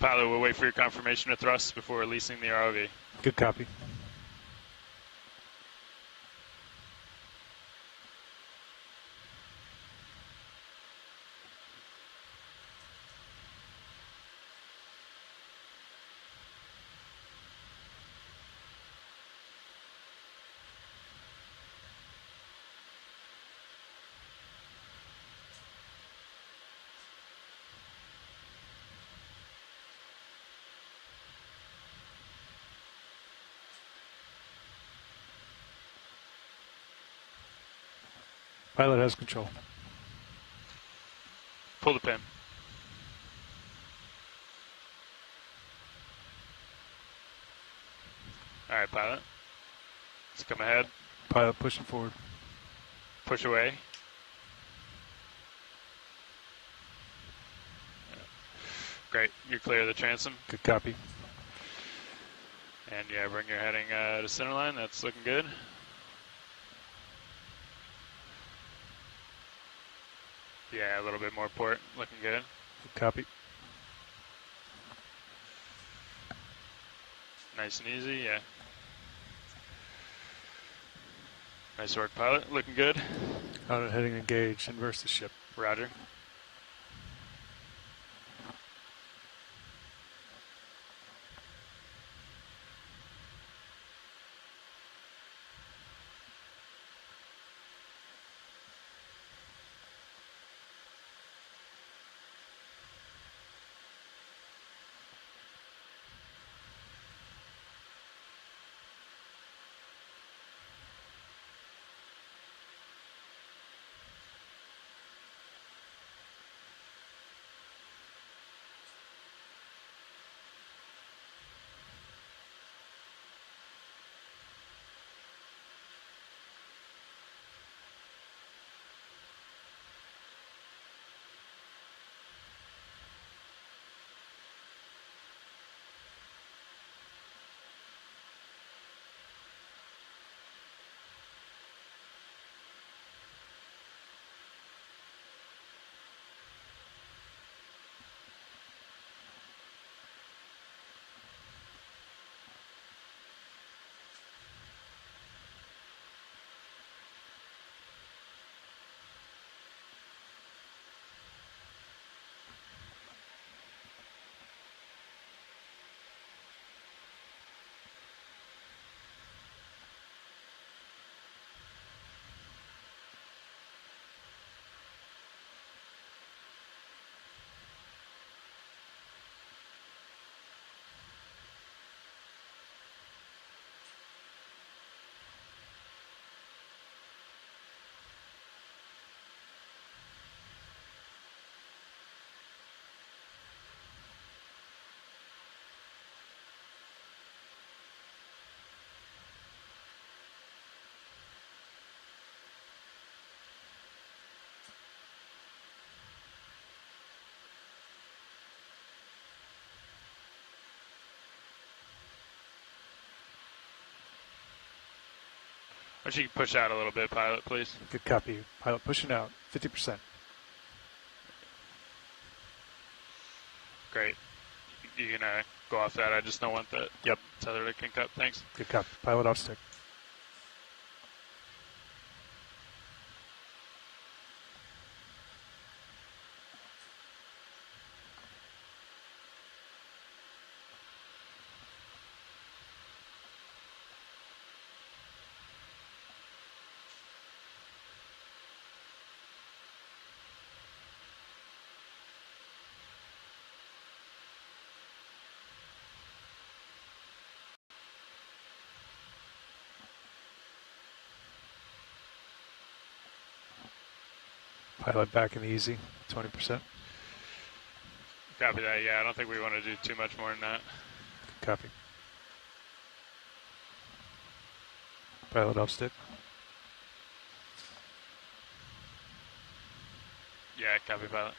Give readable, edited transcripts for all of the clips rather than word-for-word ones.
Pilot, we'll wait for your confirmation of thrust before releasing the ROV. Good copy. Pilot has control. Pull the pin. All right, pilot. Let's come ahead. Pilot pushing forward. Push away. Great. You're clear of the transom. Good copy. And yeah, bring your heading to center line. That's looking good. Yeah, a little bit more port. Looking good. Good copy. Nice and easy, yeah. Nice work, pilot. Looking good. Auto heading engaged. Inverse the ship. Roger. If you can push out a little bit, pilot, please. Good copy. Pilot pushing out. 50%. Great. You can go off that. I just don't want the tether to kink up. Thanks. Good copy. Pilot off stick. Pilot back in easy. 20%. Copy that. Yeah, I don't think we want to do too much more than that. Good copy. Pilot off stick. Yeah, copy, pilot.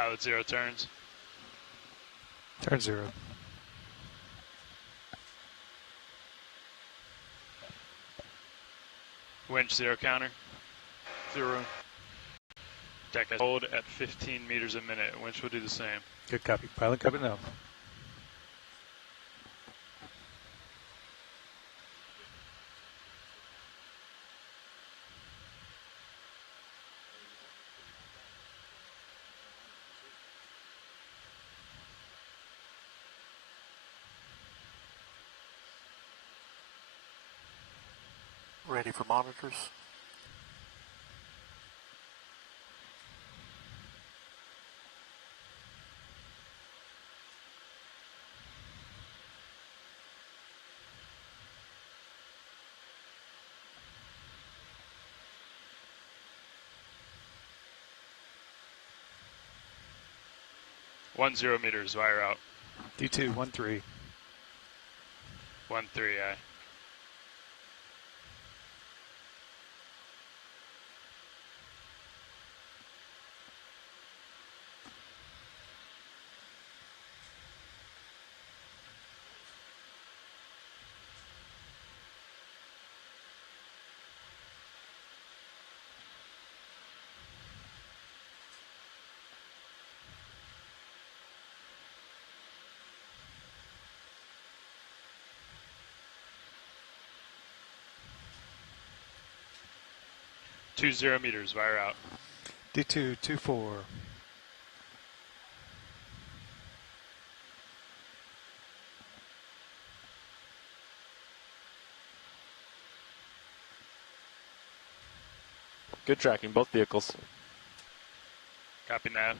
Pilot 0 turns. Turn 0. Winch 0 counter. 0. Deck has hold at 15 meters a minute. Winch will do the same. Good copy. Pilot coming now. Ready for monitors. One 0 meters, wire out. D2, 1-3. 1-3, aye. Two 0 meters, wire out. D2, 2-4. Good tracking, both vehicles. Copy nav.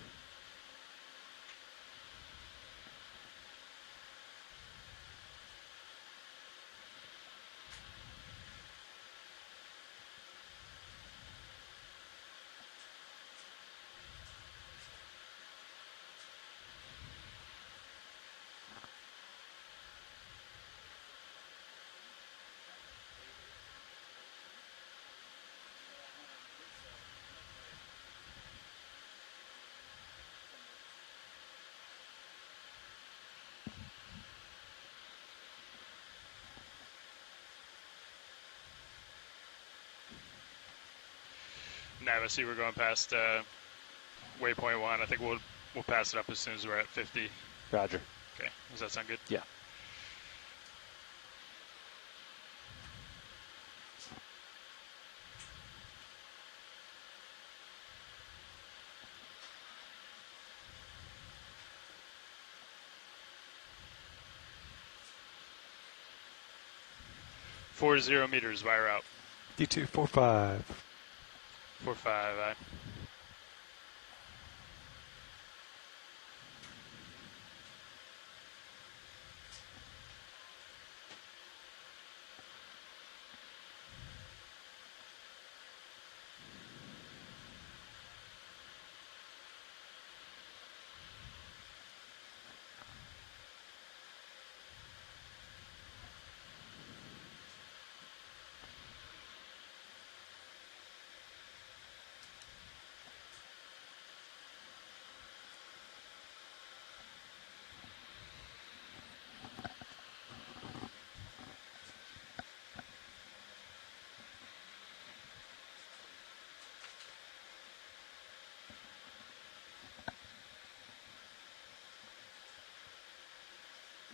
Nav, I see we're going past waypoint 1. I think we'll pass it up as soon as we're at 50. Roger. Okay, does that sound good? Yeah. Four 0 meters, wire out. D2, 4-5. 4-5, aye.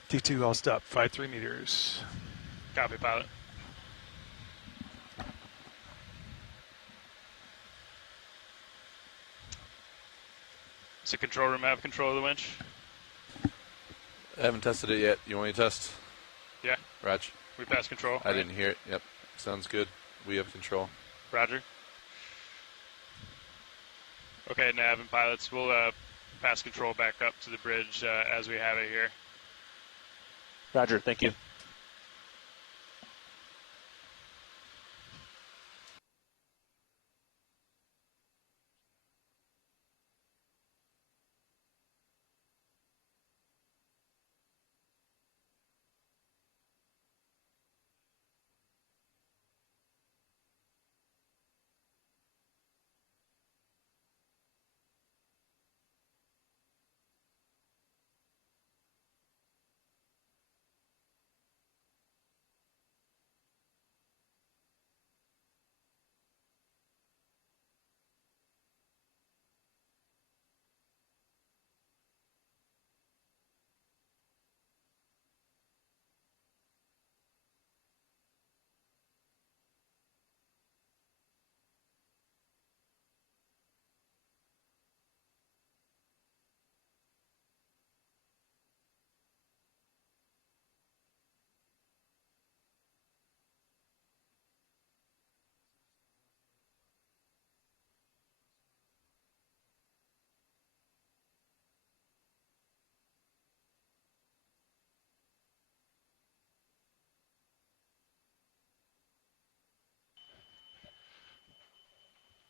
D2, all stop. 5-3 meters. Copy, pilot. Does the control room have control of the winch? I haven't tested it yet. You want me to test? Yeah. Raj? We pass control. I didn't hear it. Yep. Sounds good. We have control. Roger. Okay, nav and pilots, we'll pass control back up to the bridge as we have it here. Roger, thank you.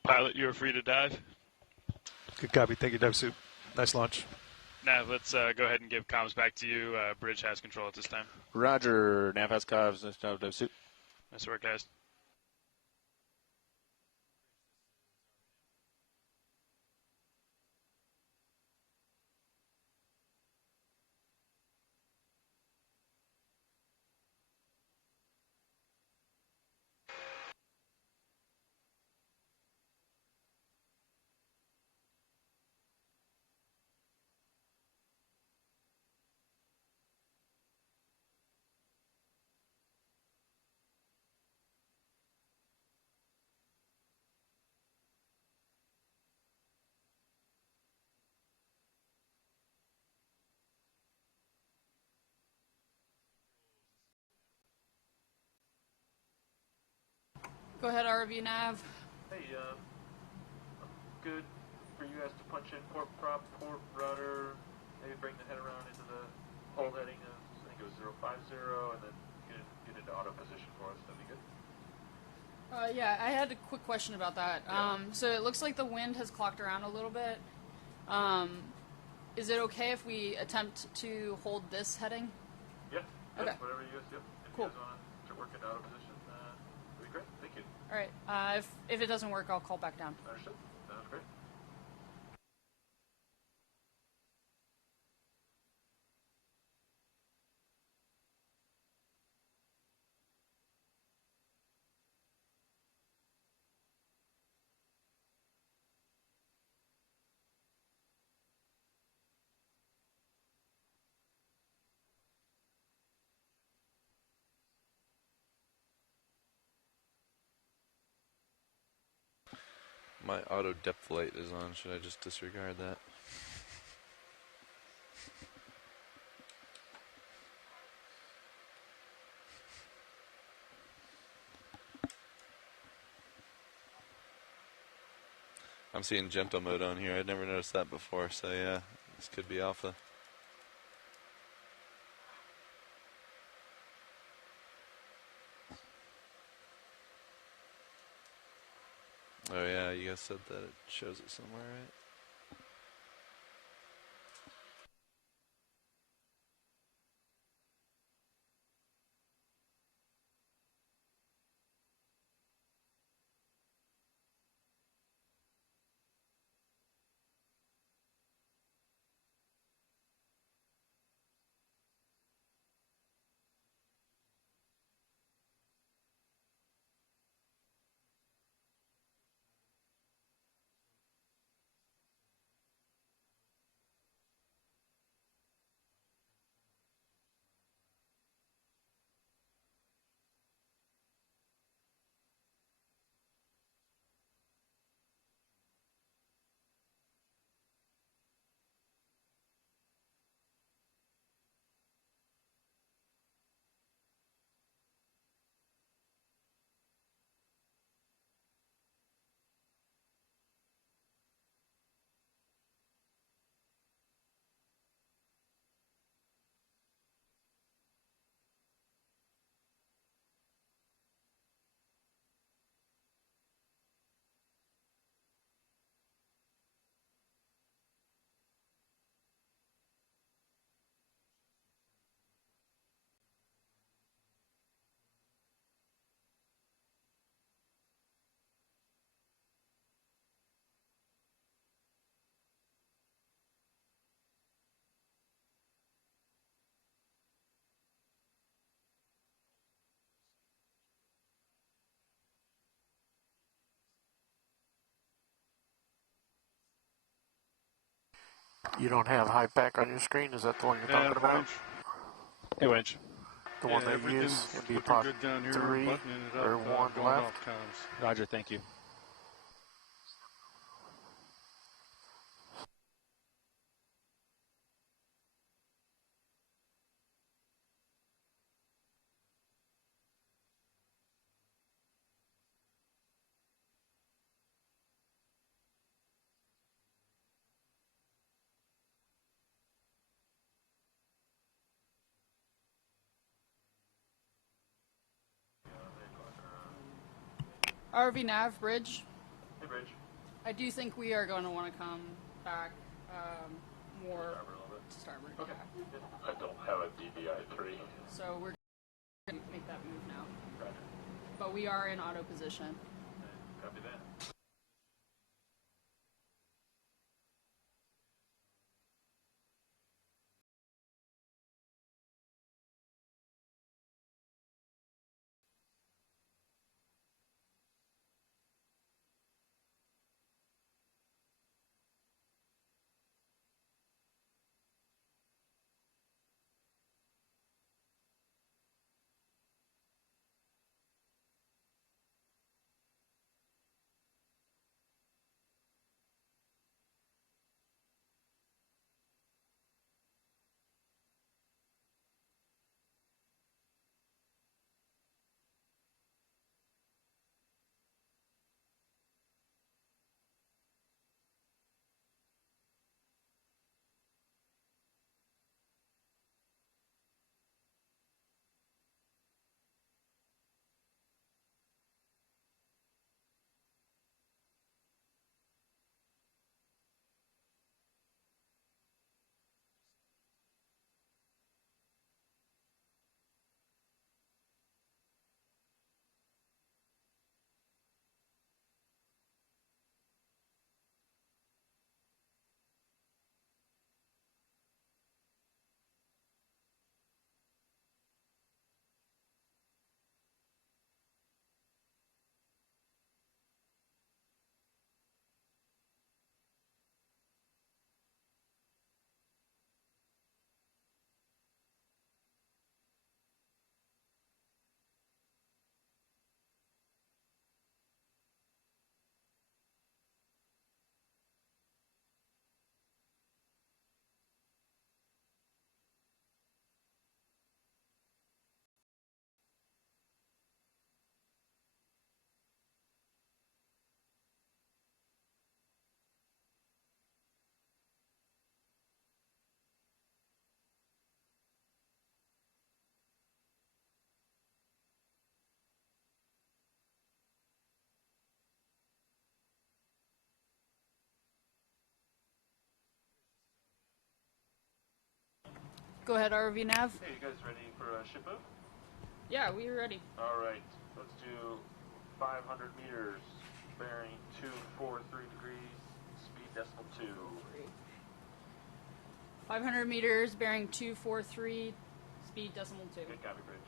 Pilot, you are free to dive. Good copy. Thank you, Dive Soup. Nice launch. Nav, let's go ahead and give comms back to you. Bridge has control at this time. Roger. Nav has covs. Dive suit. Nice work, guys. Go ahead, RV Nav. Hey, I'm good for you guys to punch in port prop, port rudder, maybe bring the head around into the hull heading of, I think it was 050, and then get into auto position for us. That'd be good. Yeah, I had a quick question about that. Yeah. So it looks like the wind has clocked around a little bit. Is it okay if we attempt to hold this heading? Yeah, Okay. whatever you guys do. If Cool. you guys want to work into auto position, that'd be great. Thank you. All right. If it doesn't work, I'll call back down. Understood. Sounds great. My auto depth light is on. Should I just disregard that? I'm seeing gentle mode on here. I'd never noticed that before, so yeah, this could be alpha. Oh yeah, you guys said that it shows it somewhere, right? You don't have high pack on your screen? Is that the one you're talking about? Winch. Hey, Winch. The one they use Everything's in looking Pod good down here. 3 Buttoning it up, or 1 going left? off comms. Roger. Thank you. RV Nav, bridge. Hey, Bridge. I do think we are going to want to come back more Starboard a little bit. to starboard. Okay. Yeah. I don't have a DBI3. So we're going to make that move now. Roger. But we are in auto position. Copy that. Go ahead, RV Nav. Hey, you guys ready for a ship move? Yeah, we are ready. All right. Let's do 500 meters, bearing 243 degrees, speed decimal 2. 500 meters, bearing 243, speed decimal 2. Good copy, Bridge.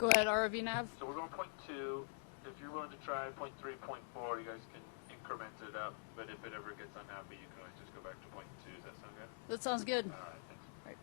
Go ahead, RV Nav. So we're going point 2. If you're willing to try point 3, point 4, you guys can increment it up, but if it ever gets unhappy, you can always just go back to point 2. Does that sound good? That sounds good. All right, thanks. Right.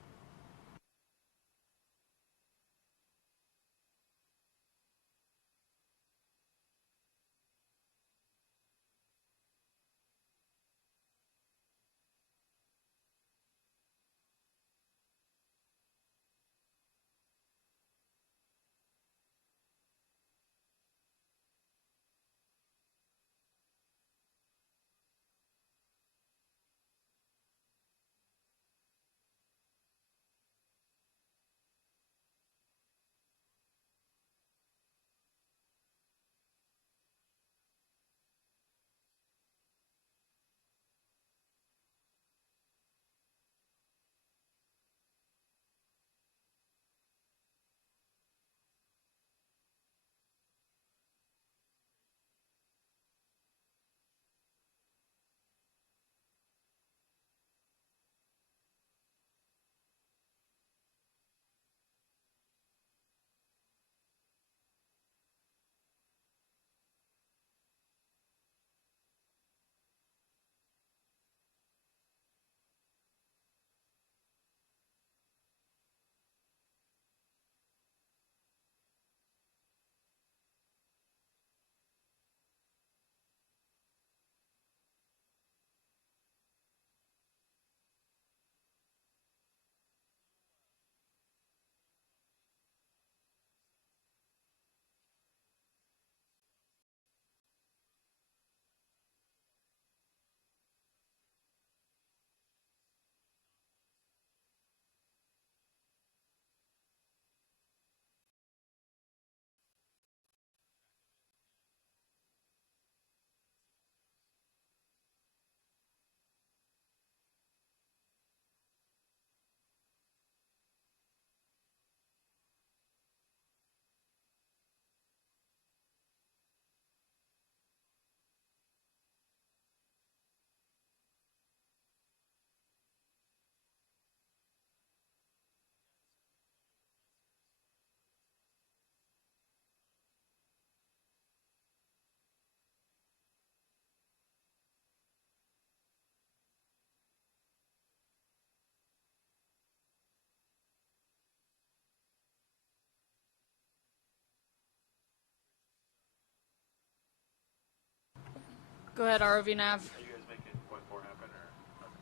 Go ahead, ROV nav. Are you guys making point 4 happen, or up and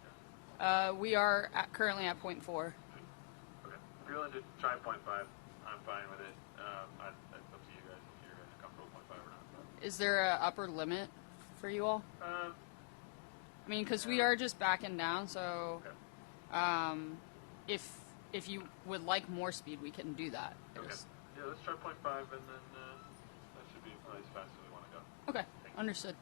down? We are currently at point 4. Okay. If you're willing to try point 5, I'm fine with it. It's up to you guys if you're comfortable with point 5 or not. Is there a upper limit for you all? I mean, because we are just backing down, so Okay. if you would like more speed, we can do that. Okay. Yeah, let's try point 5, and then that should be probably as fast as we want to go. Okay, understood.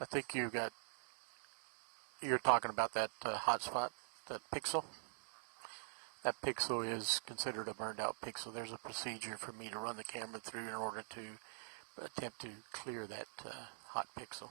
I think you're talking about that hotspot, that pixel. That pixel is considered a burned out pixel. There's a procedure for me to run the camera through in order to attempt to clear that hot pixel.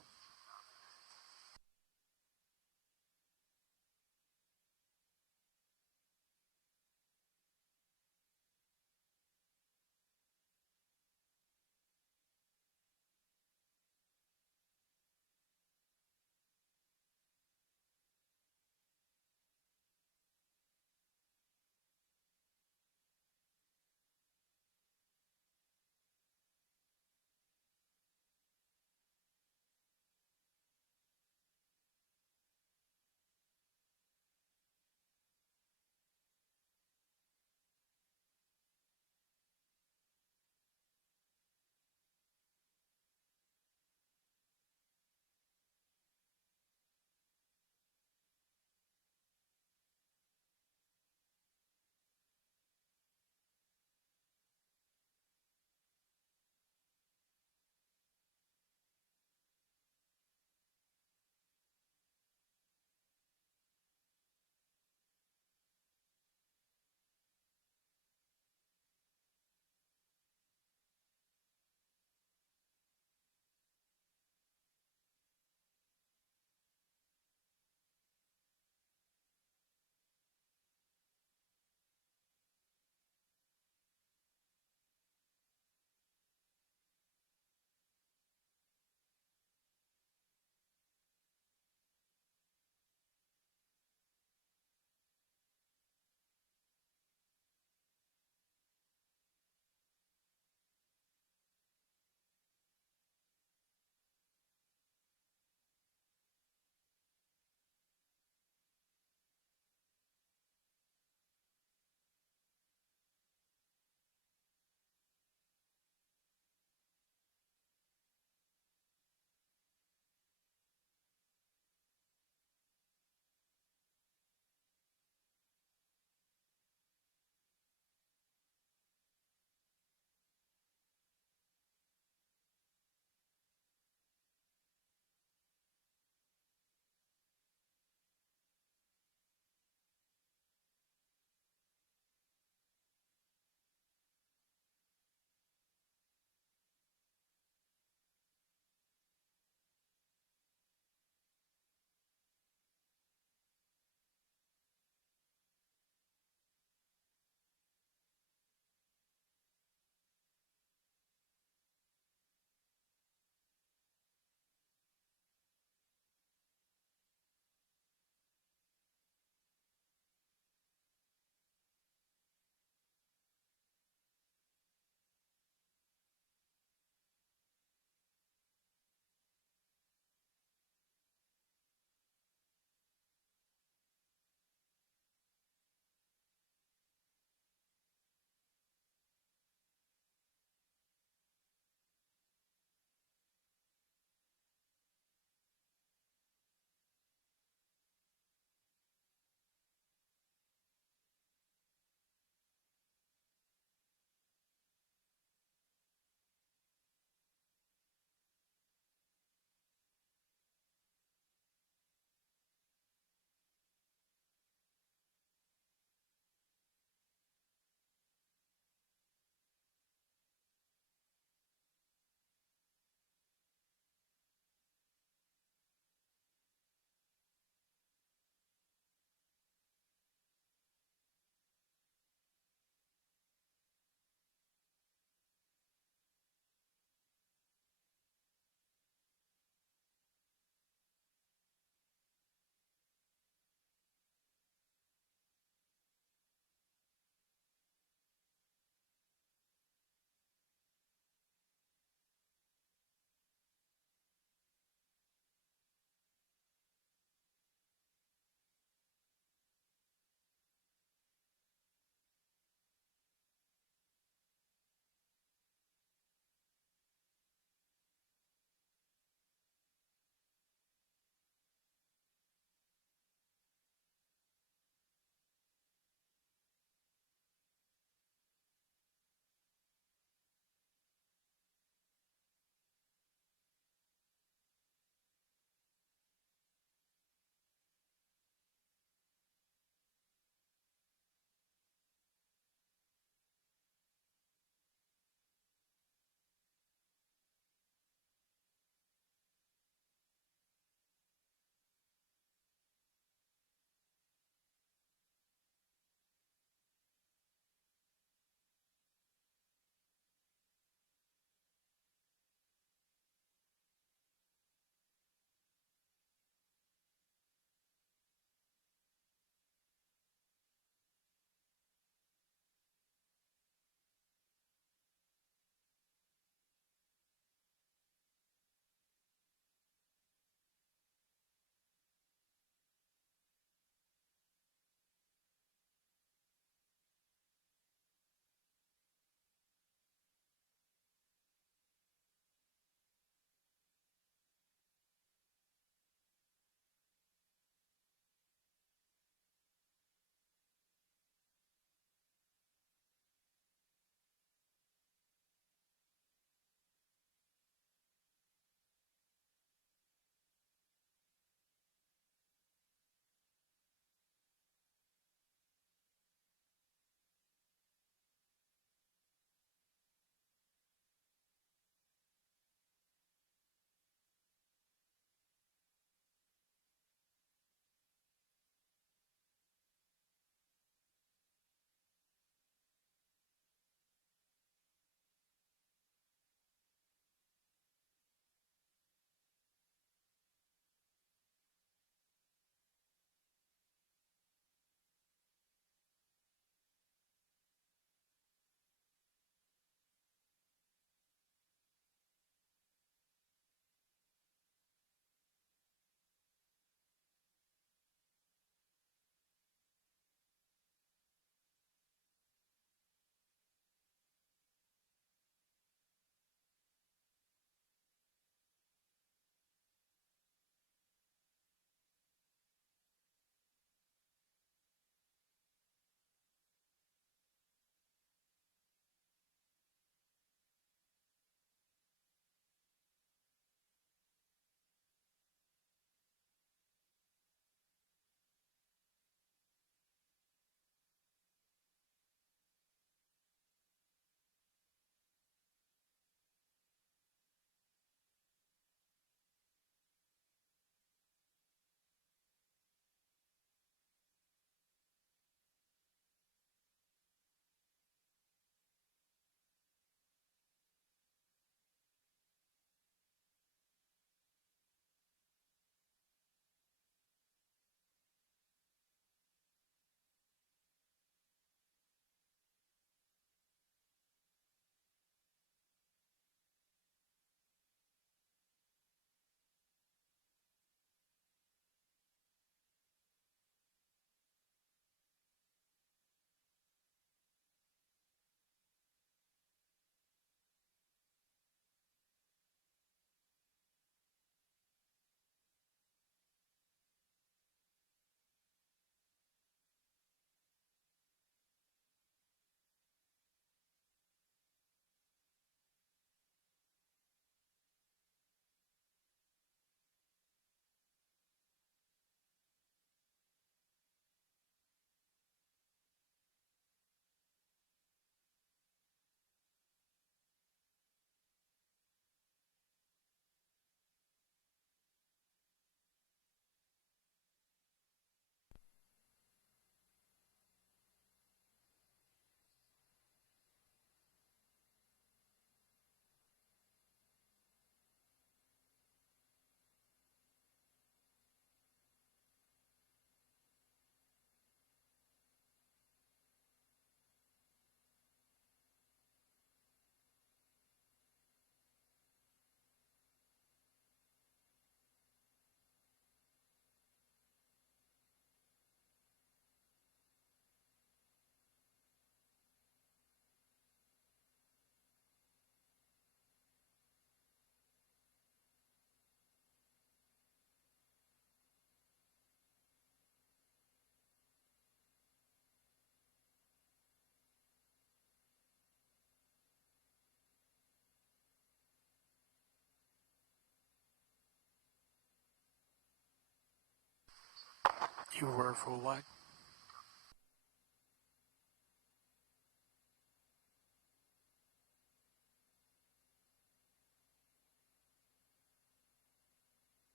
You were full wide.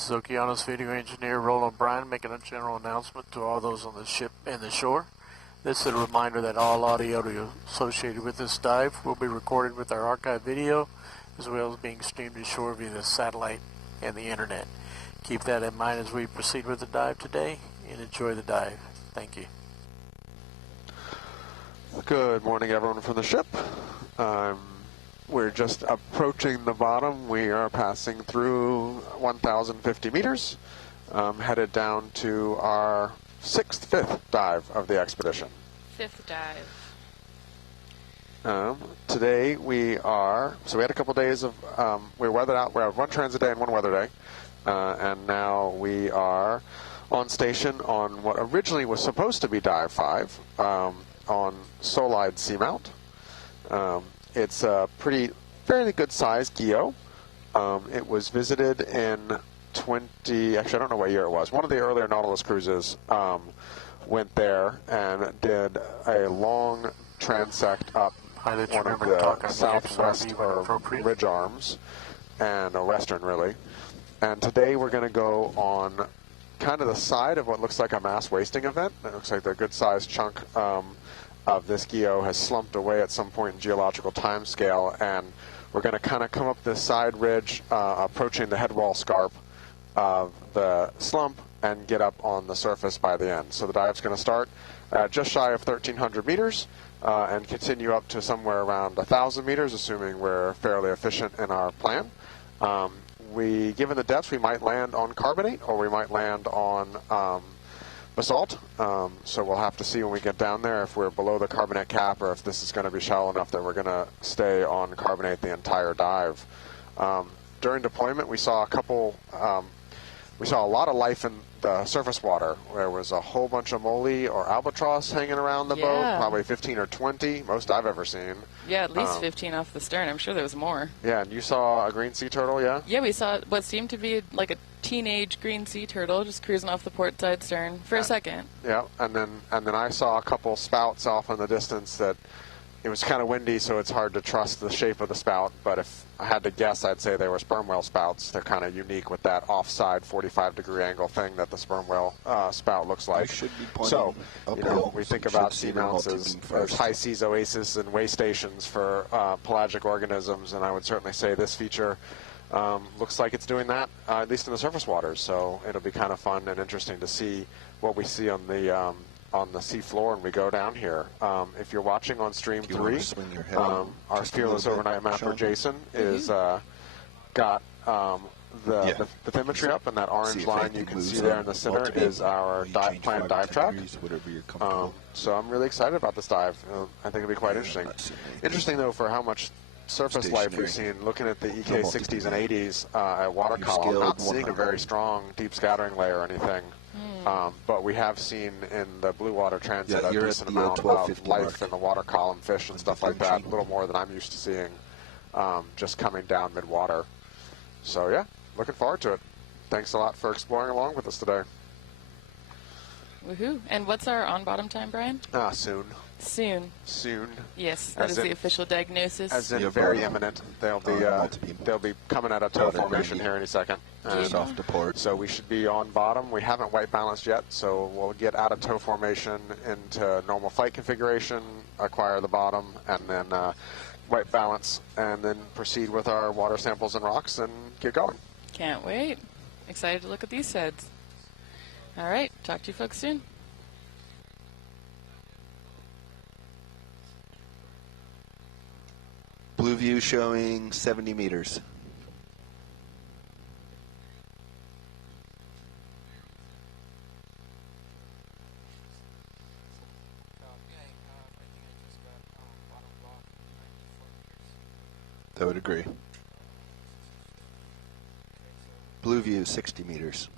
This is Okeanos video engineer Roland Bryan making a general announcement to all those on the ship and the shore. This is a reminder that all audio associated with this dive will be recorded with our archive video, as well as being streamed to shore via the satellite and the internet. Keep that in mind as we proceed with the dive today, and enjoy the dive. Thank you. Good morning, everyone from the ship. We're just approaching the bottom. We are passing through 1,050 meters, headed down to our fifth dive of the expedition. Fifth dive. Today we had a couple days of, we weathered out. We have one transit day and one weather day, and now we are on station on what originally was supposed to be dive 5, on Solide Seamount. It's a fairly good sized guyot. It was visited in actually I don't know what year it was. One of the earlier Nautilus cruises went there and did a long transect up one of the southwest ridge arms and a western really. And today we're going to go on kind of the side of what looks like a mass wasting event. It looks like the good sized chunk of this guyot has slumped away at some point in geological time scale, and we're going to kind of come up this side ridge approaching the headwall scarp of the slump and get up on the surface by the end. So the dive's going to start just shy of 1,300 meters and continue up to somewhere around 1,000 meters, assuming we're fairly efficient in our plan. Given the depths, we might land on carbonate or we might land on basalt. So we'll have to see when we get down there if we're below the carbonate cap or if this is going to be shallow enough that we're going to stay on carbonate the entire dive. During deployment, we saw a lot of life in the surface water. There was a whole bunch of molly or albatross hanging around the boat, probably 15 or 20, most I've ever seen. Yeah, at least 15 off the stern. I'm sure there was more. Yeah, and you saw a green sea turtle, yeah? Yeah, we saw what seemed to be like a teenage green sea turtle just cruising off the port side stern for a second. Yeah, and then I saw a couple spouts off in the distance that it was kind of windy, so it's hard to trust the shape of the spout, but if I had to guess, I'd say they were sperm whale spouts. They're kind of unique with that offside 45-degree angle thing that the sperm whale spout looks like. So, we think about seamounts as high seas oasis and way stations for pelagic organisms, and I would certainly say this feature looks like it's doing that, at least in the surface waters. So it'll be kind of fun and interesting to see what we see on the sea floor when we go down here. If you're watching on stream 3, our fearless overnight mapper Jason is got the bathymetry up, and that orange line you can see there in the center is our planned dive track. So I'm really excited about this dive. I think it'll be quite interesting. Interesting though for how much surface life we've seen. Looking at the EK60s and 80s at water column, I'm not seeing a very strong deep scattering layer or anything. But we have seen in the blue water transit a decent amount of life in the water column, fish and stuff like that, a little more than I'm used to seeing just coming down mid-water. So yeah, looking forward to it. Thanks a lot for exploring along with us today. Woohoo. And what's our on-bottom time, Brian? Soon. Soon. Soon. Yes, that is the official diagnosis. As in very imminent. They'll be coming at a tow formation here any second. Just off to port. So we should be on bottom. We haven't white balanced yet, so we'll get out of tow formation into normal flight configuration, acquire the bottom, and then white balance, and then proceed with our water samples and rocks and get going. Can't wait. Excited to look at these heads. All right, talk to you folks soon. Blue view showing 70 meters. I would agree. Blue view 60 meters.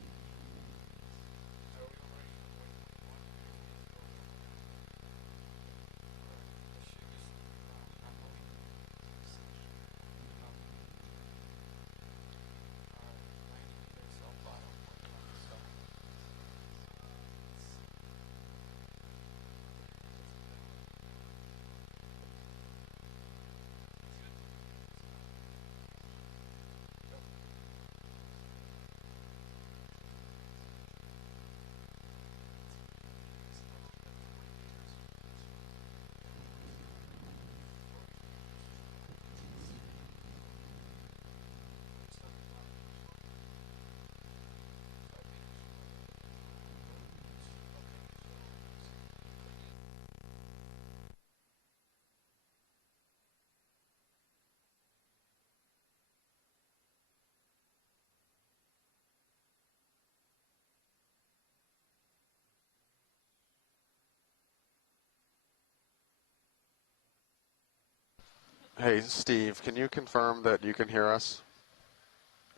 Hey, Steve, can you confirm that you can hear us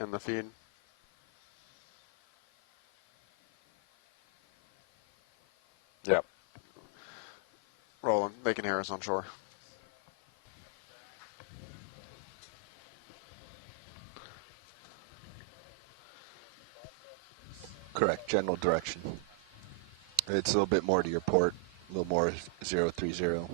in the feed? Yep. Roland, they can hear us on shore. Correct, general direction. It's a little bit more to your port, a little more 030.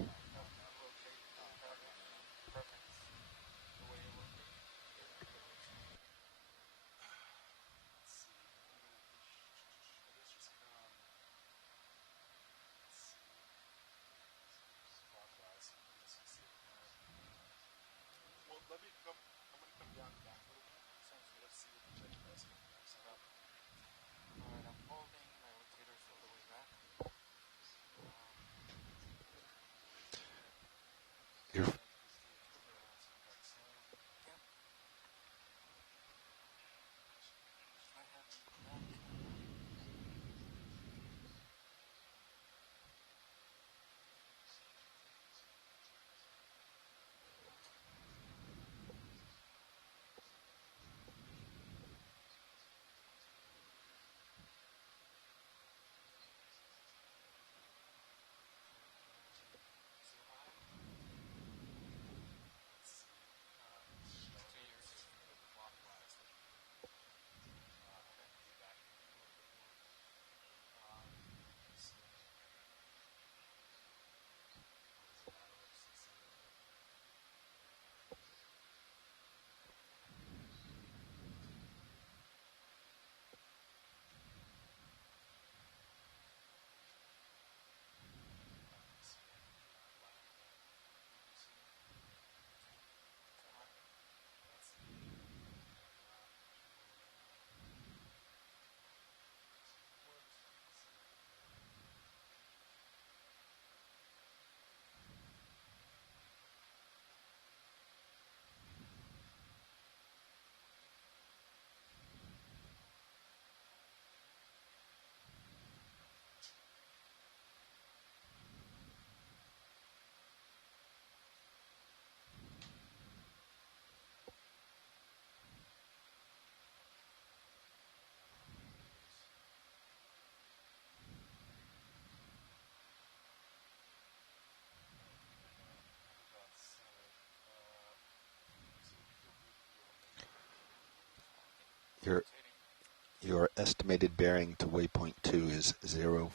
Your estimated bearing to waypoint 2 is 050.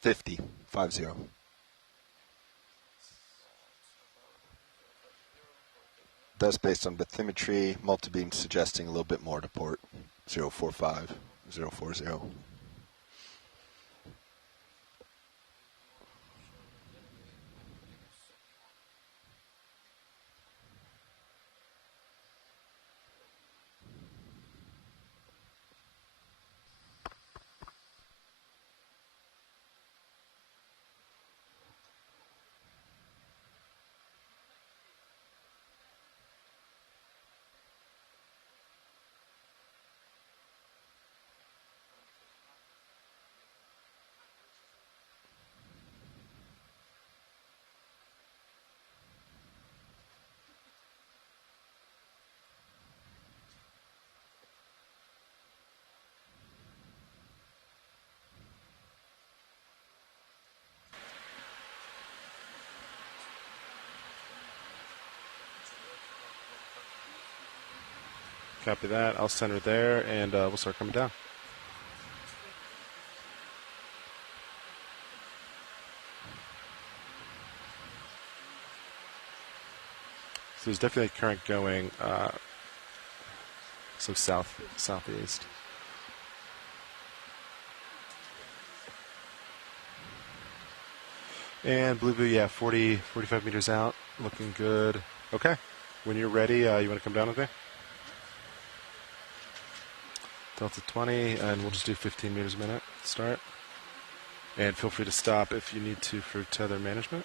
Fifty. That's based on bathymetry, multibeam suggesting a little bit more to port 045, 040. Copy that. I'll center there, and we'll start coming down. So there's definitely a current going southeast. And Blueview, yeah, 45 meters out, looking good. Okay, when you're ready, you want to come down with me? Delta 20, and we'll just do 15 meters a minute. Start. And feel free to stop if you need to for tether management.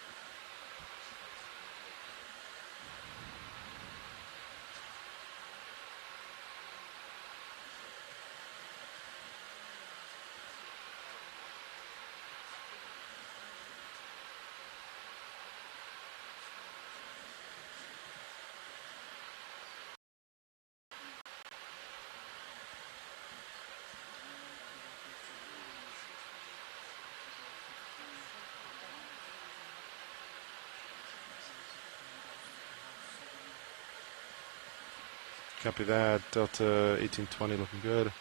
Copy that. Delta 1820 looking good.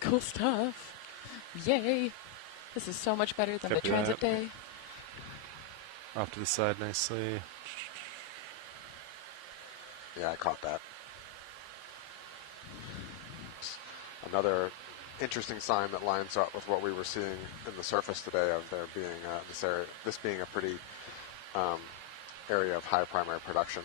Cool stuff. Yay. This is so much better than Copy the transit that. day. Off to the side nicely. Yeah, I caught that. Another interesting sign that lines up with what we were seeing in the surface today of there being this being a pretty area of high primary production.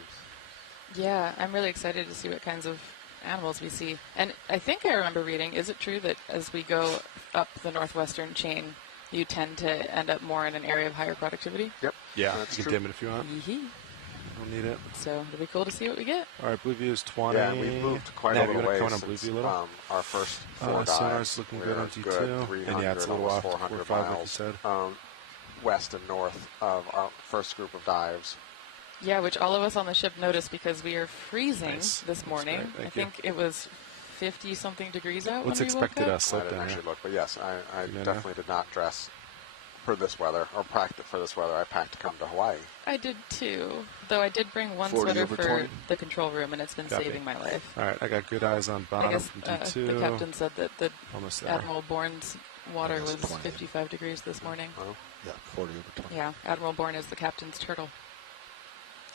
Yeah, I'm really excited to see what kinds of animals we see. And I think I remember reading, is it true that as we go up the northwestern chain, you tend to end up more in an area of higher productivity? Yep. Yeah, that's you true. can dim it if you want. Yee-hee. Don't need it. So it'll be cool to see what we get. All right, blue view is 20. Yeah, we've moved quite Nav, a you little wanna way come on blue since view a little? our first 4 sonar's dives. looking We're good on D2. 300, And yeah, it's a little almost off to 400 45 like you miles said. west and north of our first group of dives. Yeah, which all of us on the ship noticed because we are freezing Nice. this That's morning. great. I Thank you. think it was 50-something degrees out What's when we woke expected up. us I up didn't down actually here? look, but yes, I Yeah. definitely did not dress for this weather or practice for this weather. I packed to come to Hawaii. I did too, though I did bring one 40 sweater over for 20. the control room, and it's been Copy. saving my life. All right, I got good eyes on I bottom guess from D2. the captain said that the Almost there. Admiral Bourne's water Yes, was 20. 55 degrees this morning. Oh, Yeah, 40 over 20. Yeah, Admiral Bourne is the captain's turtle.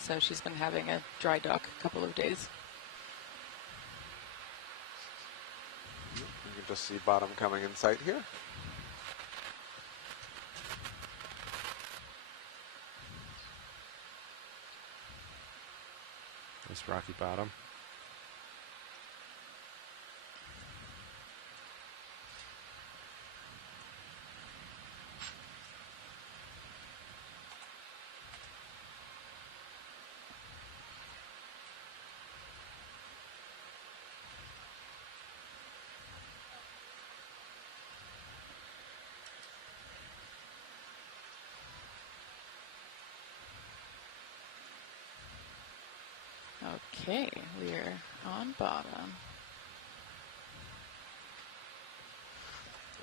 So she's been having a dry dock a couple of days. you can just see bottom coming in sight here. Nice rocky bottom. Okay, we're on bottom.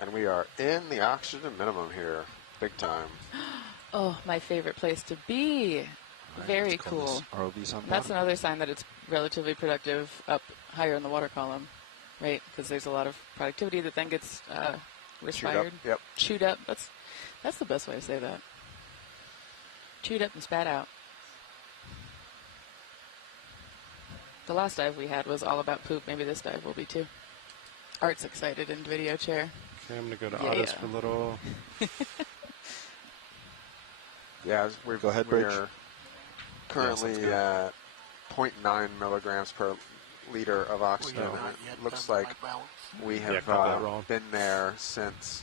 And we are in the oxygen minimum here, big time. Oh, my favorite place to be. Very Let's call cool. this ROVs on That's bottom. another sign that it's relatively productive up higher in the water column, right? Because there's a lot of productivity that then gets respired. Yep. Chewed up. That's the best way to say that. Chewed up and spat out. The last dive we had was all about poop. Maybe this dive will be too. Art's excited in video chair. Okay, I'm going to go to Yeah. autos for a little. Yeah, Go ahead, we Bridge. are currently Yes, that's at 0.9 milligrams per liter of oxygen. We have not It yet looks done like my balance. we Yeah, have got that wrong. been there since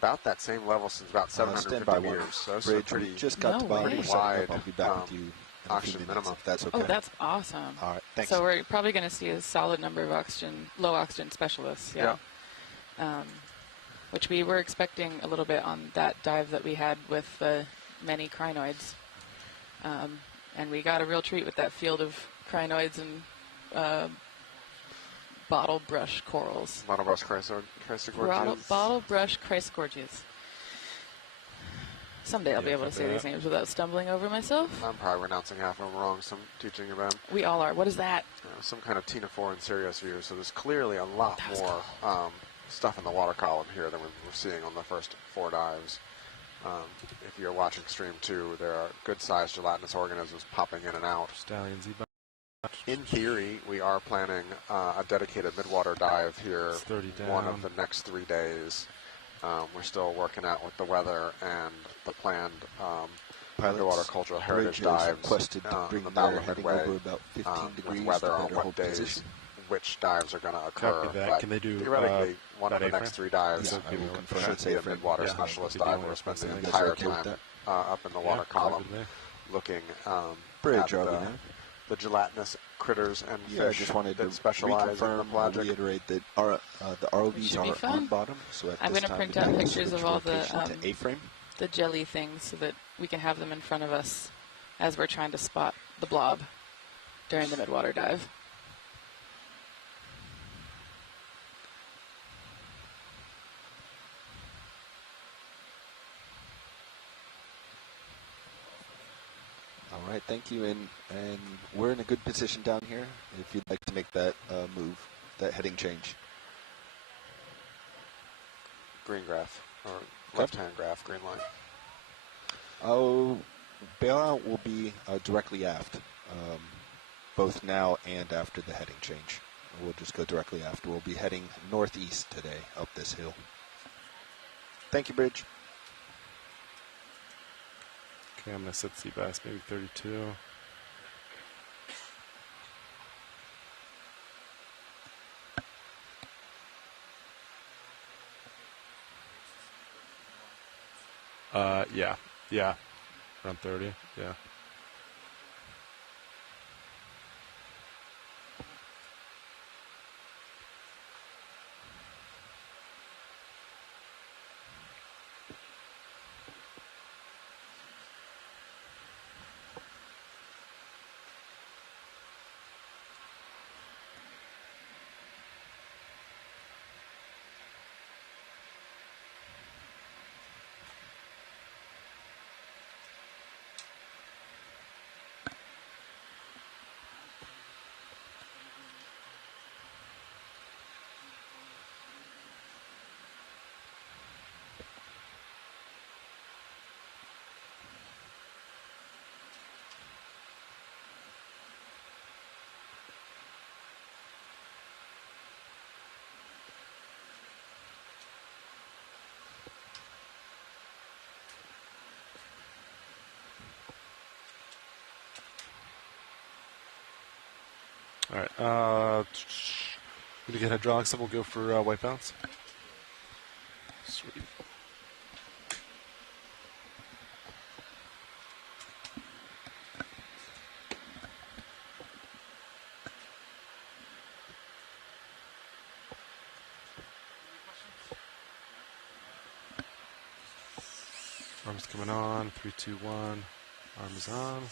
about that same level since about Stand 750 by one. meters. So it's a Bridge, pretty we just got No to bottom. way. We're setting wide up. I'll be back with you in a few oxygen minutes, minimum. if that's okay. Oh, that's awesome. All right, thanks. So we're probably going to see a solid number of low oxygen specialists. Yeah. Which we were expecting a little bit on that dive that we had with the many crinoids. And we got a real treat with that field of crinoids and bottle brush corals. Bottle brush chrysogorgians. Bottle brush chrysogorgias. Someday I'll be able to say these names without stumbling over myself. I'm probably pronouncing half of them wrong, so I'm teaching you them. We all are. What is that? Some kind of ctenophore and Sirius view, so there's clearly a lot more stuff in the water column here than we were seeing on the first 4 dives. If you're watching stream 2, there are good-sized gelatinous organisms popping in and out. Stallion Z. In theory, we are planning a dedicated midwater dive here It's 30 one down. of the next 3 days. We're still working out with the weather and the planned underwater cultural heritage dives requested to bring in the the Power heading Midway, over about 15 degrees with weather to on better what hold days position. which dives are going to occur. Copy that. But Can they do theoretically, one of that the next A-frame? 3 dives Yeah, I will confirm should that's be a A-frame. midwater Yeah, specialist I'll be dive. dealing We'll with spend the this. entire okay with time up in the water Yeah, column good there. looking Bridge, at are we now? the gelatinous critters and Yeah, I fish just wanted that to specialize in the reconfirm or pelagic. reiterate that the ROVs should be are fun. on bottom, so at I'm this going to time print we out need to pictures switch of all rotation to the A-frame. jelly things so that we can have them in front of us as we're trying to spot the blob during the midwater dive. All right, thank you, and we're in a good position down here if you'd like to make that move, that heading change. Green graph, or left-hand graph, green line. Oh, bailout will be directly aft, both now and after the heading change. We'll just go directly after. We'll be heading northeast today up this hill. Thank you, Bridge. Okay, I'm going to set Seabass maybe 32. Yeah, around 30, yeah. All right. To get hydraulics up, we'll go for white balance. Sweet. Arms coming on. 3, 2, 1. Arms on.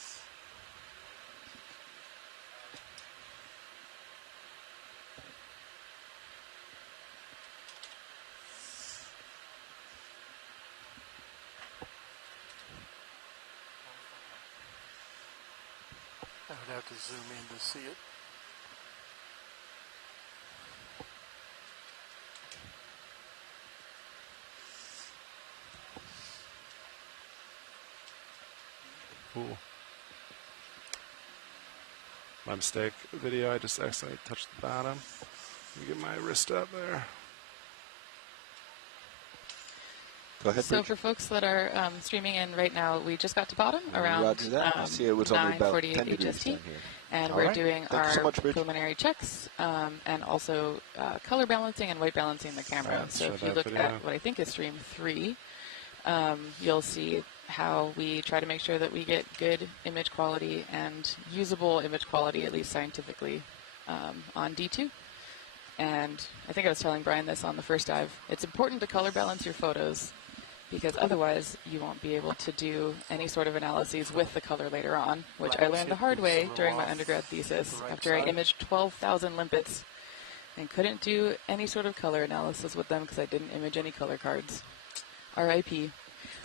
I would have to zoom in to see it. Cool. My mistake. Video, I just accidentally touched the bottom. Let me get my wrist up there. Go ahead, So Bridge. for folks that are streaming in right now, we just got to bottom around Roger that. I see it was only about 10 9:48 degrees HST, down here. and All we're right. doing Thank you so our much, Bridge. preliminary checks and also color balancing and white balancing the camera. Right, so show if you that look video. at what I think is stream 3, you'll see how we try to make sure that we get good image quality and usable image quality, at least scientifically, on D2. And I think I was telling Brian this on the first dive. It's important to color balance your photos because otherwise you won't be able to do any sort of analyses with the color later on, which I learned the hard way during my undergrad thesis after I imaged 12,000 limpets and couldn't do any sort of color analysis with them because I didn't image any color cards. RIP.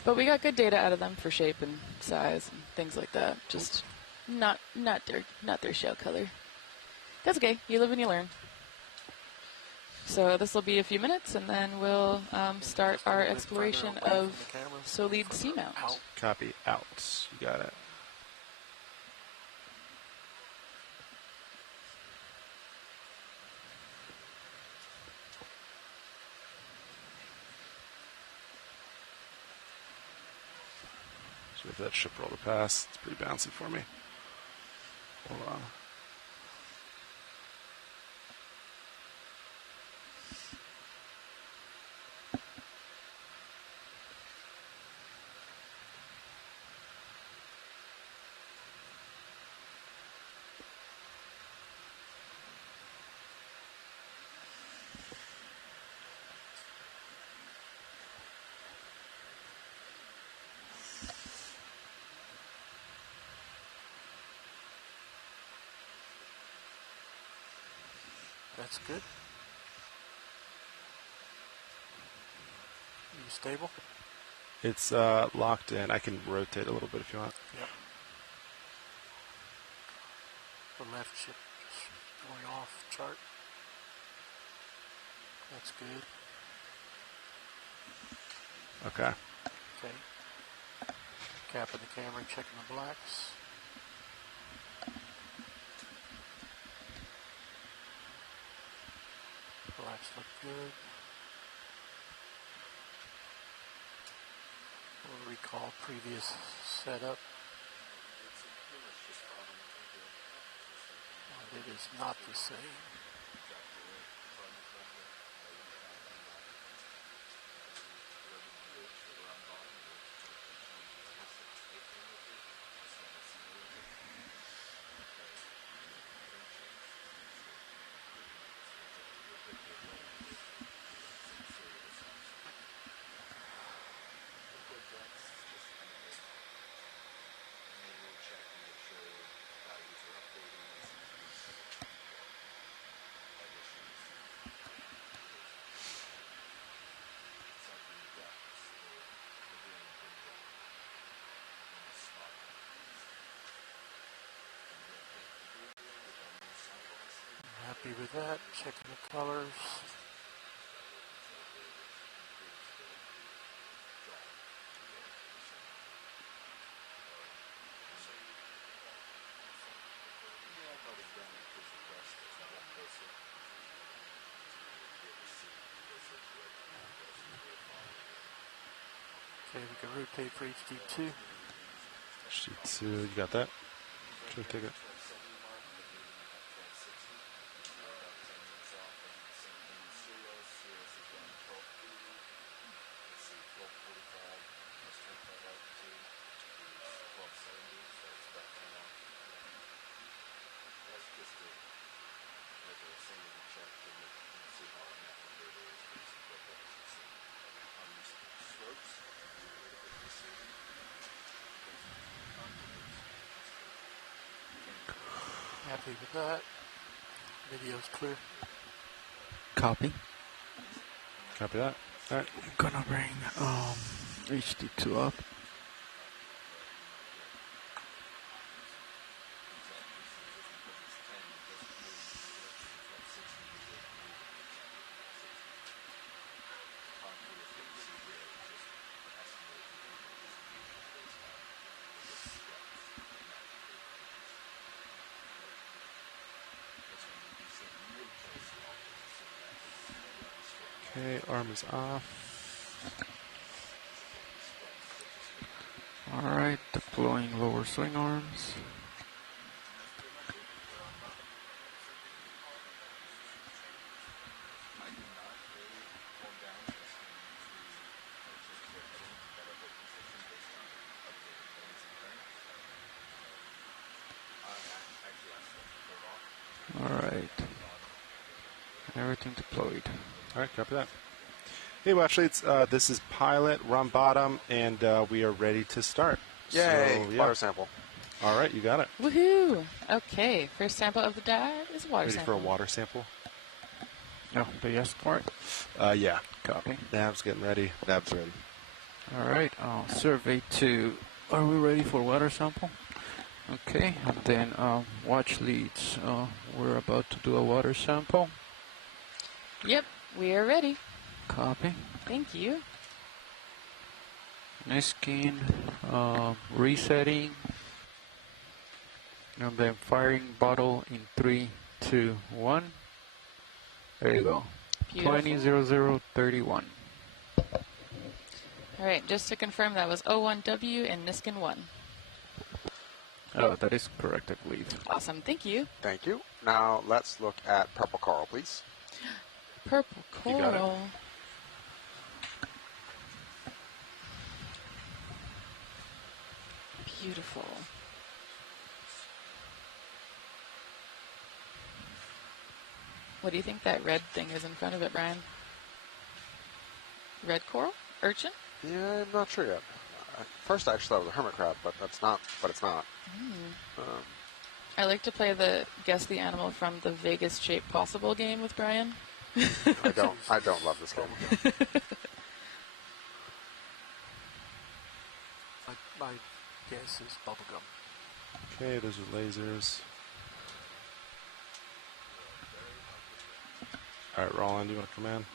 But we got good data out of them for shape and size and things like that. Just not their shell color. That's okay. You live and you learn. So this will be a few minutes, and then we'll start our exploration of Solide Seamount. Copy out. You got it. Just wait for that ship roll to pass. It's pretty bouncy for me. Hold on. That's good. Are you stable? It's locked in. I can rotate a little bit if you want. Yep. The left ship just going off chart. That's good. Okay. Okay. Capping the camera, checking the blacks. Blacks look good. We'll recall previous setup. And it is not the same. Happy with that, checking the colors. Okay, we can rotate for HD2. HD2, you got that? Sure, take it. Happy with that. Video's clear. Copy. Copy that. All right. I'm gonna bring HD2 up. Okay, arm is off. Alright, deploying lower swing arms. Alright. Everything deployed. All right, copy that. Hey, well, actually, it's this is pilot. We're on bottom, and we are ready to start. Yay! So, yeah. Water sample. All right, you got it. Woohoo! Okay, first sample of the dive is a water Ready sample. for a water sample? Oh, the yes part? Yeah. Copy. Nav's getting ready. Nav's ready. Alright, survey 2. Are we ready for water sample? Okay, and then watch leads. We're about to do a water sample. Yep, we are ready. Copy. Thank you. Niskin, resetting, and then firing bottle in 3, 2, 1. There you go. Beautiful. 200031. All right, just to confirm, that was O1W and Niskin 1. Oh, that is correct, I believe. Awesome, thank you. Thank you. Now let's look at purple coral, please. Purple coral. Beautiful. What do you think that red thing is in front of it, Brian? Red coral? Urchin? Yeah, I'm not sure yet. First, I actually thought it was a hermit crab, but that's not. But it's not. I like to play the guess the animal from the vaguest shape possible game with Brian. I don't love this game. My guess is bubblegum. Okay, those are lasers. All right, Roland, you want to come in?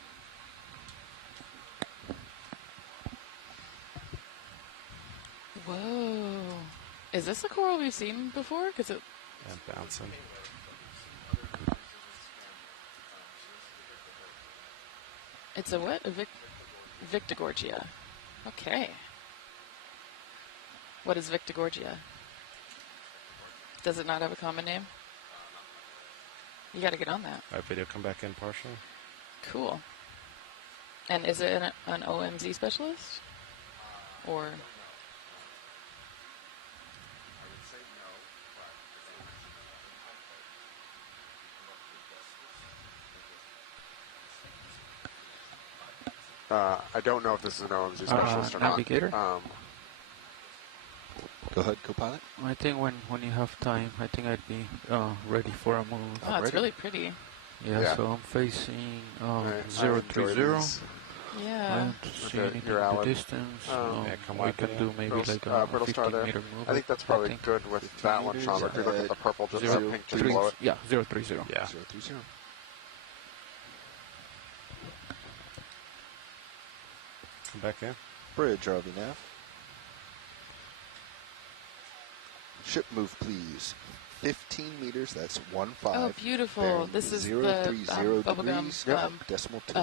Whoa. Is this a coral we've seen before? Because it... Yeah, bouncing. It's a what? A Victigorgia. Okay. What is Victigorgia? Does it not have a common name? You got to get on that. All right, video, come back in partially. Cool. And is it an OMZ specialist? Or... I don't know if this is an OMZ specialist or not. Navigator? Go ahead, co-pilot. I think when you have time, I think I'd be ready for a move. Oh, it's really pretty. Yeah, so I'm facing Right, 030. Yeah. I don't see anything in the distance. We can do maybe like a 50-meter move. I think that's probably good with that one, Sean. If you look at the purple, just the pink just below it. Yeah, 030. Yeah. 030. Come back in. Bridge, RV nav. Ship move, please. 15 meters, that's 1-5. Oh, beautiful. Bearing This is 030 the degrees, bubblegum. decimal 2.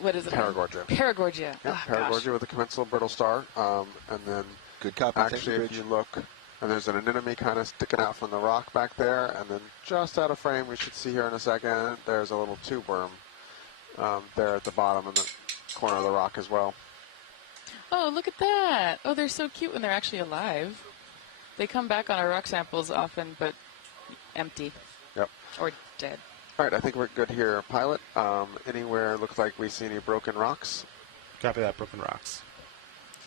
What is it? Paragorgia. Paragorgia. Yeah, Oh, Paragorgia gosh. with a commensal brittle star. And then Good copy. actually, if you look, and there's an anemone kind of sticking out from the rock back there, and then just out of frame, we should see here in a second, there's a little tube worm there at the bottom in the corner of the rock as well. Oh, look at that. Oh, they're so cute when they're actually alive. They come back on our rock samples often, but empty. Yep. Or dead. All right, I think we're good here, pilot. Anywhere looks like we see any broken rocks? Copy that, broken rocks.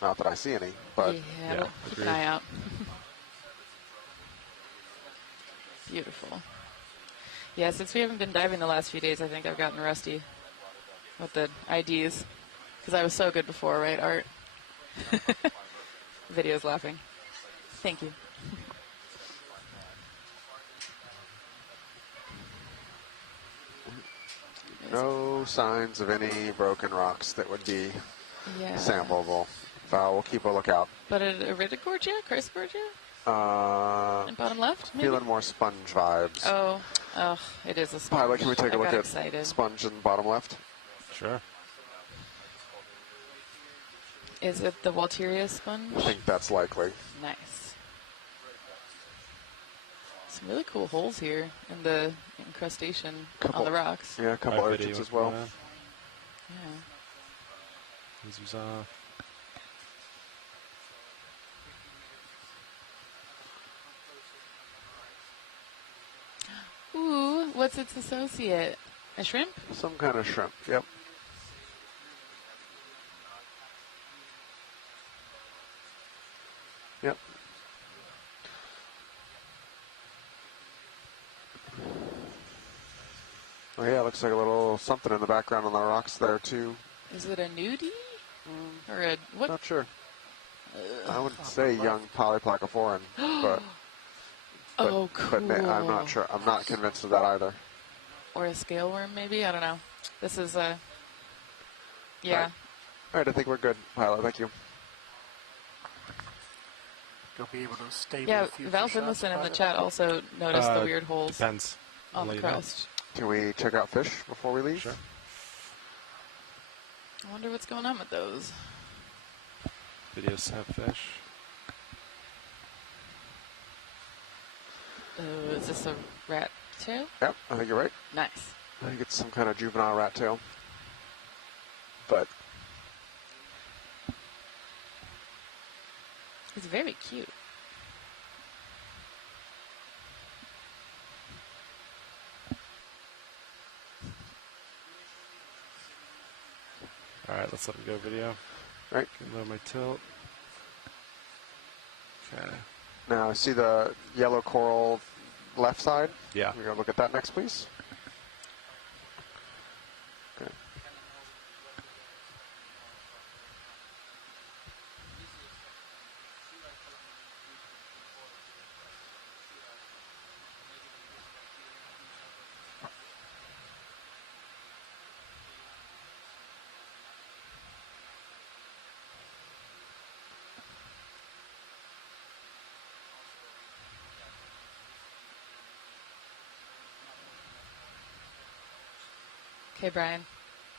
Not that I see any, but Yeah, we'll keep an eye out. Beautiful. Yeah, since we haven't been diving the last few days, I think I've gotten rusty with the IDs. Because I was so good before, right, Art? Video's laughing. Thank you. no signs of any broken rocks that would be Yeah. sampleable. We'll keep a lookout. But a Iridogorgia? Chrysogorgia? In bottom left, maybe? Feeling more sponge vibes. Oh, it is a sponge. Pilot, can we take a I look got at excited. sponge in the bottom left? Sure. Is it the Walteria sponge? I think that's likely. Nice. Some really cool holes here in the incrustation on the rocks. Yeah, a couple urchins as well. Yeah. Lasers off. Ooh, what's its associate? A shrimp? Some kind of shrimp, yep. Yep. Oh yeah, looks like a little something in the background on the rocks there too. Is it a nudie? Or a what? Not sure. I wouldn't say young polyplacoforan, but oh, cool. But I'm not sure. I'm not convinced of that either. Or a scale worm, maybe? I don't know. This is a... Yeah. All right, I think we're good, pilot. Thank you. You'll be able to stay Yeah, with Val Finlayson in the chat also noticed the weird holes Depends. on the crust. Can we check out fish before we leave? Sure. I wonder what's going on with those. Videos have fish. Oh, is this a rat tail? Yep, I think you're right. Nice. I think it's some kind of juvenile rat tail. But It's very cute. All right, let's let him go video. Right. Can lower my tilt. Okay. now I see the yellow coral left side. Yeah. We're going to look at that next, please. Okay. Okay, Brian.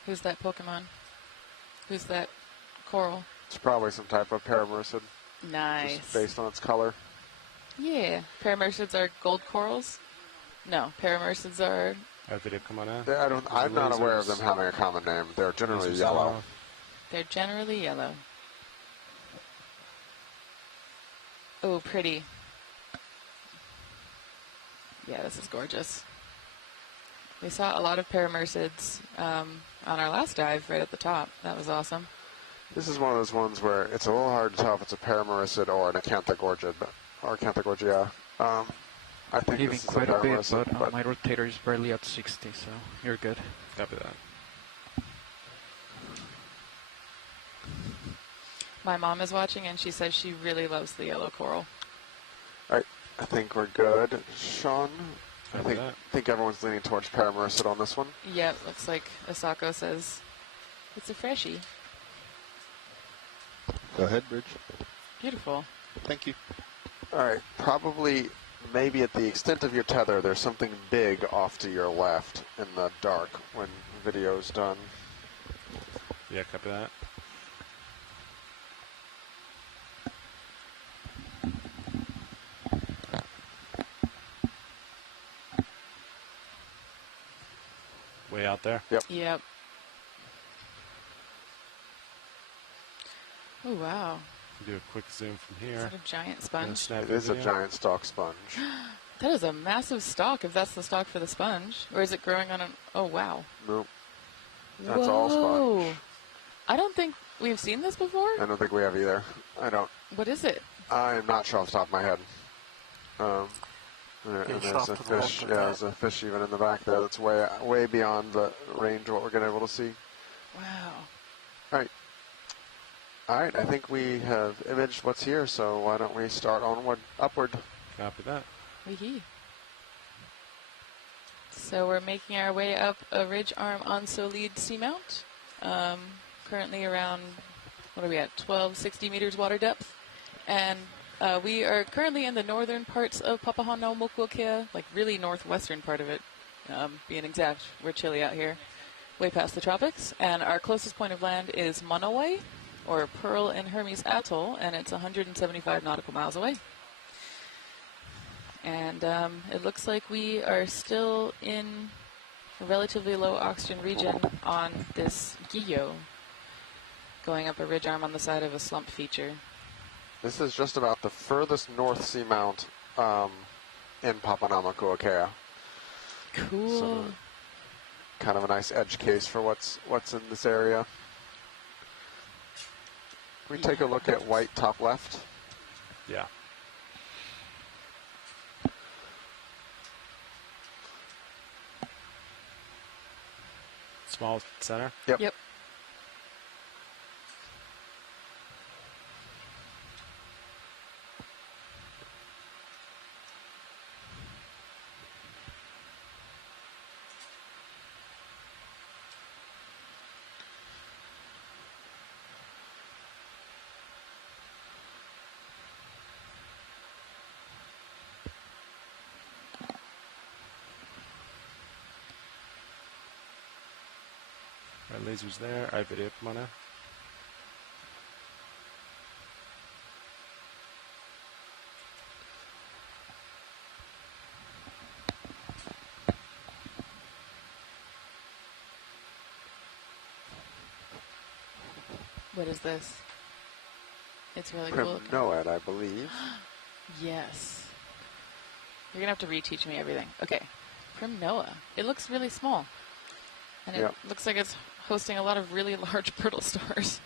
Who's that Pokemon? Who's that coral? It's probably some type of paramercid. Nice. Just based on its color. Yeah. Paramercids are gold corals? No, paramercids are... Our video come on in. I'm not aware of them having a common name. They're generally yellow. They're generally yellow. Oh, pretty. Yeah, this is gorgeous. We saw a lot of paramercids on our last dive right at the top. That was awesome. This is one of those ones where it's a little hard to tell if it's a paramercid or an acanthogorgid, or acanthogorgia. I think Leaving this is quite a bit, paramercid, but my rotator is barely at 60, so you're good. Copy that. My mom is watching, and she says she really loves the yellow coral. All right, I think we're good. Sean, I think everyone's leaning towards paramercid on this one. Yep, looks like Asako says it's a freshie. Go ahead, Bridge. Beautiful. Thank you. All right, probably, maybe at the extent of your tether, there's something big off to your left in the dark when video's done. Yeah, copy that. Way out there? Yep. Yep. Oh, wow. Do a quick zoom from here. Is that a giant sponge? It is a giant stalk sponge. That is a massive stalk, if that's the stalk for the sponge. Or is it growing on an... Oh, wow. Nope. That's Whoa. all sponge. I don't think we've seen this before. I don't think we have either. I don't. What is it? I am not sure off the top of my head. And there's a fish. Yeah, there's a fish even in the back there that's way beyond the range of what we're going to be able to see. Wow. All right. All right, I think we have imaged what's here, so why don't we start onward, upward. Copy that. Wee-hee. So we're making our way up a ridge arm on Solide Seamount. Currently around, what are we at, 1260 meters water depth. And we are currently in the northern parts of Papahanaumokuakea, like really northwestern part of it, being exact. We're chilly out here, way past the tropics. And our closest point of land is Monowai, or Pearl and Hermes Atoll, and it's 175 nautical miles away. And it looks like we are still in a relatively low oxygen region on this guyot, going up a ridge arm on the side of a slump feature. This is just about the furthest north seamount in Papahanaumokuakea. Cool. So, kind of a nice edge case for what's in this area. Can we take a look at white top left? Yeah. Small center? Yep. Yep. lasers there. All right, video, come on in. What is this? It's really cool. Primnoid, I believe. Yes. You're going to have to reteach me everything. Okay. Primnoa. It looks really small. And it looks like it's hosting a lot of really large brittle stars.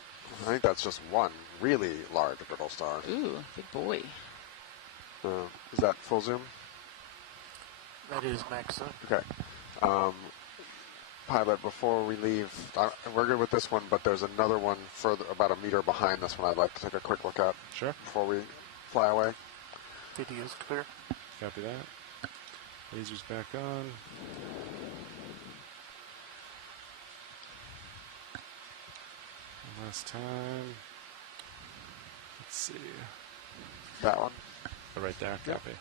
I think that's just one really large brittle star. Ooh, big boy. Is that full zoom? That is max zoom. Okay. Pilot, before we leave, we're good with this one, but there's another one further, about a meter behind this one I'd like to take a quick look at. Sure. Before we fly away. Video's clear. Copy that. Lasers back on. One last time. Let's see. That one? Oh, right there. Copy.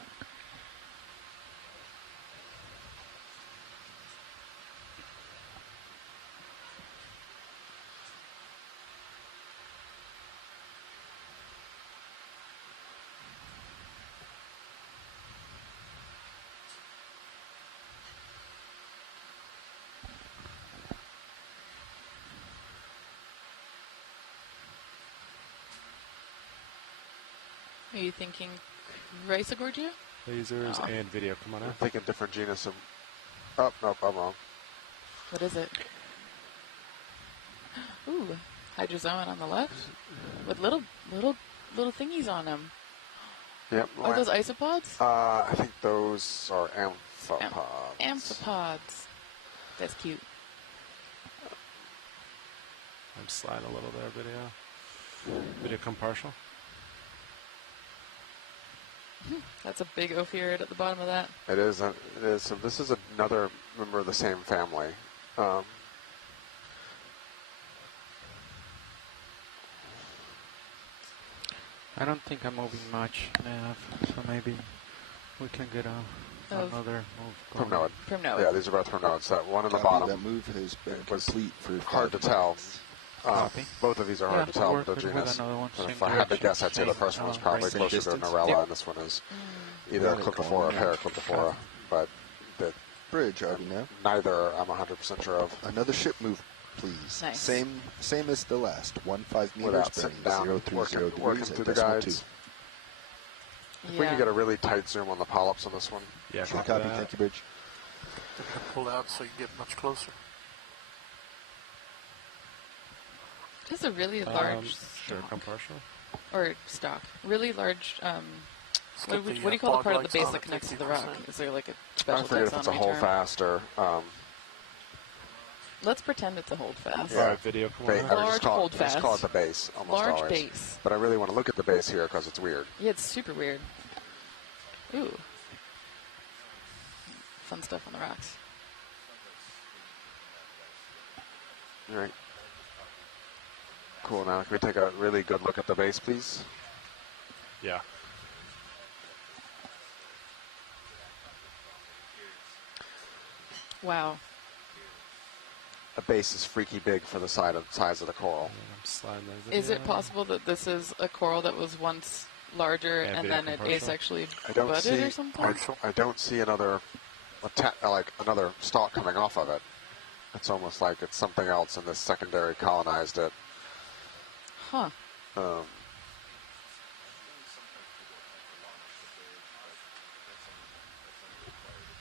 Are you thinking Chrysogorgia? Lasers and video. Come on I'm out. thinking different genus of... Oh, nope, I'm wrong. What is it? Ooh, hydrozoan on the left with little thingies on them. Yep. Are those isopods? I think those are amphipods. Amphipods. That's cute. I'm sliding a little there, video. Video come partial. That's a big ophiurid at the bottom of that. It is. It is. So this is another member of the same family. I don't think I'm moving much, Nav, so maybe we can get another move going. Primnoid. Yeah, these are both primnoids. That one on the bottom. That move has been complete for hard to tell. Both of these are hard to tell with the genus. If I had to guess, I'd say the first one was probably closer to Norella, and this one is either a Cliptophora or Paracliptophora. But the bridge, are we now? Neither I'm 100% sure of. Another ship move, please. Nice. Same as the last. 15 meters, without sitting down, working through the guides. If we can get a really tight zoom on the polyps on this one. Yeah, copy. Thank you, Bridge. Pull out so you get much closer. This is a really large sure, come partial. Or stock. Really large, what do you call the part of the base that connects to the rock? Is there like a special I forget if it's a holdfast or... Let's pretend it's a holdfast. Yeah, video. Large holdfast. Just call it the base, almost large always. Base. But I really want to look at the base here because it's weird. Yeah, it's super weird. Ooh. Fun stuff on the rocks. All right. Cool. Now, can we take a really good look at the base, please? Yeah. Wow. The base is freaky big for the size of the coral. Is it possible that this is a coral that was once larger and then it asexually budded or something? I don't see another another stalk coming off of it. It's almost like it's something else and this secondary colonized it. Huh. All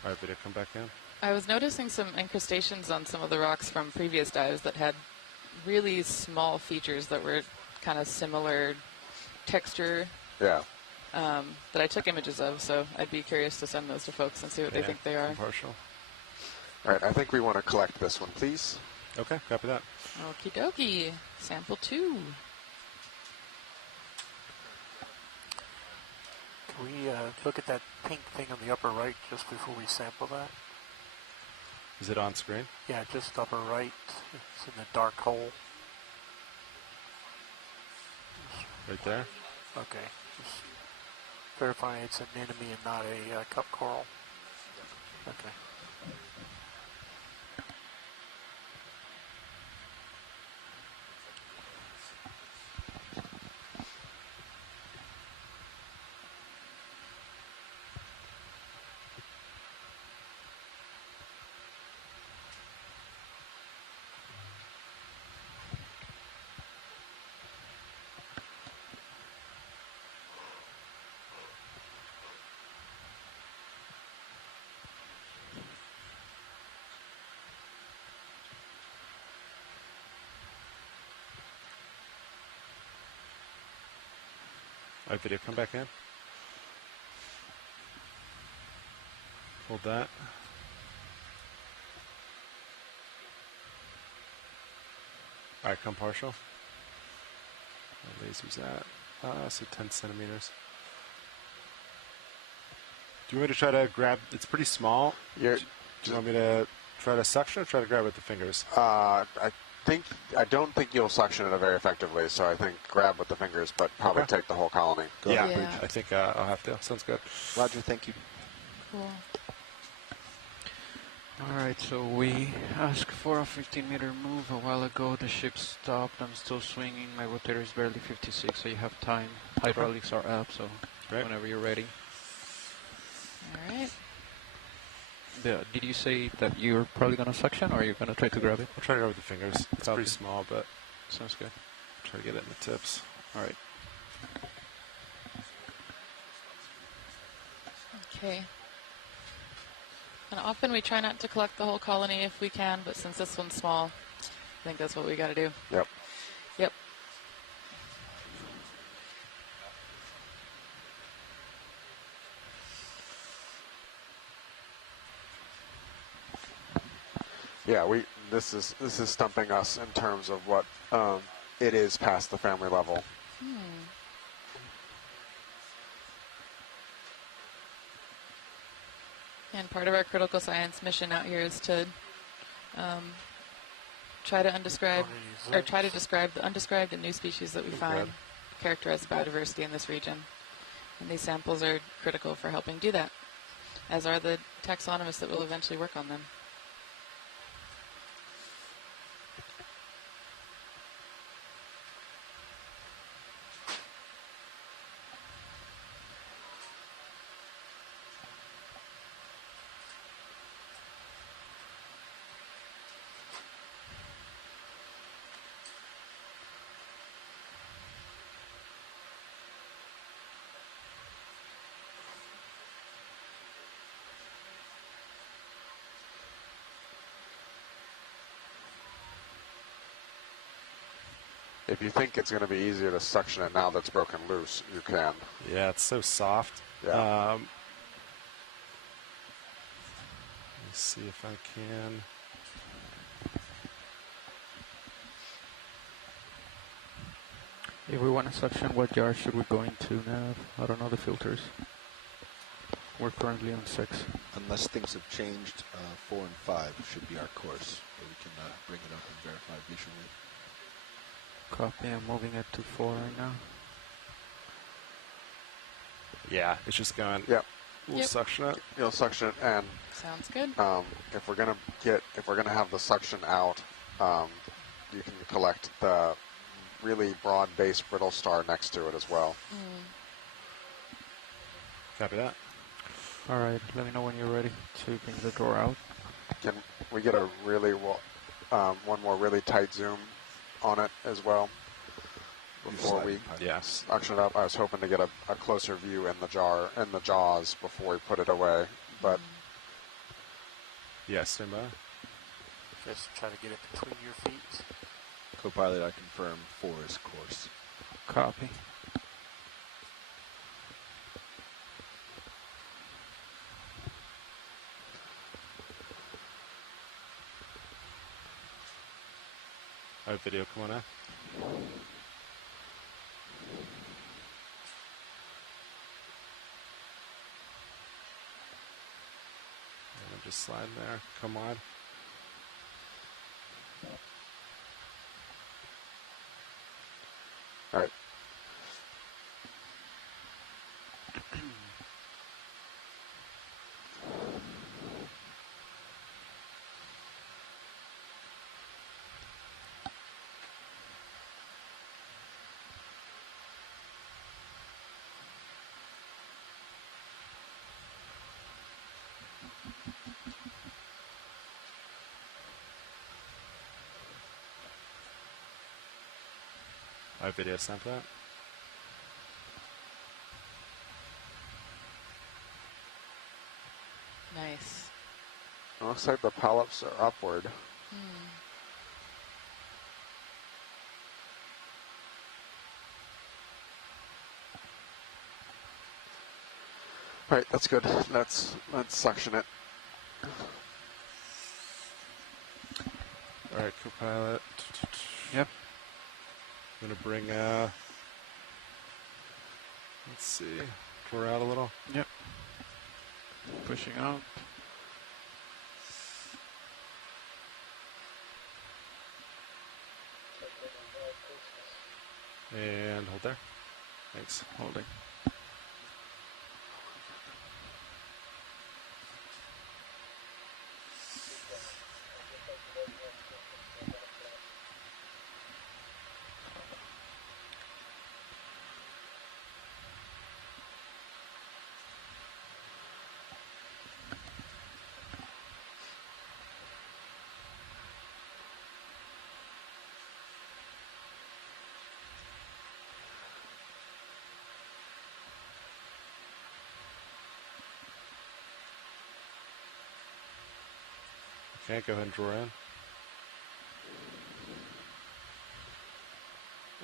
right, video, come back in. I was noticing some incrustations on some of the rocks from previous dives that had really small features that were kind of similar texture. Yeah. That I took images of, so I'd be curious to send those to folks and see what they think they are. Partial. All right, I think we want to collect this one, please. Okay, copy that. Okie dokie. Sample 2. Can we look at that pink thing on the upper right just before we sample that? Is it on screen? Yeah, just upper right. It's in the dark hole. Right there? Okay. Just verifying it's an anemone and not a cup coral. Okay. All right, video, come back in. Hold that. All right, come partial. Where laser's at? So 10 centimeters. Do you want me to try to grab? It's pretty small. Do you want me to try to suction or try to grab it with the fingers? I don't think you'll suction it very effectively, so I think grab with the fingers, but probably take the whole colony. Yeah, I think I'll have to. Sounds good. Roger, thank you. Cool. Alright, so we asked for a 15-meter move a while ago. The ship stopped. I'm still swinging. My rotator is barely 56, so you have time. Hydraulics are up, so whenever you're ready. Alright. Did you say that you're probably going to suction, or are you going to try to grab it? I'll try to grab with the fingers. It's pretty small, but sounds good. Try to get it in the tips. Alright. Okay. And often we try not to collect the whole colony if we can, but since this one's small, I think that's what we got to do. Yep. Yep. Yeah, this is stumping us in terms of what it is past the family level. And part of our critical science mission out here is to try to describe the undescribed and new species that we find, characterize the biodiversity in this region. And these samples are critical for helping do that, as are the taxonomists that will eventually work on them. If you think it's going to be easier to suction it now that's broken loose, you can. Yeah, it's so soft. Yeah. Let me see if I can. If we want to suction, what jar should we go into now? I don't know the filters. We're currently on 6. Unless things have changed, 4 and 5 should be our course, where we can bring it up and verify visually. Copy, I'm moving it to 4 right now. Yeah, it's just going. Yep. We'll suction it. You'll suction it, and sounds good. If we're gonna have the suction out, you can collect the really broad base brittle star next to it as well. Copy that. All right, let me know when you're ready to bring the drawer out. Can we get a really one more really tight zoom on it as well before we suction it up? I was hoping to get a closer view in the jaws before we put it away, but yes, stand by. Just try to get it between your feet. Co-pilot, I confirm 4 is course. Copy. All right, video, come on now. Just slide in there. Come on. All right. Our video sample that. Nice. It looks like the polyps are upward. All right, that's good. Let's suction it. All right, co-pilot. Yep. I'm gonna bring. Let's see. Pour out a little. Yep. Pushing out. And hold there. Thanks. Holding. Okay, go ahead and draw in.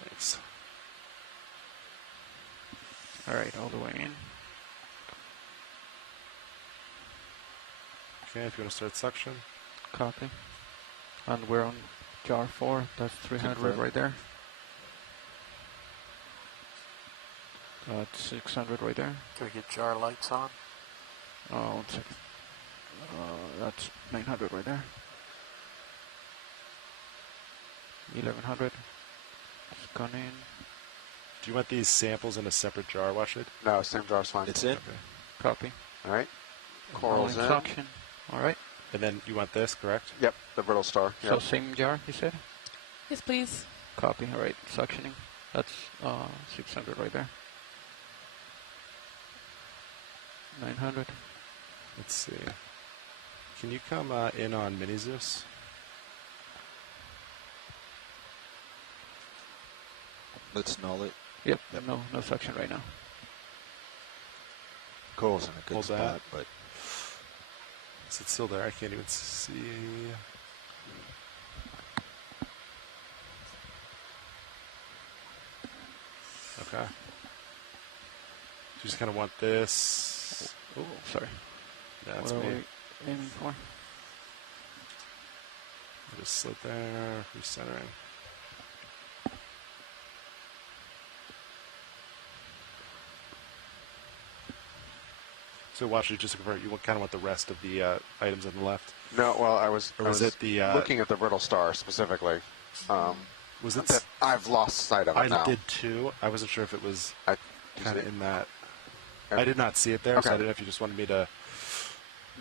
Thanks. All right, all the way in. Okay, if you want to start suction. Copy. And we're on jar 4. That's 300 Confirm. right there. That's 600 right there. Can we get jar lights on? Oh, 1 second. That's 900 right there. 1100. It's gone in. Do you want these samples in a separate jar, Washid? No, same jar's fine. It's in. Okay. Copy. All right. Corals in. Suction. All right. And then you want this, correct? Yep, the brittle star. So Yep. same jar, you said? Yes, please. Copy. All right. Suctioning. That's 600 right there. 900. Let's see. Can you come in on Mini Zeus? Let's null it. Yep. No suction right now. Coral's in a good Hold spot, that. but Is it still there? I can't even see. Okay. You just kind of want this. Oh, sorry. That's What are me. we aiming for? Just slip there, recentering. So watch it just to confirm, you kind of want the rest of the items on the left. No, well, I was it the looking at the brittle star specifically. Was it? That I've lost sight of it now. I did too. I wasn't sure if it was kind of in that. Okay. I did not see it there, so I Okay. didn't know if you just wanted me to.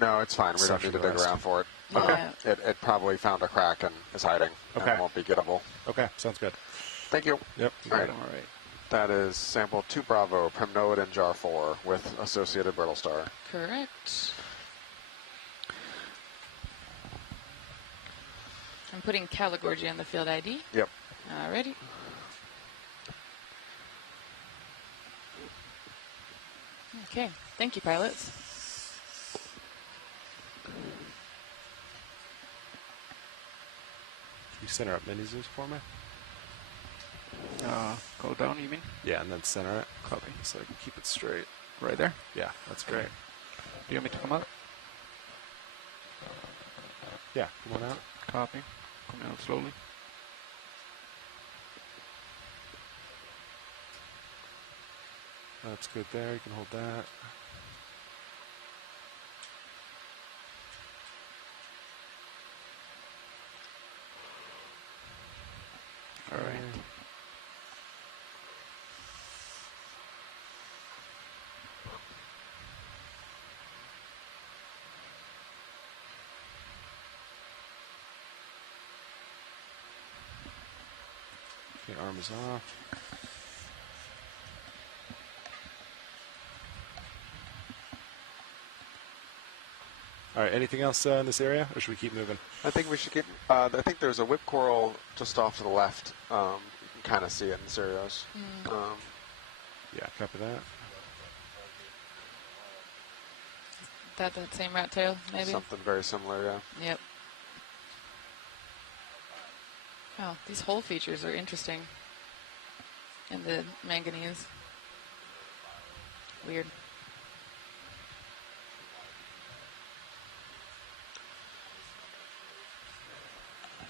No, it's fine. We don't Suction need to dig the rest. around for it. Okay. It probably found a crack and is hiding. Okay. And won't be gettable. Okay, sounds good. Thank you. Yep. All right. All right. That is sample 2 Bravo, Primnoid in jar 4 with associated brittle star. Correct. I'm putting Caligorgy on the field ID. Yep. Alrighty. Okay. Thank you, pilots. Can you center up Mini Zeus for me? Go down, you mean? Yeah, and then center it. Copy. So I can keep it straight. Right there? Yeah, that's great. Do you want me to come out? Yeah, come on out. Copy. Coming out slowly. That's good there. You can hold that. All right. Okay, arm is off. All right, anything else in this area, or should we keep moving? I think we should keep. I think there's a whip coral just off to the left. You can kind of see it in the serios. Yeah, copy that. That same rat tail, maybe? Something very similar, yeah. Yep. Wow, these hole features are interesting in the manganese. Weird.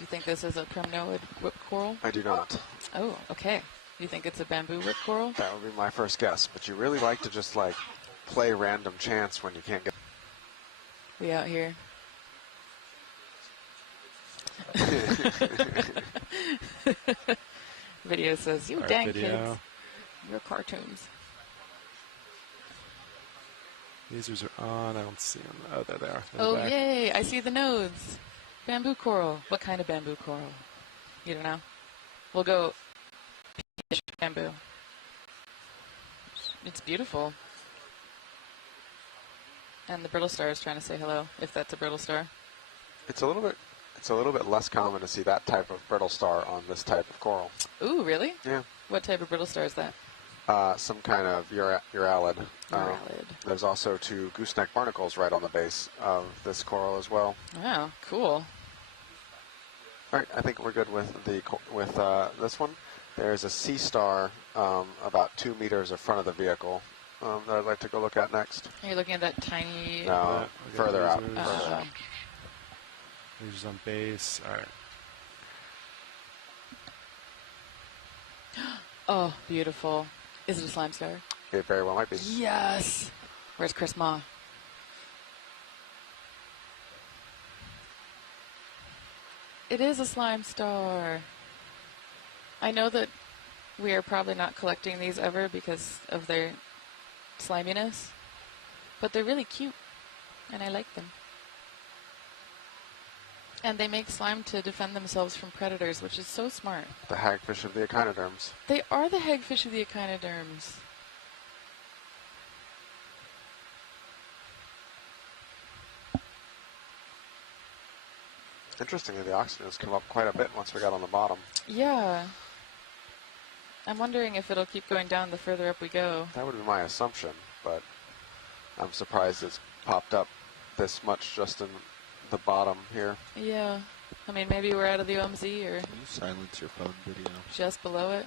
you think this is a primnoid whip coral? I do not. Oh, okay. You think it's a bamboo whip coral? That would be my first guess. But you really like to just like play random chance when you can't get. We out here. Video says, you dang kids. Your cartoons. Lasers are on. I don't see them. Oh, there they are. Oh, yay. I see the nodes. Bamboo coral. What kind of bamboo coral? You don't know? We'll go peach bamboo. It's beautiful. And the brittle star is trying to say hello, if that's a brittle star. It's a little bit less common to see that type of brittle star on this type of coral. Ooh, really? Yeah. What type of brittle star is that? Some kind of uralid. Uralid. There's also 2 gooseneck barnacles right on the base of this coral as well. Wow, cool. All right, I think we're good with this one. There's a sea star about 2 meters in front of the vehicle that I'd like to go look at next. Are you looking at that tiny... No, further out. Lasers on base. All right. Oh, beautiful. Is it a slime star? It very well might be. Yes! Where's Chris Ma? It is a slime star. I know that we are probably not collecting these ever because of their sliminess, but they're really cute, and I like them. And they make slime to defend themselves from predators, which is so smart. The hagfish of the echinoderms. They are the hagfish of the echinoderms. Interestingly, the oxygen has come up quite a bit once we got on the bottom. Yeah. I'm wondering if it'll keep going down the further up we go. That would be my assumption, but I'm surprised it's popped up this much just in the bottom here. Yeah. I mean, maybe we're out of the OMZ or... Can you silence your phone video? Just below it.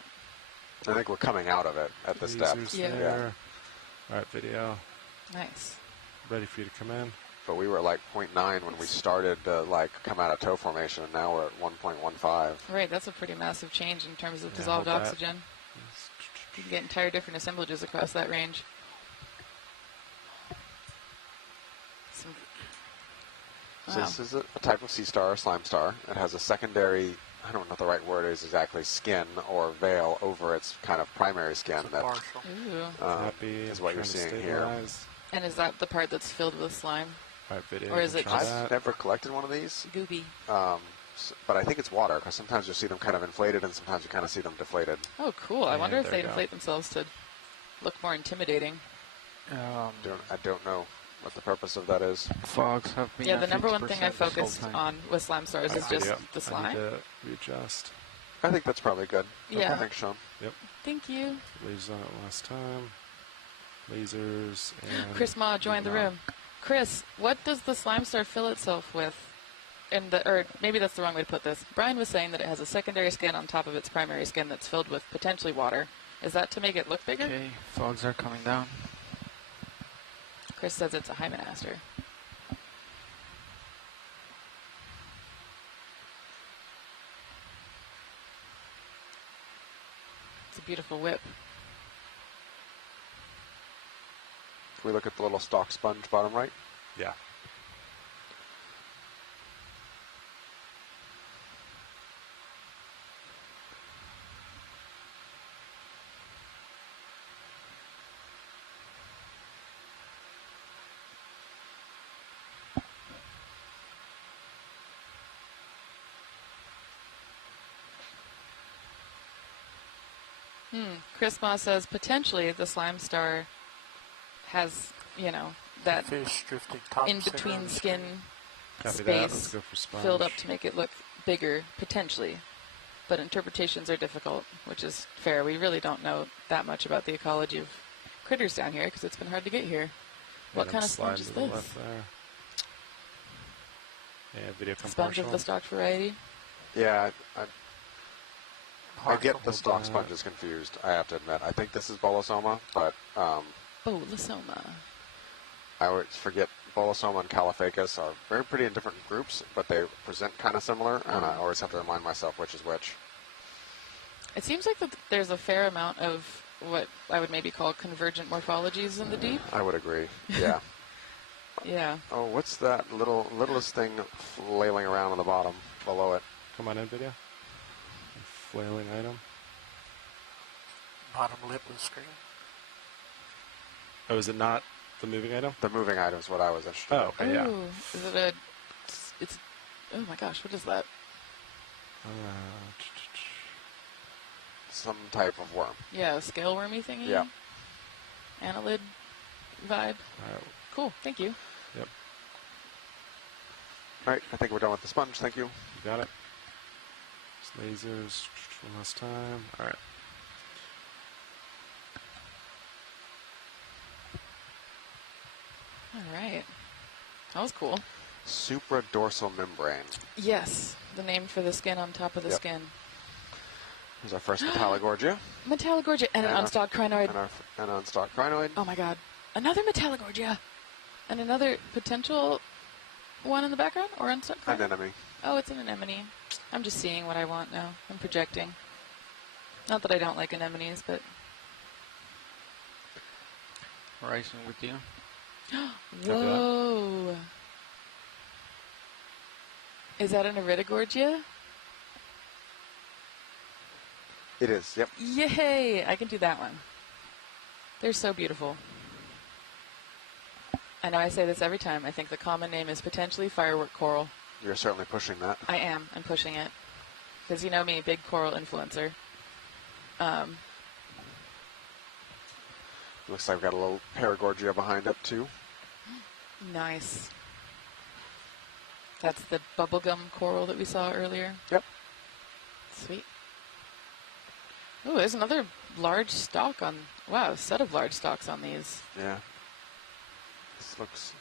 I think we're coming out of it at this depth. Yeah. All right, video. Nice. Ready for you to come in. But we were at like 0.9 when we started to like come out of tow formation, and now we're at 1.15. Right, that's a pretty massive change in terms of dissolved oxygen. You can get entire different assemblages across that range. So this is a type of sea star, slime star. It has a secondary, I don't know what the right word is exactly, skin or veil over its kind of primary skin. That is what you're seeing here. And is that the part that's filled with slime? Video. Or is it just... I've never collected one of these. Gooby. But I think it's water, because sometimes you'll see them kind of inflated and sometimes you kind of see them deflated. Oh, cool. I wonder if they inflate themselves to look more intimidating. I don't know what the purpose of that is. Fogs have been the number one thing I focused on with slime stars is just the slime. I need to readjust. I think that's probably good. Yeah. Thanks, Sean. Yep. Thank you. Lasers on it last time. Lasers and... Chris Ma joined the room. Chris, what does the slime star fill itself with? Or maybe that's the wrong way to put this. Brian was saying that it has a secondary skin on top of its primary skin that's filled with potentially water. Is that to make it look bigger? Okay, fogs are coming down. Chris says it's a hymenaster. It's a beautiful whip. Can we look at the little stalk sponge bottom right? Yeah. Chris Ma says potentially the slime star has, that fish drifting top in between skin space filled up to make it look bigger, potentially. But interpretations are difficult, which is fair. We really don't know that much about the ecology of critters down here because it's been hard to get here. What kind of sponge is this? Video sponge of the stock variety? Yeah, I get the stalk sponges confused, I have to admit. I think this is Bolosoma, but... Bolosoma. I always forget Bolosoma and Caliphacus are very pretty in different groups, but they present kind of similar, and I always have to remind myself which is which. It seems like that there's a fair amount of what I would maybe call convergent morphologies in the deep. I would agree, yeah. Yeah. Oh, what's that littlest thing flailing around on the bottom below it? Come on in, video. Flailing item. Bottom lip of the screen. Oh, is it not the moving item? The moving item is what I was interested in. Oh, okay, yeah. Ooh, is it a... It's... Oh my gosh, what is that? Some type of worm. Yeah, a scale wormy thingy? Yeah. Annelid vibe? Cool, thank you. Yep. All right, I think we're done with the sponge. Thank you. You got it. Just lasers one last time. All right. All right. That was cool. Supradorsal membrane. Yes, the name for the skin on top of the skin. Here's our first Metallogorgia. Metallogorgia and an unstalked crinoid. And an unstalked crinoid. Oh my god. Another Metallogorgia. And another potential one in the background? Or unstalked crinoid? Anemone. Oh, it's an anemone. I'm just seeing what I want now. I'm projecting. Not that I don't like anemones, but... Rising with you. Whoa. Is that an Iridogorgia? It is, yep. Yay! I can do that one. They're so beautiful. I know I say this every time. I think the common name is potentially firework coral. You're certainly pushing that. I am. I'm pushing it. Because you know me, big coral influencer. Looks like we've got a little Paragorgia behind it, too. Nice. That's the bubblegum coral that we saw earlier. Yep. Sweet. Oh, there's another large stalk on... Wow, a set of large stalks on these. Yeah. This looks...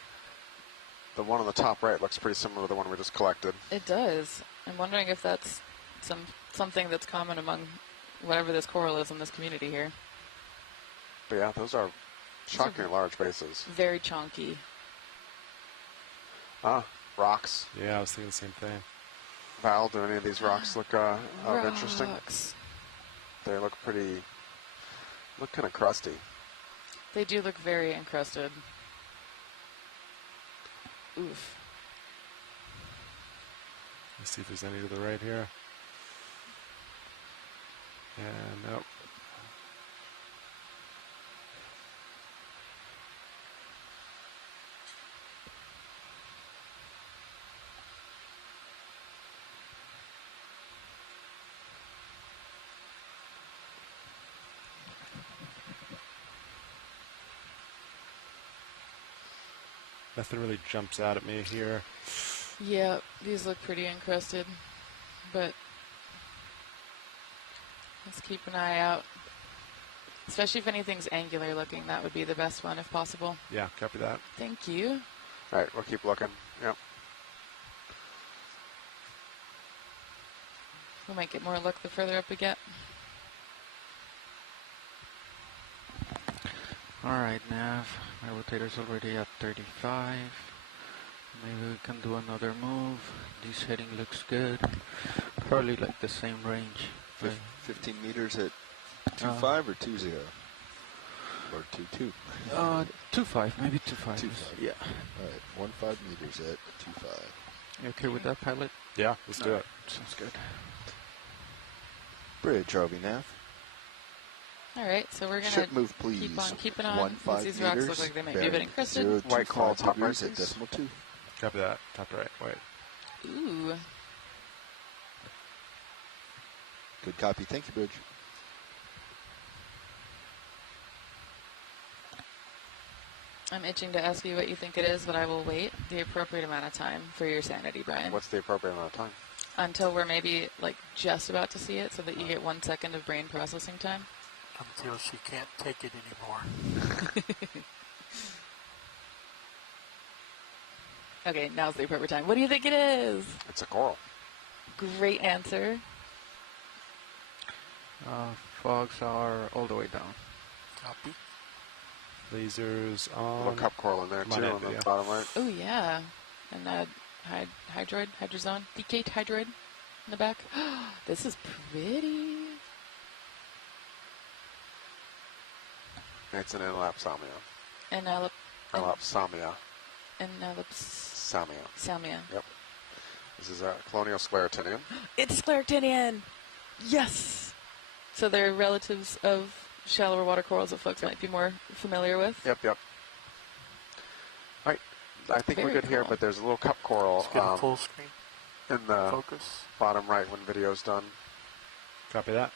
The one on the top right looks pretty similar to the one we just collected. It does. I'm wondering if that's something that's common among whatever this coral is in this community here. But yeah, those are shockingly large bases. Very chonky. Ah, rocks. Yeah, I was thinking the same thing. Val, do any of these rocks look of interesting? They look pretty... Look kind of crusty. They do look very encrusted. Oof. Let's see if there's any to the right here. And nope. Nothing really jumps out at me here. Yeah, these look pretty encrusted, but let's keep an eye out. Especially if anything's angular looking, that would be the best one if possible. Yeah, copy that. Thank you. All right, we'll keep looking. Yep. We might get more luck the further up we get. Alright, Nav. My rotator's already at 35. Maybe we can do another move. This heading looks good. Probably like the same range. 15 meters at 2.5 or 2.0? Or 2.2? 2.5, maybe 2.5. 2.5. Yeah. Alright, 1.5 meters at 2.5. You okay with that, pilot? Yeah, let's do it. Sounds good. Bridge, RV Nav. All right, so we're going Ship to move, please. keep on keeping on. 1.5 These rocks look like they might be a bit encrusted. White claw top right, at decimal 2. Copy that. Top right. Wait. Ooh. Good copy. Thank you, Bridge. I'm itching to ask you what you think it is, but I will wait the appropriate amount of time for your sanity, Brian. What's the appropriate amount of time? Until we're maybe like just about to see it so that you get 1 second of brain processing time. Until she can't take it anymore. Okay, now's the appropriate time. What do you think it is? It's a coral. Great answer. Fogs are all the way down. Copy. Lasers on. A little cup coral in there too on the bottom right. Oh yeah, and hydrazone, decayed hydroid in the back. This is pretty. It's an Analapsamia. Analapsamia. Samia. Yep. This is a colonial sclerotinian. It's sclerotinian. Yes. So they're relatives of shallower water corals that folks might be more familiar with. Yep. All right. I think we're good here, but there's a little cup coral. Let's get a full screen. In the focus. Bottom right when video's done. Copy that.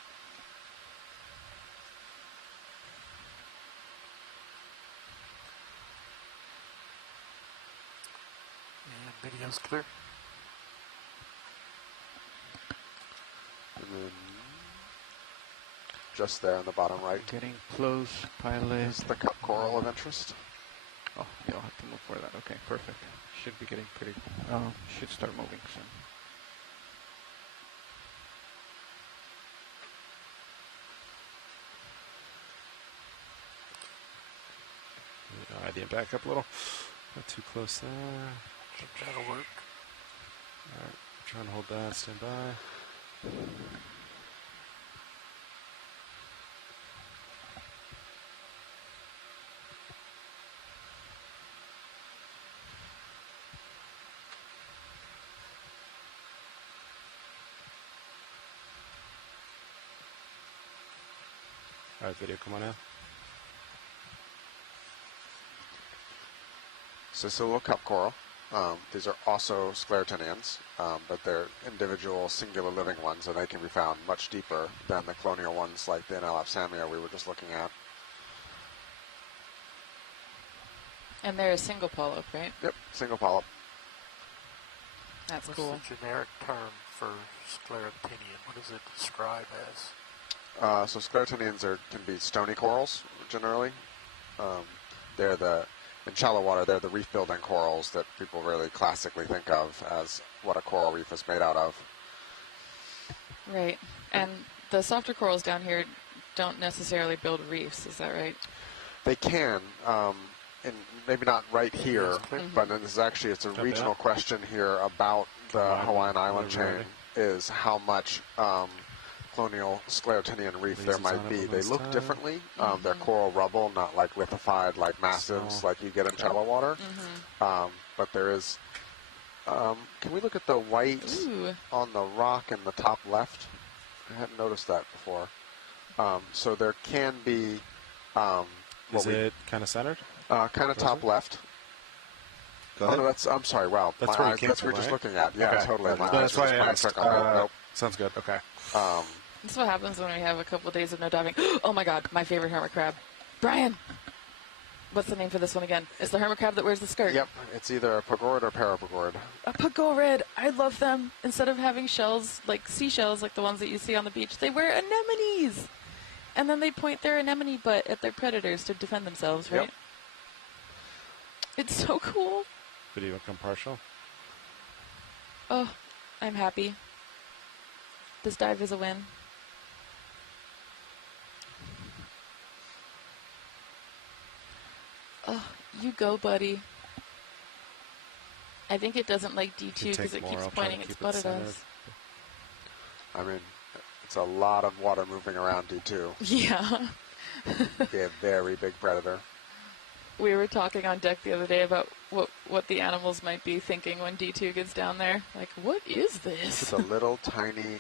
And video's clear. And then just there in the bottom right. Getting close, pilot. Is the cup coral of interest. Oh, yeah, I'll have to move for that. Okay, perfect. Should be getting pretty, should start moving soon. IDM back up a little. Not too close there. That'll work. Alright, trying to hold that. Stand by. Alright, video, come on now. So it's a little cup coral. These are also sclerotinians, but they're individual singular living ones, and they can be found much deeper than the colonial ones like the Analapsamia we were just looking at. And they're a single polyp, right? Yep, single polyp. That's What's cool. the generic term for sclerotinian? What does it describe as? So sclerotinians can be stony corals, generally. In shallow water, they're the reef-building corals that people really classically think of as what a coral reef is made out of. Right. And the softer corals down here don't necessarily build reefs, is that right? They can, and maybe not right here, but then it's a regional question here about the Hawaiian island chain, is how much colonial sclerotinian reef there might be. They look differently. They're coral rubble, not like lithified, like massives, like you get in shallow water. But there is. Can we look at the white on the rock in the top left? I hadn't noticed that before. So there can be. Is it kind of centered? Kind of top left. Go ahead. Oh, no, I'm sorry. Wow, that's my where eyes, you that's what we're just looking at. Yeah, okay. totally. My That's why I asked. Nope. Sounds good. Okay. That's what happens when we have a couple of days of no diving. Oh my god, my favorite hermit crab. Brian! What's the name for this one again? It's the hermit crab that wears the skirt. Yep, it's either a pagorid or parapagorid. A pagorid! I love them. Instead of having shells, like seashells, like the ones that you see on the beach, they wear anemones! And then they point their anemone butt at their predators to defend themselves, right? Yep. It's so cool. Video come partial. Oh, I'm happy. This dive is a win. Oh, you go, buddy. I think it doesn't like D2 because it keeps pointing its butt at us. I mean, it's a lot of water moving around D2. Yeah. Be a very big predator. We were talking on deck the other day about what the animals might be thinking when D2 gets down there. Like, what is this? It's a little tiny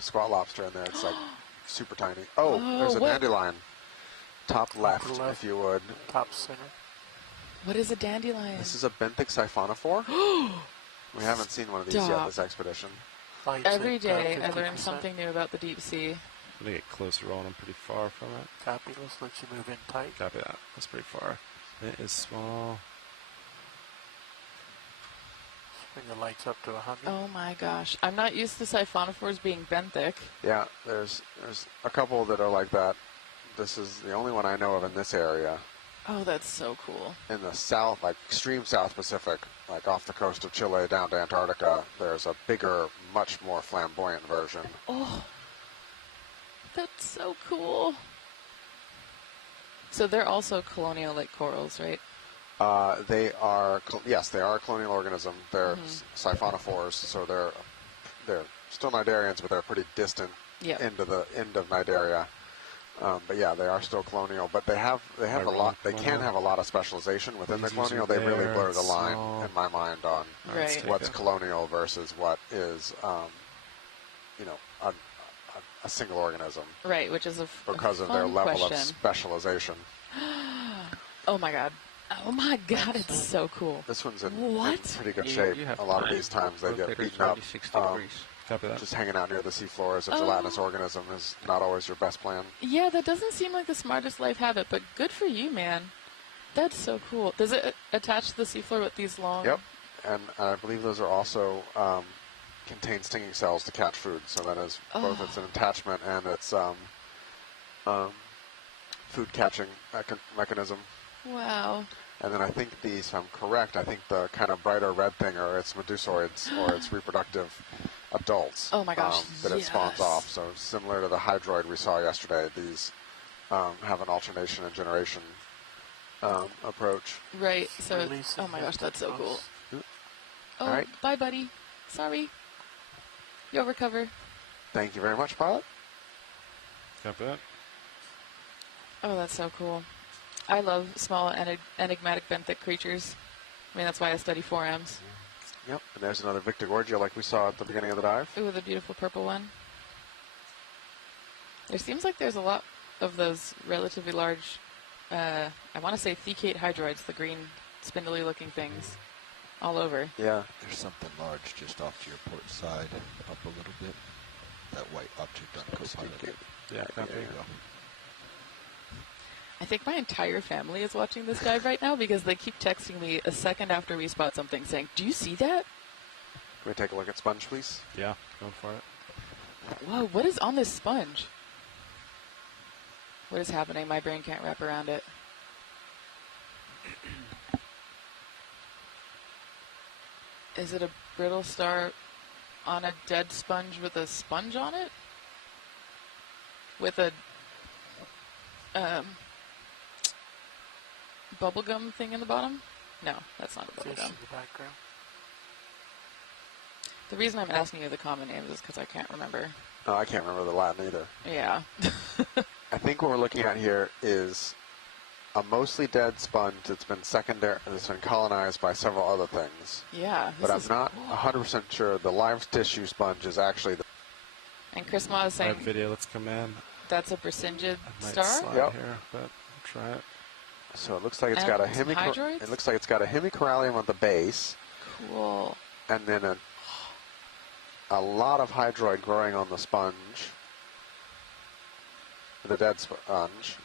squat lobster in there. It's like super tiny. Oh, there's a dandelion. Top left, if you would. Top center. What is a dandelion? This is a benthic siphonophore. We haven't seen one of these yet this expedition. Every day I learn something new about the deep sea. I'm going to get closer on. I'm pretty far from it. Copy. Let's let you move in tight. Copy that. That's pretty far. It is small. Bring the lights up to 100. Oh my gosh. I'm not used to siphonophores being benthic. Yeah, there's a couple that are like that. This is the only one I know of in this area. Oh, that's so cool. In the south, like extreme South Pacific, like off the coast of Chile down to Antarctica, there's a bigger, much more flamboyant version. Oh, that's so cool. So they're also colonial like corals, right? They are a colonial organism. They're siphonophores, so they're still cnidarians, but they're pretty distant into the end of cnidaria. But yeah, they are still colonial. But they have a lot. They can have a lot of specialization within the colonial. They really blur the line in my mind on what's colonial versus what is, a single organism. Right, which is because of their level of specialization. Oh my god. Oh my god, it's so cool. This one's in pretty good shape. A lot of these times they get beaten up. Just hanging out near the seafloor as a gelatinous organism is not always your best plan. Yeah, that doesn't seem like the smartest life habit, but good for you, man. That's so cool. Does it attach to the seafloor with these long... Yep, and I believe those are also contain stinging cells to catch food, so that is both it's an attachment and it's food catching mechanism. Wow. And then I think these, if I'm correct, I think the kind of brighter red thing are its medusoids or its reproductive adults. Oh my gosh, that it spawns off. So similar to the hydroid we saw yesterday, these have an alternation and generation approach. Right, so, oh my gosh, that's so cool. Oh, all right. Bye, buddy. Sorry. You'll recover. Thank you very much, pilot. Copy that. Oh, that's so cool. I love small enigmatic benthic creatures. I mean, that's why I study 4Ms. Yep, and there's another Victigorgia like we saw at the beginning of the dive. Ooh, the beautiful purple one. There seems like there's a lot of those relatively large, I want to say thecate hydroids, the green spindly looking things, all over. Yeah. There's something large just off to your port side, up a little bit. That white object on co-pilot. Yeah, there you go. I think my entire family is watching this dive right now because they keep texting me a second after we spot something saying, "Do you see that?" Can we take a look at sponge, please? Yeah, go for it. Whoa, what is on this sponge? What is happening? My brain can't wrap around it. Is it a brittle star on a dead sponge with a sponge on it? With a bubblegum thing in the bottom? No, that's not a bubblegum. The reason I'm asking you the common names is because I can't remember. No, I can't remember the Latin either. Yeah. I think what we're looking at here is a mostly dead sponge that's been colonized by several other things. Yeah. But I'm not 100% sure the live tissue sponge is actually the... And Chris Ma is saying... video, let's come in. That's a Brasingid star? Yep. Here, but try it. So it looks like it's got a hydroids? It looks like it's got a hemicorallium at the base. Cool. And then a lot of hydroid growing on the sponge. The dead sponge.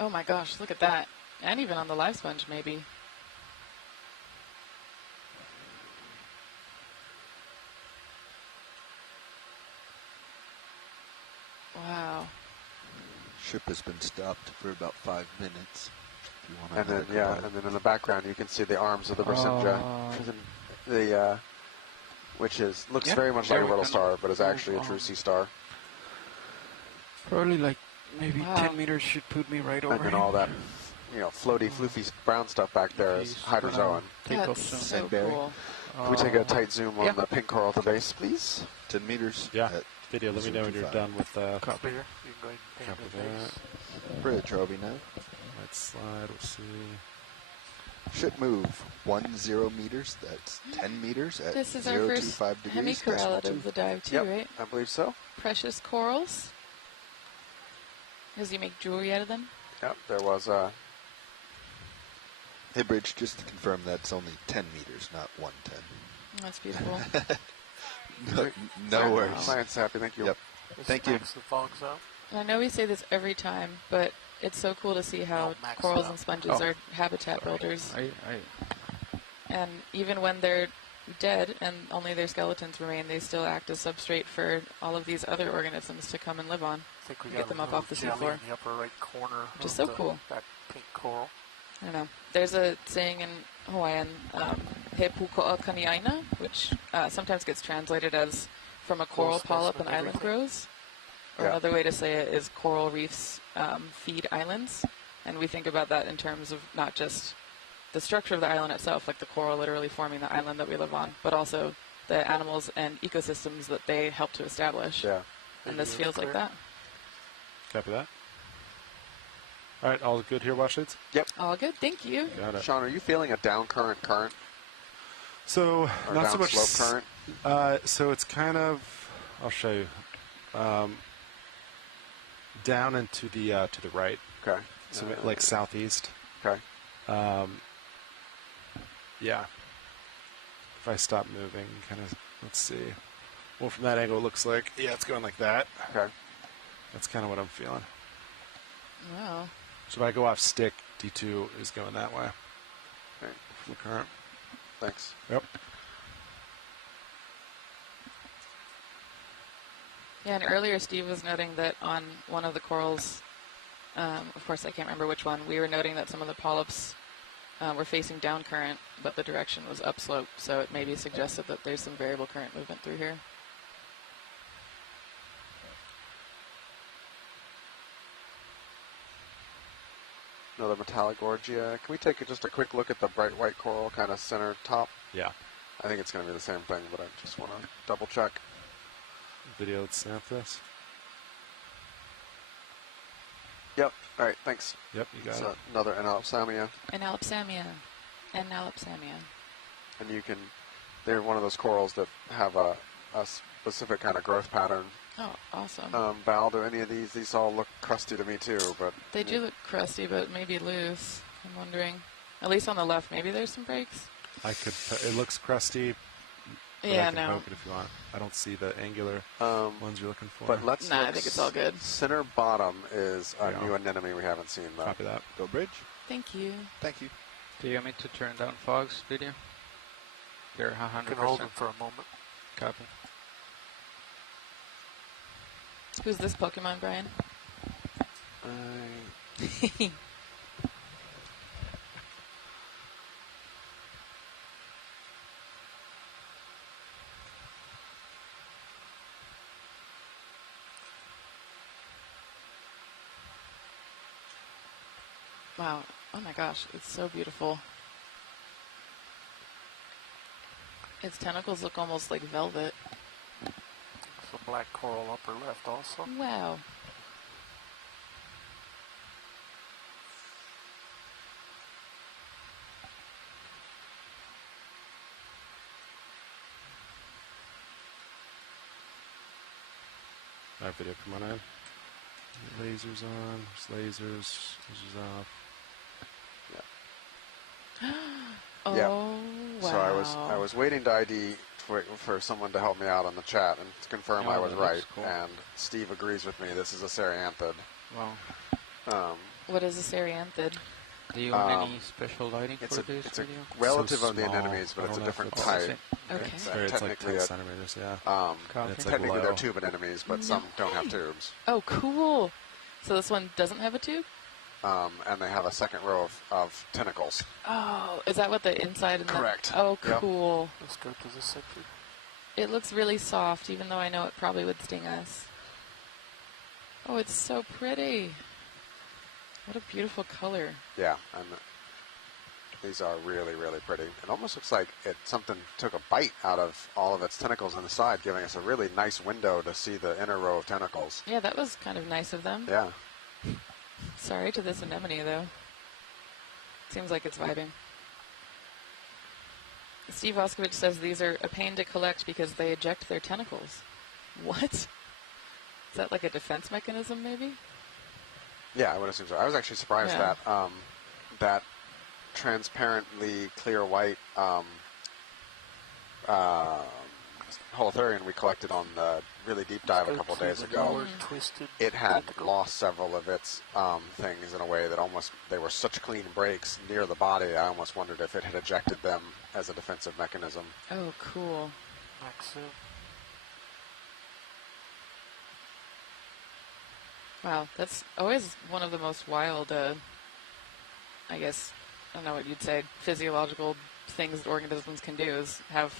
Oh my gosh, look at that. And even on the live sponge, maybe. Wow. Ship has been stopped for about 5 minutes. If you want to and then in the background you can see the arms of the Brasinja, which looks very much like a little star, but is actually a true sea star. Probably like maybe 10 meters should put me right over. And then all that, floaty, floofy brown stuff back there is hydrozoan. That's so cool. Can we take a tight zoom on the pink coral at the base, please? 10 meters. Yeah. Video, let me know when you're done with copy here. You can go ahead and pan to the base. Bridge, are we now? Let's slide, we'll see. Should move 10 meters. That's 10 meters at This is 0 our to first 5 degrees. hemicorallid of the dive too, right? I believe so. Precious corals. Does he make jewelry out of them? Yep, there was a... Hey, Bridge, just to confirm that's only 10 meters, not 110. That's beautiful. No worries. Science happy, thank you. Yep. Thank you. The fogs out. I know we say this every time, but it's so cool to see how corals and sponges are habitat builders. And even when they're dead and only their skeletons remain, they still act as substrate for all of these other organisms to come and live on. I think we get them up off the seafloor. In the upper right corner. Which is so cool. That pink coral. I don't know. There's a saying in Hawaiian, he puko'a kaniaina, which sometimes gets translated as from a coral polyp an island grows. or another way to say it is coral reefs feed islands. And we think about that in terms of not just the structure of the island itself, like the coral literally forming the island that we live on, but also the animals and ecosystems that they help to establish. Yeah. And this feels like that. Copy that. All right, all good here, watch leads? Yep. All good, thank you. Got it. Sean, are you feeling a down current? So, Or not down so much. slope current? So it's kind of, I'll show you, down and to the right. Okay. So like southeast. Okay. Yeah. If I stop moving, kind of, let's see. Well, from that angle, it looks like, yeah, it's going like that. Okay. That's kind of what I'm feeling. Wow. So if I go off stick, D2 is going that way. Okay. From the current. Thanks. Yep. Yeah, and earlier Steve was noting that on one of the corals, of course I can't remember which one, we were noting that some of the polyps were facing down current, but the direction was upslope, so it maybe suggested that there's some variable current movement through here. Another metallic Gorgia. Can we take just a quick look at the bright white coral, kind of center top? Yeah. I think it's going to be the same thing, but I just want to double check. Video, let's snap this. Yep. All right. Thanks. Yep, you got it's it. Another analopsamia. Analopsamia. And you can, they're one of those corals that have a specific kind of growth pattern. Oh, awesome. Val, do any of these all look crusty to me too, but. They do look crusty, but maybe loose. I'm wondering. At least on the left, maybe there's some breaks. It looks crusty. Yeah, I can no. poke it if you want. I don't see the angular ones you're looking for. But let's I think it's all good. Center bottom is a new anemone we haven't seen though. Copy that. Go bridge. Thank you. Thank you. Do you want me to turn down Fog's video? They're 100%. Can hold them for a moment. Copy. Who's this Pokemon, Brian? Wow. Oh my gosh, it's so beautiful. Its tentacles look almost like velvet. It's a black coral upper left also. Wow. All right, video, come on in. Lasers on, lasers off. Oh, Yeah. wow. So I was waiting to ID for someone to help me out on the chat and to confirm Oh, I was that right. looks cool. And Steve agrees with me. This is a Cereanthid. Wow. What is a Cereanthid? Do you want any special lighting It's for a this it's a video? relative So of the small. anemones, but I it's a don't know different if type. Okay. It's, It's like technically 10 centimeters, yeah. Copy. It's like technically they're low. tube anemones, but some don't have tubes. Oh, cool. So this one doesn't have a tube? And they have a second row of tentacles. Oh, is that what the inside and Correct. Oh, Yep. cool. Let's go to the center. It looks really soft, even though I know it probably would sting us. Oh, it's so pretty. What a beautiful color. Yeah, and these are really, really pretty. It almost looks like something took a bite out of all of its tentacles on the side, giving us a really nice window to see the inner row of tentacles. Yeah, that was kind of nice of them. Yeah. Sorry to this anemone, though. Seems like it's vibing. Steve Oskovich says these are a pain to collect because they eject their tentacles. What? Is that like a defense mechanism, maybe? Yeah, I would assume so. I was actually surprised Yeah. that transparently clear white holothurian we collected on the really deep dive a couple of days ago. Twisted It had lost several of its things in a way that almost they were such clean breaks near the body. I almost wondered if it had ejected them as a defensive mechanism. Oh, cool. Maxim. Wow, that's always one of the most wild, I guess, I don't know what you'd say, physiological things that organisms can do is have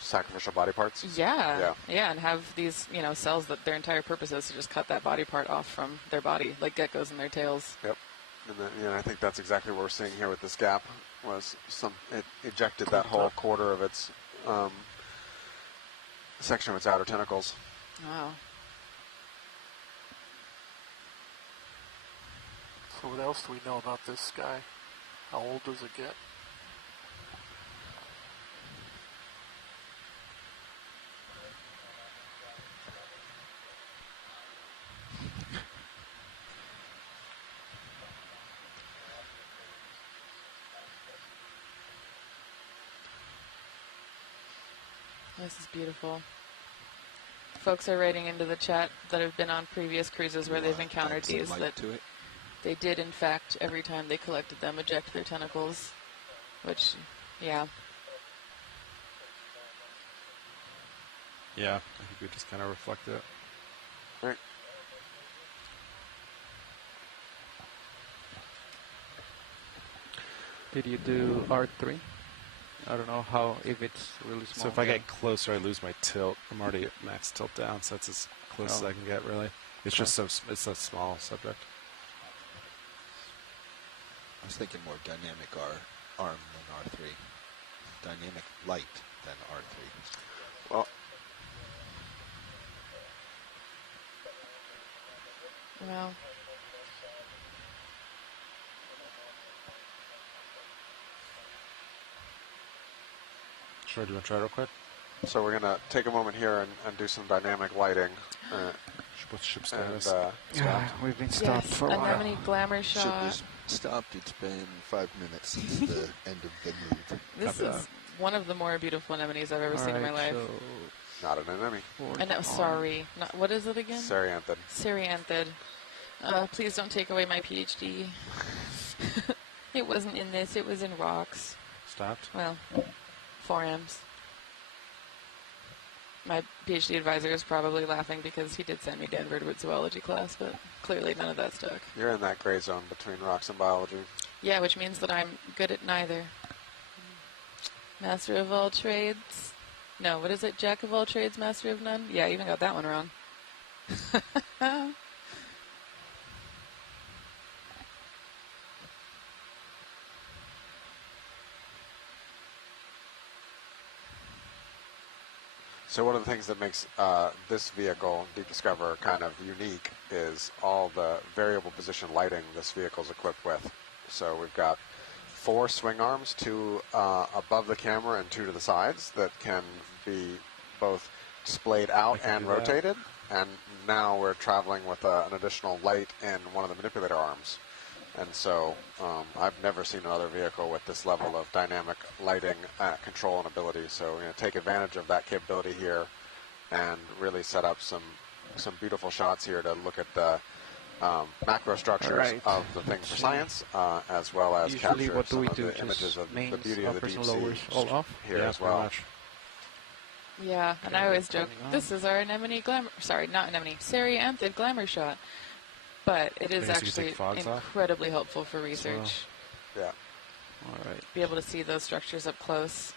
sacrificial body parts. Yeah, and have these, cells that their entire purpose is to just cut that body part off from their body, like geckos and their tails. Yep. And then, I think that's exactly what we're seeing here with this gap. Was it ejected that whole quarter of its section of its outer tentacles. Wow. So what else do we know about this guy? How old does it get? This is beautiful. Folks are writing into the chat that have been on previous cruises where they've encountered these that they did, in fact, every time they collected them, eject their tentacles, which, yeah. Yeah, I think we just kind of reflect it. Right. Did you do R3? I don't know if it's really small. So if I get closer, I lose my tilt. I'm already at max tilt down, so that's as close as I can get, really. It's just it's a small subject. I was thinking more dynamic arm than R3. Dynamic light than R3. Well, well. Sure, do you want to try it real quick? So we're going to take a moment here and do some dynamic lighting. What's ship status? We've been stopped for a while. Anemone glamour shot. Ship is stopped. It's been 5 minutes since the end of the move. This is one of the more beautiful anemones I've ever seen in my life. So not an anemone. Sorry. What is it again? Serianthid. Serianthid. Please don't take away my PhD. It wasn't in this. It was in rocks. Stopped? Well, 4Ms. My PhD advisor is probably laughing because he did send me to invertebrate zoology class, but clearly none of that stuck. You're in that gray zone between rocks and biology. Yeah, which means that I'm good at neither. Master of all trades. No, what is it? Jack of all trades, master of none? Yeah, I even got that one wrong. So one of the things that makes this vehicle, Deep Discover, kind of unique is all the variable position lighting this vehicle is equipped with. So we've got 4 swing arms, 2 above the camera and 2 to the sides that can be both displayed out and rotated. And now we're traveling with an additional light in one of the manipulator arms. And so I've never seen another vehicle with this level of dynamic lighting control and ability. So we're going to take advantage of that capability here and really set up some beautiful shots here to look at the macro structures of the things for science, as well as capture some of the images of the beauty of the deep sea here as well. Yeah, and I always joke, this is our anemone glamour, sorry, not anemone, Serianthid glamour shot. But it is actually incredibly helpful for research. So, yeah. All right. Be able to see those structures up close.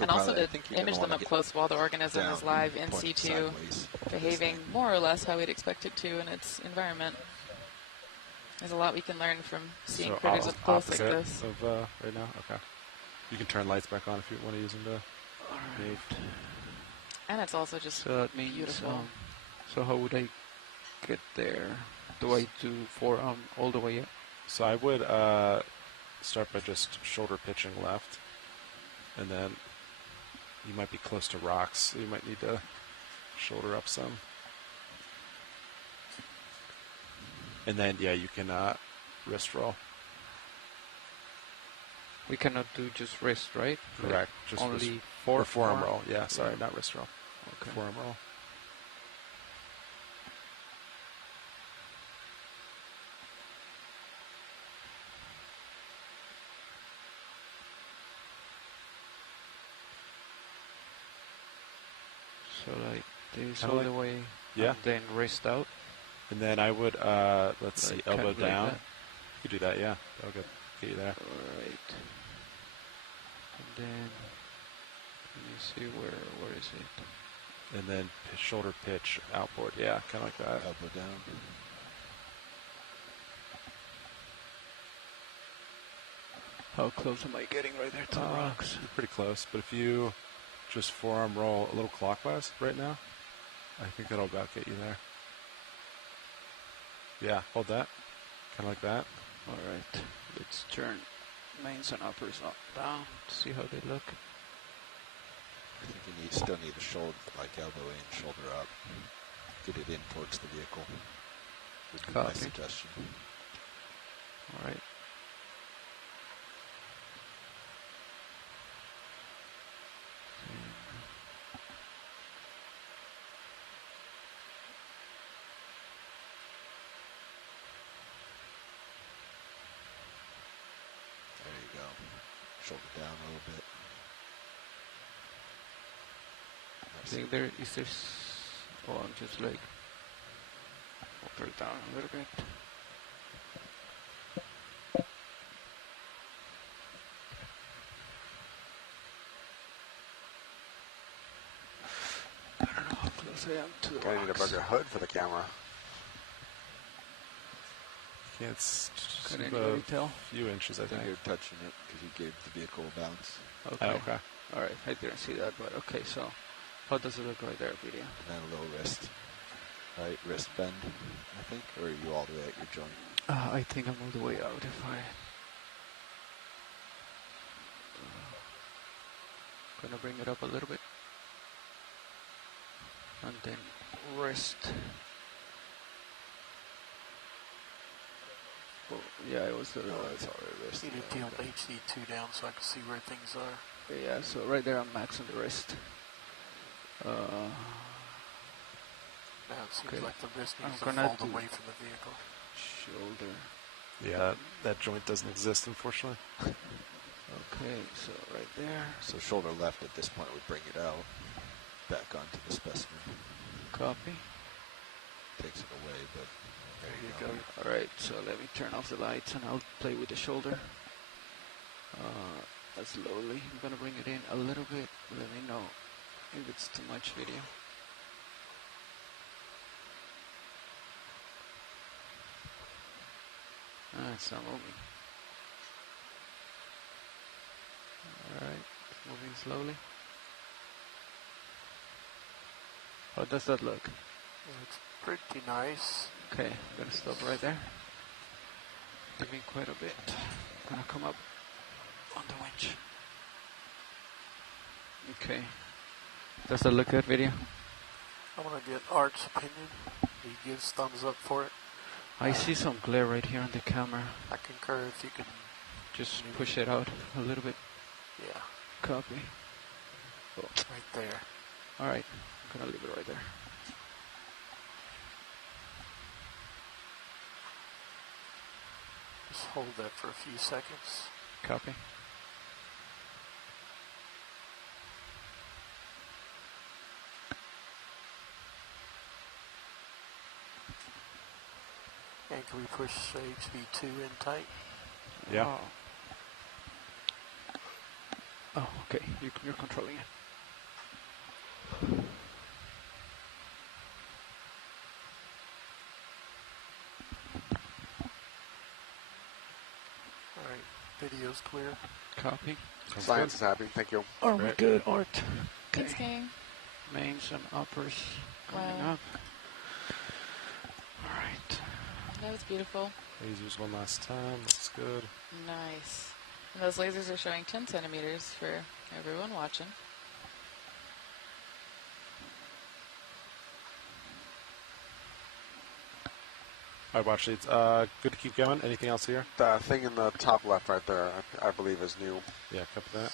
And also to image them up close while the organism is live in situ, behaving more or less how we'd expect it to in its environment. There's a lot we can learn from seeing critters up close like this. Of, right now? Okay. You can turn lights back on if you want to use them to move. And it's also just beautiful. So how would I get there? Do I do forearm all the way up? So I would start by just shoulder pitching left, and then you might be close to rocks, so you might need to shoulder up some. And then, yeah, you can wrist roll. We cannot do just wrist, right? Correct. Just only forearm roll. Yeah, sorry, not wrist roll. Okay. Forearm roll. So like this all the way, and then wrist out. And then I would, let's see, elbow down. Like you do that, yeah. That'll get you there. Alright. And then Let me see where is it? And then shoulder pitch outboard. Yeah, kind of like that. Elbow down. How close am I getting right there to the rocks? You're pretty close, but if you just forearm roll a little clockwise right now, I think that'll about get you there. Yeah, hold that. Kind of like that. All right, let's turn mains and uppers up, down, see how they look. I think you still need the shoulder, like elbow in, shoulder up. Get it in towards the vehicle. Would be my suggestion. All right. There you go. Shoulder down a little bit. I think there is this. Oh, I'm just like over it down a little bit. I don't know how close I am to the I need a bigger hood for the camera. Can't just Can anybody tell? A few inches, I think. You're touching it because you gave the vehicle a bounce. Okay. Oh, okay. All right. I didn't see that, but okay. So, how does it look right there, video? And then a little wrist. Right, wrist bend, I think? Or are you all the way at your joint? I think I'm all the way out if I... gonna bring it up a little bit. And then wrist. Oh, yeah, it was the... it's already wrist. You need to tilt HD2 down so I can see where things are. Yeah, so right there I'm maxing the wrist. Now it seems Okay. like the wrist I'm needs to gonna fold do away from the vehicle. shoulder. Yeah, that joint doesn't exist, unfortunately. Okay, so right there. So shoulder left at this point would bring it out, back onto the specimen. Copy. Takes it away, but there you go. Alright, so let me turn off the lights and I'll play with the shoulder. Slowly. I'm gonna bring it in a little bit. Let me know if it's too much video. It's not moving. Alright, moving slowly. How does that look? It's pretty nice. Okay, I'm gonna stop right there. Giving quite a bit. Gonna come up on the winch. Okay. Does that look good, video? I want to get Art's opinion. He gives thumbs up for it. I see some glare right here on the camera. I concur if you can just push it out a little bit. Yeah. Copy. Oh. Right there. Alright, I'm gonna leave it right there. Just hold that for a few seconds. Copy. And can we push HV2 in tight? Yeah. Oh, okay. You're controlling it. Alright, video's clear. Copy. Science is happy. Thank you. Are we good, Art? Thanks, gang. Mains and uppers coming Wow. up. Alright. That was beautiful. Lasers one last time. Looks good. Nice. And those lasers are showing 10 centimeters for everyone watching. All right, watch leads. Good to keep going. Anything else here? The thing in the top left right there, I believe, is new. Yeah, copy that.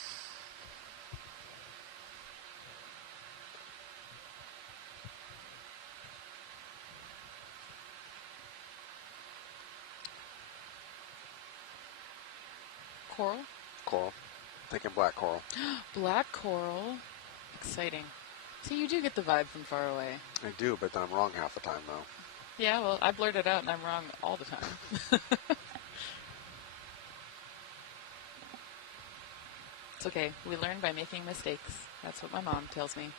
Coral? Coral. Thinking black coral. Black coral. Exciting. So you do get the vibe from far away. I do, but I'm wrong half the time, though. Yeah, well, I blurt it out and I'm wrong all the time. It's okay. We learn by making mistakes. That's what my mom tells me.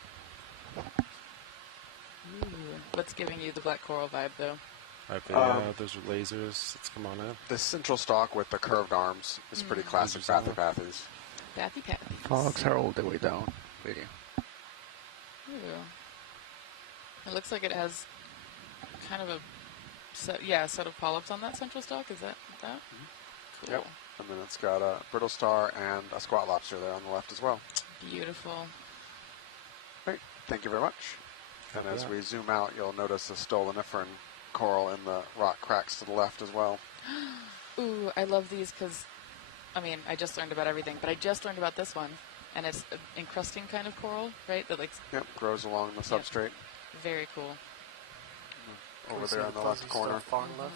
Ooh. What's giving you the black coral vibe, though? Those are lasers. Let's come on in. The central stalk with the curved arms is pretty classic Bathy Bathies. Bathy Pathy. Fogs are all the way down. Video. Ooh. It looks like it has kind of a set of polyps on that central stalk. Is that that? Cool. Yep. And then it's got a brittle star and a squat lobster there on the left as well. Beautiful. Great. Thank you very much. And as we zoom out, you'll notice the stoloniferan coral in the rock cracks to the left as well. Ooh, I love these because, I mean, I just learned about everything, but I just learned about this one. And it's an encrusting kind of coral, right? That like grows along the substrate. Very cool. Over there on the left corner. Far left.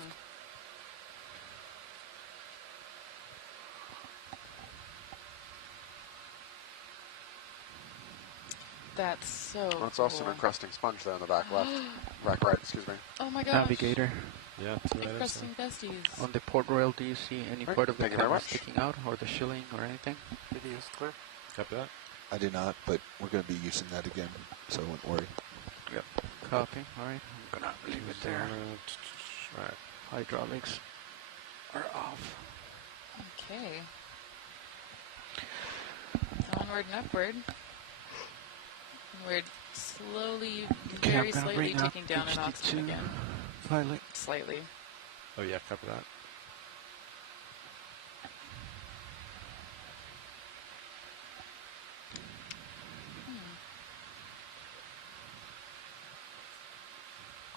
That's so Well, it's also an encrusting sponge there in the back left. Back right, excuse me. Oh my gosh. Navigator. Yeah, encrusting besties. On the port rail, do you see any part of the Thank you very camera much. sticking out, or the shilling, or anything? Video's clear. Copy that. I did not, but we're going to be using that again, so I wouldn't worry. Yep. Copy. All right. I'm going to leave it there. All right. Hydraulics are off. Okay. Onward and upward. We're slowly, very slightly taking down an oxygen again. Pilot. Slightly. Oh yeah, copy that.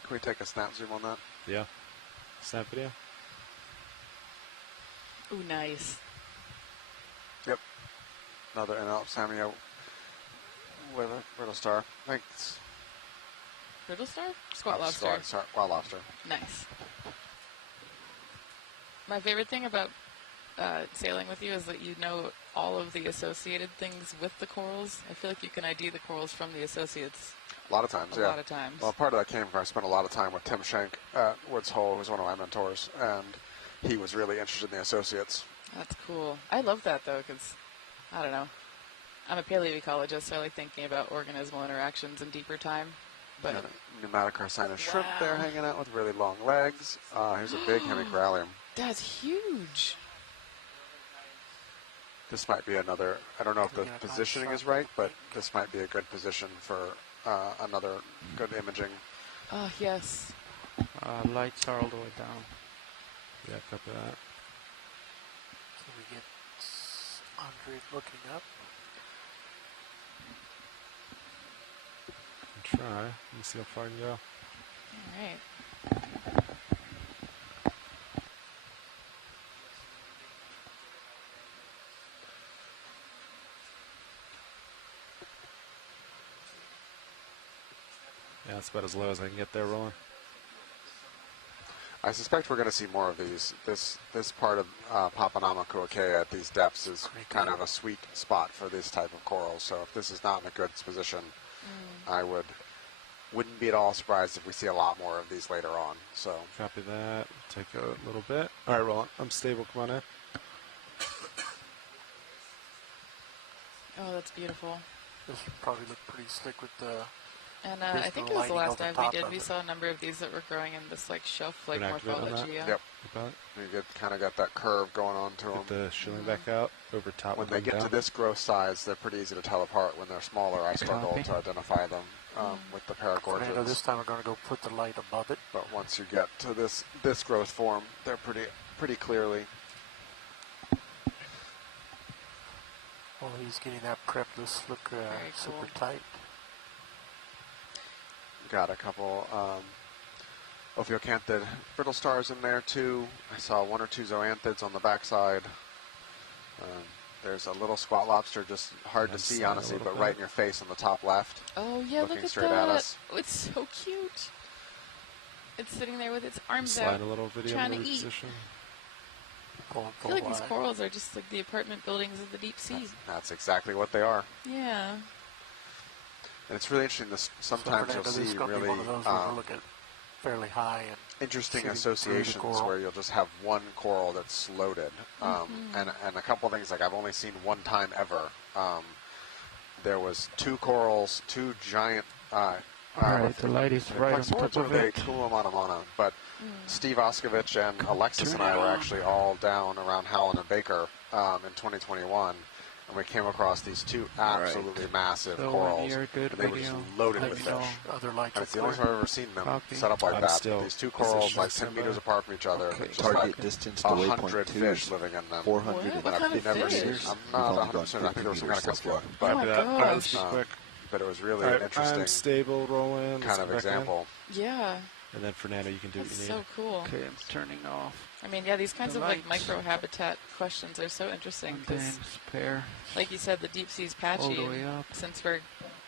Can we take a snap zoom on that? Yeah. Snap video. Ooh, nice. Yep. Another NL Samia with a brittle star. Thanks. Brittle star? Squat lobster. Squat lobster. Nice. My favorite thing about sailing with you is that you know all of the associated things with the corals. I feel like you can ID the corals from the associates. A lot of times, A lot of times. Well, part of that came from I spent a lot of time with Tim Schenk at Woods Hole, who was one of my mentors, and he was really interested in the associates. That's cool. I love that, though, because, I don't know, I'm a paleoecologist, so I like thinking about organismal interactions in deeper time. But Pneumatocarcinus shrimp there hanging out with really long legs. Here's a big hemicorallium. That's huge. This might be another, I don't know if the positioning is right, but this might be a good position for another good imaging. Oh, yes. Lights are all the way down. Yeah, copy that. So we get Andre looking up. Try. Let me see how far I can go. All right. Yeah, that's about as low as I can get there, rolling. I suspect we're going to see more of these. This part of Papanamakuakea at these depths is kind of a sweet spot for this type of coral. So if this is not in a good position, I wouldn't be at all surprised if we see a lot more of these later on. So copy that. Take a little bit. All right, Roland. I'm stable. Come on in. Oh, that's beautiful. This would probably look pretty slick with the. And I think it was the last dive we did. We saw a number of these that were growing in this like shelf-like morphology. Yeah. Yep. You kind of got that curve going on to them. Get the shilling back out over top. When they get to this growth size, they're pretty easy to tell apart. When they're smaller, I struggle to identify them with the paragorges. This time we're going to go put the light above it. But once you get to this growth form, they're pretty clearly. Well, he's getting that prep. This look super tight. Got a couple Ophiocanthid brittle stars in there too. I saw one or two zoanthids on the backside. There's a little squat lobster, just hard to see honestly, but right in your face on the top left. Oh yeah, look at straight that. At us. Oh, it's so cute. It's sitting there with its arms Slide out, a little video trying in to eat. position. I feel like these corals are just like the apartment buildings of the deep sea. That's exactly what they are. Yeah. And it's really interesting. Sometimes you'll see really fairly high and interesting shooting through the associations coral. where you'll just have one coral that's loaded, and a couple of things like I've only seen one time ever. There was two corals, two giant. Alright, the light is right on top of it. But Steve Oskovich and Alexis and I were actually all down around Howland and Baker in 2021, and we came across these two absolutely massive corals. They were just loaded with fish. Other lights And it's the only time I've ever seen them set up like I'm that. still These two corals like 10 meters apart from each other. Okay. Just Target like distance to 100 waypoint 2 fish is living in them. 450 What kind of fish? I'm We've not only gone 100%. I think there was some kind of meters so far. custom, Oh my gosh. Quick. but it was really All an right, interesting I'm stable, rolling. kind of example. Yeah. And then Fernando, you can do That's what you so need. cool. Okay, I'm turning off. I mean, yeah, these kinds The of like lights. microhabitat questions are so interesting And then because, spare like you said, the deep sea's all patchy. the way and up. since we're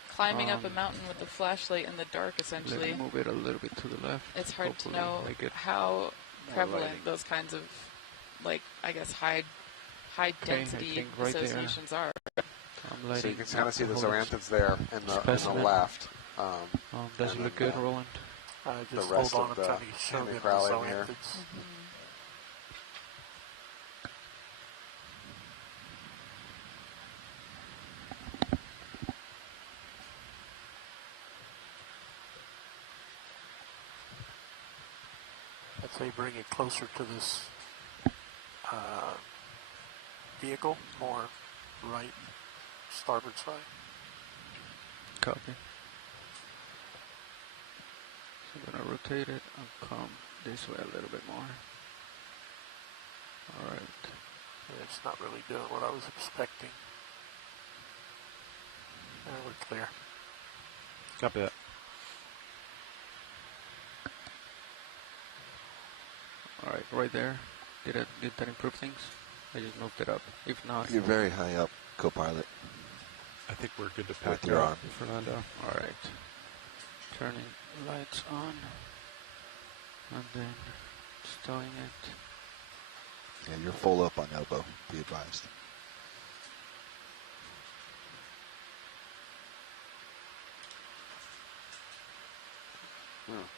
climbing up a Um, mountain with a flashlight in the dark, Let essentially, me move it a little bit to the left. it's hard Hopefully to know I get how more prevalent lighting. those kinds of, like, I guess, high I density think right there. associations are. I'm So lighting you can kind of see the up the whole zoanthids there in the specimen. left. Does it and look then, good, Roland? Just the rest hold on, of I'm the trying to show them the hemicrallium here. zoanthids. I'd say bring it closer to this vehicle, more right starboard side. Copy. So I'm gonna rotate it and come this way a little bit more. Alright. It's not really doing what I was expecting. There, we're clear. Copy that. Alright, right there. Did that improve things? I just moved it up. If not, You're very high up, co-pilot. I think we're good to With pack your it arm. up, Fernando. alright. Turning lights on. And then stowing it. Yeah, you're full up on elbow, be advised.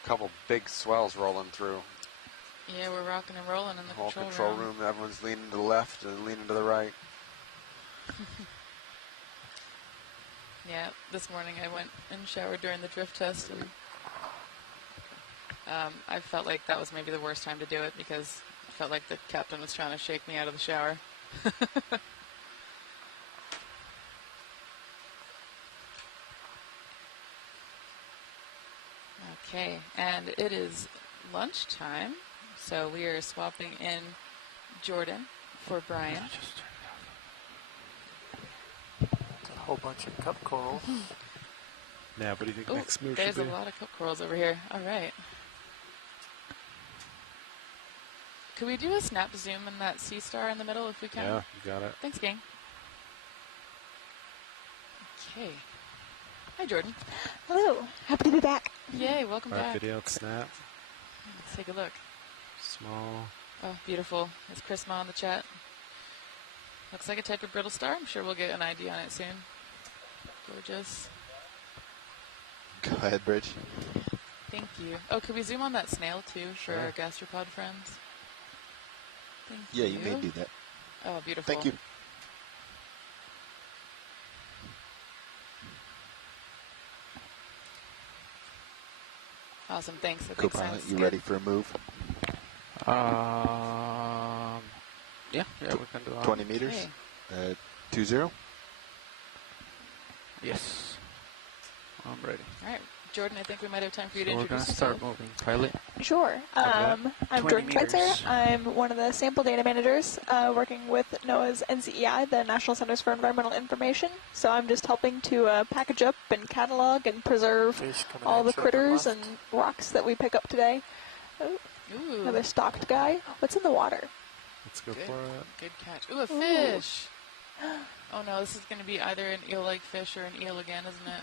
Couple big swells rolling through. Yeah, we're rocking and rolling in the Whole control room. Everyone's leaning to the left and leaning to the right. Yeah, this morning I went and showered during the drift test, and I felt like that was maybe the worst time to do it because I felt like the captain was trying to shake me out of the shower. Okay, and it is lunchtime, so we are swapping in Jordan for Brian. A whole bunch of cup corals. Now, what do you think Ooh, next move there's should a be? lot of cup corals over here. All right. Could we do a snap zoom in that sea star in the middle if we can? Yeah, you got it. Thanks, gang. Okay. Hi, Jordan. Hello. Happy to be back. Yay, welcome Alright, back. video, snap, Let's take a look. small. Oh, beautiful. Is Chrisma on the chat? Looks like a type of brittle star. I'm sure we'll get an ID on it soon. Gorgeous. Go ahead, Bridge. Thank you. Oh, could we zoom on that snail, too, for Sure. our gastropod friends? Thank Yeah, you may do that. Oh, beautiful. Thank you. Awesome, thanks. That makes Co-pilot, sense. you Good. ready for a move? Yeah, we can do 20 meters? Okay. 2-0? Yes. I'm ready. All right, Jordan, I think we might have time for you to So we're introduce gonna yourself. start moving. Pilot. Sure. I'm 20 Jordan Schweitzer. meters. I'm one of the sample data managers working with NOAA's NCEI, the National Centers for Environmental Information. So I'm just helping to package up and catalog and preserve Fish coming all at the you from critters left. and rocks that we pick up today. Oh, Ooh, another stocked guy. What's in the water? Let's go good, for it. good catch. Ooh, a fish. Oh no, this is going to be either an eel-like fish or an eel again, isn't it?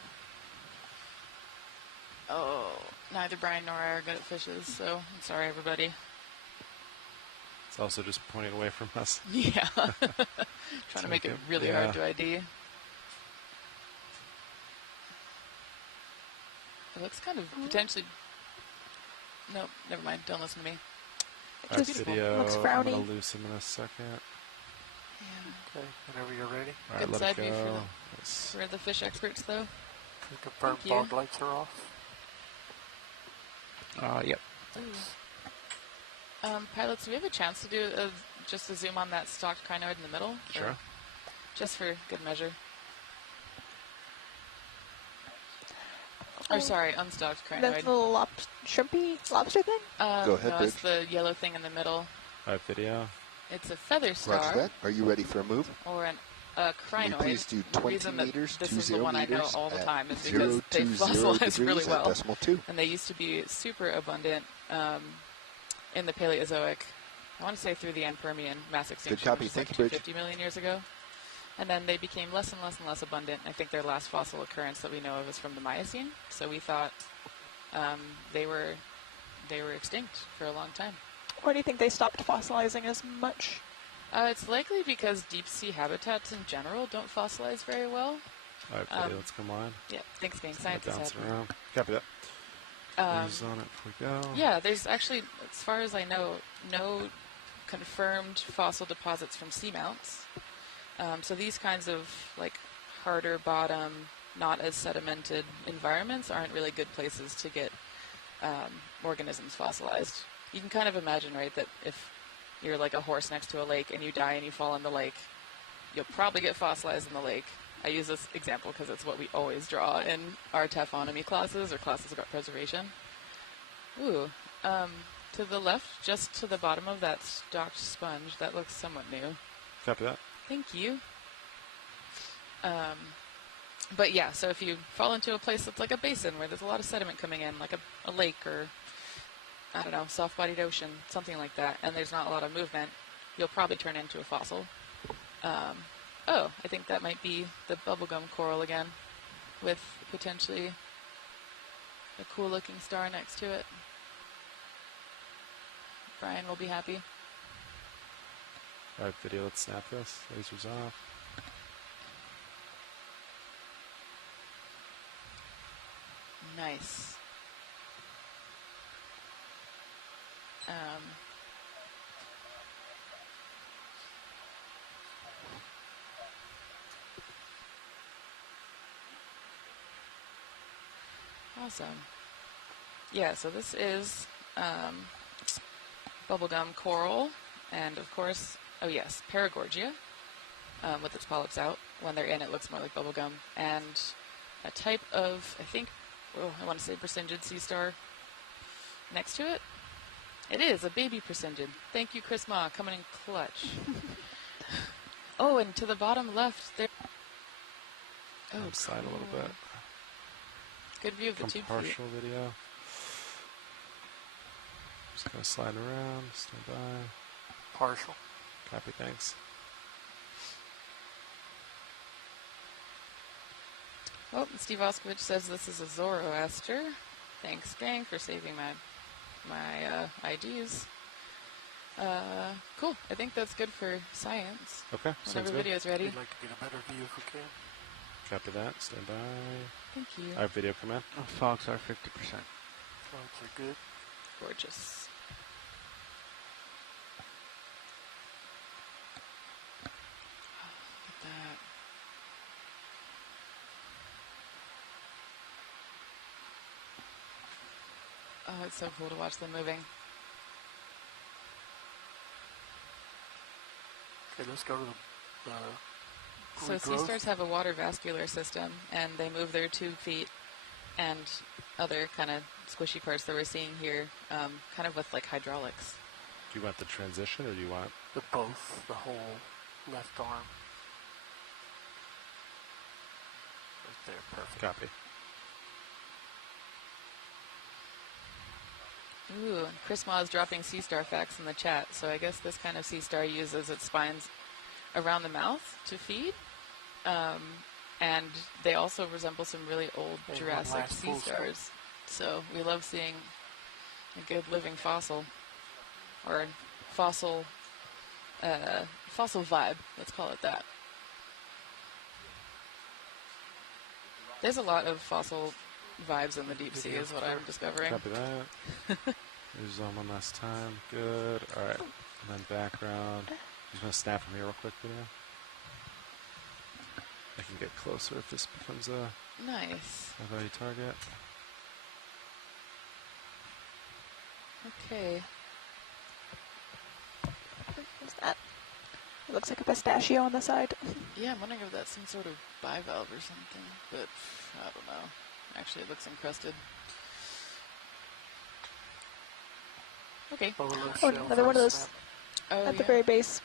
Oh, neither Brian nor I are good at fishes, so I'm sorry, everybody. It's also just pointing away from us. Yeah. Trying to make it really hard to ID. It looks kind of potentially Nope, never mind. Don't listen to me. Alright, Just video. looks I'm frowny. going to loosen in a second. Okay, whenever you're ready. Alright, Good let side it view go. for the fish experts, though. You confirm Thank you. fog lights are off. Yep. Pilots, do we have a chance to do just a zoom on that stalked crinoid in the middle? Sure. Or just for good measure. Or sorry, unstalked crinoid. That's the little shrimpy lobster thing? Go ahead, no, it's Bridge. the yellow thing in the middle. Alright, video. It's a feather star. Roger that. Are you ready for a move? Or a Can you crinoid. please do The 20 reason that meters, this 20 is the one I know meters all the at time is because they 020 fossilize really degrees at well. decimal 2. And they used to be super abundant in the Paleozoic, I want to say through the end Permian mass extinction, copy. which is like Thank you, Bridge. 250 million years ago. And then they became less and less and less abundant. I think their last fossil occurrence that we know of is from the Miocene. So we thought they were extinct for a long time. Why do you think they stopped fossilizing as much? It's likely because deep sea habitats in general don't fossilize very well. Alright, video, let's come on. Yeah, thanks being Just scientists. bouncing around. Copy that. Who's on it before we go? Yeah, there's actually, as far as I know, no confirmed fossil deposits from seamounts. So these kinds of like harder bottom, not as sedimented environments aren't really good places to get organisms fossilized. You can kind of imagine, right, that if you're like a horse next to a lake and you die and you fall in the lake, you'll probably get fossilized in the lake. I use this example because it's what we always draw in our taphonomy classes or classes about preservation. Ooh, to the left, just to the bottom of that stalked sponge, that looks somewhat new. Copy that. Thank you. But yeah, so if you fall into a place that's like a basin where there's a lot of sediment coming in, like a lake or, I don't know, soft-bodied ocean, something like that, and there's not a lot of movement, you'll probably turn into a fossil. Oh, I think that might be the bubblegum coral again, with potentially a cool-looking star next to it. Brian will be happy. Alright, video, let's snap this. Lasers off. Nice. Awesome. Yeah, so this is bubblegum coral, and of course, oh yes, Paragorgia, with its polyps out. When they're in, it looks more like bubblegum. And a type of, I think, I want to say Persingid sea star next to it. It is a baby Persingid. Thank you, Chris Ma, coming in clutch. Oh, and to the bottom left, there. Oh, slide a little bit. Good view of the tube feet. Partial video. Just gonna slide around, stand by. Partial. Copy, thanks. Oh, Steve Oskovich says this is a Zoroaster. Thanks, gang, for saving my IDs. Cool. I think that's good for science. Okay, sounds Whenever good. video's ready. We'd like to get a better view if we can. Copy that, stand by. Thank you. Alright, video, come in. Fogs are 50%. Flags are good. Gorgeous. Look at that. Oh, it's so cool to watch them moving. Okay, let's go to the So sea stars have a water vascular system, and they move their tube feet and other kind of squishy parts that we're seeing here, kind of with like hydraulics. Do you want the transition, or do you want... The both, the whole left arm. Right there, perfect. Copy. Ooh, and Chris Ma is dropping sea star facts in the chat, so I guess this kind of sea star uses its spines around the mouth to feed. And they also resemble some really old Jurassic sea stars. So we love seeing a good living fossil, or fossil vibe, let's call it that. There's a lot of fossil vibes in the deep sea is what I'm discovering. Copy that. There's zone one last time. Good. All right. And then background. Just going to snap from here real quick, video. I can get closer if this becomes a Nice. high-value target. Okay. What's that? It looks like a pistachio on the side. Yeah, I'm wondering if that's some sort of bivalve or something, but I don't know. Actually, it looks encrusted. Okay. Oh, another one of those at the very base.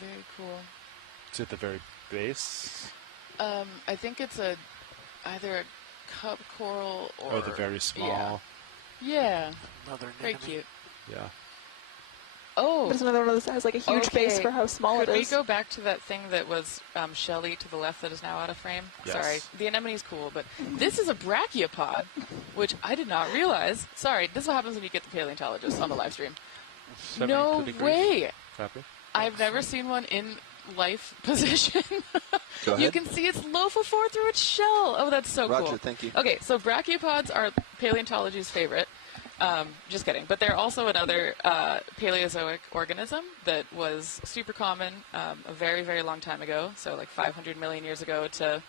Very cool. It's at the very base? I think it's either a cup coral or... Oh, the very small. Yeah. Another very anemone. cute. Yeah. Oh. There's another one of those that has like a huge base for how small Could it we is. go back to that thing that was shelly to the left that is now out of frame? Yes. Sorry. The anemone's cool, but this is a brachiopod, which I did not realize. Sorry, this is what happens when you get the paleontologist on the live stream. No way. Copy. I've never seen one in life position. Go ahead. You can see its lophophore through its shell. Oh, that's so cool. Roger, thank you. Okay, so brachiopods are paleontology's favorite. Just kidding. But they're also another Paleozoic organism that was super common a very, very long time ago. So like 500 million years ago to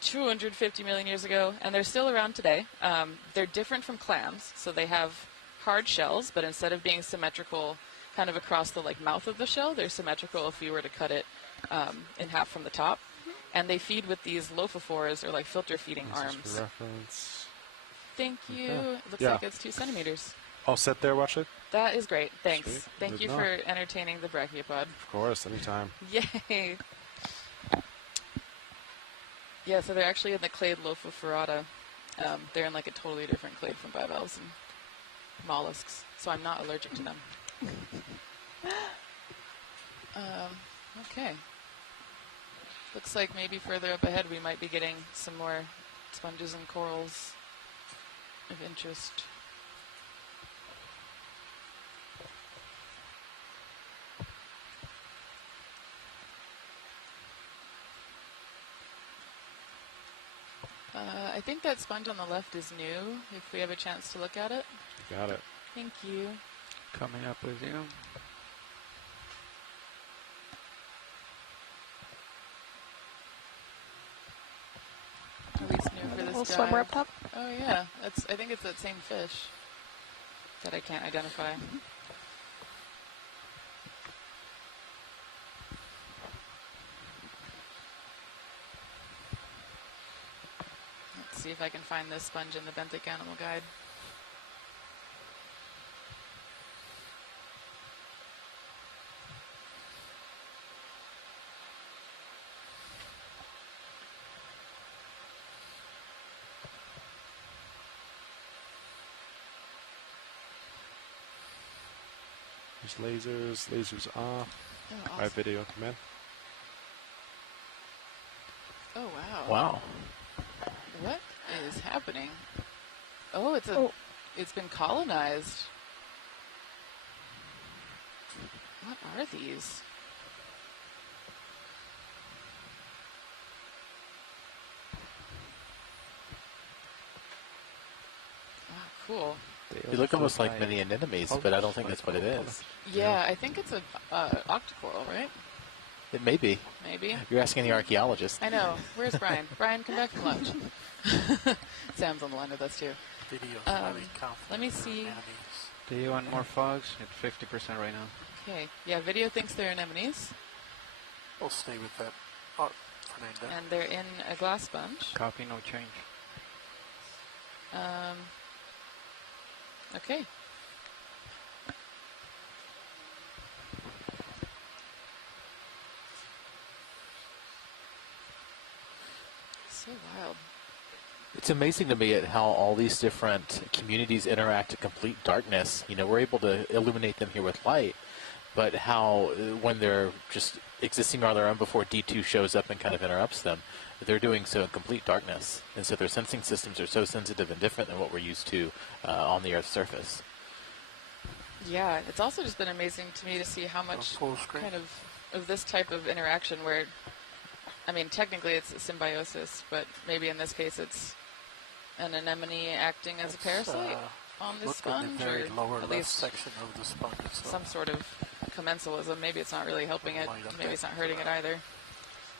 250 million years ago. And they're still around today. They're different from clams. So they have hard shells, but instead of being symmetrical kind of across the like mouth of the shell, they're symmetrical if you were to cut it in half from the top. And they feed with these lophophores or like filter feeding arms. For reference. Thank you. Okay. It looks Yeah. like it's 2 centimeters. All set there, watch it? That is great. Thanks. Sweet. Thank Good you enough. for entertaining the brachiopod. Of course, anytime. Yay. Yeah, so they're actually in the clade Lophophorata. They're in like a totally different clade from bivalves and mollusks, so I'm not allergic to them. Okay. Looks like maybe further up ahead we might be getting some more sponges and corals of interest. I think that sponge on the left is new, if we have a chance to look at it. Got it. Thank you. Coming up with you. At least new for this little dive. swimmer up top. Oh yeah, I think it's that same fish that I can't identify. Let's see if I can find this sponge in the benthic animal guide. There's lasers off. Oh, awesome. Right, video command. Oh wow. Wow. What is happening? Oh, it's been colonized. What are these? Wow, cool. They look almost like mini anemones, but I don't think that's what it is. Yeah, I think it's a octocoral, right? It may be. Maybe. You're asking the archaeologist. I know. Where's Brian? Brian, come back from lunch. Sam's on the line with us too. Let me see. Do you want more fogs? It's 50% right now. Okay. Yeah, video thinks they're anemones. We'll stay with that. Oh, Fernando. And they're in a glass sponge. Copy, no change. Okay. So wild. It's amazing to me at how all these different communities interact in complete darkness. You know, we're able to illuminate them here with light, but how when they're just existing on their own before D2 shows up and kind of interrupts them, they're doing so in complete darkness. And so their sensing systems are so sensitive and different than what we're used to on the Earth's surface. Yeah, it's also just been amazing to me to see how much kind of this type of interaction where, I mean, technically it's a symbiosis, but maybe in this case it's an anemone acting as a parasite on this sponge, the very or lower at left least section of the sponge itself. some sort of commensalism. Maybe it's not really helping it. Maybe it's not hurting it either.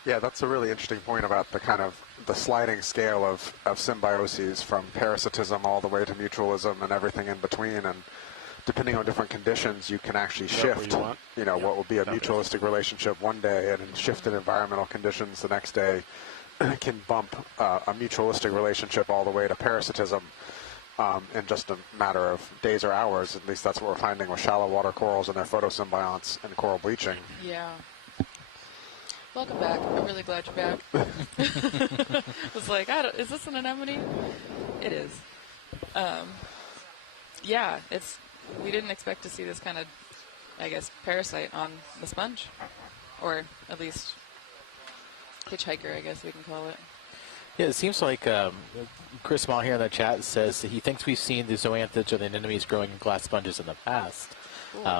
Yeah, that's a really interesting point about the kind of the sliding scale of symbioses from parasitism all the way to mutualism and everything in between. And depending on different conditions, you can actually shift, what will be a mutualistic relationship one day and in shifted environmental conditions the next day can bump a mutualistic relationship all the way to parasitism in just a matter of days or hours. At least that's what we're finding with shallow water corals and their photosymbionts and coral bleaching. Yeah. Welcome back. I'm really glad you're back. I was like, is this an anemone? It is. Yeah, we didn't expect to see this kind of, I guess, parasite on the sponge. Or at least hitchhiker, I guess we can call it. Yeah, it seems like Chris Mall here in the chat says that he thinks we've seen the zoanthids or the anemones growing in glass sponges in the past,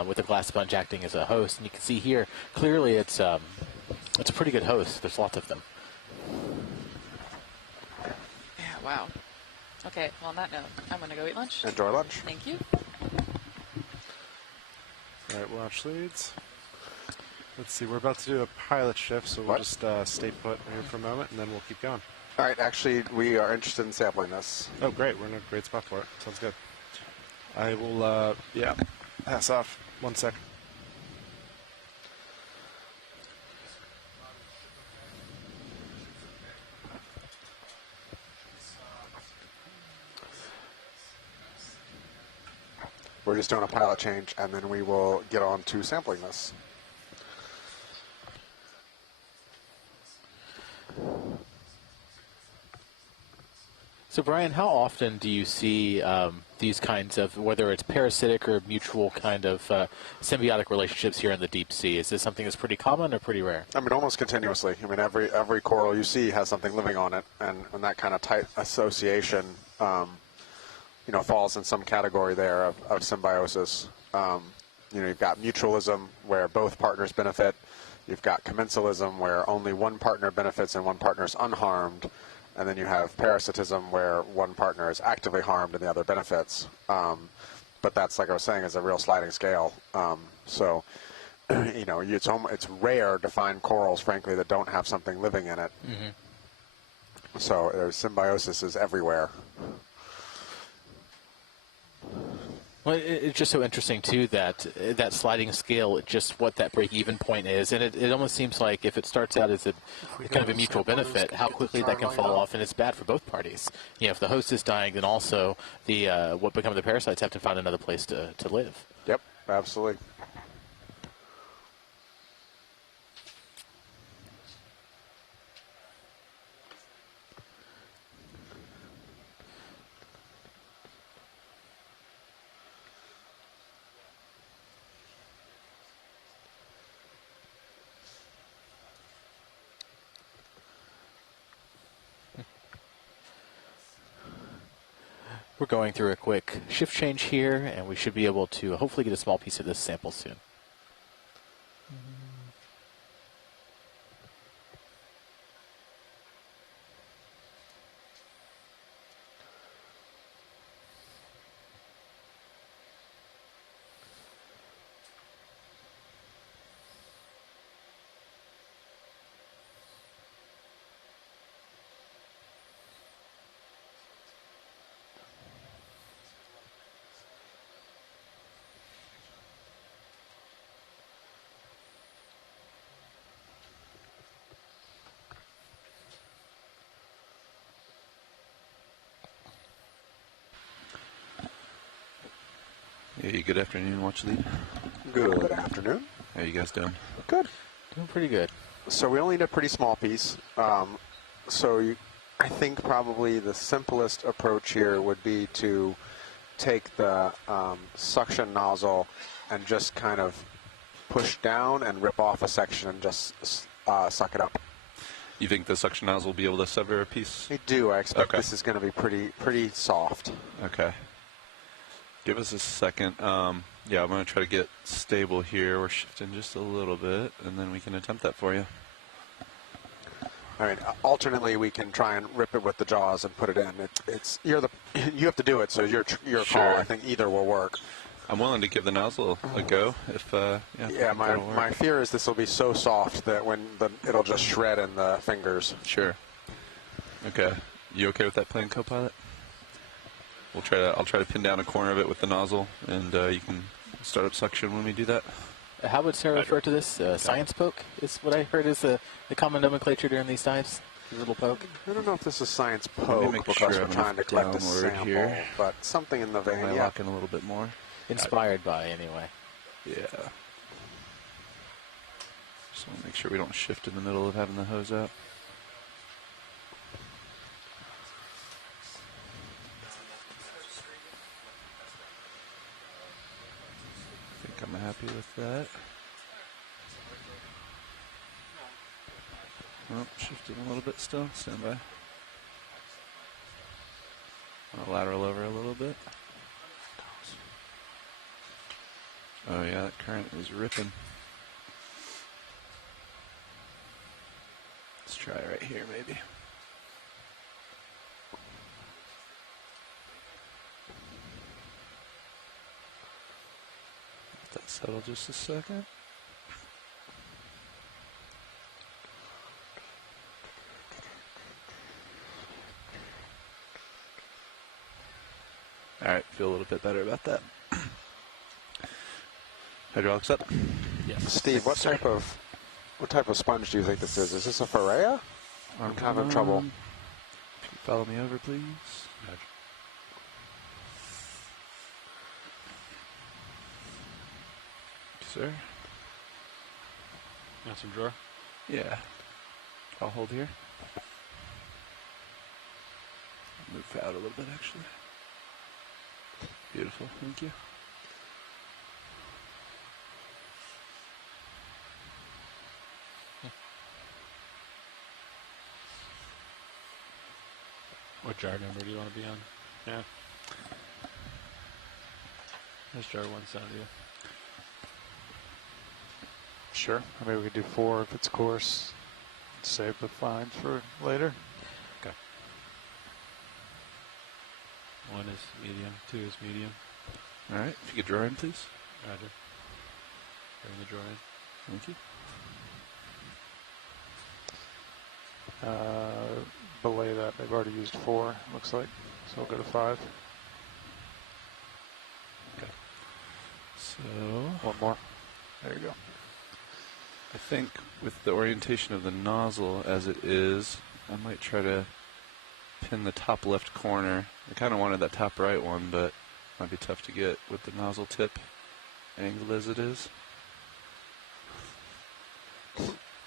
with the glass sponge acting as a host. And you can see here, clearly it's a pretty good host. There's lots of them. Yeah, wow. Okay, well, on that note, I'm going to go eat lunch. Enjoy lunch. Thank you. All right, launch leads. Let's see, we're about to do a pilot shift, so we'll just stay put here for a moment, and then we'll keep going. All right, actually, we are interested in sampling this. Oh, great. We're in a great spot for it. Sounds good. I will, pass off. 1 sec. We're just doing a pilot change, and then we will get on to sampling this. So, Brian, how often do you see these kinds of, whether it's parasitic or mutual kind of symbiotic relationships here in the deep sea? Is this something that's pretty common or pretty rare? I mean, almost continuously. I mean, every coral you see has something living on it, and that kind of tight association, falls in some category there of symbiosis. You've got mutualism, where both partners benefit. You've got commensalism, where only one partner benefits and one partner is unharmed. And then you have parasitism, where one partner is actively harmed and the other benefits. But that's, like I was saying, is a real sliding scale. It's rare to find corals, frankly, that don't have something living in it. Mm-hmm. So symbiosis is everywhere. Well, it's just so interesting, too, that sliding scale, just what that break-even point is. And it almost seems like if it starts out as a kind of a mutual benefit, how quickly that can fall off, and it's bad for both parties. If the host is dying, then also what become the parasites have to find another place to live. Yep, absolutely. We're going through a quick shift change here, and we should be able to hopefully get a small piece of this sample soon. Hey, good afternoon, Watch Lead. Good afternoon. How are you guys doing? Good. Doing pretty good. So we only need a pretty small piece. I think probably the simplest approach here would be to take the suction nozzle and just kind of push down and rip off a section and just suck it up. You think the suction nozzle will be able to sever a piece? I do. I expect this is going to be pretty soft. Okay. Give us a second. I'm going to try to get stable here. We're shifting just a little bit, and then we can attempt that for you. I mean, alternately, we can try and rip it with the jaws and put it in. You have to do it, so your Sure. call. I think either will work. I'm willing to give the nozzle a go if. My fear is this will be so soft that it'll just shred in the fingers. Sure. Okay. You okay with that plan, co-pilot? I'll try to pin down a corner of it with the nozzle, and you can start up suction when we do that. How would Sarah refer to this? Science poke is what I heard is the common nomenclature during these dives. The little poke. I don't know if this is science poke because we're trying to collect a sample, here. but something in the vein. I lock in a little bit more. Inspired by, anyway. Yeah. Just want to make sure we don't shift in the middle of having the hose out. I think I'm happy with that. Oh, shifting a little bit still. Stand by. I'll lateral over a little bit. Oh yeah, that current is ripping. Let's try right here, maybe. Let that settle just a second. All right, feel a little bit better about that. Hydraulics up. Yes. Steve, what type of sponge do you think this is? Is this a Ferrea? I'm having trouble. Can you follow me over, please? Sir? Got some drawer? Yeah. I'll hold here. Move out a little bit, actually. Beautiful, thank you. What jar number do you want to be on? Yeah. This jar 170. Sure. I mean, we could do 4 if it's coarse. Save the fines for later. Okay. 1 is medium, 2 is medium. All right, if you could draw in, please. Roger. Bring the drawer in. Thank you. Belay that. They've already used 4, looks like. So we'll go to 5. Okay. So 1 more. There you go. I think with the orientation of the nozzle as it is, I might try to pin the top left corner. I kind of wanted that top right one, but it might be tough to get with the nozzle tip angled as it is.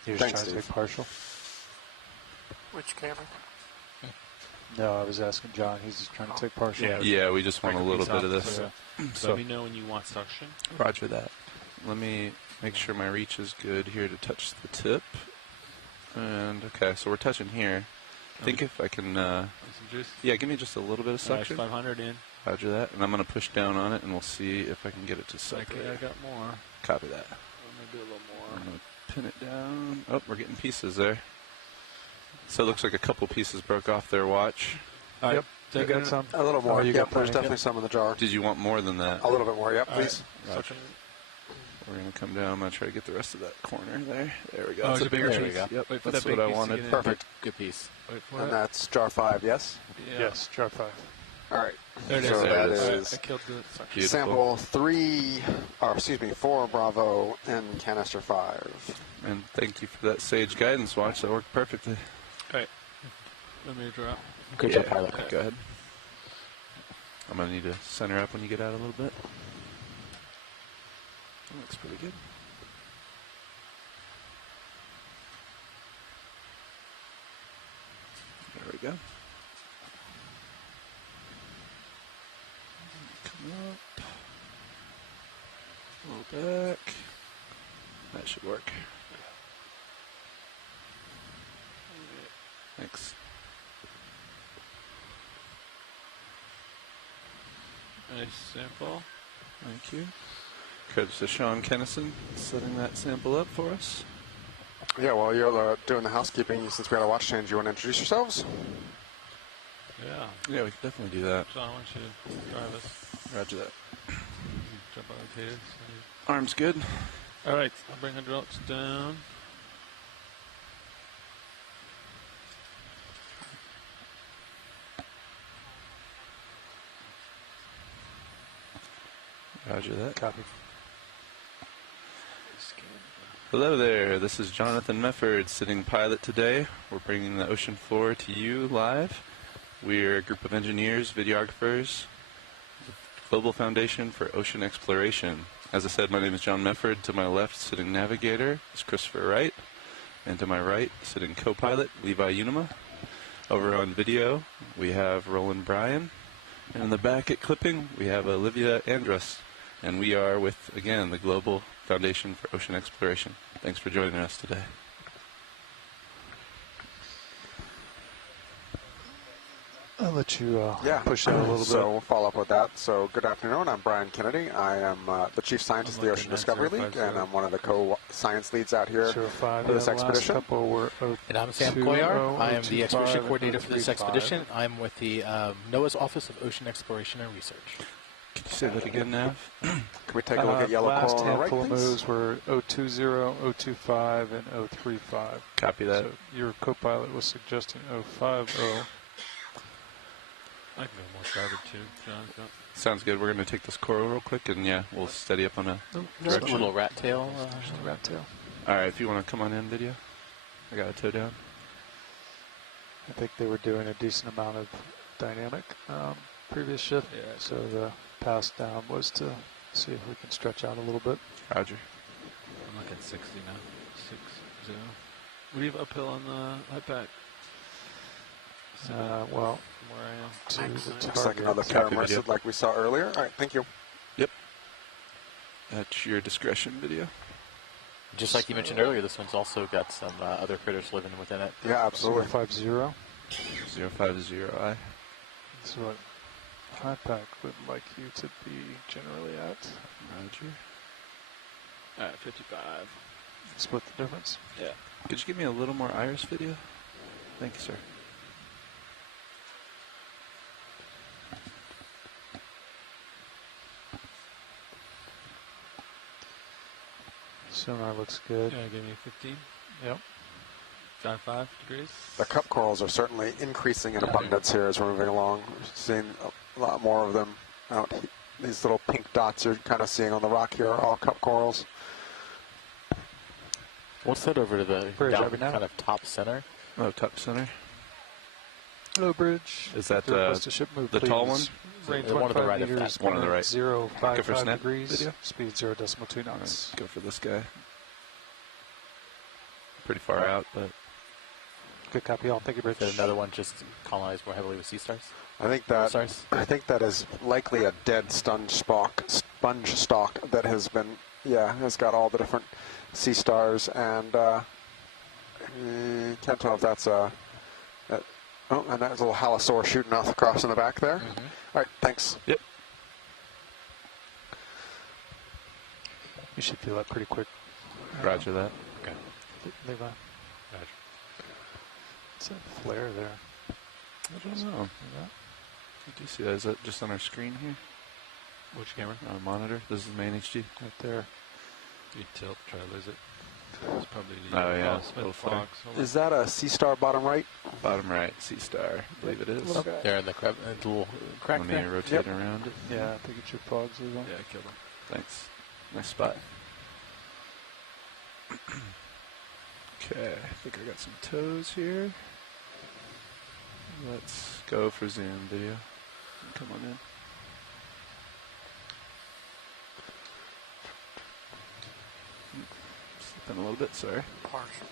You're just trying to take partial? Which camera? No, I was asking John. He's just trying to take partial. Yeah, we just want a little bit of this. So let me know when you want suction. Roger that. Let me make sure my reach is good here to touch the tip. And okay, so we're touching here. I think if I can, some juice? Yeah, give me just a little bit of suction. 500 in. Roger that. And I'm going to push down on it, and we'll see if I can get it to separate. Okay, I got more. Copy that. I'm going to do a little more. I'm going to pin it down. Oh, we're getting pieces there. So it looks like a couple pieces broke off their watch. Yep. You got some? A little more. You Yep, got there's definitely some in the jar. Did you want more than that? A little bit more, yep, please. Right. We're going to come down. I'm going to try to get the rest of that corner there. There we go. Oh, it's a bigger there we piece. go. Yep, Wait for that's that big what I piece to wanted. get in. Perfect. Good piece. Wait for And it. that's jar 5, yes? Yeah. Yes, jar 5. All right. There it is. So There that it is I killed the suction. Beautiful. sample 4 Bravo and canister 5. And thank you for that sage guidance watch. That worked perfectly. All right. Let me draw. Good job, pilot. Go ahead. I'm going to need to center up when you get out a little bit. That looks pretty good. There we go. Come up. A little back. That should work. Thanks. Nice sample. Thank you. Credits to Sean Kennison setting that sample up for us. Yeah, while you're doing the housekeeping, since we had a watch change, you want to introduce yourselves? Yeah. Yeah, we can definitely do that. John, why don't you drive us? Roger that. Jump on the case. Arm's good. All right, I'll bring hydraulics down. Roger that. Copy. Hello there, this is Jonathan Mefford, sitting pilot today. We're bringing the ocean floor to you live. We're a group of engineers, videographers, Global Foundation for Ocean Exploration. As I said, my name is John Mefford. To my left, sitting navigator, is Christopher Wright. And to my right, sitting co-pilot, Levi Unima. Over on video, we have Roland Bryan. And in the back at clipping, we have Olivia Andrus. And we are with, again, the Global Foundation for Ocean Exploration. Thanks for joining us today. I'll let you Yeah, push that a little bit. So we'll follow up with that. So good afternoon. I'm Brian Kennedy. I am the chief scientist of the Ocean Discovery League, and I'm one of the co-science leads out here for this expedition. And I'm Sam Koyar. I am the expedition coordinator for this expedition. I'm with the NOAA's Office of Ocean Exploration and Research. Could you say that again, Nav? Can we take a look at yellow last coral on the right, handful of please? moves were 020, 025, and 035. Copy that. So your co-pilot was suggesting 050. I can go more starboard too, John. Sounds good. We're going to take this coral real quick, and yeah, we'll steady up on a Just a little rat tail. Rat tail. All right, if you want to come on in, video. I got a toe down. I think they were doing a decent amount of dynamic previous shift. Yeah, so the pass down was to see if we can stretch out a little bit. Roger. I'm looking 60 now. 60. What do you have uphill on the high pack? Well, from where I am. to the Looks like another Copy paramorph video. like we saw earlier. All right, thank you. Yep. At your discretion, video. Just like you mentioned earlier, this one's also got some other critters living within it. Yeah, absolutely. 050. 050I. This is what high pack would like you to be generally at. Roger. All right, 55. Split the difference. Yeah. Could you give me a little more iris video? Thank you, sir. Sonar looks good. Yeah, give me 15. Yep. 5 degrees. The cup corals are certainly increasing in abundance here as we're moving along. We're seeing a lot more of them out. These little pink dots you're kind of seeing on the rock here are all cup corals. Let's head over to the down kind of top center. Oh, top center. Hello, bridge. Is that Request a ship move, the tall one? Range The one on the 25 right of meters, that. One on the right. 055 Go for snap degrees, video. speed 0.2 knots. Go for this guy. Pretty far out, but Good copy, all. Thank you, bridge. Did another one just colonized more heavily with sea stars? I think that is likely a dead sponge stalk that has been, has got all the different sea stars, and can't tell if that's a. Oh, and that's a little halosaur shooting off across in the back there. Mm-hmm. All right, thanks. Yep. You should feel that pretty quick. Roger that. Okay. Levi. Roger. It's a flare there. I don't know. I do see that. Is that just on our screen here? Which camera? Our monitor. This is main HD. Right there. You tilt, try to lose it. It's probably the Oh, yeah. Smith Fox. Is that a sea star bottom right? Bottom right, sea star. I believe it is. Okay. There in the little crack Let me there. rotate around it. Yeah, I think it's your fogs, Levi. Yeah, I killed him. Thanks. Nice spot. Okay, I think I got some toes here. Let's go for zoom video. Come on in. Slip in a little bit, sorry. Partial.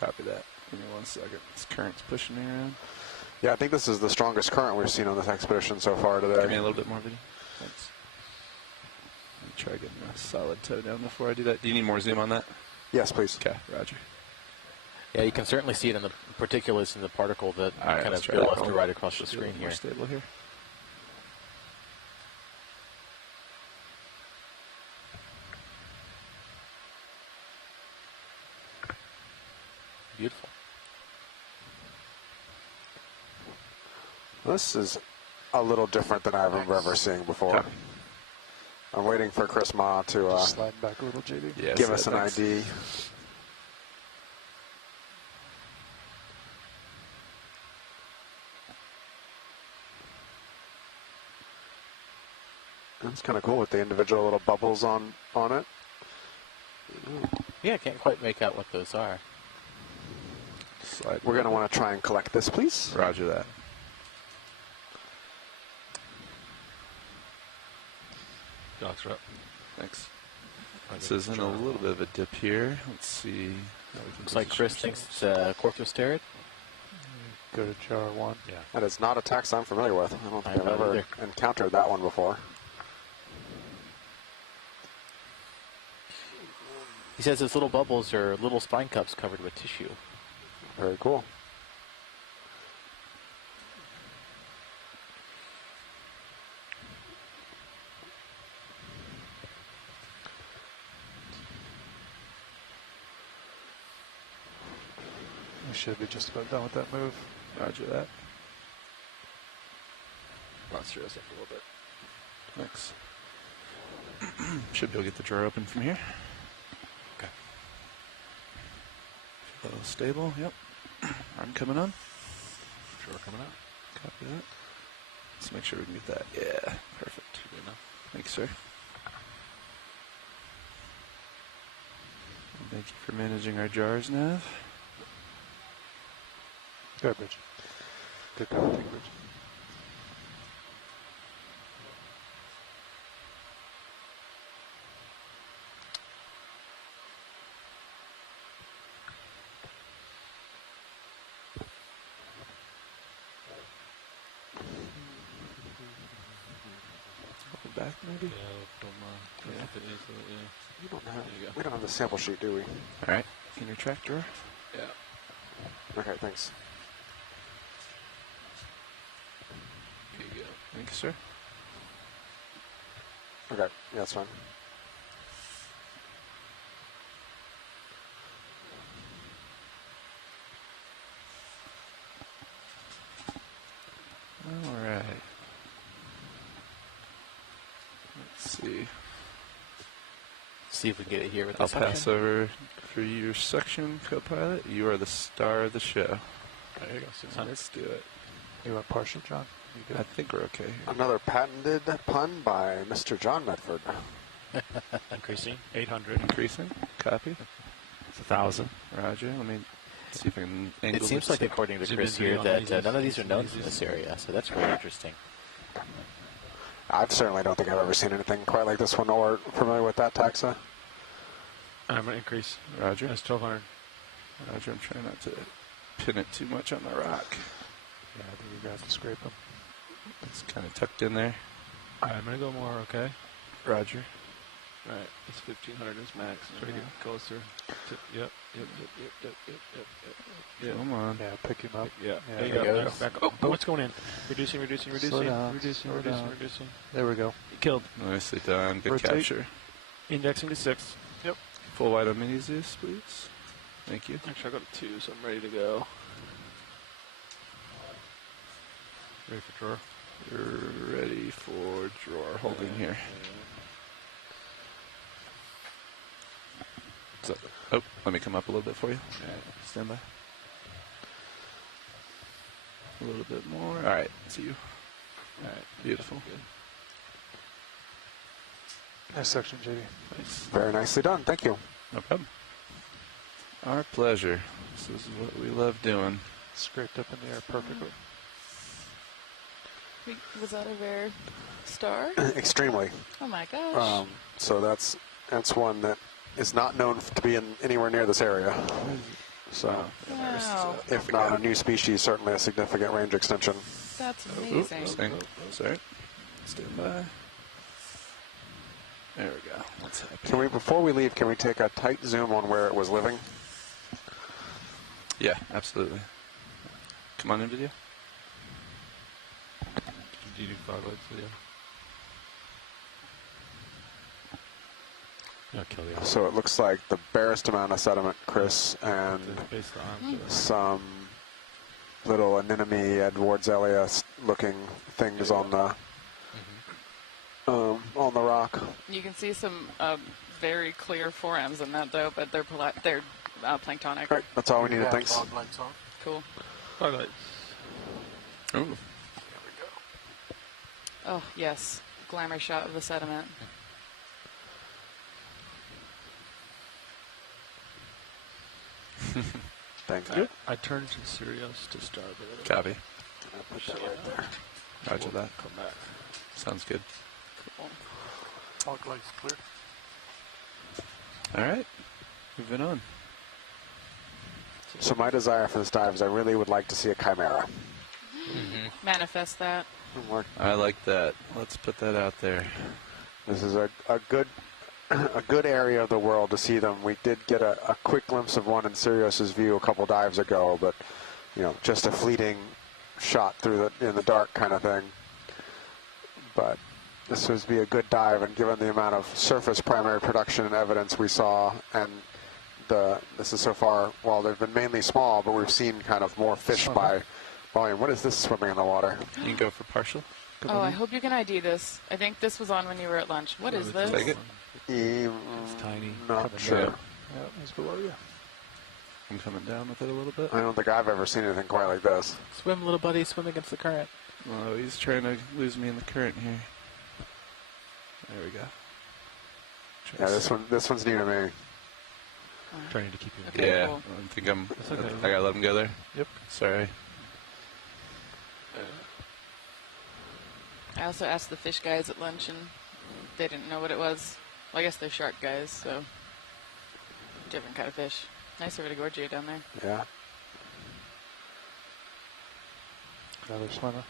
Copy that. Give me 1 second. This current's pushing me around. Yeah, I think this is the strongest current we've seen on this expedition so far today. Give me a little bit more video. Thanks. Let me try getting a solid toe down before I do that. Do you need more zoom on that? Yes, please. Okay, roger. Yeah, you can certainly see it in the particulates in the particle that right, kind let's of try go that. left to right across the Should be a screen little here. more stable here. This is a little different than I remember ever seeing before. Okay. I'm waiting for Chris Ma to Just slide back a little, JD. Yes, give us an thanks. ID. That's kind of cool with the individual little bubbles on it. Yeah, I can't quite make out what those are. Slide. We're going to want to try and collect this, please. Roger that. Docks are up. Thanks. This is in a little bit of a dip here. Let's see. Looks like Chris thinks it's Corthosterid. Go to jar 1. Yeah. That is not a tax I'm familiar with. I don't think I've not ever either. encountered that one before. He says his little bubbles are little spine cups covered with tissue. Very cool. We should be just about done with that move. Roger that. Monster us up a little bit. Thanks. Should be able to get the drawer open from here. Okay. A little stable, yep. Arm coming on. Drawer coming out. Copy that. Let's make sure we can get that. Yeah, perfect. Good enough. Thanks, sir. And thank you for managing our jars, Nav. Good bridge. Good cover, take bridge. Back, maybe? We don't have the sample sheet, do we? All right. In your track drawer? Yeah. Okay, thanks. Here you go. Thank you, sir. Okay, yeah, that's fine. All right. Let's see. See if we can get it here with I'll this section. pass over for your section, co-pilot. You are the star of the show. There you go. 600. Let's do it. You want partial, John? You good? I think we're okay. Another patented pun by Mr. John Medford. Increasing. 800. Increasing. Copy. It's 1,000. Roger. Let me see if I can angle It seems this. like, according to Zoom Chris in here, on that these. none of these are known from this area, so that's really interesting. I certainly don't think I've ever seen anything quite like this one or familiar with that taxa. I'm going to increase. Roger. That's 1,200. Roger. I'm trying not to pin it too much on the rock. Yeah, I think you guys can scrape them. It's kind of tucked in there. All right, I'm going to go more, okay? Roger. All right, it's 1,500 is max. Try to get closer. Yep. Come on. Yeah, pick him up. Yeah. Yeah, There you there go. you go. Back up. Oh, what's going in? Reducing. Slow down. There we go. Killed. Nicely done. Good Rotate. capture. Indexing to 6. Yep. Full wide on mini Zeus, please. Thank you. Actually, I got a 2, so I'm ready to go. Ready for drawer. You're ready for drawer. Holding here. So, oh, let me come up a little bit for you. Stand by. A little bit more. All right, it's you. All right. Beautiful. Good. Nice section, JD. Nice. Very nicely done. Thank you. No problem. Our pleasure. This is what we love doing. Scraped up in the air perfectly. Was that a rare star? Extremely. Oh my gosh. So that's one that is not known to be in anywhere near this area. So, Wow. if not a new species, certainly a significant range extension. That's amazing. Sorry. Stand by. There we go. What's happening? Can we, before we leave, can we take a tight zoom on where it was living? Yeah, absolutely. Come on in, video. Do you do fog-lights video? I'll kill you. So it looks like the barest amount of sediment, Chris, and Base the arms. some little anemone, Edwards Elliot looking things on the rock. You can see some very clear forams in that though, but they're planktonic. Right, that's all we needed. Yeah, Thanks. fog lights on. Cool. Fog lights. Ooh. Oh yes, glamour shot of the sediment. Thank you. I turned to Sirius to starboard. Copy. Put that right there. Roger that. Come back. Sounds good. Cool. Fog lights clear. All right. Moving on. So my desire for this dive is I really would like to see a chimera. Manifest that. I like that. Let's put that out there. This is a good area of the world to see them. We did get a quick glimpse of one in Sirius's view a couple dives ago, but just a fleeting shot through in the dark kind of thing. But this would be a good dive, and given the amount of surface primary production and evidence we saw, and this is so far, well, they've been mainly small, but we've seen kind of more fish by volume. What is this swimming in the water? You can go for partial. Oh, I hope you can ID this. I think this was on when you were at lunch. What is this? Take it. It's tiny. Not sure. Yeah, it's below you. I'm coming down with it a little bit. I don't think I've ever seen anything quite like this. Swim, little buddy, swim against the current. Oh, he's trying to lose me in the current here. There we go. Yeah, this one's new to me. Trying to keep you. Okay, Yeah, cool. I think I'm. okay. I gotta let him go there. Yep. Sorry. I also asked the fish guys at lunch, and they didn't know what it was. Well, I guess they're shark guys, so different kind of fish. Nice of her to gorge you down there. Yeah. Another swimmer.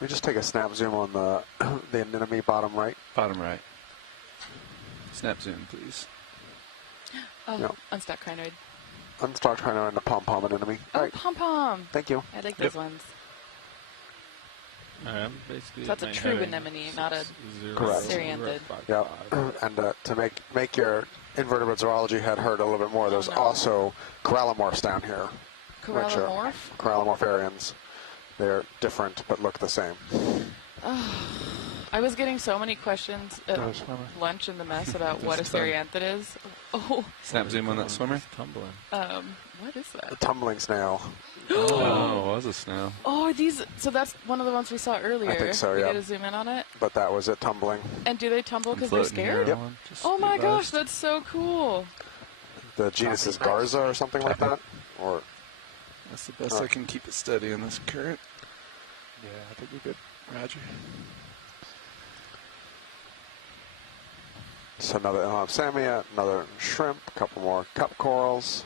We just take a snap zoom on the anemone bottom right. Bottom right. Snap zoom, please. Oh, Yep. unstuck crinoid. Unstock trying to run the pom-pom anemone. Oh, Right. pom-pom. Thank you. I like those ones. Basically So that's a true anemone, not a Correct. Serianthid. Yeah. And to make your invertebrate zoology head hurt a little bit more, there's also corallimorphs down here. Corallimorph? Corallimorpharians. They're different but look the same. I was getting so many questions at lunch in the mess about what a Serianthid is. Oh. Snap zoom on that swimmer. Tumbling. What is that? A tumbling snail. Oh, it was a snail. Oh, are these? So that's one of the ones we saw earlier. I think so, We yeah. get to zoom in on it. But that was it tumbling. And do they tumble because they're scared? Yep. Oh my gosh, that's so cool. The genus is Garza or something like that? Or That's the best I can keep it steady in this current. Yeah, I think we're good. Roger. So another samia, another shrimp, a couple more cup corals.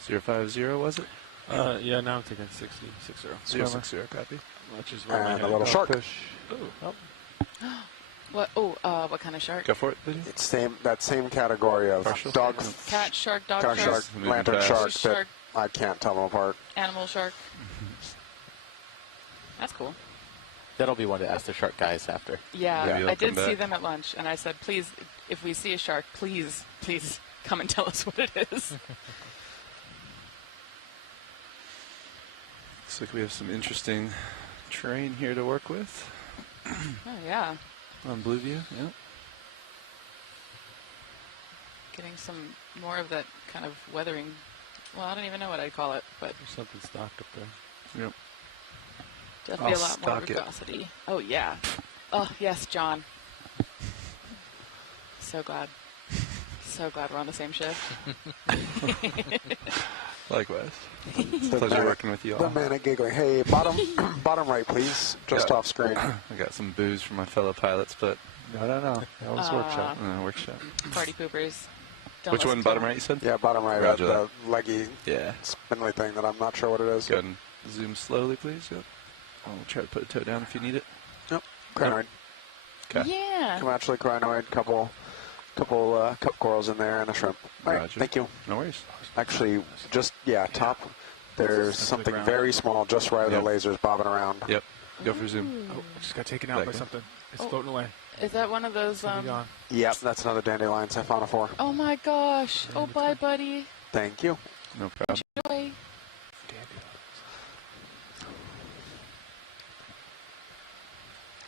050 was it? Yeah, now I'm thinking 60. 060, copy. Which is where my And a head little goes. shark. Oh. What? Oh, what kind of shark? Go for it, buddy. It's that same category of Partial. dog, Cat shark, dog cat shark, shark, Moving lantern fast. shark Fish that shark. I can't tell them apart. animal shark. That's cool. That'll be one to ask the shark guys after. Yeah, Maybe they'll I did come see back. them at lunch, and I said, please, if we see a shark, please come and tell us what it is. Looks like we have some interesting terrain here to work with. Oh, yeah. On Blueview, yeah. Getting some more of that kind of weathering. Well, I don't even know what I'd call it, but There's something stocked up there. Yep. definitely I'll a lot more stock it. viscosity. Oh, yeah. Oh, yes, John. So glad. So glad we're on the same shift. Likewise. It's a pleasure working with you The all. manic giggling. Hey, bottom right, please. Just Yeah. off screen. I got some booze from my fellow pilots, but No. That was workshop. workshop. Party poopers. Don't Which listen one, to bottom them. right, you said? Yeah, bottom right. Roger The leggy, Yeah. spindly thing that I'm not sure what it is. Go ahead and zoom slowly, please. Yep. I'll try to put a toe down if you need it. Yep. Crinoid. Okay. Yeah. Comanche crinoid. Couple cup corals in there and a shrimp. All right. Roger. Thank you. No worries. Actually, just top. There's something ground. very small just right of Yep. the lasers bobbing around. Yep. Go for zoom. Oh, I just got taken out by Back in. something. It's Oh. floating away. Is that one of those? It's gonna be gone. Yep, that's another dandelion siphonophore. Oh my gosh. Oh, bye, buddy. Thank you. No problem. Enjoy.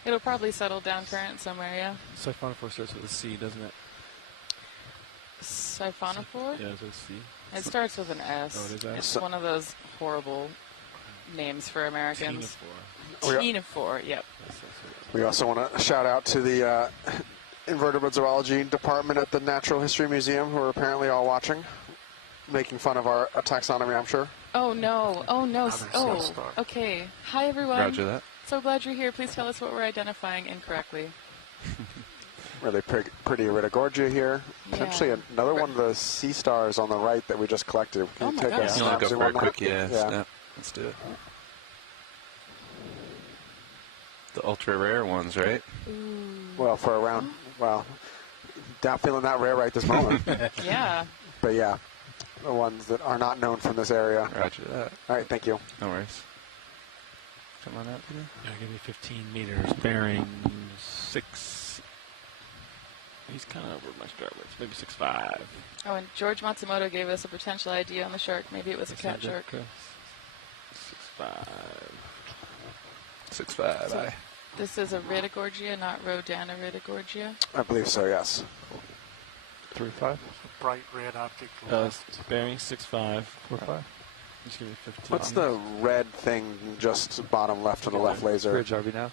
It'll probably settle down current somewhere, yeah. Siphonophore starts with a C, doesn't it? Siphonophore? Yeah, it's a C. It starts with an S. Oh, it is S? It's one of those horrible names for Americans. Ctenophore, yep. We also want to shout out to the invertebrate zoology department at the Natural History Museum, who are apparently all watching, making fun of our taxonomy, I'm sure. Oh, no. Oh, no. Oh, okay. Hi, everyone. Roger that. So glad you're here. Please tell us what we're identifying incorrectly. Really pretty Iridogorgia here. Potentially another one of the sea stars on the right that we just collected. Can you take a You want to go for a quick yeah. Let's do it. The ultra rare ones, right? Well, for around, well, not feeling that rare right this moment. Yeah. But yeah, the ones that are not known from this area. Roger that. All right, thank you. No worries. Come on out, Peter. Yeah, give me 15 meters, bearing 6. He's kind of over my starboard, maybe 6'5". Oh, and George Matsumoto gave us a potential ID on the shark. Maybe it was a cat shark. 6'5". 6'5", So aye. this is a Iridogorgia, not Rodaniridogorgia. I believe so, yes. 3.5. Bright red object. Bearing 6'5". 4.5. Just give me 15. What's the red thing just bottom left of the left laser? Bridge RV now.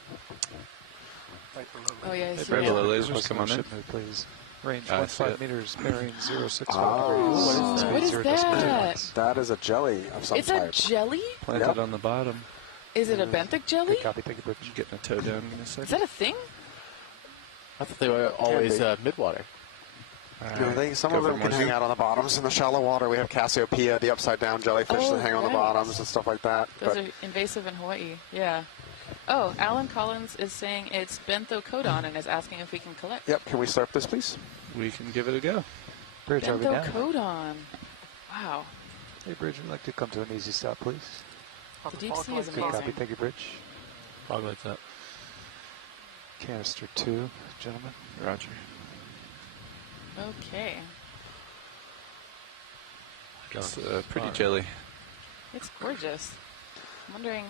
Oh, yeah, I see Right it. below lasers, come on in. Ship mode, please. Range I 15 see meters, bearing 065 Oh. degrees. What is Speed that? That is a jelly of some It's type. a jelly? Planted on the bottom. Is it a benthic jelly? Good copy, thank you, Bridge. Getting a toe down in a Is second. that a thing? I thought they were always midwater. Some of them can hang out on the bottoms in the shallow water. We have Cassiopeia, the upside down jellyfish that hang on the bottoms and stuff like that. Those are invasive in Hawaii. Yeah. Oh, Alan Collins is saying it's benthokodon and is asking if we can collect. Yep, can we start this, please? We can give it a go. Bridge RV now. Benthokodon. Wow. Hey, Bridge, would you like to come to an easy stop, please? The deep sea is Good copy, amazing. thank you, Bridge. Fog lights up. Canister 2, gentlemen. Roger. Okay. It's a pretty jelly. It's gorgeous. I'm wondering.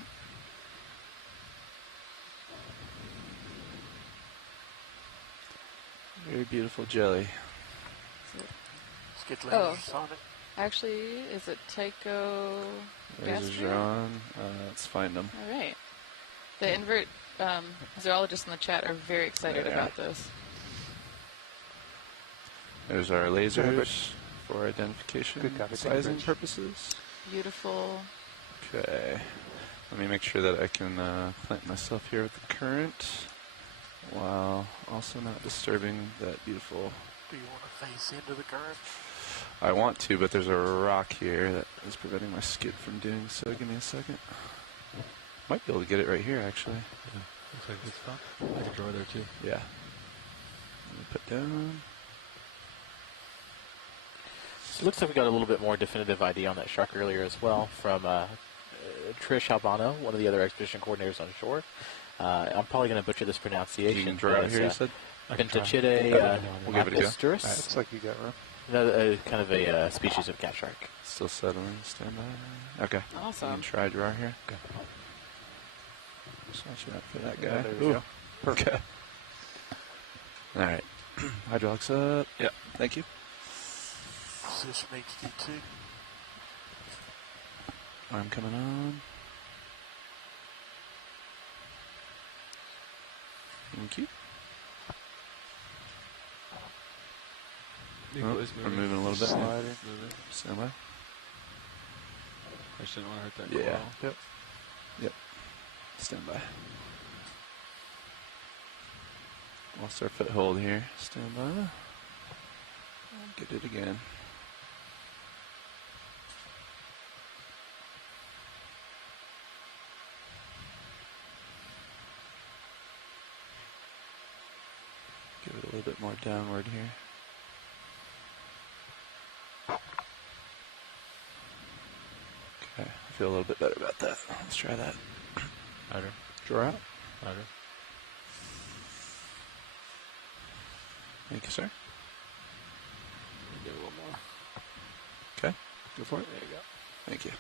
Very beautiful jelly. Let's get Oh. lasers on it. Actually, is it Tycho Lasers are on. Let's find them. All right. The invert zoologists in the chat are very excited There they about this. There's our lasers for identification Good copy, sizing Bridge. purposes. Beautiful. Okay. Let me make sure that I can plant myself here with the current while also not disturbing that beautiful... Do you want to face into the current? I want to, but there's a rock here that is preventing my skid from doing so. Give me a second. Might be able to get it right here, actually. Yeah, looks like a good spot. I can draw there too. Yeah. Let me put down. So it looks like we got a little bit more definitive ID on that shark earlier as well from Trish Albano, one of the other expedition coordinators on shore. I'm probably going to butcher this pronunciation. You can draw it here, you said? Pentachide We'll give it a go. apisturus. Looks like you got room. Another kind of a species of cat shark. Still settling. Stand by. Okay. Awesome. You can try draw here. Okay. Just watch out for that guy. Yeah, there we go. Perfect. Okay. All right. Hydraulics up. Yep. Thank you. Position HD2. Arm coming on. Thank you. Oh, we're moving a little bit. Sliding. Stand by. I just didn't want to hurt that Yeah. coral. Yep. Yep. Stand by. Lost our foothold here. Stand by. Get it again. Give it a little bit more downward here. Okay, I feel a little bit better about that. Let's try that. Harder. Draw out. Harder. Thank you, sir. Get a little more. Okay, go for it. There you go. Thank you.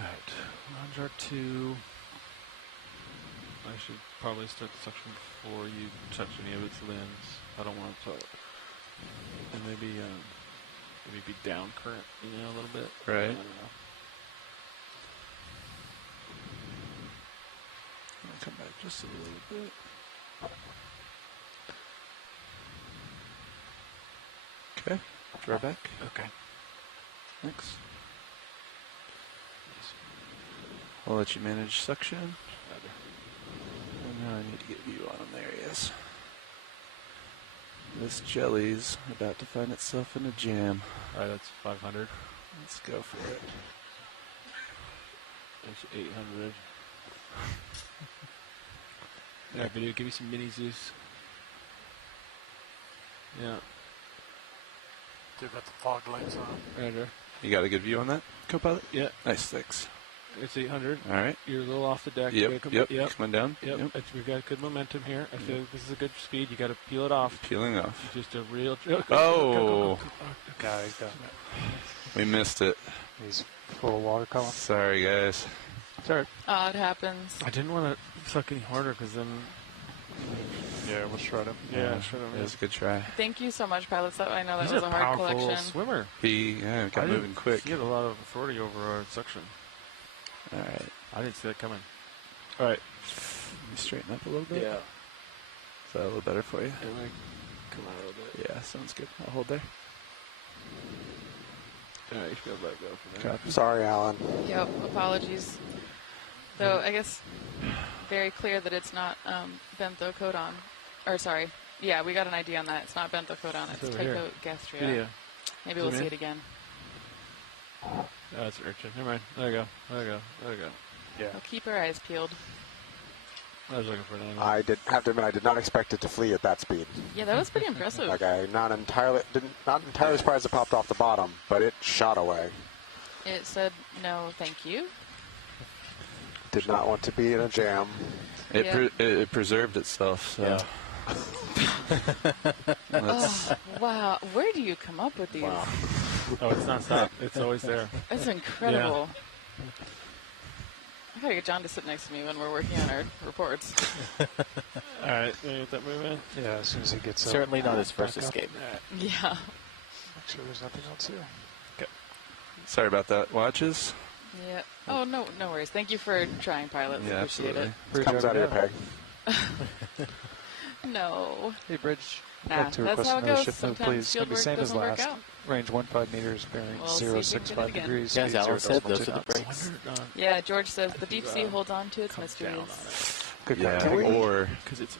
Alright, launch R2. I should probably start the suction before you touch any of its limbs. I don't want to. And maybe be down current, a little bit. Right. I don't know. I'll come back just a little bit. Okay. Draw back. Okay. Thanks. I'll let you manage suction. And now I need to get view on him. There he is. This jelly's about to find itself in a jam. Alright, that's 500. Let's go for it. That's 800. Alright, video, give me some mini Zeus. Yeah. Still got the fog lights on. Roger. You got a good view on that, co-pilot? Yeah. Nice, thanks. It's 800. All right. You're a little off the deck. Yep. Coming down. Yep. We've got good momentum here. I feel like this is a good speed. You got to peel it off. Peeling off. Just a real. Oh. Okay, he's done. We missed it. He's full of water column. Sorry, guys. Sorry. Oh, it happens. I didn't want to suck any harder because then. Yeah, we'll shred him. Yeah, shred him. It was a good try. Thank you so much, pilots. I know that He's was a hard powerful collection. Swimmer. He got moving quick. He had a lot of authority over our suction. All right. I didn't see that coming. All right. Let me straighten up a little bit. Yeah. Is that a little better for you? Come on a little bit. Yeah, sounds good. I'll hold there. All right, you should be able to let go from there. Okay. Sorry, Alan. Yep, apologies. So I guess very clear that it's not benzocodone. Or sorry, yeah, we got an ID on that. It's not benzocodone. It's typogastria. Video. Maybe we'll see it again. Oh, that's an urchin. Never mind. There we go. Yeah. We'll keep our eyes peeled. I was looking for an animal. I have to admit, I did not expect it to flee at that speed. Yeah, that was pretty impressive. Like I'm not entirely surprised it popped off the bottom, but it shot away. It said no, thank you. Did not want to be in a jam. It preserved itself. So. Oh, wow. Where do you come up with these? Wow. Oh, it's not stop. It's always there. It's incredible. I gotta get John to sit next to me when we're working on our reports. All right, let me get that moving. Yeah, as soon as he gets up. Certainly not his first escape. Yeah. Make sure there's nothing else here. Okay. Sorry about that. Watches. Yeah. Oh, no worries. Thank you for trying, pilots. Yeah, Appreciate absolutely. It comes out of your peg. it. No. Hey, Bridge. Nah, Like to that's request how it another goes. shift note, Sometimes please. It's field going to be work same as doesn't work last. out. Range 15 meters, bearing We'll see if we can 065 get it again. degrees. Yeah, as speed Alan 0 said, decimal those are the 2 knots. brakes. Yeah, George says the deep sea holds on to its mysteries. Good or because its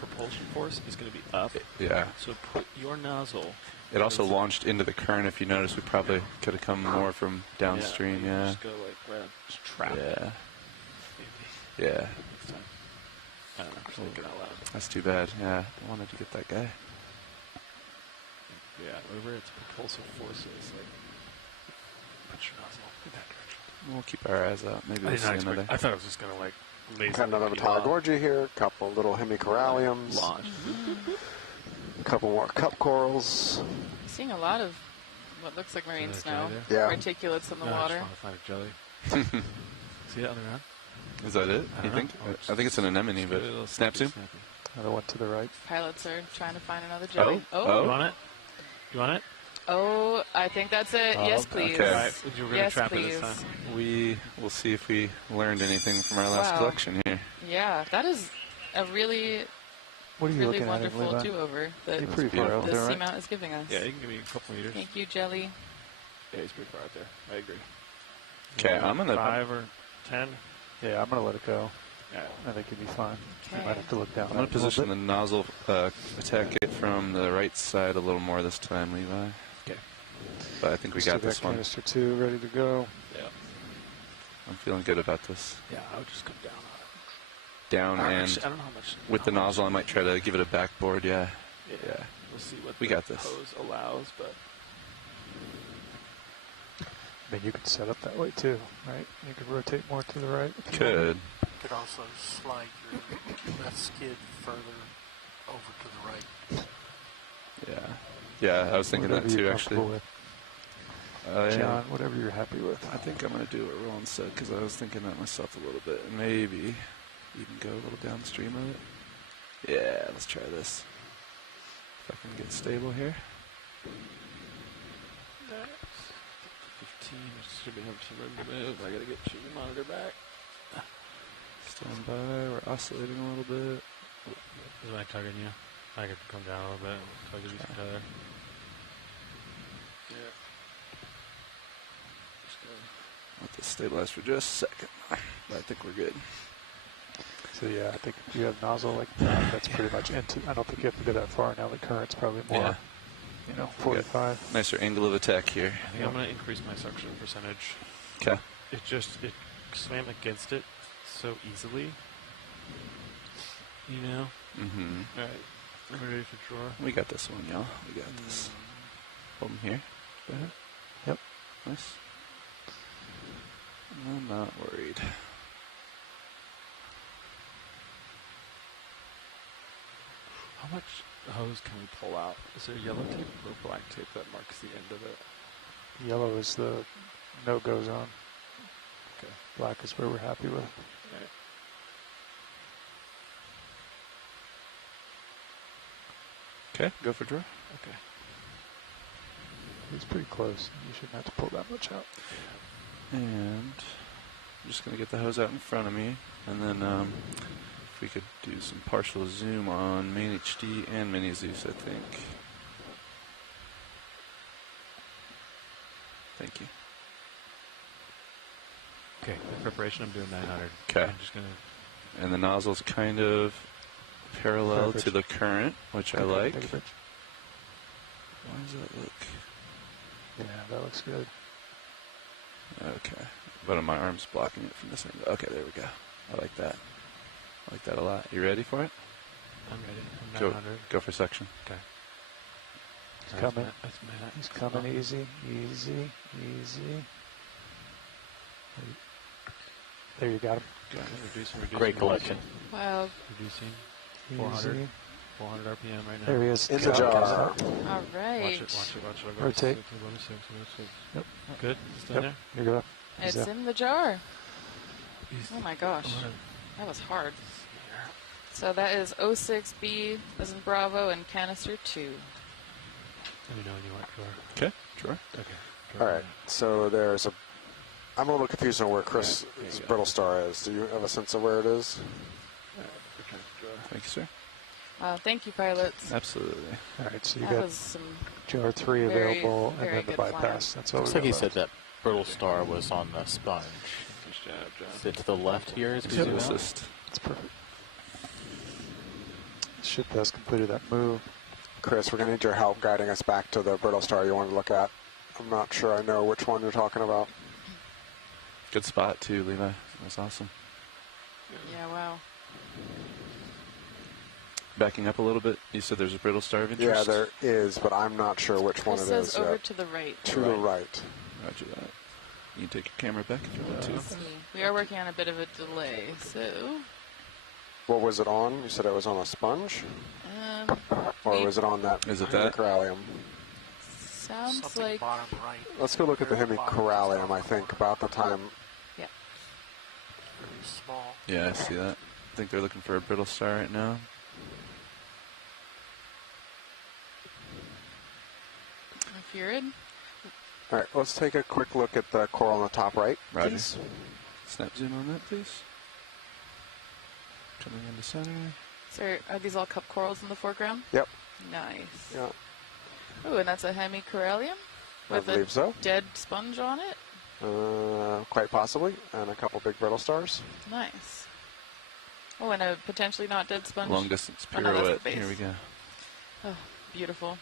propulsion force is going to be up. Yeah. So put your nozzle. It also launched into the current. If you notice, we probably could have come more from downstream. Yeah. Just go like right, just trap. Yeah. Maybe. Yeah. Next time. I don't know. Just thinking out loud. That's too bad. Yeah. I wanted to get that guy. Yeah. Whatever its propulsive force is, like put your nozzle in that direction. We'll keep our eyes out. Maybe we'll see another. I thought it was just going to like laser. Got another Metallogorgia here, a couple little hemicoralliums, Launch. a couple more cup corals. Seeing a lot of what looks like marine snow. Yeah. Reticulates in the I water. just want to find a jelly. See it on the ground? Is that it? I You don't think? know. I think it's an anemone, but snap zoom. Another one to the right. Pilots are trying to find another jelly. Oh. You want it? You want it? Oh, I think that's it. Yes, please. Okay. All right. You were going to Yes, trap please. it this time. We will see if we learned anything from our last Wow. collection here. Yeah, that is a really, What are you really looking at, wonderful Levi? do-over that You're pretty far beautiful. out the there, right? Seamount is giving us. Yeah, you can give me a couple meters. Thank you, Jelly. Yeah, he's pretty far out there. I agree. Okay, I'm gonna. 5 or 10. Yeah, I'm going to let it go. Yeah. I think you'll be fine. Okay. You might have to look down. I'm gonna position the nozzle, attack it from the right side a little more this time, Levi. Okay. But I think we got this one. Canister 2 ready to go. Yeah. I'm feeling good about this. Yeah, I would just come down on it. Down and Actually, I don't know how much. with the nozzle, I might try to give it a backboard. Yeah. Yeah. We'll see what We the got this. pose allows, but I mean, you could set up that way too, right? You could rotate more to the right. Could. You could also slide your left skid further over to the right. Yeah. Yeah, I was thinking that Whatever too, you're actually. comfortable with. John, whatever you're happy with. I think I'm going to do what Roland said because I was thinking that myself a little bit. Maybe even go a little downstream of it. Yeah, let's try this. If I can get stable here. 15, should be have some room to move. I gotta get your monitor back. Stand by, we're oscillating a little bit. Is my tugging you? I could come down a little bit. Tug you some tether. Yeah. Just gonna let this stabilize for just a second. But I think we're good. So yeah, I think if you have nozzle like that, that's pretty much into. I don't think you have to go that far now. The current's probably more. You know, 45. Nicer angle of attack here. I think I'm going to increase my suction percentage. Okay. It swam against it so easily. You know? Mm-hmm. All right. I'm ready for draw. We got this one, y'all. We got this. Hold them here. Better. Yep. Nice. I'm not worried. How much hose can we pull out? Is there yellow tape or black tape that marks the end of it? Yellow is the no-go zone. Okay. Black is where we're happy with. Right. Okay, go for draw. Okay. It's pretty close. You shouldn't have to pull that much out. And I'm just going to get the hose out in front of me. And then if we could do some partial zoom on main HD and mini Zeus, I think. Thank you. Okay, in preparation, I'm doing 900. Okay. I'm just going to... And the nozzle's kind of parallel to the current, which I like. Why does that look? Yeah, that looks good. Okay. But my arm's blocking it from this angle. Okay, there we go. I like that. I like that a lot. You ready for it? I'm ready. I'm 900. Go for section. Okay. He's coming. He's coming easy, easy, easy. There you got him. Reducing. Great collection. Wow. Reducing. Easy. 400 RPM right now. There he is. In the jar. All right. Watch it. Rotate. Yep. Good. It's in there. You're good. It's in the jar. Oh my gosh. That was hard. So that is 06B as in Bravo and canister 2. Let me know when you want drawer. Okay, drawer. Okay. All right. So there's a. I'm a little confused on where Chris' brittle star is. Do you have a sense of where it is? Thank you, sir. Thank you, pilots. Absolutely. All right, so you That got was some jar 3 available, and very then the good bypass. That's all. Looks like he said that brittle star was on the sponge. Is it to the left here as we zoom out? That's perfect. Ship has completed that move. Chris, we're going to need your help guiding us back to the brittle star you wanted to look at. I'm not sure I know which one you're talking about. Good spot, too, Levi. That's awesome. Yeah, wow. Backing up a little bit, you said there's a brittle star of interest? Yeah, there is, but I'm not sure which one it is. It says over yet. to the right. To the right. Roger that. You can take your camera back if you want to. Let's see. We are working on a bit of a delay, so... What was it on? You said it was on a sponge? Or was it on that hemicorallium? Sounds Something like... bottom right. Let's go look at the hemicorallium, I think, about the time. Yeah. Very small. Yeah, I see that. I think they're looking for a brittle star right now. If you're in. All right, let's take a quick look at the coral on the top right, Roger. please. Snap zoom on that, please. Coming into center. So are these all cup corals in the foreground? Yep. Nice. Yeah. Oh, and that's a hemicorallium? I believe so. Dead sponge on it? Quite possibly, and a couple big brittle stars. Nice. Oh, and a potentially not dead sponge? Long distance Oh, no, that's pirouette. the base. Here we go. Oh, beautiful.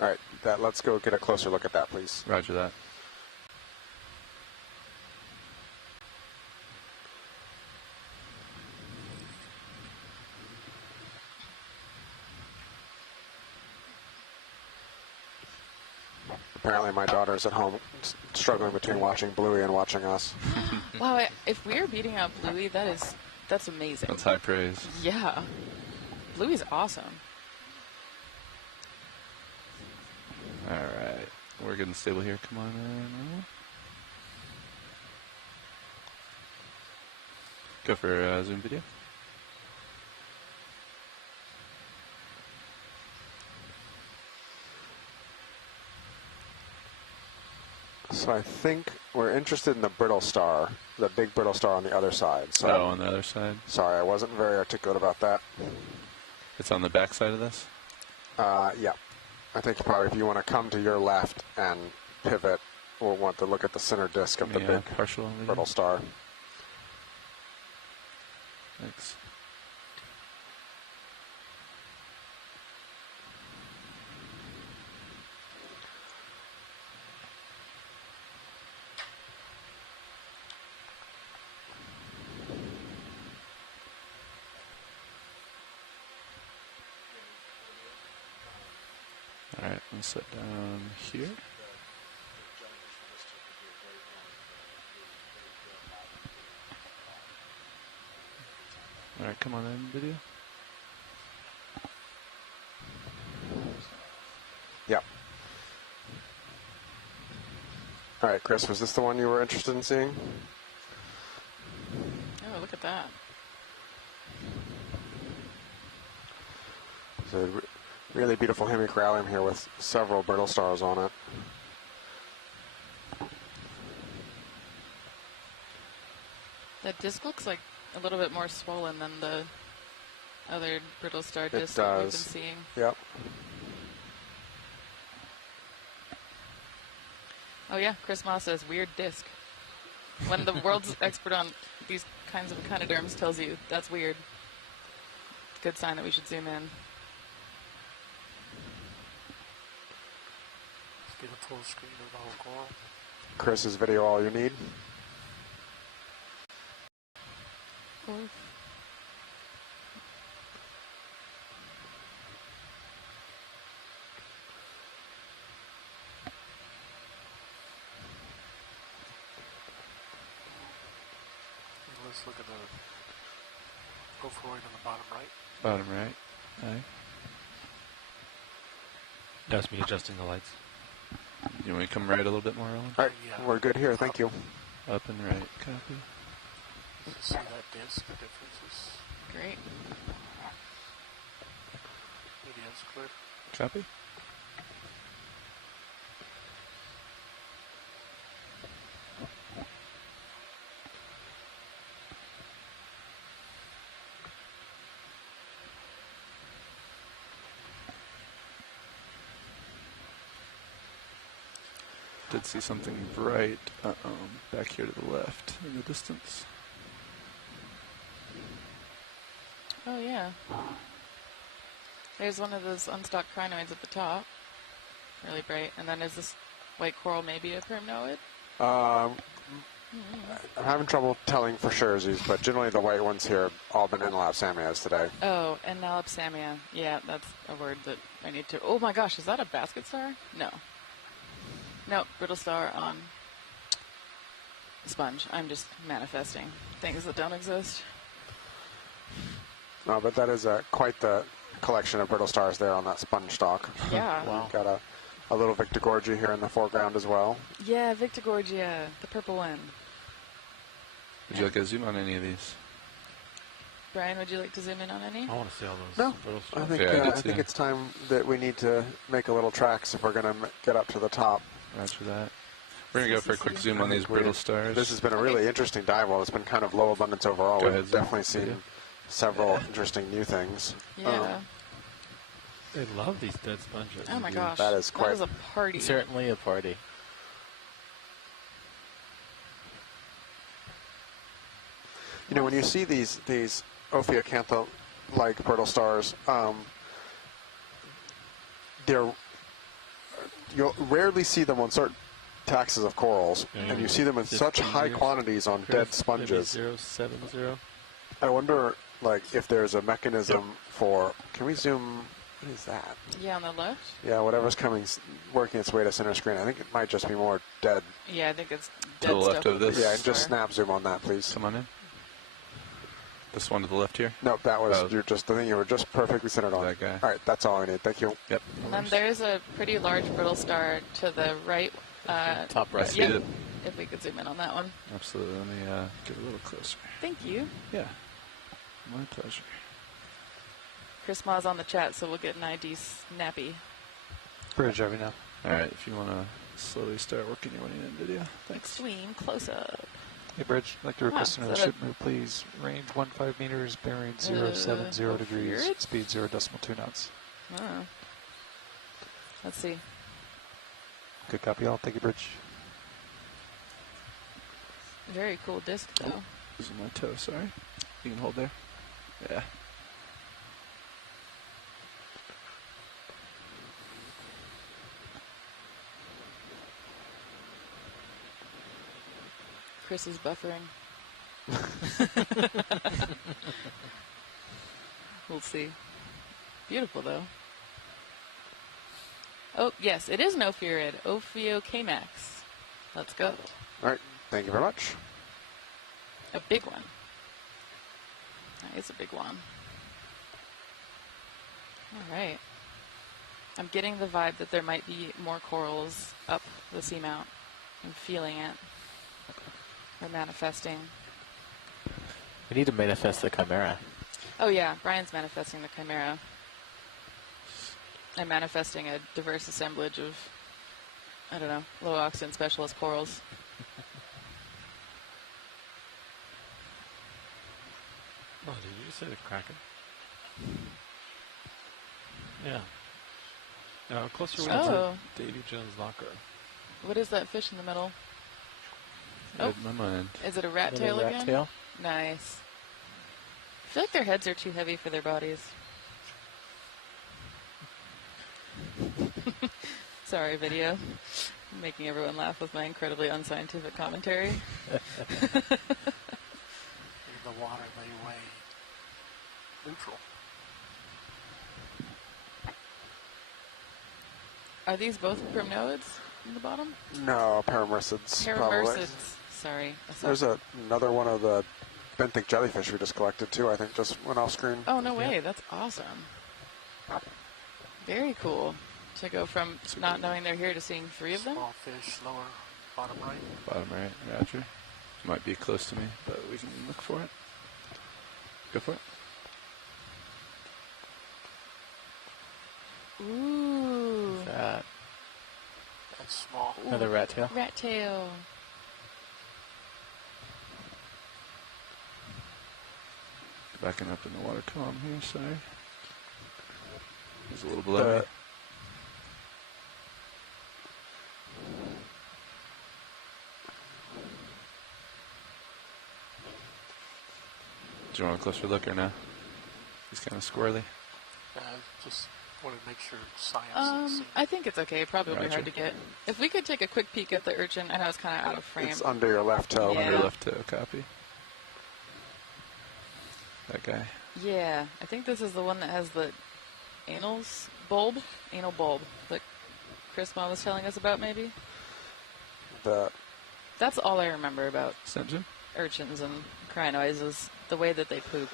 All right, let's go get a closer look at that, please. Roger that. Apparently my daughter's at home struggling between watching Bluey and watching us. Wow, if we're beating out Bluey, that's amazing. That's high praise. Yeah. Bluey's awesome. Alright, we're getting stable here. Come on in. Go for Zoom video. So I think we're interested in the brittle star, the big brittle star on the other side. So on the other side. Sorry, I wasn't very articulate about that. It's on the back side of this? Yeah. I think probably if you want to come to your left and pivot, we'll want to look at the center disk of the big brittle star. Thanks. Alright, let's sit down here. Alright, come on in, video. Yep. Alright, Chris, was this the one you were interested in seeing? Oh, look at that. So really beautiful hemicorallium here with several brittle stars on it. That disc looks like a little bit more swollen than the other brittle star disc It that we've been does. seeing. Yep. Oh yeah, Chris Moss says weird disc. When the world's expert on these kinds of echinoderms tells you that's weird, good sign that we should zoom in. Let's get a full screen of the whole coral. Chris's video, all you need. Let's look at the Ophiroid on the bottom right. Bottom right. Aye. That's me adjusting the lights. You want me to come right a little bit more, Owen? All right, we're good here. Thank you. Up and right. Copy. See that disc, the differences. Great. Video's clear. Copy. Did see something bright back here to the left in the distance. Oh yeah. There's one of those unstocked crinoids at the top. Really bright. And then is this white coral maybe a primnoid? I'm having trouble telling for sure, but generally the white ones here have all been Enalapsamias today. Oh, Enalapsamia. Yeah, that's a word that I need to... Oh my gosh, is that a basket star? No. Nope, brittle star on sponge. I'm just manifesting things that don't exist. No, but that is quite the collection of brittle stars there on that sponge stalk. Yeah. Wow. Got a little Victorgorgia here in the foreground as well. Yeah, Victorgorgia, the purple one. Would you like to zoom on any of these? Brian, would you like to zoom in on any? I want to see all those. No, brittle I stars. think it's time that we need to make a little tracks if we're going to get up to the top. Roger that. We're going to go for a quick zoom on these brittle stars. This has been a really interesting dive well. It's been kind of low abundance overall. We've definitely seen several interesting new things. Yeah. They love these dead sponges. Oh my gosh. That is quite... That is a party. Certainly a party. You know, when you see these Ophiacantha-like brittle stars, you'll rarely see them on certain taxes of corals, and you see them in such high quantities on dead sponges. 070. I wonder, like, if there's a mechanism for... Can we zoom... What is that? Yeah, on the left? Yeah, whatever's working its way to center screen. I think it might just be more dead. Yeah, I think it's dead to the left stuff of this. Yeah, and just snap zoom on that, please. Come on in. This one to the left here? No, that was you're just the thing you were just perfectly centered on. That guy. All right, that's all I need. Thank you. Yep. And then there's a pretty large brittle star to the right. Top right. Yep. If we could zoom in on that one. Absolutely. Let me get a little closer. Thank you. Yeah. My pleasure. Chris Ma's on the chat, so we'll get an ID snappy. Bridge every now. All right. If you want to slowly start working your way in video. Thanks. Extreme close up. Hey, Bridge, I'd like to request another ship move, please. Range 15 meters, bearing 070 degrees, speed 0.2 knots. Oh. Let's see. Good copy, all. Thank you, Bridge. Very cool disc, though. Oh, this is my toe, sorry. You can hold there. Yeah. Chris is buffering. We'll see. Beautiful, though. Oh, yes, it is an Ophiorid. Ophiocamex. Let's go. All right. Thank you very much. A big one. That is a big one. All right. I'm getting the vibe that there might be more corals up the seamount. I'm feeling it. Or manifesting. We need to manifest the chimera. Oh yeah, Brian's manifesting the chimera. I'm manifesting a diverse assemblage of, I don't know, low oxygen specialist corals. Oh, did you just say the Kraken? Yeah. Closer to Davy Jones' locker. What is that fish in the middle? Read my mind. Is it a rat tail again? Rat tail? Nice. I feel like their heads are too heavy for their bodies. Sorry, video. I'm making everyone laugh with my incredibly unscientific commentary. In the water, they weigh neutral. Are these both primnoids in the bottom? No, paramyrcids. Probably. Sorry. There's another one of the benthic jellyfish we just collected too. I think just went off screen. Oh no way! That's awesome. Very cool to go from not knowing they're here to seeing 3 of them. Small fish, lower, bottom right. Bottom right, roger. Might be close to me, but we can look for it. Go for it. Ooh. That. That's small. Ooh. Another rat tail. Rat tail. Backing up in the water column here, sorry. There's a little below me. Do you want a closer look or no? He's kind of squirrely. Just wanted to make sure science. I think it's okay. Probably Roger. hard to get. If we could take a quick peek at the urchin, I know it's kind of out of frame. It's under your left toe. Yeah. Under left toe, copy. That guy. Yeah, I think this is the one that has the anal bulb that Chris Ma was telling us about, maybe. That's all I remember about Simpson? urchins and crinoids is the way that they poop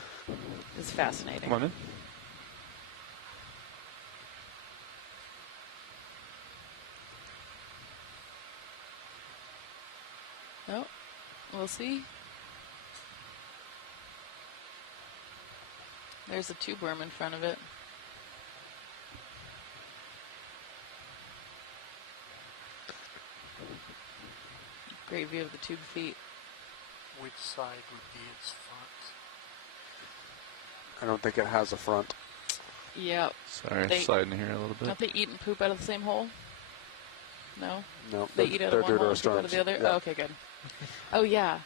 is fascinating. Come on in. Oh, we'll see. There's a tube worm in front of it. Great view of the tube feet. Which side would be its front? I don't think it has a front. Yep. Sorry, sliding here a little bit. Don't they eat and poop out of the same hole? No? No. They eat out of one hole and poop out of the other? Yeah. Oh, okay, good. Oh, yeah.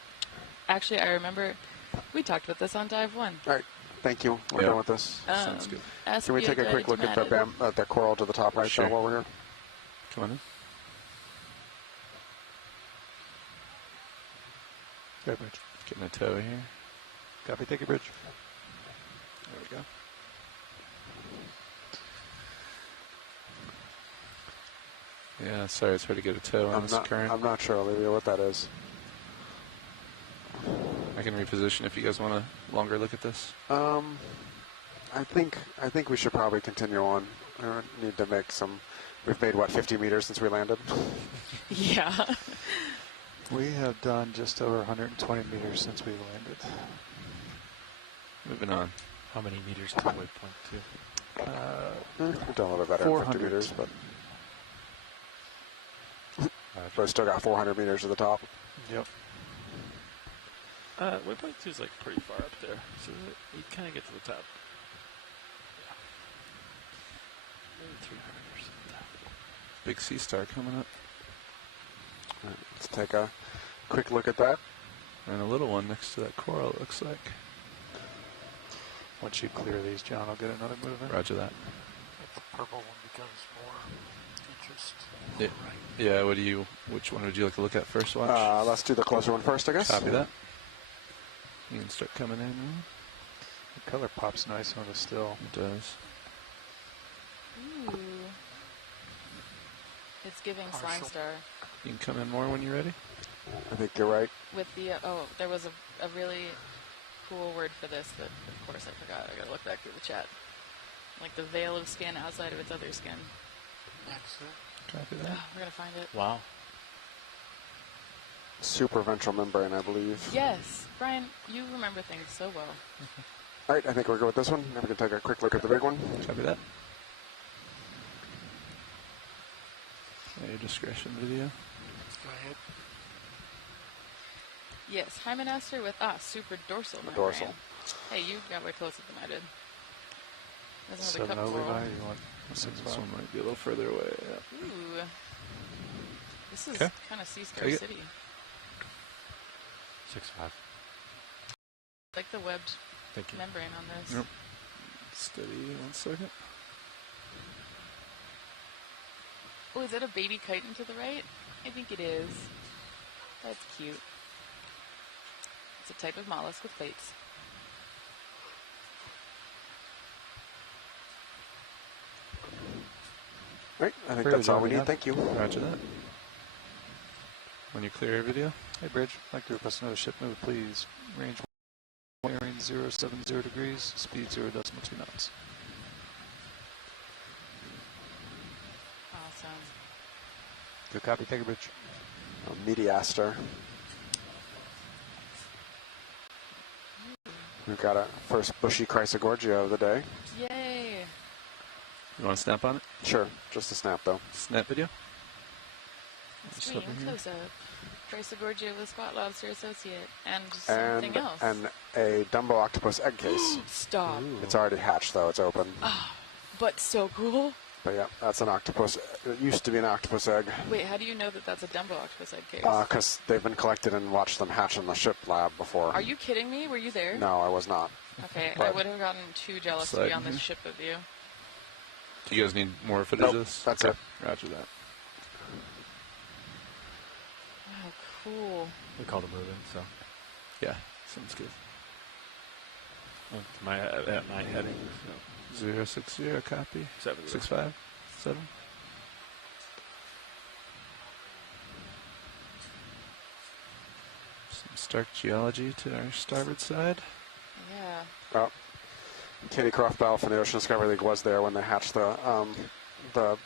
Actually, I remember we talked about this on Dive 1. All right. Thank you. We're done with this. Sounds good. Can we take a quick look at the coral to the top right Sure. there while we're here? Come on in. Good, Bridge. Getting a toe here. Copy, take a Bridge. There we go. Yeah, sorry, it's hard to get a toe on this current. I'm not sure, Olivia, what that is. I I can reposition if you guys want a longer look at this. I think we should probably continue on. We need to make some. We've made what 50 meters since we landed. Yeah. We have done just over 120 meters since we landed. Moving on. How many meters to waypoint 2? We've done a little better than 50 meters, but but still got 400 meters to the top. Yep. Waypoint 2 is like pretty far up there, so you kind of get to the top. Yeah. Maybe 300 or something. Big sea star coming up. All right, let's take a quick look at that. And a little one next to that coral, it looks like. Once you clear these, John, I'll get another move in. Roger that. If the purple one becomes more interest. Yeah. Yeah, which one would you like to look at first, Watch? Let's do the closer one first, I guess. Copy that. You can start coming in. The color pops nice on the still. It does. Ooh. It's giving slime star. You can come in more when you're ready. I think you're right. With the, there was a really cool word for this that, of course, I forgot. I gotta look back through the chat. Like the veil of skin outside of its other skin. Excellent. Copy that. We're gonna find it. Wow. Supraventral membrane, I believe. Yes. Brian, you remember things so well. All right, I think we're good with this one. Now we can take a quick look at the big one. Copy that. Your discretion video. Go ahead. Yes, Hymenaster with super dorsal membrane. Dorsal. Hey, you got way closer than I did. There's So another no cup Levi, roll. you want a 6-5? This one might be a little further away. Yeah. Ooh. This is Okay. kind of Sea Star Take it. City. 6.5. Like the webbed Thank you. membrane on this. Yep. Steady 1 second. Oh, is that a baby chitin to the right? I think it is. That's cute. It's a type of mollusk with plates. Right, I think Very that's all good, we need. yeah. Thank you. Roger that. When you clear your video. Hey, Bridge, I'd like to request another ship move, please. Range bearing 070 degrees, speed 0.2 knots. Awesome. Good copy. Thank you, Bridge. Mediaster. We've got a first bushy Chrysogorgia of the day. Yay! You want to snap on it? Sure, just a snap though. Snap video. Screen close up. Chrysogorgia with spot lobster associate and something else. And a Dumbo octopus egg case. Stop. Ooh. It's already hatched though, it's open. Oh, but so cool. But yeah, that's an octopus. It used to be an octopus egg. Wait, how do you know that that's a Dumbo octopus egg case? Because they've been collected and watched them hatch in the ship lab before. Are you kidding me? Were you there? No, I was not. Okay, I But- would have gotten too jealous to be on this ship with you. Do you guys need more footage Nope, of this? that's Okay. it. Roger that. Oh, cool. We called it moving, so. Yeah, sounds good. At my heading. So. 060, copy. 70. 65, 7. Some Stark geology to our starboard side. Yeah. Oh. Katie Croft Bell from the Ocean Discovery League was there when they hatched the Dumbo.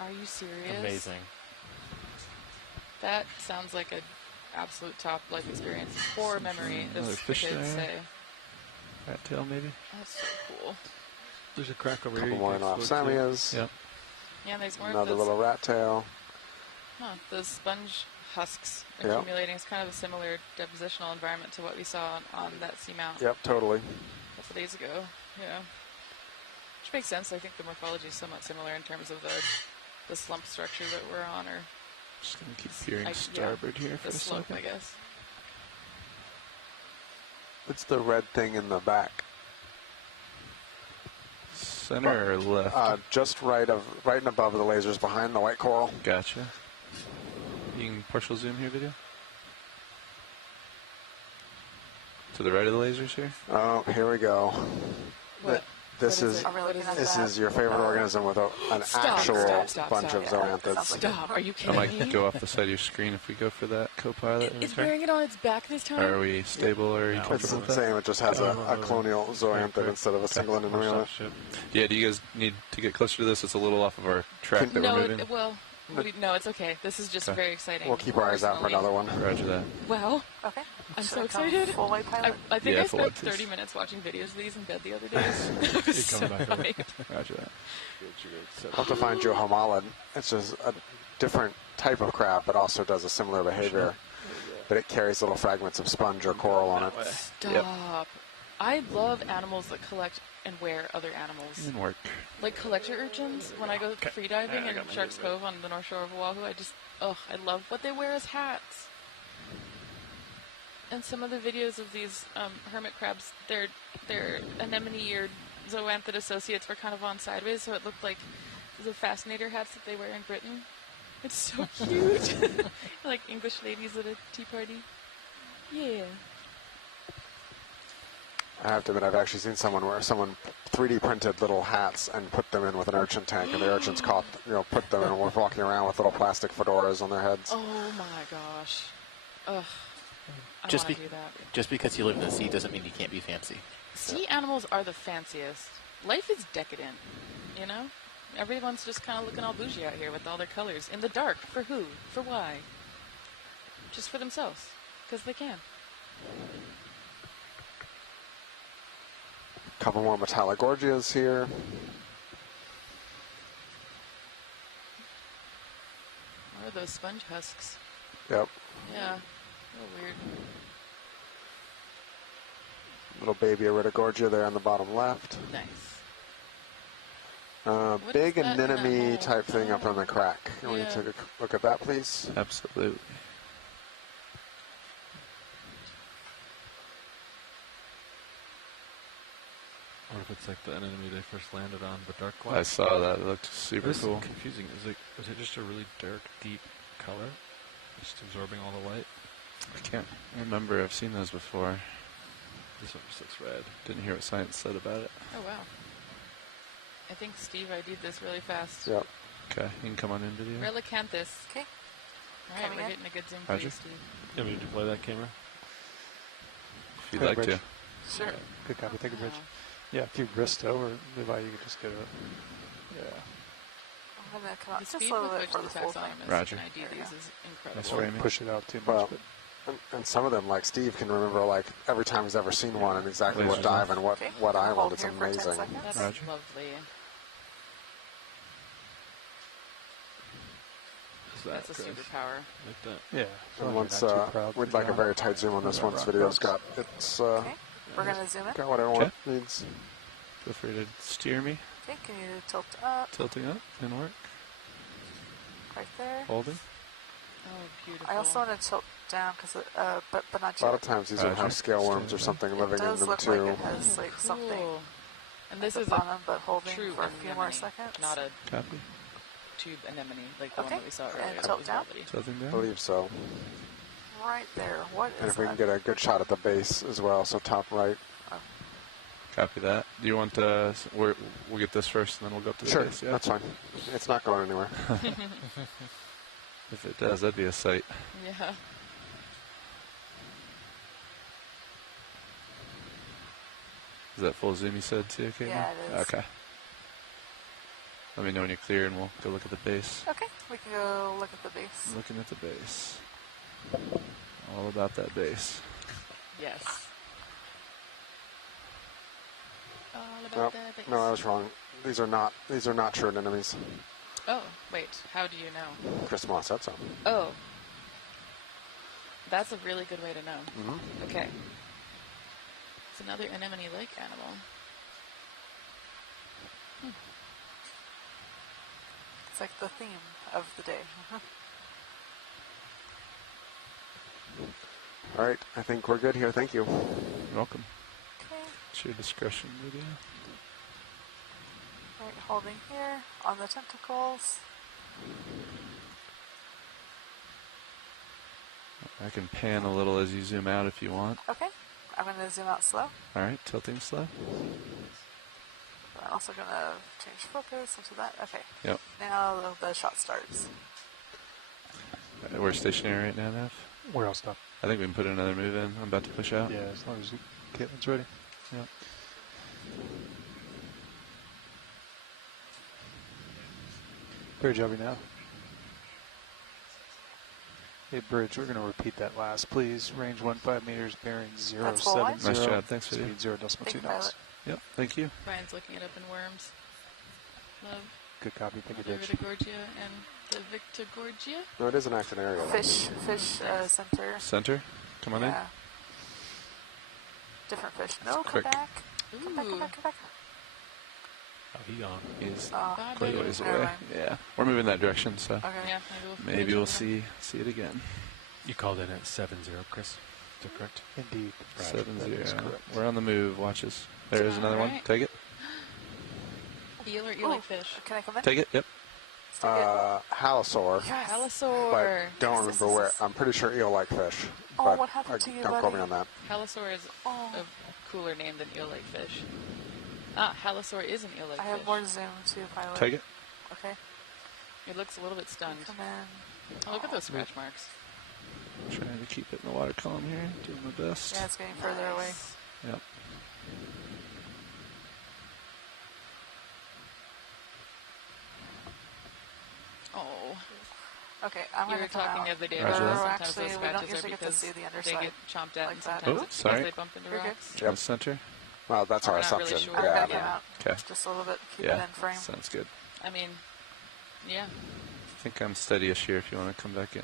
Are you serious? Amazing. That sounds like an absolute top life experience. Core memory, Another as the fish kids there. say. Rat tail, maybe? That's so cool. There's a crack over Couple here. more off Samias. Yep. Yeah, and there's more Another of those, little rat tail. those sponge husks Yep. accumulating. It's kind of a similar depositional environment to what we saw on that seamount Yep, totally. a couple days ago. Yeah. Which makes sense. I think the morphology is somewhat similar in terms of the slump structure that we're on, or Just going to keep peering starboard here for the a slump, second. I guess. It's the red thing in the back. Center or left? Just right and above the lasers behind the white coral. Gotcha. You can partial zoom here, video? To the right of the lasers here? Oh, here we go. What? This What is it? What is it? this is your favorite organism with an actual bunch of zoanthids. Stop! Are you I kidding might me? go off the side of your screen if we go for that co-pilot. It's bearing it on its back this time. Are we stable or are you It's comfortable the with that? same. It just has a colonial zoanthid instead of a single enemy on it. Yeah, do you guys need to get closer to this? It's a little off of our track that No, we're moving. no, it's okay. This is just Okay. very exciting. We'll keep our eyes out for another one. Roger that. Wow. Okay. I'm Should so I come excited. full white pilot? I think Yeah, I full spent white, please. 30 minutes watching videos of these in bed the other day. I was so hyped. Roger that. I'll have to find you a homalid. It's just a different type of crab, but also does a similar behavior. But it carries little fragments of sponge or coral on it. Stop. I love animals that collect and wear other animals. And work. Like collector urchins. When I go free diving in Sharks Cove on the North Shore of Oahu, I love what they wear as hats. And some of the videos of these hermit crabs, their anemone-eared zoanthid associates were kind of on sideways, so it looked like the fascinator hats that they wear in Britain. It's so cute. Like English ladies at a tea party. Yeah. I have to admit, I've actually seen someone 3D printed little hats and put them in with an urchin tank, and the urchins put them in and were walking around with little plastic fedoras on their heads. Oh my gosh. Ugh. I Just, want to do that. just because you live in the sea doesn't mean you can't be fancy. Sea animals are the fanciest. Life is decadent, you know? Everyone's just kind of looking all bougie out here with all their colors. In the dark. For who? For why? Just for themselves. Because they can. A couple more metallic gorgias here. What are those sponge husks? Yep. Yeah. A little weird. Little baby Iridogorgia there on the bottom left. Nice. Big is that in that anemone hole? type thing up on the crack. Can we Yeah. take a look at that, please? Absolutely. Or if it's like the enemy they first landed on, the dark I one. saw that. It looked super This cool. is confusing. Is it just a really dark, deep color? Just absorbing all the light? I can't remember. I've seen those before. This one just looks red. Didn't hear what science said about it. Oh, wow. I think Steve ID'd this really fast. Yep. Okay, you can come on in video. Relicanthus. Okay. All right, Coming we're in. getting a good zoom for Roger. you, Steve. You want me to deploy that camera? If you'd Yeah, like Bridge. to. Sure. Good copy. Take a bridge. Wow. Yeah, if you wrist over, Levi, you can just get a. Yeah. I'm going to come out The just a speed little with bit which for the the full thing. taxonomists Roger. can ID these is incredible. Nice framing. Push it out too much. Well, But and some of them, like Steve, can remember like every time he's ever seen one and exactly what Lasers dive off. and what Okay. island. Hold It's here for 10 amazing. seconds. That's Roger. lovely. Is that That's a Chris? superpower. Like that. yeah. as long And as once you're not too proud we'd to like a go. very tight zoom on this one. This video's got Okay. We're going to zoom in. got what everyone needs. Feel free to steer me. Okay, can you tilt up Tilting up and work. right there? Holding. Oh, beautiful. I also want to tilt down because, but not A lot yet. of times these will have scale worms or something It living in does them look too. like it has like something Cool. And at this the is a bottom, but holding true for a few more anemone, seconds. not a Copy. tube anemone like the Okay, one that we saw and earlier. That tilt was down. lovely. Tilting I down. believe so. Right there. What And is if we can that? get a good shot at the base as well, so top right. Copy that. Do you want we'll get this first and then we'll go up to the Sure, base? Yeah. that's fine. It's not going anywhere. If it does, that'd be a sight. Yeah. Is that full zoom you said too, Kate? Yeah, it is. Okay. Let me know when you're clear and we'll go look at the base. Okay, we can go look at the base. Looking at the base. All about that base. Yes. All about Nope. that base. No, I was wrong. These are not true anemones. Oh, wait. How do you know? Chris Moss said so. Oh. That's a really good way to know. Mm-hmm. Okay. It's another anemone-like animal. It's like the theme of the day. All right, I think we're good here. Thank you. You're welcome. Okay. It's your discretion video. Right, holding here on the tentacles. I can pan a little as you zoom out if you want. Okay, I'm going to zoom out slow. All right, tilting slow. also going to change focus into that. Okay. Yep. Now the shot starts. We're stationary right now, Nev. We're all stopped. I think we can put another move in. I'm about to push out. Yeah, as long as Caitlin's ready. Yep. Bridge over now. Hey, Bridge, we're going to repeat that last, please. Range 15 meters, bearing 070. Nice job. Thanks, Speed video. 0.2 knots. Yep, thank you. Brian's looking it up in worms. Love. Good copy. Thank you, The Bridge. Vitagorgia and the Victagorgia. No, it is an active area. Fish center. Center? Come on in. Yeah. Different fish. No, Quick. come back. Come back, come back, come back. Oh, he gone. He's Oh, quite a ways never away. mind. Yeah, we're moving that direction, so Okay. Yeah, maybe we'll see it again. You called in at 7-0, Chris. Is that correct? Indeed. Right. 7-0. We're on the move. Watch us. There's another one. Alright. Take it. Eel or eel-like fish. Can I come in? Take it. Yep. Halosaur. Yes. Halosaur. But don't remember where. I'm pretty sure eel-like fish. Oh, but what happened to you, don't quote me buddy? on that. Halosaur is Oh. a cooler name than eel-like fish. Ah, Halosaur is an eel-like I fish. have more zoom too, pilot. Take it. Okay. It looks a little bit stunned. Come in. Oh, look at those scratch marks. Trying to keep it in the water column here. Doing my best. Yeah, it's getting further away. Yep. Oh. Okay, I'm You going were to come talking out. the other day Roger about that. sometimes Actually, those we scratches don't are usually get to because see the they underside get chomped at, like and that. sometimes Oh, it's sorry. because they bump into You're good. rocks. Yep. Center. Well, that's our We're not really assumption. sure. I'm Yeah. going to come out. Okay. Just a little bit. Keep it Yeah. in frame. Sounds good. I mean, yeah. I think I'm steady-ish here if you want to come back in.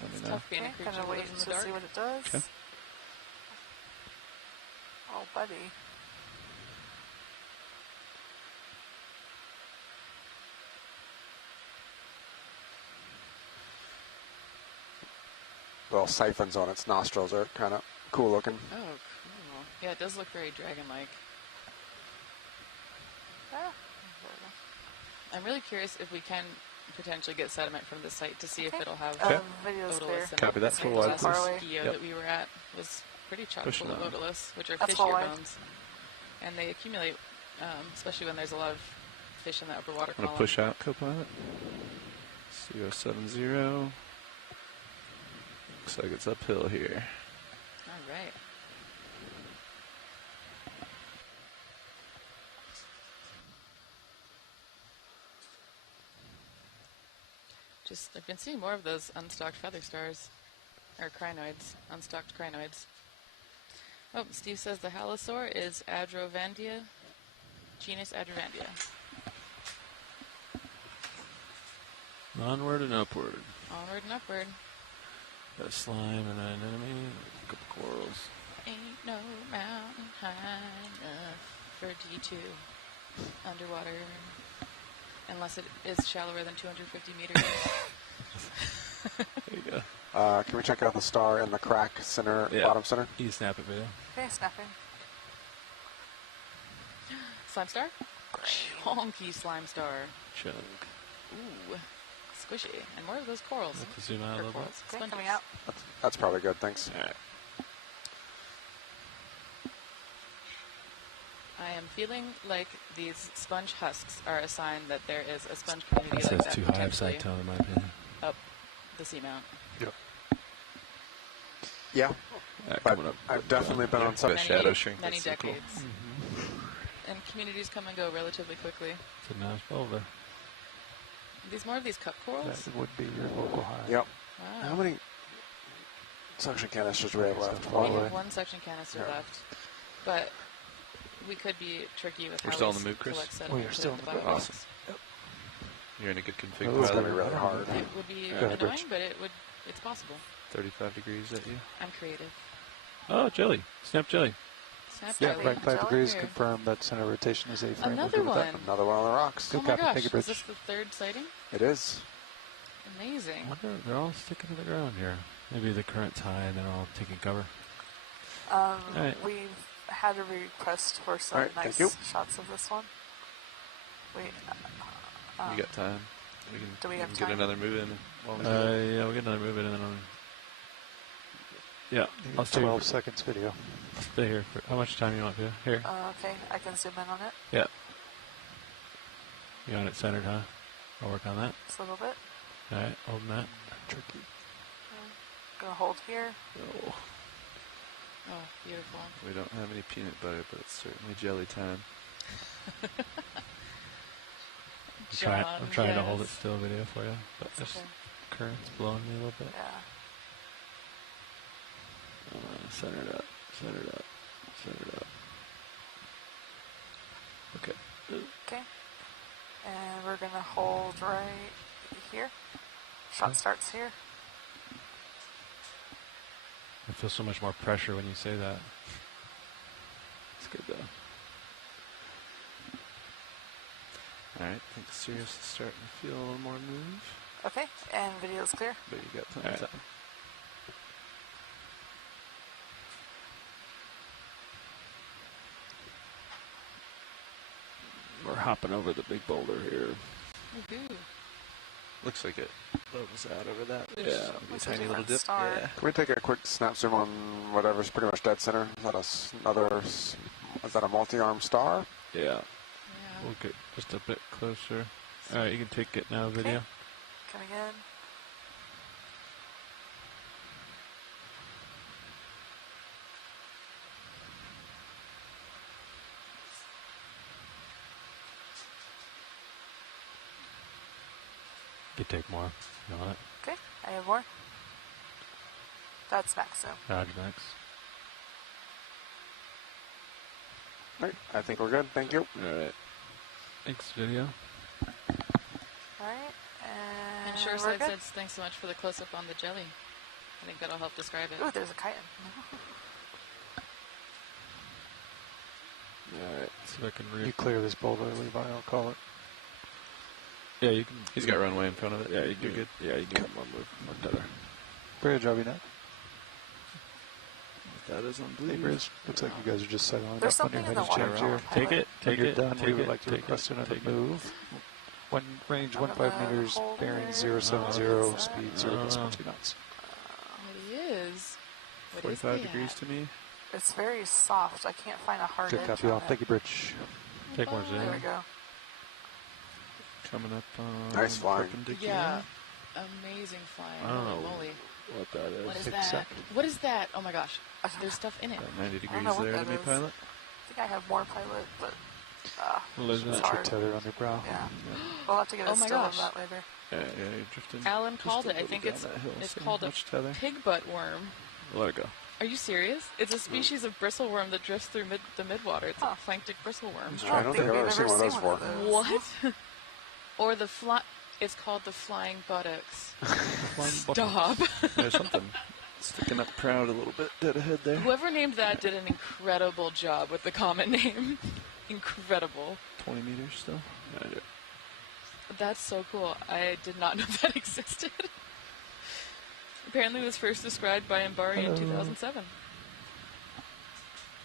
Let me It's know. tough being a Okay, creature kind of that wait lives in the to dark. see what it does. Okay. Oh, buddy. Little siphons on its nostrils are kind of cool looking. Oh, cool. Yeah, it does look very dragon-like. Yeah. I'm really curious if we can potentially get sediment from the site to see if Okay. it'll have Okay. Video's clear. odorless. Copy that. Full The wide, last Far away. guyot Yep. that we were at was pretty chock Pushing full of on. odorless, which are That's fish full ear wide. bones. And they accumulate, especially when there's a lot of fish in the upper water I'm going column. to push out, co-pilot. 070. Looks like it's uphill here. All right. I've been seeing more of those unstocked feather stars, or crinoids, unstocked crinoids. Oh, Steve says the halosaur is Adrovandia, genus Adrovandia. Onward and upward. Onward and upward. Got a slime and an anemone, a couple corals. Ain't no mountain high enough for D2 underwater, unless it is shallower than 250 meters. There you go. Can we check out the star in the crack center, Yeah. bottom center? You snap it, video. Okay, snapping. Slime star? Chonky slime star. Chug. Ooh, squishy. And more of those corals. Have to zoom out a Or little bit. corals. Okay, Sponges. coming out. That's probably good, thanks. All right. I am feeling like these sponge husks are a sign that there is a sponge community That like says that too high potentially upside down, in my opinion. up the seamount. Yeah, but Coming up. I've definitely been on some The shadow shrink. Many That's so cool. decades. And communities come and go relatively quickly. It's a nice boulder. These more of these cup corals? That would be your local high. Yep. Wow. How many suction canisters do we have left? We have one suction canister left, but we could be tricky with We're how still we on the move, Chris? collect We sediment are still in on the the move. bottom. Awesome. You're in a good config. Oh, it's pilot. gonna be really hard. It would be Go ahead, annoying, Rich. but it's possible. 35 degrees at you. I'm creative. Oh, jelly. Snap jelly. Snap Yeah, jelly. back 5 Jelly degrees, here. confirm that center rotation is A-frame. Another We're good with that. one. Another one on the rocks. Oh Good my copy. gosh, Thank you, is Bridge. this the third sighting? It is. Amazing. I wonder, they're all sticking to the ground here. Maybe the current's high and they're all taking cover. Alright. We've had a request for some Alright, nice thank you. shots of this one. We, You got time. We can, do we have get time? another move in. While we do it. Yeah, we'll get another move in and then I'll... Yeah, You I'll get stay 12 seconds video. Stay here. For, how much time you want, Via? Here. okay, I can zoom in on it. Yeah. You want it centered, huh? I'll work on that. Just a little bit. All right, holding that. Tricky. Gonna hold here. Oh. Oh, beautiful. We don't have any peanut butter, but it's certainly jelly time. I'm trying to hold it still video for you, but That's this okay. current's blowing me a little bit. Yeah. Center it up, center it up, center it up. Okay. Okay. And we're gonna hold right here. Shot starts here. I feel so much more pressure when you say that. It's good though. Alright, I think Sirius is starting to feel a little more move. Okay, and video's clear. But you got plenty of time. We're hopping over the big boulder here. Woohoo. Looks like it levels out over that. Yeah. Maybe a tiny little dip. Star. Yeah. Can we take a quick snap zoom on whatever's pretty much dead center? Is that a multi-arm star? Yeah. We'll get just a bit closer. Alright, you can take it now, video. Coming in. You can take more. You want it? Okay, I have more. That's max zoom. Roger, Max. All right, I think we're good. Thank you. Alright. Thanks, video. Alright, and And Sure we're Side good. says thanks so much for the close-up on the jelly. I think that'll help describe it. Ooh, there's a chitin. Alright, see if I can You clear this boulder, Levi, I'll call it. Yeah, you can. He's got runway in front of it. Yeah, You're good. Yeah, you can one move. One tether. Bridge, are we not? That is on Hey, blue. Bridge, looks like you guys are just settling There's up on your something in the headed water. change here. Take it, When take you're it, done, take we would it, like to take request it, another take it. move. One range I'm 15 gonna meters, hold bearing it. 070, speed 0.2 knots. It is. What is 45 that? degrees to me. It's very soft. I can't find a hard Good edge copy on all. it. Thank you, Bridge. Take more zoom. There we go. Coming up on Nice flying. perpendicular. Yeah. Amazing flying. I don't Holy know moly. what that is. What is Six that? sec. What is that? Oh my gosh. There's stuff in it. About 90 I don't degrees know what there to that me, is. pilot. I think I have more pilot, but Losing it's it. hard. Tether on your brow. Yeah. We'll have to get Oh a my still gosh. of that later. Yeah, you're drifting. Alan just called a it. I little think down it's that hill, it's so called a much tether. pig butt worm. Let it go. Are you serious? It's a species of bristleworm that drifts through the midwater. It's a planktic bristleworm. I don't think I've ever seen one of those before. What? Or the it's called the flying buttocks. Stop. There's something sticking up proud a little bit dead ahead there. Whoever named that did an incredible job with the common name. Incredible. 20 meters still. That's so cool. I did not know that existed. Apparently it was first described by Mbari in 2007.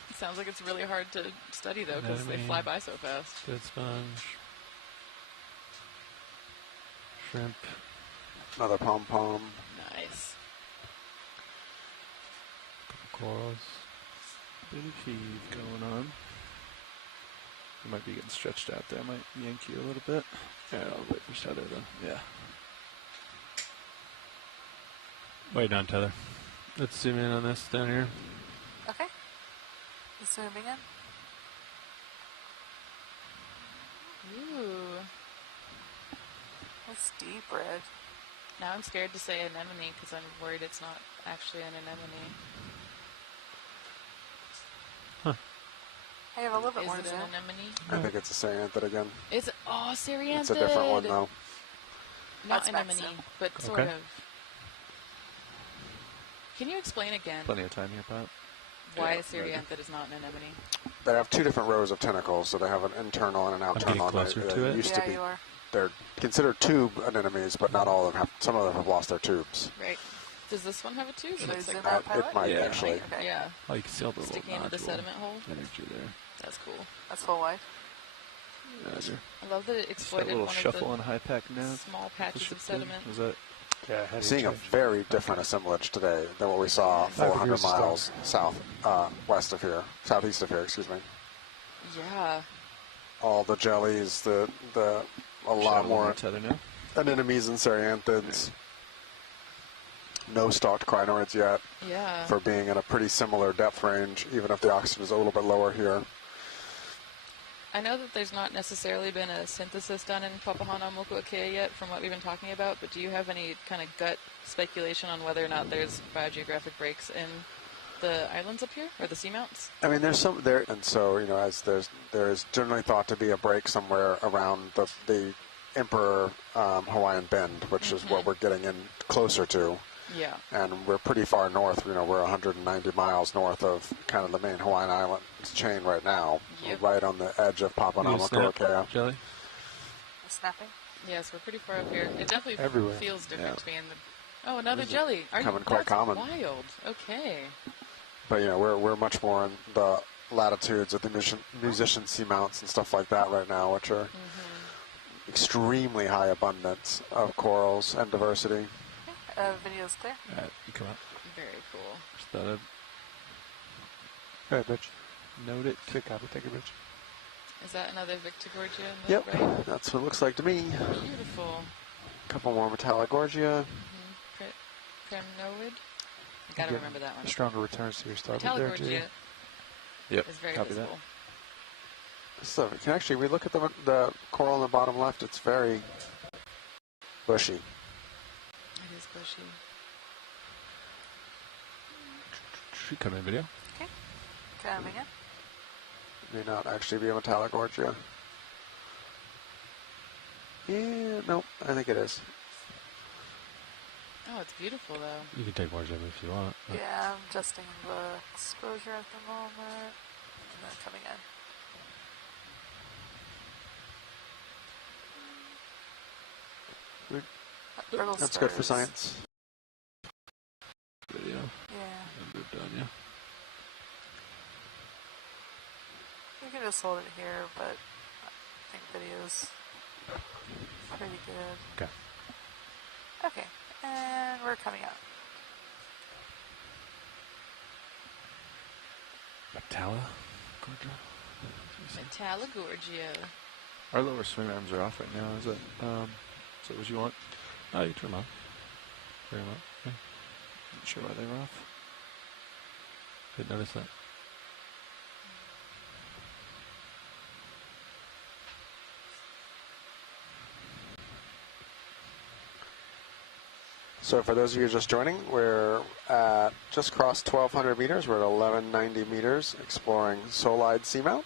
It sounds like it's really hard to study, though, because they fly by so fast. Dead sponge. Shrimp. Another pom-pom. Nice. Couple corals. Bit of heave going on. You might be getting stretched out there. Might yank you a little bit. Yeah, I'll wait for tether though. Yeah. Wait on tether. Let's zoom in on this down here. Okay. Zooming in. Ooh. It's deep red. Now I'm scared to say anemone because I'm worried it's not actually an anemone. I have a little bit Is more it zoom. an anemone? I think it's a cyanthid again. Is it? Oh, Syrianthid. It's a different one, though. Not That's anemone, maximum. but sort Okay. of. Can you explain again Plenty of time here, pilot. why Yeah, a Syrianthid is not an anemone? They have two different rows of tentacles, so they have an internal and an getting outternal. closer They to it. used Yeah, to be. you are. They're considered tube anemones, but not all of them have. Some of them have lost their tubes. Right. Does this one have a tube? It Should I looks like zoom that. out, It pilot? might Yeah. actually. Okay. Yeah. Oh, you can see all the little Sticking into the nodule sediment hole. energy there. That's cool. That's full wide. Roger. I love that it Just that exploited little one shuffle of on high pack now. the small patches of sediment. Was that? Yeah, heading Seeing a change. very different assemblage today than what we saw 400 degrees is down. miles southeast of here. Excuse me. Yeah. All the jellies, the a lot more tether now. anemones and cereanthids. No stalked crinoids yet. Yeah. For being in a pretty similar depth range, even if the oxygen is a little bit lower here. I know that there's not necessarily been a synthesis done in Papahanaumokuakea yet from what we've been talking about, but do you have any kind of gut speculation on whether or not there's biogeographic breaks in the islands up here, or the seamounts? I mean, there's some there, and so, you know, as there is generally thought to be a break somewhere around the Emperor Hawaiian Bend, which is what we're getting in closer to. Yeah. And we're pretty far north. You know, we're 190 miles north of kind of the main Hawaiian Islands chain right now. Yep. Right on the edge of Papahanaumokuakea. Jelly? Snapping? Yes, we're pretty far up here. It definitely Everywhere. feels different Yeah. to me. In the oh, another jelly. Are coming you, quite that's common. Wild. Okay. But you know, we're much more in the latitudes of the musician seamounts and stuff like that right now, which are extremely high abundance of corals and diversity. Video's clear. You come out. Very cool. Started. All right, Rich. Note it. Good copy. Thank you, Rich. Is that another Victorgorgia in the Yep, right? that's what it looks like to me. Beautiful. A couple more Metallogorgia. Cremnoid. I gotta Again, remember that one. Stronger returns to your starboard there, Jay. Metallogorgia Yep. is very Copy visible. So can actually we look at the coral on the bottom left? It's very bushy. It is bushy. Should come in video. Okay. Coming in. May not actually be a Metallogorgia. Yeah, nope, I think it is. Oh, it's beautiful though. You can take more Jimmy if you want. Yeah, I'm adjusting the exposure at the moment. And then coming in. Brittle That's good for stars. science. Video. Yeah. And we're done, yeah. You can just hold it here, but I think video's pretty good. Okay. Okay, and we're coming out. Metallogorgia. Our lower swing arms are off right now. Is that what you want? Oh, you turn them on. Turn them on. Yeah. Not sure why they were off. Didn't notice that. So for those of you just joining, we're at just crossed 1,200 meters. We're at 1,190 meters exploring Solide Seamount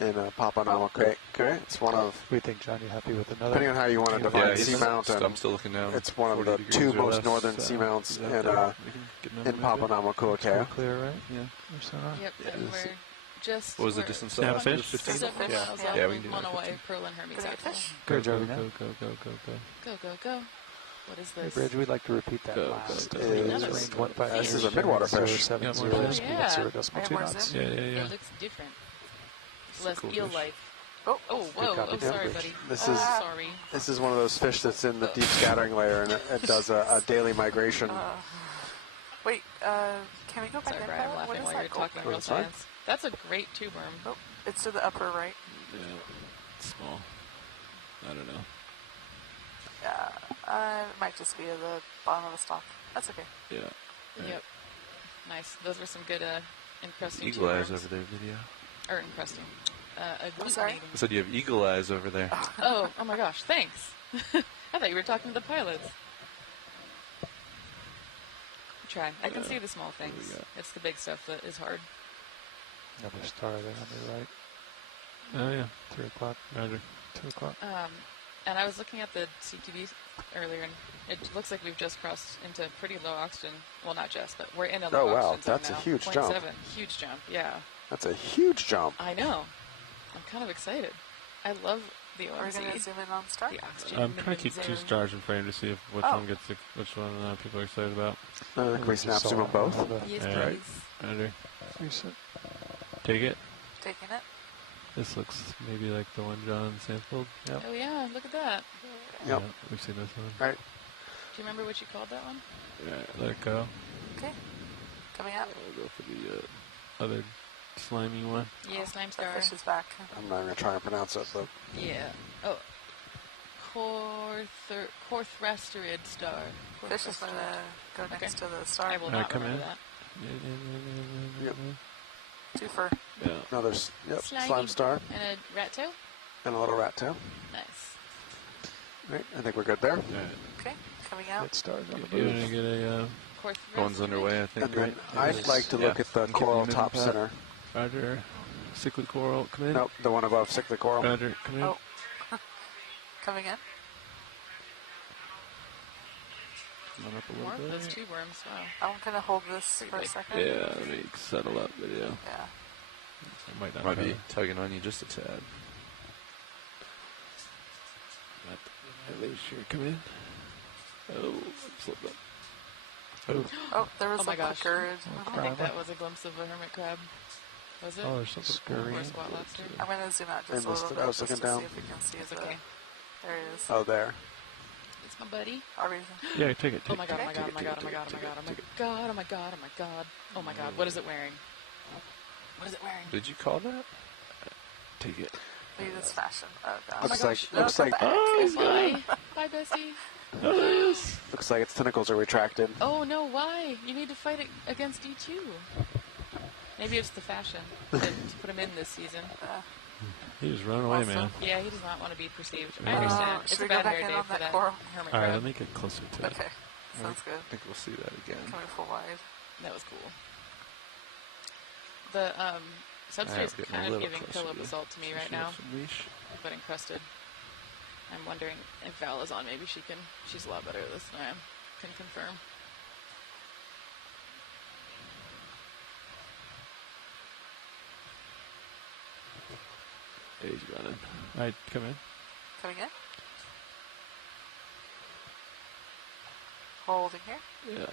in Papahanaumokuakea. Okay, it's one of. We think, John, you happy with another? Depending on how you want to define he's seamount, and I'm still looking down. it's one of the 40 two degrees or most less, northern seamounts in It's Papahanaumokuakea. clear, right? Yeah. Or so? Yep, and we're just. What was the we're distance? seven- Snap fish? 15? 7 Yeah. miles Yeah, out we of can do that. Monowai, Pearl and Hermes Atoll. Go, Go, Joey, go, now. go, go, go, go, go. Go, go, go. What is Hey, this? Bridge, we'd like to repeat that Go, last. go, go. It's That is range 150. This is a midwater fish. 070, Yeah, more speed zoom. of 0.2 Yeah, knots. more Yeah, yeah, yeah. It looks different. It's less cool eel fish. like. Oh, Oh, whoa. copy. Oh, sorry, Yeah. buddy. This Oh, is- sorry. This is one of those fish that's in the deep scattering layer, and it does a daily migration. wait, can we go back Sorry, in? Brian, I'm What laughing is while that you're talking gold real That's fine. science. That's a great tube worm. Oh, it's to the upper right. Yeah. It's small. I don't know. Yeah, it might just be at the bottom of the stalk. That's okay. Yeah. Yep. Nice. Those were some good encrusting Eagle eyes tube worms. over there, video. Or encrusting. I'm sorry? Agglutinating. I said you have eagle eyes over there. Oh my gosh, thanks. I thought you were talking to the pilots. Try. I can see the small what do we things. got? It's the big stuff that is hard. Another star there on the right. Oh, yeah. 3 o'clock. Roger. 2 o'clock. And I was looking at the CTV earlier, and it looks like we've just crossed into pretty low oxygen. Well, not just, but we're in a low Oh, wow. oxygen zone That's a now. huge 0.7. jump. Huge jump, yeah. That's a huge jump. I know. I'm kind of excited. I love the We're OMC. going to zoom in on star. The oxygen. I'm trying to keep two zone. stars in frame to see if which Oh. one gets which one people are excited about. Can we snap zoom on both? Yes, All right. please. Roger. Reset. Take it. Taking it. This looks maybe like the one John sampled. Yep. Oh yeah, look at that. Yep. Yeah, we've seen this one. Right. Do you remember what you called that one? Yeah, let it go. Okay. Coming out. We'll go for the other slimy one. Yeah, slime The star. fish is back. I'm not going to try and pronounce it, but Yeah. Oh. Corthrasterid star. Fish is going to go next to the star. I will not remember that. Yep. Twofer. Yeah. Another slime star. And a rat tail? And a little rat tail. Nice. Right, I think we're good there. Okay, coming out. Get stars on the You're move. going to get a... One's underway, I think. And then Right? I'd like to look at the coral top center. Roger. Cyclic coral, come in. Nope, the one above cyclic coral. Roger, come in. Oh. Coming in. Come on up a More little of bit. those tree worms. Wow. I'm going to hold this for a second. Yeah, let me settle up video. Yeah. I might not Might have be it. tugging on you just a tad. At least here, come in. Oh, slipped up. Oh, there was Oh my a gosh. pucker. I think that was a glimpse of a hermit crab. Was it? Oh, there's something Or a squat lobster? I'm going to zoom out I just a missed little it. I bit was just looking to down. see if we can see It's the... okay. There it is. Oh, there. It's my buddy. Yeah, take it. Oh my god, oh my god, oh my god, oh my god, oh my god, oh my god, oh my god, oh my god. Oh my god, what is it wearing? What is it wearing? Did you call that? Take it. Look at this fashion. Oh gosh. Looks my like gosh. looks like Bye. Bye, Bessie. looks like its tentacles are retracted. Oh no, why? You need to fight it against D2. Maybe it's the fashion to put him in this season. He just run away, man. Yeah, he does not want to be perceived. I Yeah. understand. It's Should a we go bad back hair in day on for that that coral? hermit All right, crab. let me get closer to it. Okay. Sounds good. I think we'll see that again. Coming full wide. That was cool. The substrate's getting a kind of little giving closer pillow to basalt to me She right should now, have some leash. but encrusted. I'm wondering if Val is on. Maybe she's a lot better at this than I am. Can confirm. Yeah, he's running. All right, come in. Coming in. Holding here. Yeah.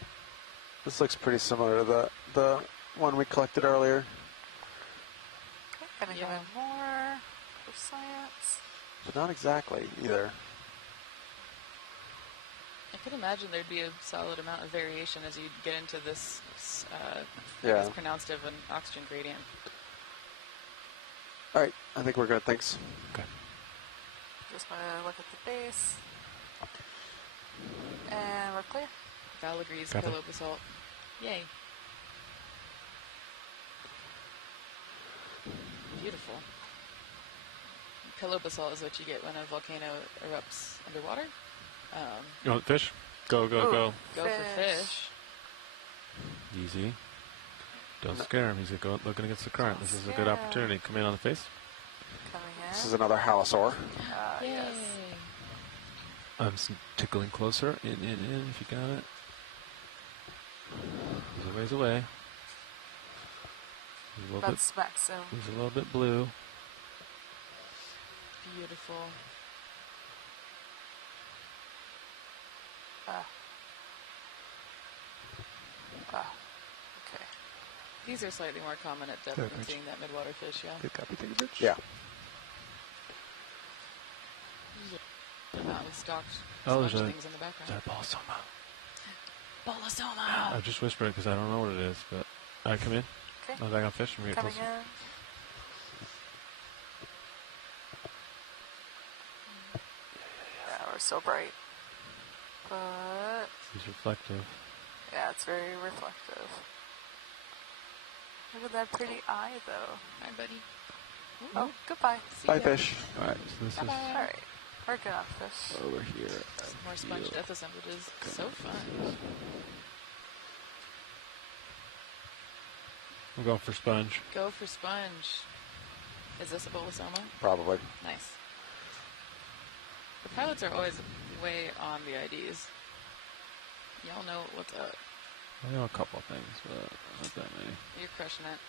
This looks pretty similar to the one we collected earlier. Okay, gonna give him more for science. But not exactly either. I could imagine there'd be a solid amount of variation as you get into this Yeah. less pronounced of an oxygen gradient. All right, I think we're good. Thanks. Okay. Just gonna look at the base. And we're clear. Val agrees. Copy. Pillow basalt. Yay. Beautiful. Pillow basalt is what you get when a volcano erupts underwater. You want fish? Go, go, go. Go for fish. Easy. Don't scare him. He's looking against the current. This is a good opportunity. Come in on the face. Coming in. This is another halosaur. Yay. Yes. I'm tickling closer. In, if you got it. He's a ways away. He's a little That smacks him. He's a little bit blue. Beautiful. Okay. These are slightly more common at depth Third than pitch. seeing that midwater fish, yeah. Good copy, take a pitch. Yeah. Not with stalked Oh, sponge there's a things in the background. balsama. Bolosoma! I just whispered because I don't know what it is, but all right, come in. Okay. I'm back on fish and we get Coming closer. in. Yeah, we're so bright. But He's reflective. yeah, it's very reflective. Look at that pretty eye, though. Hi, buddy. Oh, goodbye. Bye, fish. All right, so this is All right, we're good on fish. over here. Some more sponge Feel- death assemblages. So fun. I'm going for sponge. Go for sponge. Is this a bolosoma? Probably. Nice. The pilots are always way on the IDs. Y'all know what's up. I know a couple of things, but not that many. You're crushing it.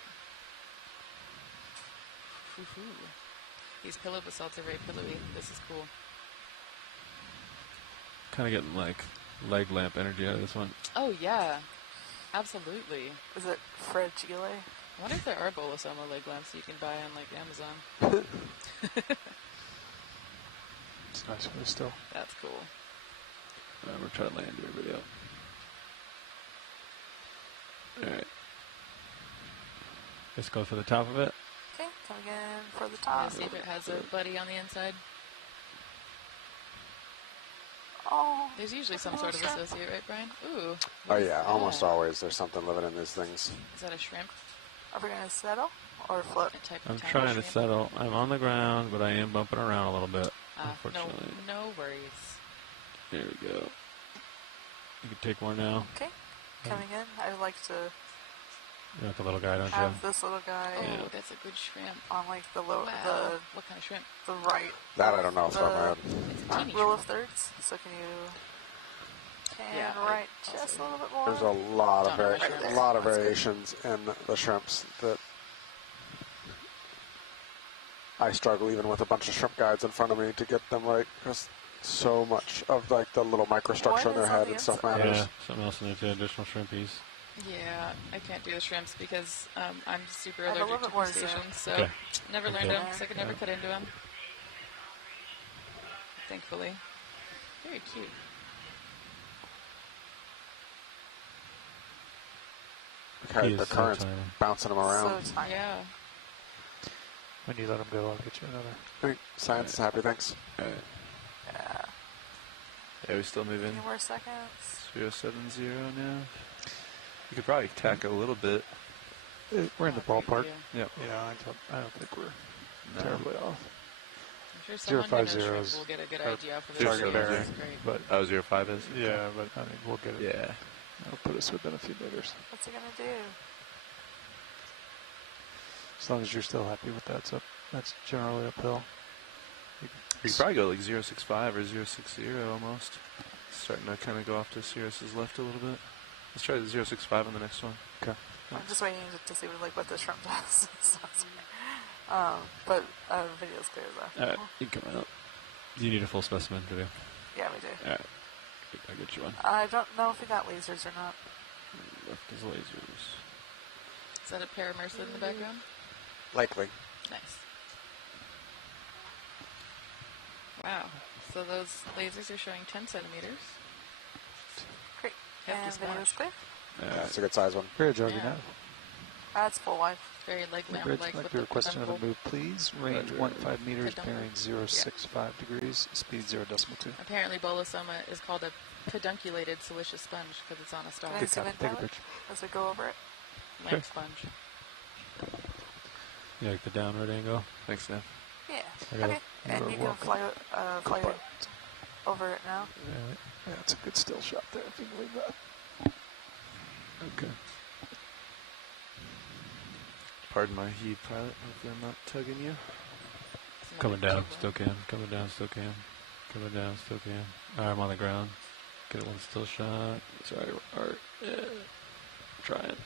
Hoo-hoo. These pillow basalts are very pillowy. This is cool. Kind of getting like leg lamp energy out of this one. Oh, yeah. Absolutely. Is it fragile? I wonder if there are bolosoma leg lamps you can buy on, like, Amazon. It's nice for still. That's cool. We're trying to land your video. All right. Let's go for the top of it. Okay, coming in for the Yeah, top. see if it has a buddy on the inside. Oh, there's usually some sort of associate, right, Brian? Ooh. Oh yeah, almost always there's something living in these things. Is that a shrimp? Are we going to settle or float? I'm trying to settle. I'm on the ground, but I am bumping around a little bit. Unfortunately. No worries. There we go. You can take more now. Okay, coming in. I'd like to You like a little guy, don't you? have this little guy. Oh, that's a good shrimp. On like the low, Wow. What kind of shrimp? the right. That I don't know off the top of my head. It's a teeny Rule shrimp. of thirds. So can you Yeah, right just a little bit more? There's a lot of Right there. a lot of That's good. variations in the shrimps that I struggle even with a bunch of shrimp guides in front of me to get them right because so much of like the little microstructure in their head and stuff matters. Yeah, something else in there too, additional shrimpies. Yeah, I can't do the shrimps because I'm super I have a allergic little to bit more crustaceans, so Okay. never learned Okay. them because I could never cut into them. Thankfully. Very cute. Okay, He the is so current's tiny. bouncing them around. So tiny. Yeah. When you let them go, I'll get you another. I think science is happy, thanks. Yeah. Yeah, we still moving. Any more seconds? 070 now. You could probably tack a little bit. We're in the ballpark. Yep. Yeah, I don't think we're No. terribly off. I'm sure someone who knows 050 shrimp is will get a good our idea for this. target shrimp. bearing, That's great. but Oh, 05 is? yeah, but I mean we'll get it. Yeah. It'll put us within a few meters. What's it gonna do? As long as you're still happy with that, so that's generally uphill. You could probably go like 065 or 060 almost. Starting to kind of go off to Sirius's left a little bit. Let's try the 065 on the next one. Okay. I'm just waiting to see what the shrimp does. But video's clear though. Alright, you can come out. Do you need a full specimen, do you? Yeah, we do. Alright. I'll get you one. I don't know if we got lasers or not. Left is lasers. Is that a paramercid in the background? Likely. Nice. Wow. So those lasers are showing 10 centimeters. Great. Hefty And video's splash. clear. Yeah, it's a good size one. Very jogging Yeah. out. That's full wide. Very leg Bridge, lamp-like like with to the request another peduncle. move, please. Range Roger. 15 meters, Peduncle. bearing 065 degrees, speed 0.2. Apparently bolosoma is called a pedunculated silicious sponge because it's on a star. Can I Good zoom copy. in, Take a Tyler? picture. As we go over it. Lamp sponge. You like the downward angle? Thanks, Steph. Yeah. I got Okay. And you can welcome. fly it over it now. Yeah, it's a good still shot there, if you believe that. Okay. Pardon my heave, pilot. Hopefully I'm not tugging you. It's Coming another down, cute still one. can. Coming down, still can. Coming down, still can. Alright, I'm on the ground. Get one still shot. Sorry, Art. Yeah. Trying.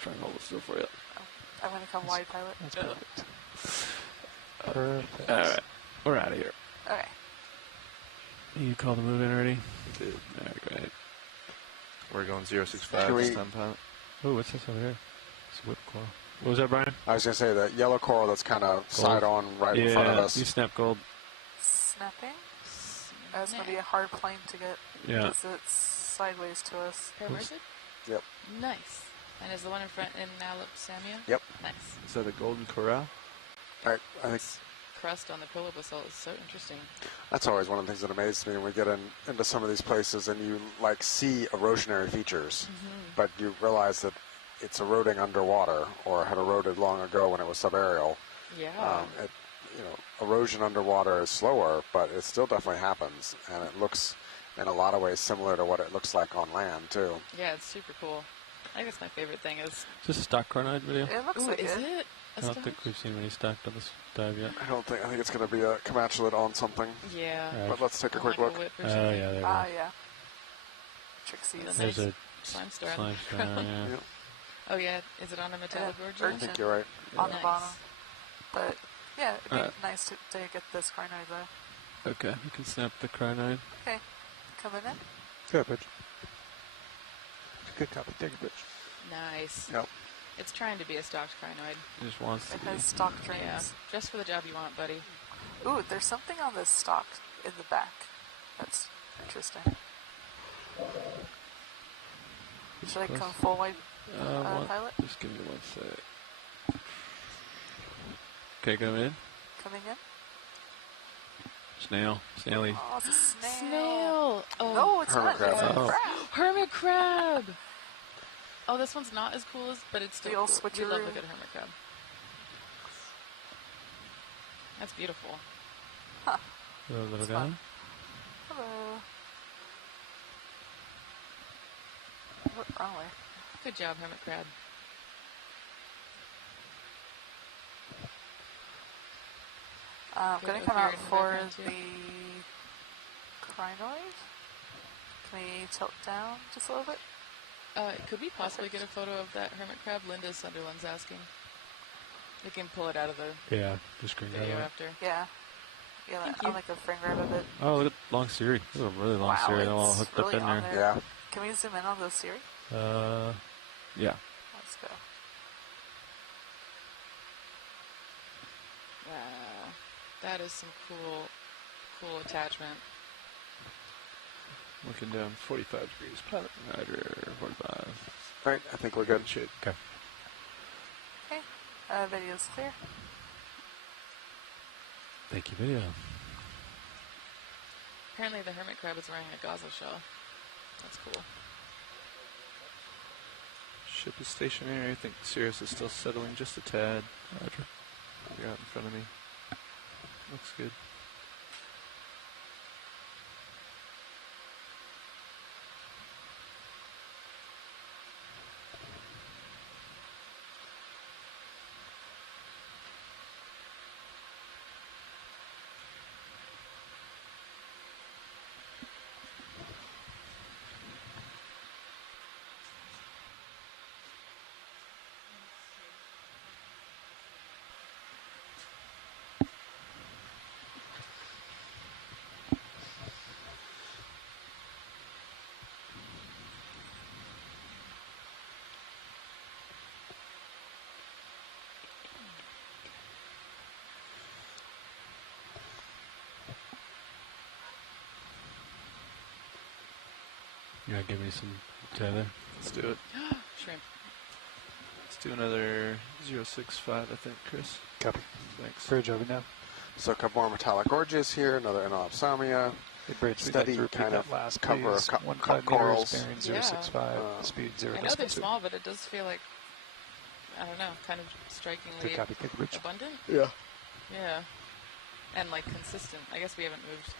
Trying to hold it still for you. I'm going to come wide, pilot. That's perfect. Perfect. Alright. We're out of here. Okay. You call the move in already? Dude, Alright, great. we're going 065 Should this we- time, pilot. Oh, what's this over here? It's whip coral. What was that, Brian? I was gonna say that yellow coral that's kind of side on right in front of us. You snap gold. Snapping. That's going to be a hard plane to get. Yeah. Because it's sideways to us. Paramercid? Yep. Nice. And is the one in front in Samia? Yep. Nice. Is that a golden corral? I think Crust on the pillow basalt is so interesting. that's always one of the things that amazes me when we get into some of these places and you like see erosionary features, but you realize that it's eroding underwater or had eroded long ago when it was subaerial. Yeah. Erosion underwater is slower, but it still definitely happens, and it looks in a lot of ways similar to what it looks like on land too. Yeah, it's super cool. I guess my favorite thing is... Is this a stock carnide video? It looks Ooh, like is it. it? I don't think we've seen any stocked on this dive yet. I think it's going to be a commensurate on something. Yeah. Alright. But let's take a On quick like look. whip or Oh, something. yeah, there we Ah, go. yeah. Trixie's. There's a Slime star. slime star, yeah. Yep. Oh, yeah. Is it on a metallic Yeah, origin? I think you're right. On the Nice. bottom. But, yeah, it'd be Alright. nice to get this carnoid though. Okay, you can snap the carnide. Okay. Coming in. Good, Bridge. Good copy. Take a bridge. Nice. Yep. It's trying to be a stocked crinoid. It just wants to It be. has stock Yeah. drains. Just for the job you want, buddy. Ooh, there's something on this stalk in the back. That's interesting. Should I come full wide, One, pilot? just give me one sec. Okay, come in. Coming in. Snail. Snaily. Oh, it's a snail. Snail. Oh. No, it's Hermit not. crab. It's a Oh. crab. Hermit crab. Oh, this one's not as cool but it's still The old cool. We love switcheroo. a good hermit crab. That's beautiful. Huh. Hello, little It's guy. fun. Hello. What, wrong way? Good job, hermit crab. I'm Good going to come opioid out in the for background, too. the crinoid. Can we tilt down just a little bit? Could we possibly get a photo of that hermit crab? Linda Sunderland's asking. We can pull it out of the Yeah, the screen grab. video it. after. Yeah. Yeah, I'll make a frame grab of it. Oh, look at long series. This is a really long Wow, series. All it's hooked really up in on there. there. Yeah. Can we zoom in on the series? Yeah. Let's go. Wow. That is some cool attachment. Looking down 45 degrees. Pilot. Roger. 45. All right, I think we're good. Shit. Okay. Okay. Video's clear. Thank you, video. Apparently the hermit crab is wearing a gazelle shell. That's cool. Ship is stationary. I think Sirius is still settling just a tad. Roger. You're out in front of me. Looks good. You gotta give me some tether. Let's do it. Shrimp. Let's do another 065, I think, Chris. Copy. Thanks. Bridge over now. So a couple more metallic gorges here, another Enopsamia. Hey, Bridge, Steady kind of last cover of please. co- 15 co- meters, corals. bearing Yeah. 065, speed 0. I know they're small, but it does feel like, I don't know, kind of strikingly Good copy. Take a bridge. abundant. Yeah. Yeah. And like consistent. I guess we haven't moved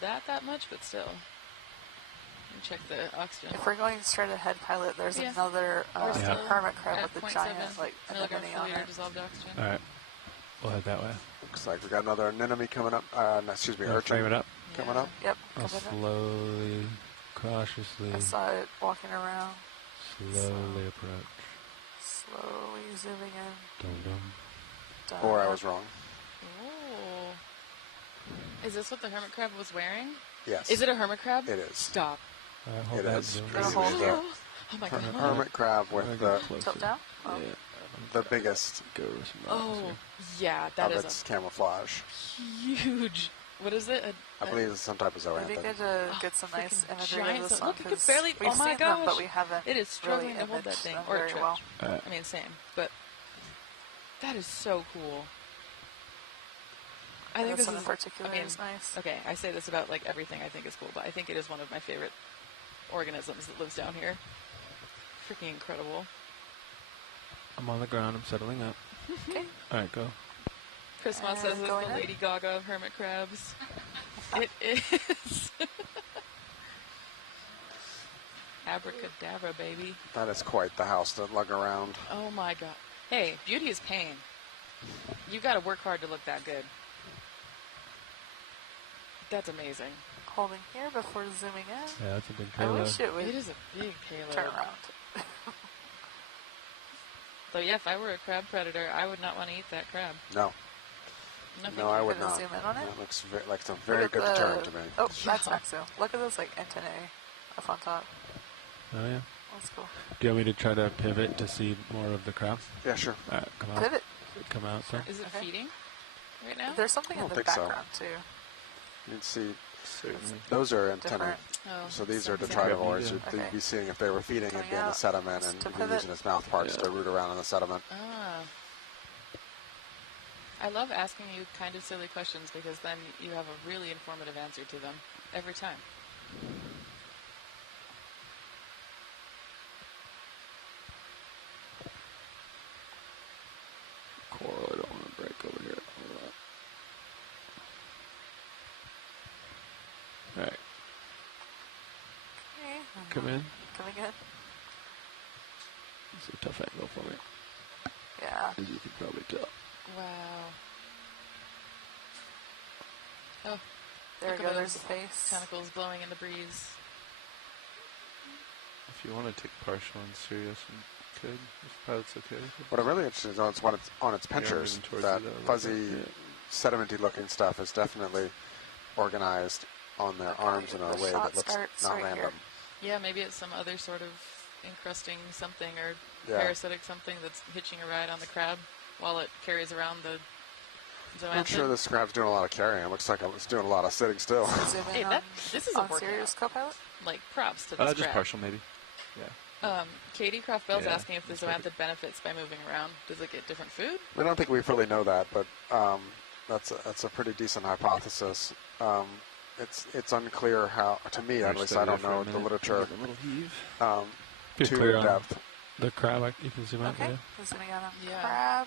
that much, but still. And check the oxygen. If we're going straight ahead, pilot, there's Yeah. another We're still hermit crab at with the 0.7 giant like milligrams anemone per on liter it. dissolved oxygen. All right. We'll head that way. Looks like we got another anemone coming up. Excuse me, Wanna urchin frame it up. coming up. Yep. I'll coming up. slowly, cautiously, I saw it walking around. slowly approach. Slowly zooming in. Dum dum. Dun. Or I was wrong. Oh. Is this what the hermit crab was wearing? Yes. Is it a hermit crab? It is. Stop. All right, hold It that. is. Zoom. Gonna hold the you. Oh my god. hermit crab with the Tilt down. Oh. Yeah. the biggest Go with some Oh, rocks yeah, of that is its camouflage. a huge. What is it? I believe it's some type of It'd be zoanthid. good to get some nice freaking imagery giant of this zoan- one. look, it could 'cause barely- we've oh my seen them, but gosh. we haven't It is struggling really to hold that imaged thing. them Or very tripped. well. I mean, same. But that is so cool. I think this this one is in particular I mean, is nice. Okay, I say this about like everything I think is cool, but I think it is one of my favorite organisms that lives down here. Freaking incredible. I'm on the ground. I'm settling up. Okay. All right, go. Chris Moss says it's the going in. Lady Gaga of hermit crabs. It is. Abracadabra, baby. That is quite the house to lug around. Oh my god. Hey, beauty is pain. You gotta work hard to look that good. That's amazing. Holding here before zooming in. Yeah, that's a big I payload. wish it would It is a big payload. turn around. So yeah, if I were a crab predator, I would not want to eat that crab. No. No, thank No, I you. would Gonna not. zoom in on it? That looks like it's a Look very at good the- deterrent to me. Oh, that's Yeah. not so. Look at those like antennae up on top. Oh yeah. That's cool. Do you want me to try to pivot to see more of the crab? Yeah, sure. All right, come out. Pivot. Come out, sir. Is it Okay. feeding right now? There's something I in don't the think so. background too. You can see Certainly. those are antennae. Different. Oh, So these are something. detritivores. Yeah. You'd Okay. be seeing if they were feeding, it'd be in the Coming out. sediment and To you'd be pivot. using its mouth parts Yeah. to root around in the sediment. Ah. I love asking you kind of silly questions because then you have a really informative answer to them every time. Coral, I don't want to break over here. Hold on. Alright. Okay. Come in. Coming in. It's a tough angle for me. Yeah. As you can probably tell. Wow. Oh, There we look go. at There's those the face. tentacles blowing in the breeze. If you want to take partial and serious, and could, if pilot's okay with it. What I'm really interested in is when it's on its pinchers. moving towards That you, though, fuzzy, yeah. sedimenty looking stuff is definitely organized on their arms in a way that looks not random. Yeah, maybe it's some other sort of encrusting something or Yeah. parasitic something that's hitching a ride on the crab while it carries around the zoanthid. I'm sure this crab's doing a lot of carrying. It looks like it's doing a lot of sitting still. Hey, this is a workout. Serious, co-pilot? Like, props to this Just crab. partial, maybe. Yeah. Katie Croft Bell's Yeah, asking if the zoanthid benefits by moving around. Does it get different food? I don't think we fully know that, but that's a pretty decent hypothesis. It's unclear how, to me at least, I don't know the literature A little heave. to clear on depth. The crab, you can zoom out. Okay. Yeah. Zooming out on Yeah. crab.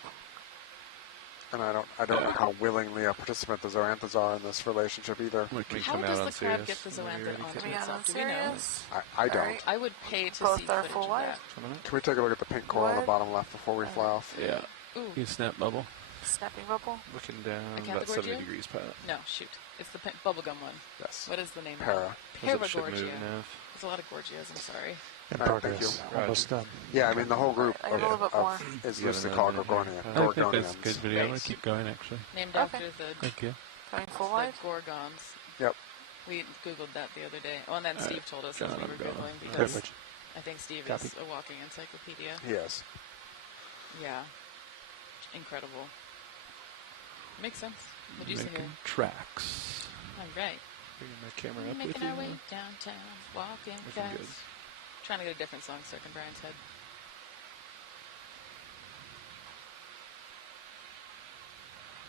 And I don't know how willingly a participant the zoanthids are in this relationship either. How does the crab get the zoanthid onto Coming out on itself? Do we know? serious. I don't. Alright. I would pay to Both see are footage full of wide. that. Can we take a look at the pink coral on the What? bottom left before we fly off? Yeah. Ooh. You can snap bubble. Snapping bubble. Looking down Acantha about 70 gorgia? degrees, pilot. No, shoot. It's the bubblegum one. Yes. What is the name Para. of it? As it should move Paragorgia. now. There's a lot of gorgias, I'm sorry. In All right, thank progress. you. Almost done. Yeah, I mean the whole group I have a little bit more. is You have loosely another called minute here. I think that's a good Gorgonians. video. I'm going Great. to keep going, actually. Named Okay. after the Thank you. Coming full the wide. gorgons. Yep. We Googled that the other day. Oh, and then All Steve right, told us John, as we were I'm going. Googling because Privilege. I think Steve Copy. is a walking encyclopedia. Yes. Yeah. Incredible. Makes sense. What do you say here? Making tracks. All right. Bringing my camera up with Making you. our way downtown, walking Looking fast. good. Trying to get a different song stuck in Brian's head.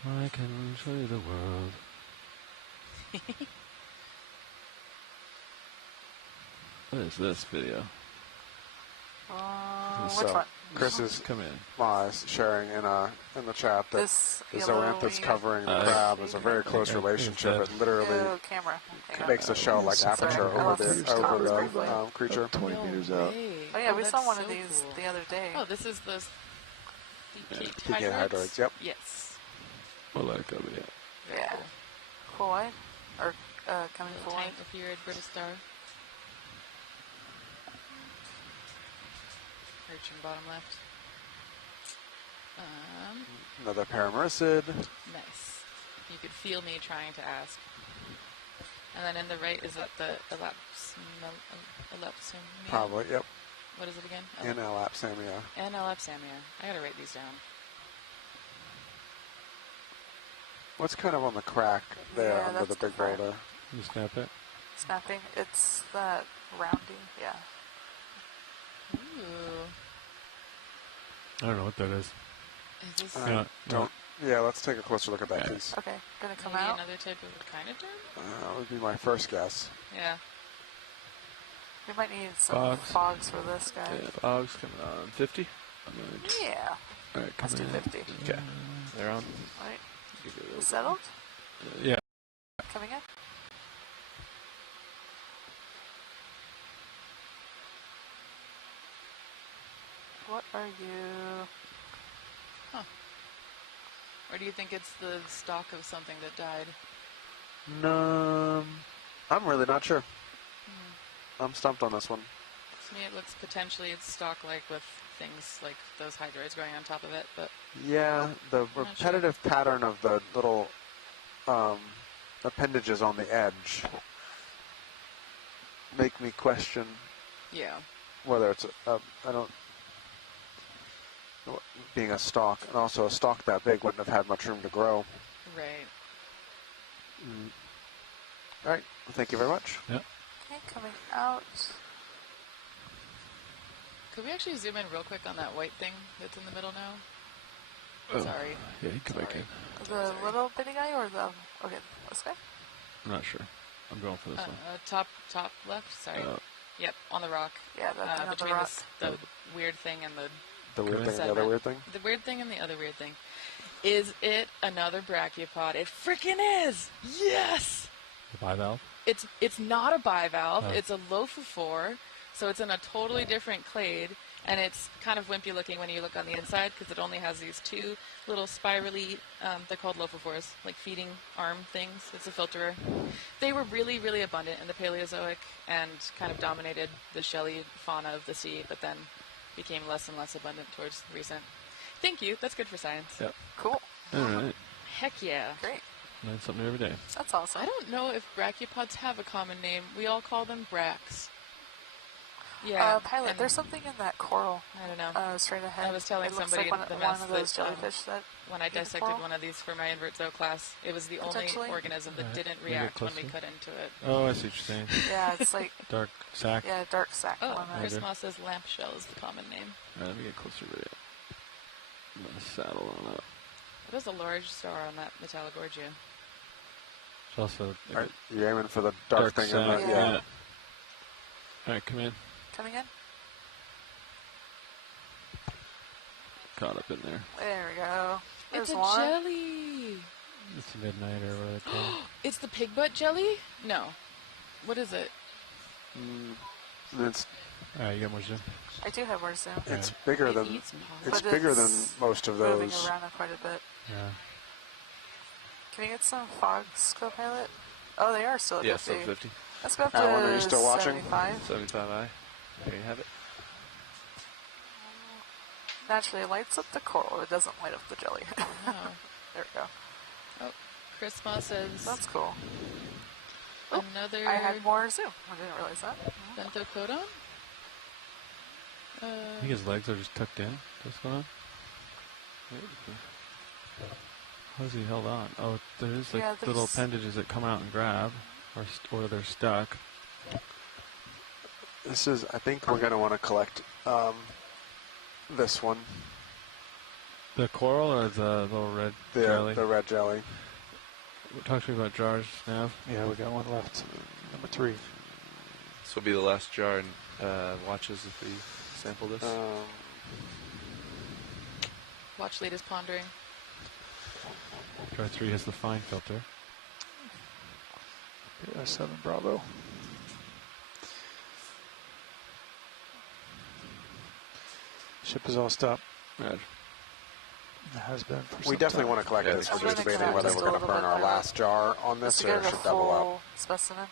I can show you the world. What is this video? Which So one? Chris is Come in. sharing in the chat that This the yellow zoanthids wing. covering the crab is a very close relationship. It literally Oh, camera. Okay. makes a shell like aperture Sorry. over Oh, the creature. 20 meters out. Oh yeah, we that's saw one so of these cool. the other day. Oh, this is the PK hydroids, yep. Yes. We'll let it go, yeah. Very Yeah. cool. Full wide? Or coming Little full wide? tank of your brittle star. Urchin bottom left. Another paramericid. Nice. You could feel me trying to ask. And then in the right, is that the elapsamia? Probably, yep. What is it again? In elapsamia. Elapsamia. I gotta write these down. What's kind of on the crack there Yeah, under the that's big different. boulder? You snap it. Snapping. It's that rounding. Yeah. Ooh. I don't know what that is. Is this Yeah, let's take a closer look at that piece. Okay. Gonna come maybe out. another type of echinoderm? That would be my first guess. Yeah. We might need some Fogs. fogs for this guy. Yeah, fog's coming on. 50? Yeah. All right, Let's come do in. 50. Okay. They're on. Right. Give it a little Settled? Yeah. Coming in? What are you? Huh. Or do you think it's the stalk of something that died? No, I'm really not sure. I'm stumped on this one. To me, it looks potentially it's stalk-like with things like those hydroids growing on top of it, but Yeah, the not sure. repetitive pattern of the little appendages on the edge make me question yeah. whether it's being a stalk, and also a stalk that big wouldn't have had much room to grow. Right. All right, well, thank you very much. Yeah. Okay, coming out. Could we actually zoom in real quick on that white thing that's in the middle now? Sorry. Yeah, you come back in. The little bitty guy or the... Okay, this guy? I'm not sure. I'm going for this one. Top left. Sorry. Yep, on the rock. Yeah, the between rock. The weird thing and the weird thing and the other weird thing. The weird thing and the other weird thing. Is it another brachiopod? It freaking is! Yes! The bivalve? It's not a bivalve. It's a lophophore, so it's in a totally different clade, and it's kind of wimpy looking when you look on the inside because it only has these two little spirally, they're called lophophores, like feeding arm things. It's a filterer. They were really, really abundant in the Paleozoic and kind of dominated the shelly fauna of the sea, but then became less and less abundant towards recent. Thank you. That's good for science. Yep. Cool. All right. Heck yeah. Great. Learn something new every day. That's awesome. I don't know if brachiopods have a common name. We all call them brax. Yeah. Pilot, there's something in that coral. I don't know. Straight ahead. I was telling somebody like one of those jellyfish that when I dissected one of these for my invert zoo class, it was the only organism that didn't react when we cut into it. Oh, I see what you're saying. Yeah, it's like dark sac. Yeah, dark sac. Oh, Chris Moss says lamp shell is the common name. All right, let me get closer to it. I'm gonna saddle on up. What is a large star on that Metallogorgia? It's also Are you aiming for the dark thing? Sac, yeah. All right, come in. Coming in. Caught up in there. There we go. There's It's a one. jelly. It's a midnight or what they call it. It's the pig butt jelly? No. What is it? It's. All right, you got more zoom. I do have more zoom. It's bigger than. It's bigger than most of Moving those. around quite a bit. Yeah. Can we get some fogs, co-pilot? Oh, they are still at 50. still 50. Let's go up to Alan, are you still watching? 75. 75i. There you have it. Naturally, it lights up the coral. It doesn't light up the jelly. Oh. There we go. Oh, Chris Moss says That's cool. another I had more zoom. I didn't realize that. Bentocodon? I think his legs are just tucked in. What's going on? How's he held on? Oh, there's like little appendages that come out and grab, or they're stuck. This is. I think we're going to want to collect this one. The coral or the little red jelly? The red jelly. Talk to me about jars, Nav. Yeah, we got one left. Number 3. This will be the last jar and watches if we sample this. Watch lead is pondering. Jar 3 has the fine filter. Yeah, 7 Bravo. Ship is all stopped. Right. It has been for We some definitely time. want to collect this. We're just debating whether we're going to burn our last jar on this or Get a should double up. full specimen.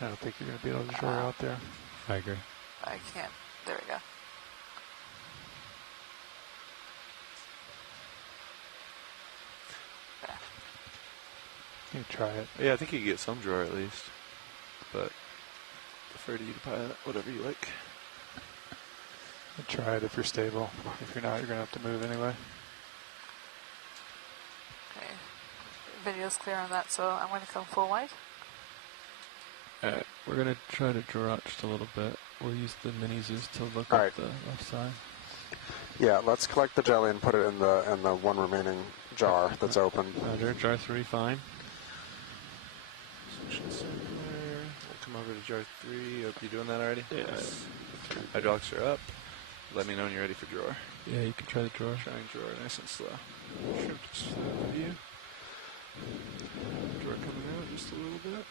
I don't think you're going to be able to draw out there. I agree. I can't. There we go. You can try it. Yeah, I think you can get some drawer at least. But defer to you to pilot, whatever you like. Try it if you're stable. If you're not, you're going to have to move anyway. Okay. Video's clear on that, so I'm going to come full wide. Alright, we're going to try to draw out just a little bit. We'll use the mini zoos to look All at right. the left side. Yeah, let's collect the jelly and put it in the one remaining jar that's open. Roger, jar 3, fine. Section sampler. We'll come over to jar 3. Hope you're doing that already? Yes. Hydraulics are up. Let me know when you're ready for drawer. Yeah, you can try the drawer. Trying drawer nice and slow. Shift view. Drawer coming out just a little bit.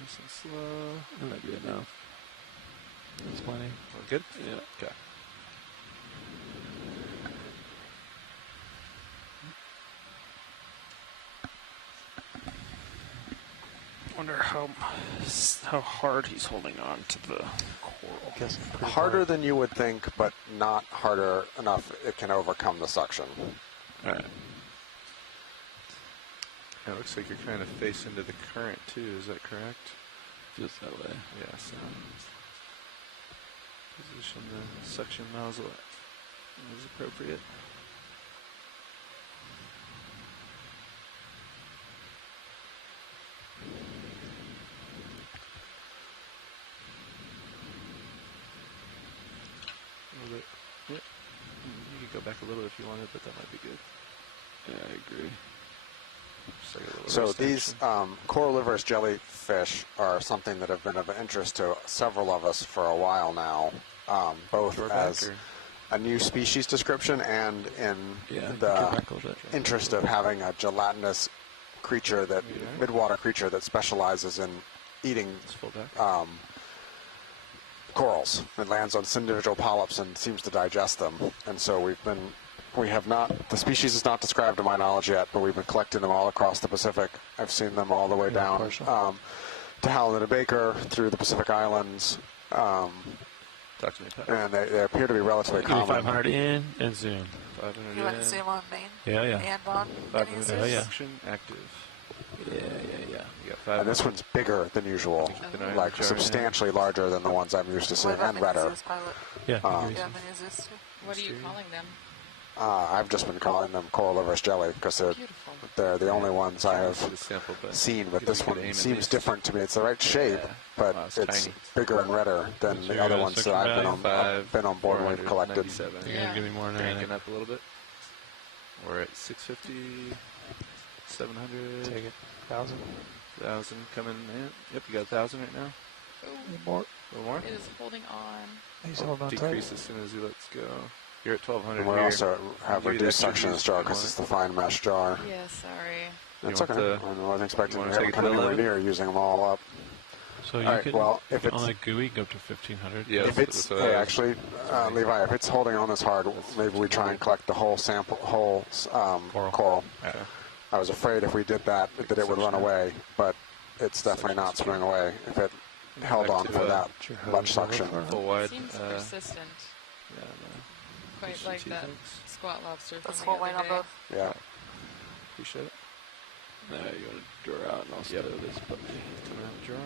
Nice and slow. That might be enough. That's plenty. All good? Yeah. Okay. Wonder how hard he's holding on to the coral. Harder than you would think, but not harder enough it can overcome the suction. All right. It looks like you're kind of facing to the current too. Is that correct? Just that way. Yeah. So position the suction nozzle as appropriate. back a little if you wanted, but that might be good. Yeah, I agree. Just like a little So wrist these action. coralivorous jellyfish are something that have been of interest to several of us for a while now, both as a new species description and in the interest of having a gelatinous creature, that midwater creature that specializes in eating corals. It lands on individual polyps and seems to digest them. And so we have not, the species is not described to my knowledge yet, but we've been collecting them all across the Pacific. I've seen them all the way down to Howland and Baker, through the Pacific Islands. Talk to me, Pat. And they appear to be relatively common. 500 in and zoom. 500 You want to zoom on main? Yeah, yeah. And on 500 yeah. active. Yeah. You got And this one's bigger than usual, like substantially larger than the ones I'm used to seeing, and redder. Yeah. What are you calling them? I've just been calling them coralivorous jelly because they're the only ones I have seen, but this one seems different to me. It's the right shape, but it's bigger and redder than the other ones that I've been on board when we've collected. You're going to give me more than Cranking up a little bit. We're at 650, 700. Take it. 1,000. 1,000 coming in. Yep, you got 1,000 right now. More. A little more? It is holding on. He's holding on tight. Decrease as soon as he lets go. You're at 1,200 And we also have reduced suction in this jar because it's the fine mesh jar. Yeah, sorry. That's okay. I wasn't expecting to take come anywhere near using them all up. So you can, if it's on a GUI, go up to 1,500. Yeah, if it's actually, Levi, if it's holding on this hard, maybe we try and collect the whole sample, coral. Okay. I was afraid if we did that it would run away, but it's definitely not swimming away if it held on for that much suction. Full wide. Seems persistent. Yeah, no. Quite like that squat lobster from That's the full other weight on day. both. Yeah. Appreciate it. Now you want to draw out and I'll stow this puppy. Coming out the drawer.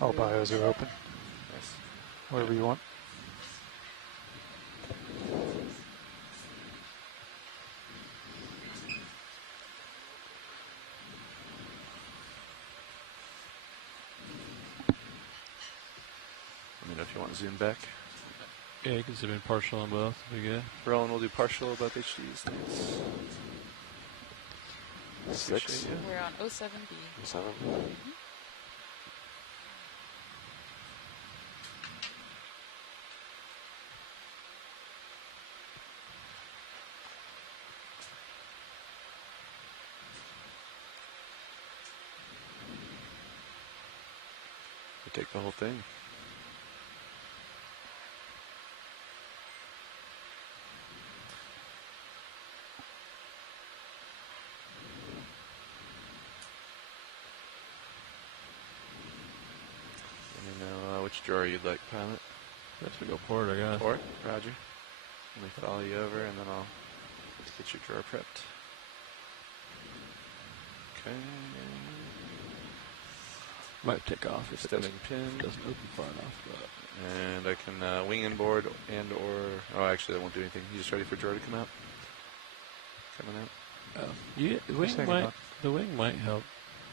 All bios are open. Nice. Whatever you want. Let me know if you want to zoom back. Yeah, you can zoom in partial on both. Be good. Roland will do partial about HDs. Thanks. 6. We're on 07B. 7. You take the whole thing. Let me know which drawer you'd like, pilot. Guess we go port, I guess. Port, Roger. Let me follow you over and then I'll get your drawer prepped. Okay. Might take off if it Stepping pin. doesn't open far enough. But. And I can wing inboard and or... Oh, actually, that won't do anything. You just ready for drawer to come out? Coming out? Oh. Yeah, the wing might help.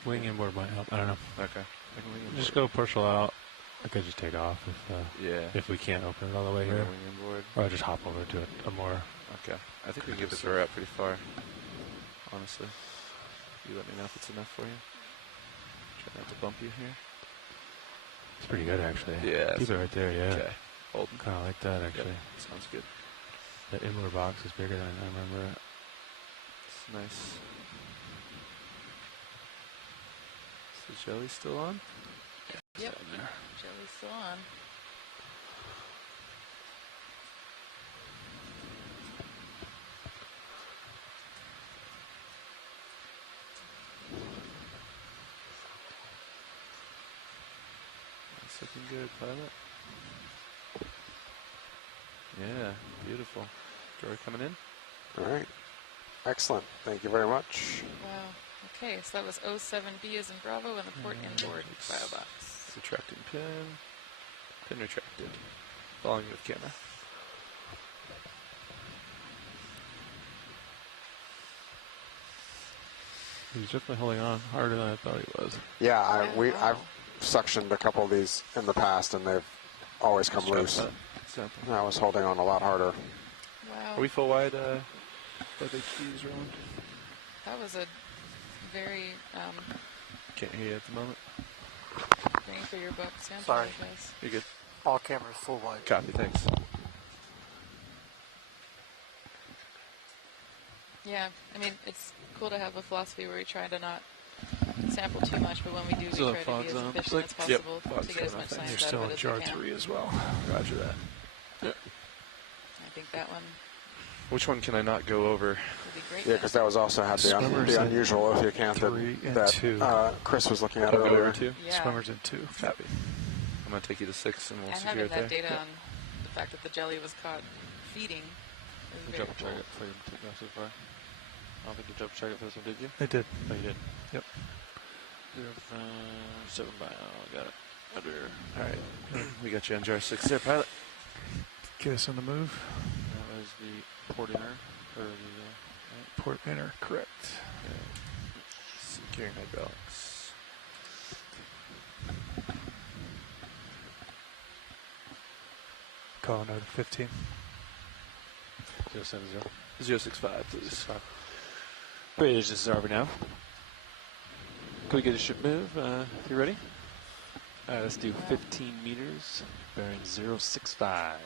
Wing inboard might help. I don't know. Okay. I can wing inboard. Just go partial out. I could just take off if we can't open it all the way here. Wing inboard. Or I'll just hop over to it a more... Okay. I think we can get the drawer out pretty far, honestly. You let me know if it's enough for you. Try not to bump you here. It's pretty good, actually. Yeah. Keep it right there, yeah. Okay. Hold. Kind of like that, actually. Yep. Sounds good. That inboard box is bigger than I remember it. It's nice. Is the jelly still on? Yep. Jelly's still on. That's looking good, pilot. Yeah, beautiful. Drawer coming in. All right. Excellent. Thank you very much. Wow. Okay, so that was 07B as in Bravo and the port inboard bio box. Retracting pin. Pin retracted. Following you with camera. He's definitely holding on harder than I thought he was. Yeah, I've suctioned a couple of these in the past, and they've always come loose. I was holding on a lot harder. Wow. Are we full wide FHDs rolling? That was a very Can't hear you at the moment. thing for your book. Sorry. You're good. All cameras full wide. Copy, thanks. Yeah, I mean, it's cool to have a philosophy where we try to not sample too much, but when we do, we try to be as efficient as possible to get as much science You're out still of in it as jar we can. 3 as well. Roger that. Yep. I think that one Which one can I not go over? would be great. Yeah, because that was also had the unusual Okeanos that Chris was looking at earlier. Yeah. Swimmers in 2. Copy. I'm going to take you to 6 and we'll And secure having it that there. data on the fact that the jelly was caught feeding is very Jump cool. target for him to go so far. I don't think you jump target for this one, did you? I did. Oh, you did? Yep. 7 mile, got it. Under. Alright, we got you on jar 6 there, pilot. Get us on the move. That was the port inner, or the Port inner, correct. Securing hydraulics. Calling out 15. 070. 065, please. Bridge, this is Arbor now. Can we get a ship move if you're ready? Let's do 15 meters, bearing 065.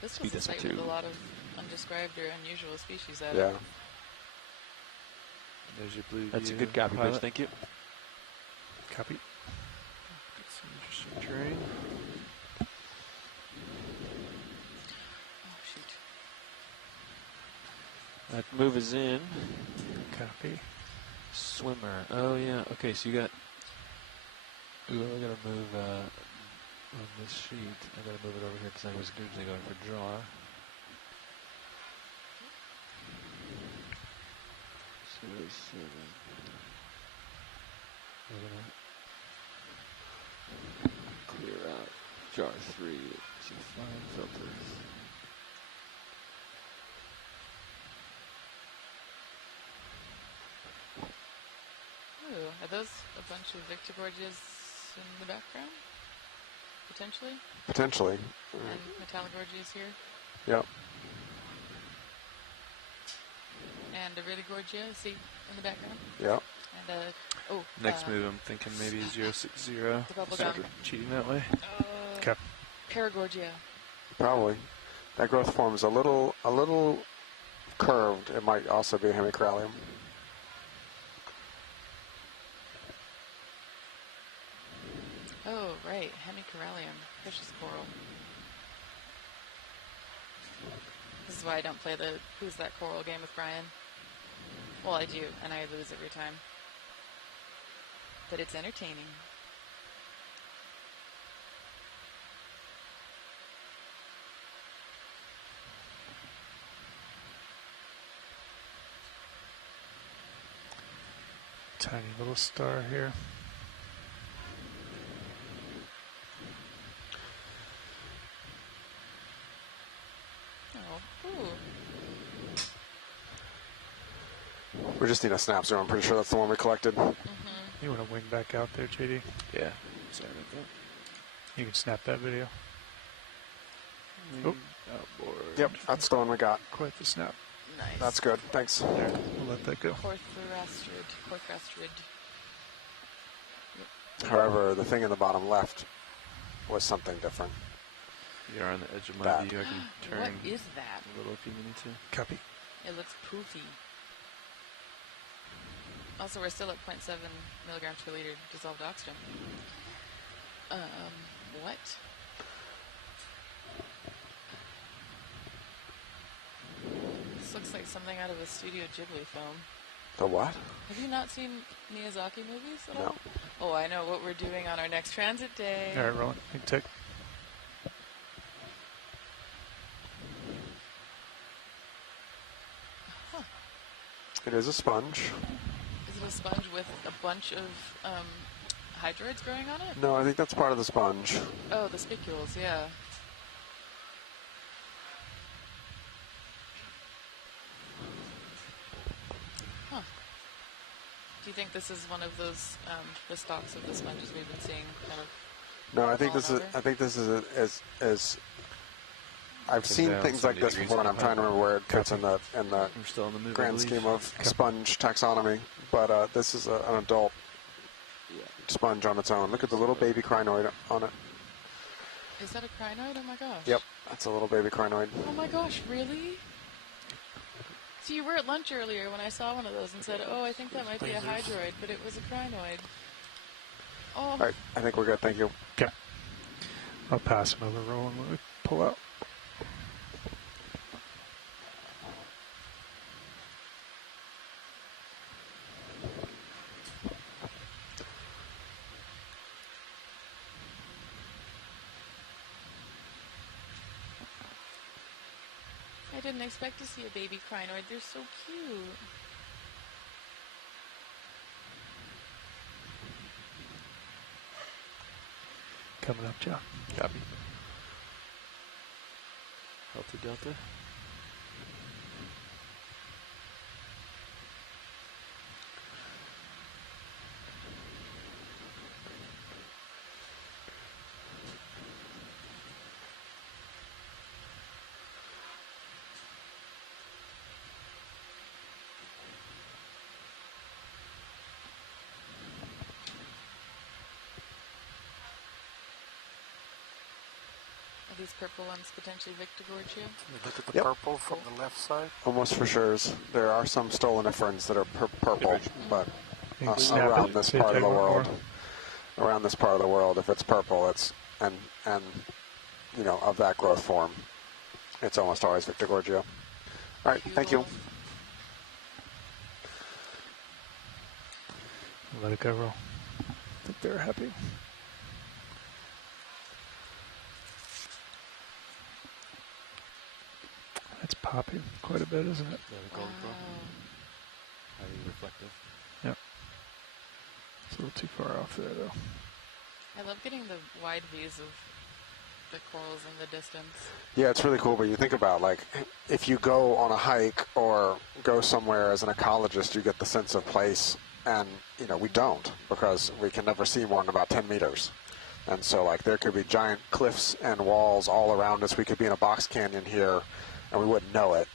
This Speed was a site decimal with a 2. lot of undescribed or unusual species at Yeah. it. There's your blue That's a view, good copy, pilot. Bridge, thank you. Copy. Get some interesting terrain. Oh, shoot. That move is in. Copy. Swimmer. Oh, yeah. Okay, so you got... Ooh, I gotta move on this sheet. I gotta move it over here because I was originally going for draw. So 7. We're gonna clear out jar 3. Some fine filters. Ooh, are those a bunch of Victor Gorges in the background? Potentially? Potentially. And Metallogorgias here? Yep. And a really Gorgia, see, in the background? Yep. And Next move, I'm thinking maybe 060. the bubble Start gum. cheating that way. Cap. Caragorgia. Probably. That growth form is a little curved. It might also be a hemicrallium. Oh, right, hemicorallium, precious coral. This is why I don't play the Who's That Coral game with Brian. Well, I do, and I lose every time. But it's entertaining. Tiny little star here. Oh, ooh. We just need a snap zoom. I'm pretty sure that's the one we collected. You want to wing back out there, JD? Yeah. Sorry about that. You can snap that video. Oh. Outboard. Yep, that's the one we got. Quite the snap. Nice. That's good. Thanks. We'll let that go. Corfrastrid. However, the thing in the bottom left was something different. You're on the edge of my That. view. I can turn What is that? a little if you need to. Copy. It looks poofy. Also, we're still at 0.7 milligrams per liter dissolved oxygen. What? This looks like something out of a Studio Ghibli film. The what? Have you not seen Miyazaki movies at No. all? Oh, I know what we're doing on our next transit day. All right, rolling. Big tick. Huh. It is a sponge. Is it a sponge with a bunch of hydroids growing on it? No, I think that's part of the sponge. Oh, the spicules, yeah. Huh. Do you think this is one of those the stalks of the sponges we've been seeing kind of? No, I think this is. over? I think this is as I've seen down things like 70 this degrees before, and I'm trying to remember where it fits in the We're still on the move. I grand believe. scheme of sponge taxonomy. But this is an adult sponge on its own. Look at the little baby crinoid on it. Is that a crinoid? Oh my gosh. Yep, that's a little baby crinoid. Oh my gosh, really? So you were at lunch earlier when I saw one of those and said, oh, I think that might be a hydroid, but it was a crinoid. Oh. All right, I think we're good. Thank you. Okay. I'll pass him over, Roland, when we pull out. I didn't expect to see a baby crinoid. They're so cute. Coming up, John. Copy. Healthy Delta. Are these purple ones potentially Victorgorgia? Look at the Yep. purple from the left side. Almost for sure. There are some stoloniferans that are purple, but You can snap around it, this see if part of they the want world, around this part of the world, if it's purple, it's and you know, of that growth form, it's almost always Victorgorgia. All right, thank you. Let it go, roll. I think they're happy. It's popping quite a bit, isn't it? Yeah, the gold pearl. Highly reflective. Yep. It's a little too far off there, though. I love getting the wide views of the corals in the distance. Yeah, it's really cool, but you think about, like, if you go on a hike or go somewhere as an ecologist, you get the sense of place, and, you know, we don't, because we can never see more than about 10 meters. And so, like, there could be giant cliffs and walls all around us. We could be in a box canyon here, and we wouldn't know it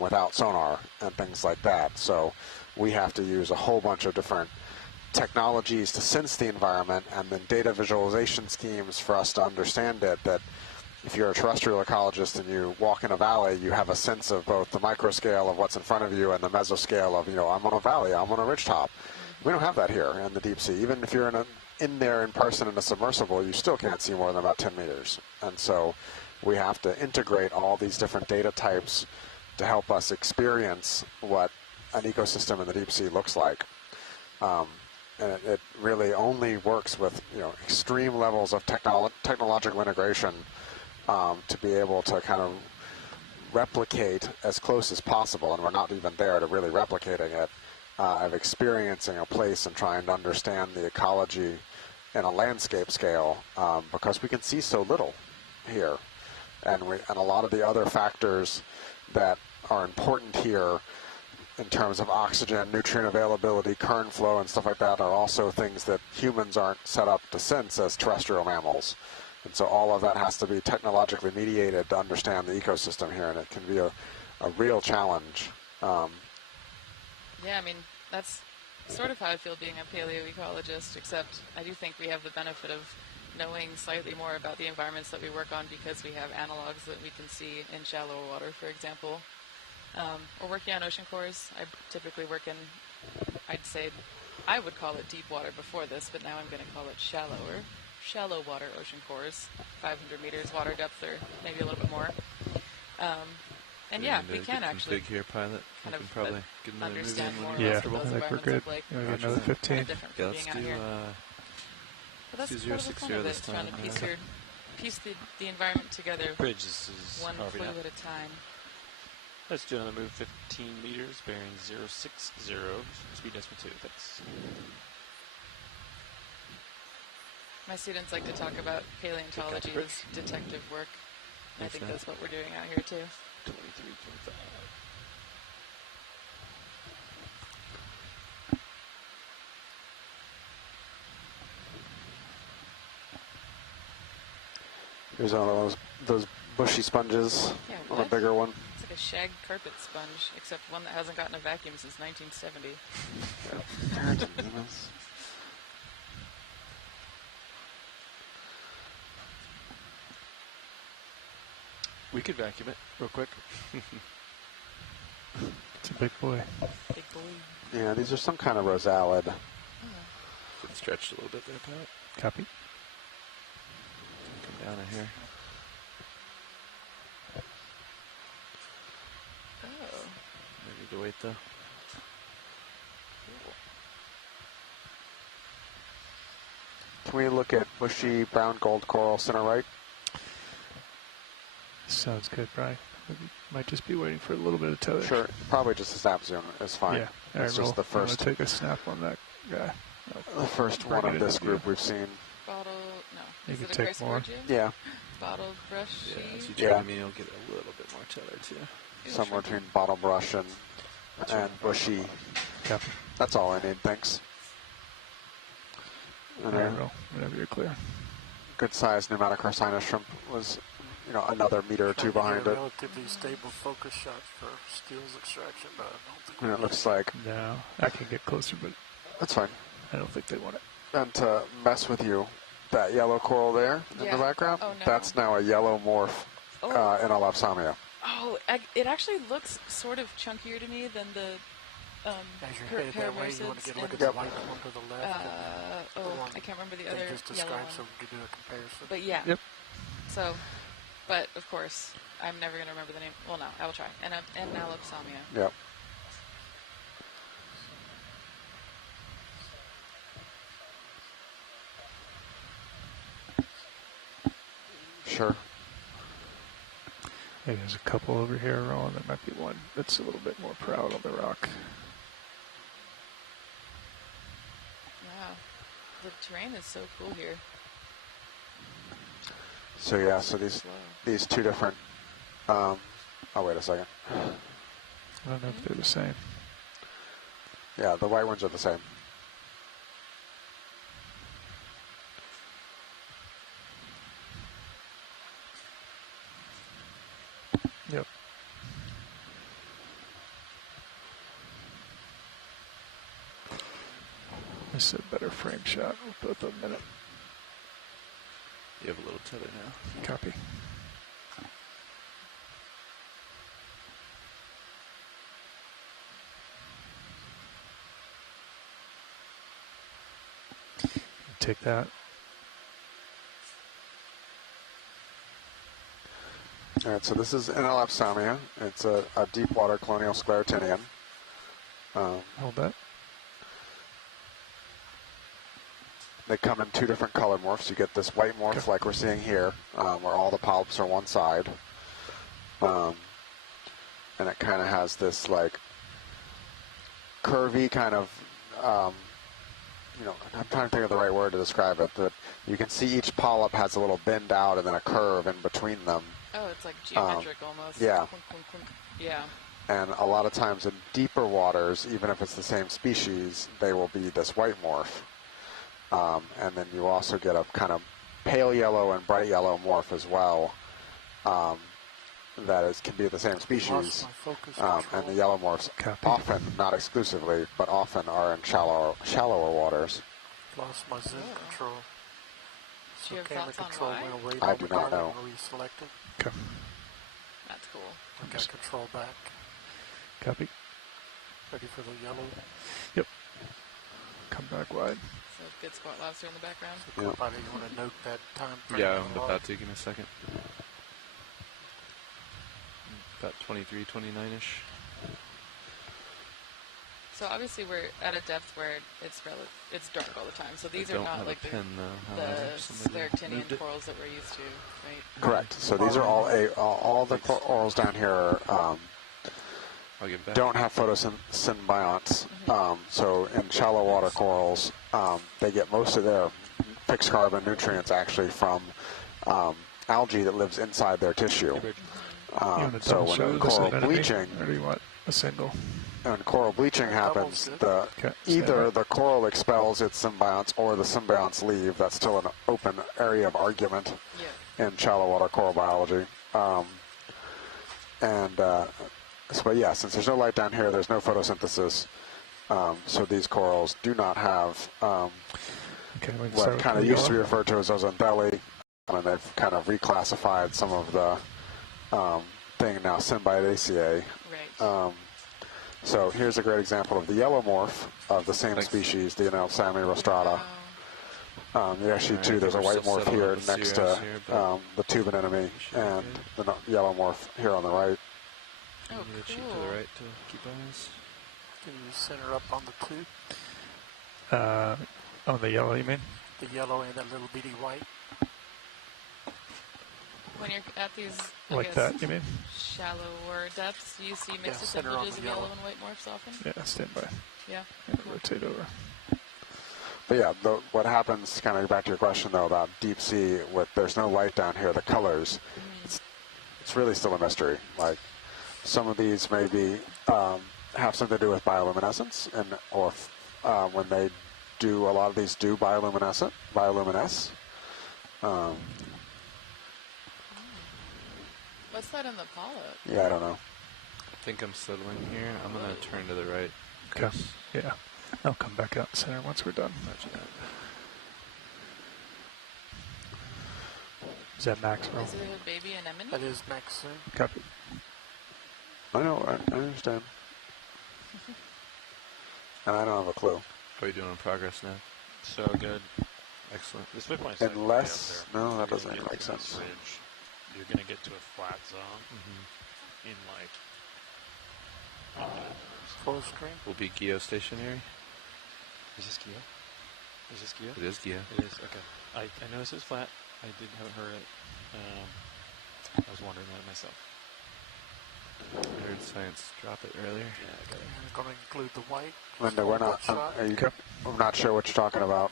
without sonar and things like that. So we have to use a whole bunch of different technologies to sense the environment, and then data visualization schemes for us to understand it. That if you're a terrestrial ecologist and you walk in a valley, you have a sense of both the micro scale of what's in front of you and the mesoscale of, you know, I'm on a valley, I'm on a ridgetop. We don't have that here in the deep sea. Even if you're in there in person in a submersible, you still can't see more than about 10 meters. And so we have to integrate all these different data types to help us experience what an ecosystem in the deep sea looks like. And it really only works with, you know, extreme levels of technological integration to be able to kind of replicate as close as possible, and we're not even there to really replicating it, of experiencing a place and trying to understand the ecology in a landscape scale, because we can see so little here. And a lot of the other factors that are important here in terms of oxygen, nutrient availability, current flow, and stuff like that are also things that humans aren't set up to sense as terrestrial mammals. And so all of that has to be technologically mediated to understand the ecosystem here, and it can be a real challenge. Yeah, I mean, that's sort of how I feel being a paleoecologist, except I do think we have the benefit of knowing slightly more about the environments that we work on because we have analogs that we can see in shallow water, for example. We're working on ocean cores. I typically work in, I'd say, I would call it deep water before this, but now I'm going to call it shallow water ocean cores, 500 meters water depth or maybe a little bit more. And yeah, we can actually big here, pilot. kind of probably get another understand move in more when you're Yeah, about what I those think we're environments good. look like. You want to get another 15? Kind of different from Yeah, let's being out do here. But that's part of the fun 060 of it, this trying to time. piece the environment together Bridge, this is one Harvey clue now. at a time. Let's do another move, 15 meters, bearing 060, speed decimal 2, thanks. My students like to talk about paleontology Bridge. as detective work. And I Thanks, think man. that's what we're doing out here too. 23, 25. Here's one of those bushy sponges on a bigger one. It's like a shag carpet sponge, except one that hasn't gotten a vacuum since 1970. We could vacuum it real quick. It's a big boy. Big boy. Yeah, these are some kind of rosalid. It stretched a little bit there, Pat. Copy. Come down in here. Oh. I need to wait though. Can we look at bushy brown gold coral center right? Sounds good, Brian. We might just be waiting for a little bit of tether. Sure, probably just a snap zoom is fine. Yeah, it's just the I'm first. gonna take a snap on that guy. The first one of this group we've seen. Bottle, no. You Is can it a take Grace more. Gorgium? Yeah. Bottle brush. Yeah, as you join me, you'll get a little bit more tether too. Somewhere between bottle brush and bushy. Copy. That's all I need, thanks. And All right, roll whenever you're clear. good sized pneumatic Carcinus shrimp was, another meter or two behind it. Relatively stable focus shot for steels extraction, but I don't think. And it looks like. No, I can get closer, but that's fine. I don't think they want it. And to mess with you, that yellow coral there in the background, that's now a yellow morph in Alapsamia. Oh, it actually looks sort of chunkier to me than the As you're headed that way, you want to get a look at the white one to the left. I can't remember the other just yellow describe one. so we can do a comparison. But yeah. Yep. So, but of course, I'm never going to remember the name. Well, no, I will try. And Alapsamia. Yep. Sure. Hey, there's a couple over here, Rowan. There might be one that's a little bit more proud on the rock. Wow. The terrain is so cool here. So yeah, so these two different. Oh, wait a second. I don't know if they're the same. Yeah, the white ones are the same. Yep. This is a better frame shot with both of them in it. You have a little tether now. Copy. Take that. All right, so this is in Alapsamia. It's a deep water colonial sclerotinian. Hold that. They come in two different color morphs. You get this white morph like we're seeing here, where all the polyps are one side. And it kind of has this like curvy kind of, I'm trying to think of the right word to describe it. But you can see each polyp has a little bend out and then a curve in between them. Oh, it's like geometric almost. Yeah. Clunk, clunk, clunk. Yeah. And a lot of times in deeper waters, even if it's the same species, they will be this white morph. And then you also get a kind of pale yellow and bright yellow morph as well. That can be the same species. And the yellow morphs often, not exclusively, but often are in shallower waters. Lost my zoom control. Do you have camera thoughts on control why? went away. I do not know. Reselected. Okay. That's cool. I got control back. Copy. Ready for the yellow. Yep. Come back wide. So good squat lobster in the background. So you want to note that time frame? Yeah, I'm about to. Give me a second. About 23, 29-ish. So obviously we're at a depth where it's dark all the time. So these are not like the sclerotinian corals that we're used to, right? Correct. So these are all the corals down here don't have photosynbionts. So in shallow water corals, they get most of their fixed carbon nutrients actually from algae that lives inside their tissue. So when coral bleaching, or do you want a single? when coral bleaching happens, either the coral expels its symbionts or the symbionts leave. That's still an open area of argument. in shallow water coral biology. But yeah, since there's no light down here, there's no photosynthesis. So these corals do not have what kind of used to be referred to as ozonthely, and they've kind of reclassified some of the thing now Symbiotaceae. Right. So here's a great example of the yellow morph of the same species, the Sammy rostrata. Actually, too, there's a white morph here next to the tube anemone, and the yellow morph here on the right. Oh, cool. Cheat to the right to keep eyes. Can you center up on the tube? On the yellow, you mean? The yellow and that little bitty white. When you're at these, like that, you mean? Shallower depths, do you see mixed center on assemblages the of yellow yellow. and white morphs often? Yeah, stand by. Yeah. And rotate over. But yeah, what happens, kind of back to your question though about deep sea, with there's no light down here, the colors, it's really still a mystery. Like some of these maybe have something to do with bioluminescence, and or when they do, a lot of these do bioluminesce. What's that in the polyp? Yeah, I don't know. I think I'm settling here. I'm going to turn to the right. Okay. Yeah. I'll come back out center once we're done. Is that maximum? Is it a baby anemone? That is maximum. Copy. I know, I understand. And I don't have a clue. How are you doing in progress now? So good. Excellent. This waypoint's Unless, not gonna be no, up that there. doesn't make sense. Ridge, you're going to get to a flat zone in like full screen. Will be geostationary. Is this Geo? Is this Geo? It is Geo. It is, okay. I know this is flat. I did have heard it. I was wondering that myself. I heard science drop it earlier. Yeah, okay. I'm going to include the white. Linda, we're not, I'm not sure what you're talking about.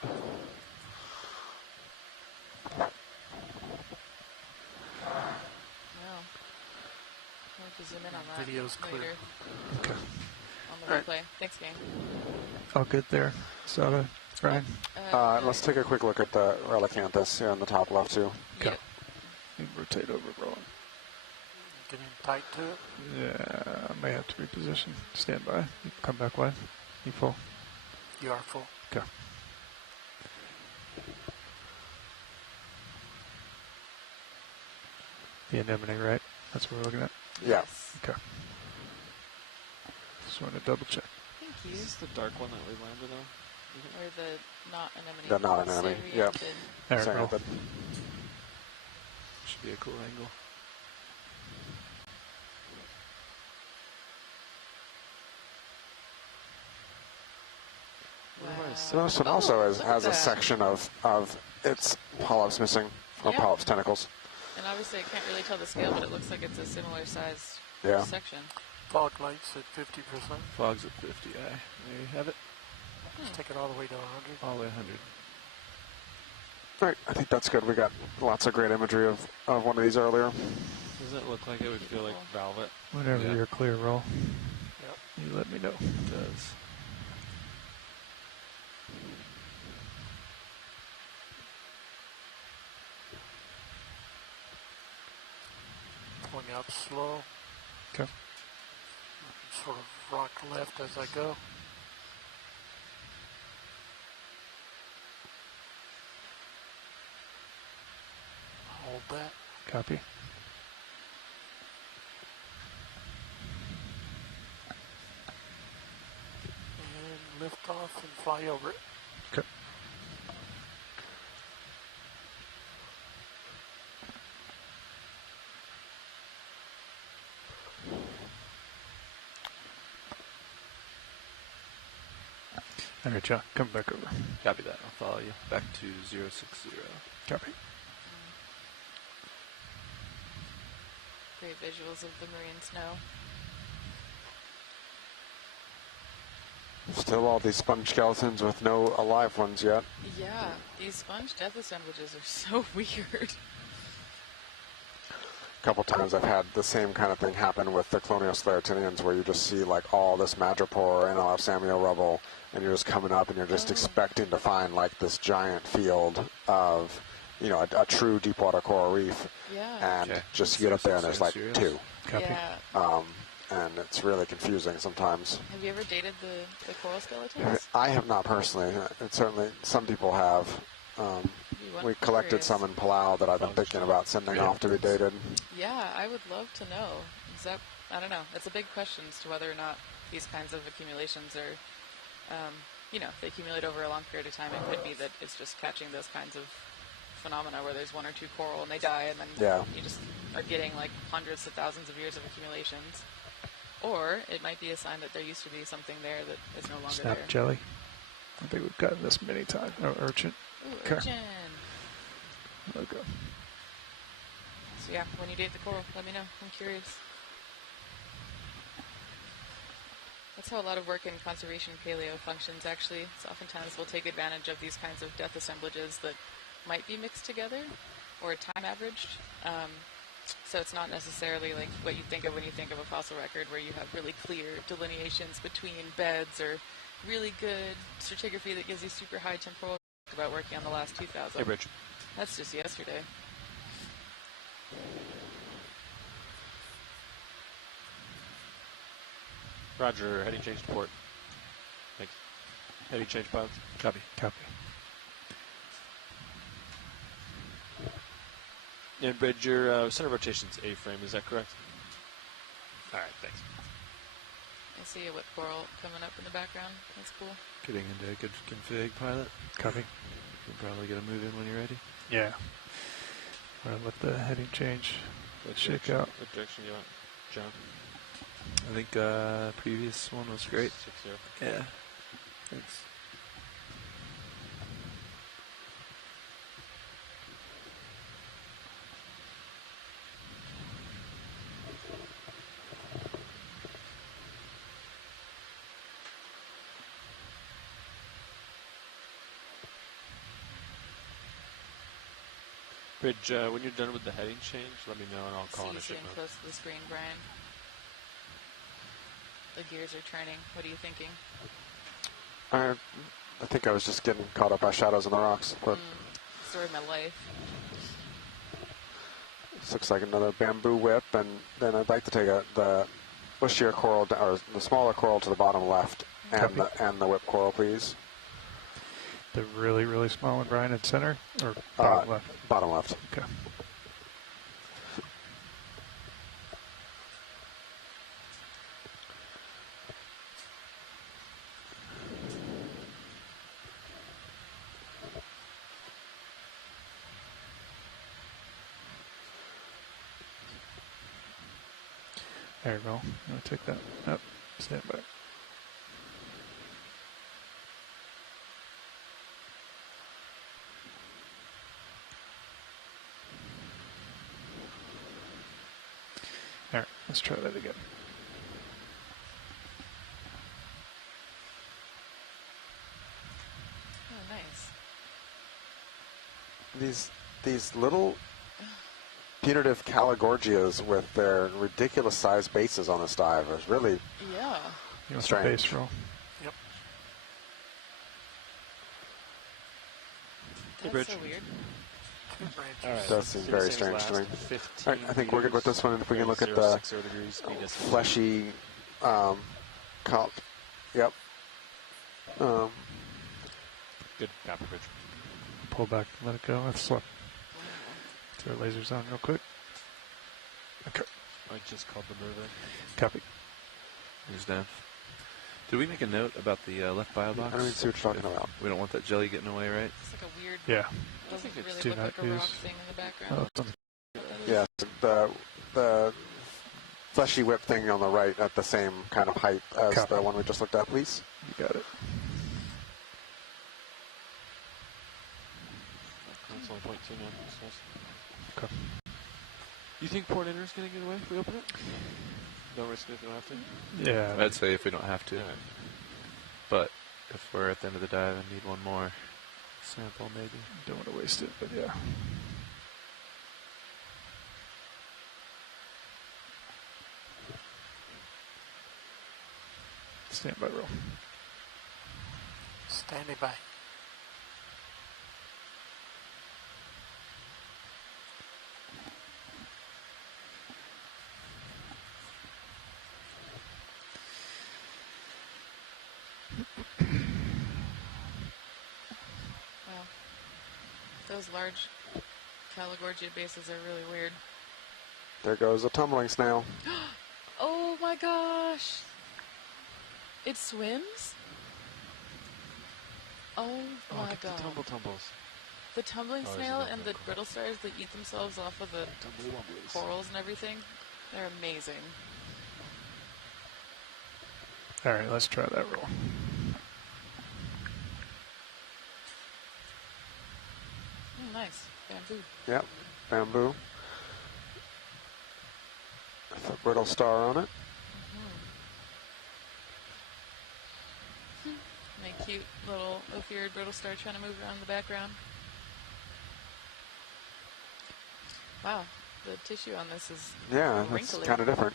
No. We'll have to zoom in on that Video's clear. later. Okay. On the replay. Thanks, gang. All good there. Sada, Ryan? Let's take a quick look at the relicanthus here on the top left too. Okay. You rotate over, Roland. Getting tight to it. Yeah, I may have to reposition. Stand by. You come back wide. You full. You are full. Okay. The anemone, right? That's what we're looking at? Yeah. Okay. Just want to double check. Thank you. Is this the dark one that we landed on? Or the not anemone. The not anemone, yeah. There we Sorry, go. but Should be a cool angle. So this one also has a section of its polyps missing, or Yeah. polyps tentacles. And obviously I can't really tell the scale, but it looks like it's a similar size Yeah. section. Fog lights at 50%. Fog's at 50. There you have it. Let's take it all the way to 100. All the way 100. All right, I think that's good. We got lots of great imagery of one of these earlier. Does it look like it would feel like velvet? Whenever you're clear, roll. Yep. You let me know. It does. Pulling out slow. Okay. Sort of rock left as I go. Hold that. Copy. And lift off and fly over it. Okay. All right, John, come back over. Copy that. I'll follow you. Back to 060. Copy. Great visuals of the marine snow. Still all these sponge skeletons with no alive ones yet. Yeah, these sponge death assemblages are so weird. A couple times I've had the same kind of thing happen with the colonial sclerotinians, where you just see like all this madrepore and Samio rubble, and you're just coming up and you're just expecting to find like this giant field of a true deep water coral reef. Yeah. And just you get up there and there's like two. Yeah. And it's really confusing sometimes. Have you ever dated the coral skeletons? I have not personally. Certainly some people have. We collected some in Palau that I've been thinking about sending off to be dated. Yeah, I would love to know. I don't know. It's a big question as to whether or not these kinds of accumulations are, if they accumulate over a long period of time, it could be that it's just catching those kinds of phenomena where there's one or two coral and they die, and then you just are getting like hundreds of thousands of years of accumulations. Or it might be a sign that there used to be something there that is no longer Snap there. jelly. I think we've gotten this many times. Oh, urchin. Ooh, urchin. Okay. So yeah, when you date the coral, let me know. I'm curious. That's how a lot of work in conservation paleo functions, actually. So oftentimes we'll take advantage of these kinds of death assemblages that might be mixed together or time averaged. So it's not necessarily like what you think of when you think of a fossil record, where you have really clear delineations between beds or really good stratigraphy that gives you super high temporal. About working on the last 2,000. Hey, Rich. That's just yesterday. Roger, heading change to port. Thanks. Heading change pilots. Copy. And Bridge, your center rotation's A-frame, is that correct? All right, thanks. I see a whip coral coming up in the background. That's cool. Getting into a good config, pilot. Copy. You can probably get a move in when you're ready. Yeah. I'll let the heading change shake out. What direction do you want, John? I think previous one was great. 6-0. Yeah. Thanks. Bridge, when you're done with the heading change, let me know and I'll call in a See you shipment. close to the screen, Brian. The gears are turning. What are you thinking? I think I was just getting caught up by shadows in the rocks. Story of my life. This looks like another bamboo whip, and then I'd like to take the bushier coral, or the smaller coral to the bottom left, and the whip coral, please. The really, really small one, Brian, in center? Or bottom left? Bottom left. Okay. There you go. I'm going to take that up. Stand by. All right, let's try that again. Oh, nice. These little punitive Calagorgias with their ridiculous sized bases on this dive is really strange. Base roll. Yep. That's so weird. It does seem very strange to me. All right, I think we're good with this one. And if we can look at the fleshy, yep. Good, copy, Bridge. Pull back, let it go. Let's slip. Throw lasers on real quick. Okay. I just called the move in. Copy. Here's down. Did we make a note about the left bio box? I don't even see what you're talking about. We don't want that jelly getting away, right? It's like a weird. Yeah. Doesn't really Do look not like a rock use- thing in the background. Yeah, the fleshy whip thing on the right at the same kind of height as the one we just looked at, please. You got it. That's only 0.2 now. That's nice. Okay. You think port enter is going to get away if we open it? No risk if we don't have to? Yeah. I'd say if we don't have to. Right. But if we're at the end of the dive and need one more sample, maybe. Don't want to waste it, but yeah. Stand by roll. Standing by. those large Calagorgia bases are really weird. There goes a tumbling snail. Oh my gosh! It swims? Oh my god. The tumbles. The tumbling Oh, snail there's and the another brittle stars that eat themselves off of the corals and everything, they're amazing. All right, let's try that roll. Oh, nice. Bamboo. Yep, bamboo. With a brittle star on it. My cute little ophiurid brittle star trying to move around in the background. Wow, the tissue on this is Yeah, that's wrinkly. kind of different.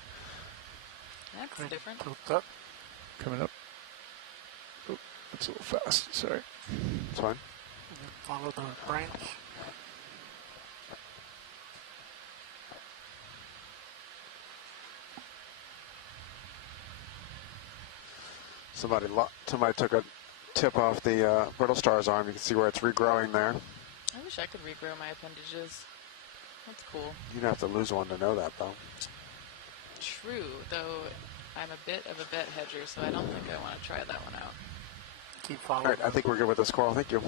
That's different. Up. Coming up. Oh, that's a little fast. Sorry. It's fine. Follow the branch. Somebody took a tip off the brittle star's arm. You can see where it's regrowing there. I wish I could regrow my appendages. That's cool. You'd have to lose one to know that, though. True, though I'm a bit of a bet hedger, so I don't think I want to try that one out. Keep following. All right, I think we're good with this coral. Thank you.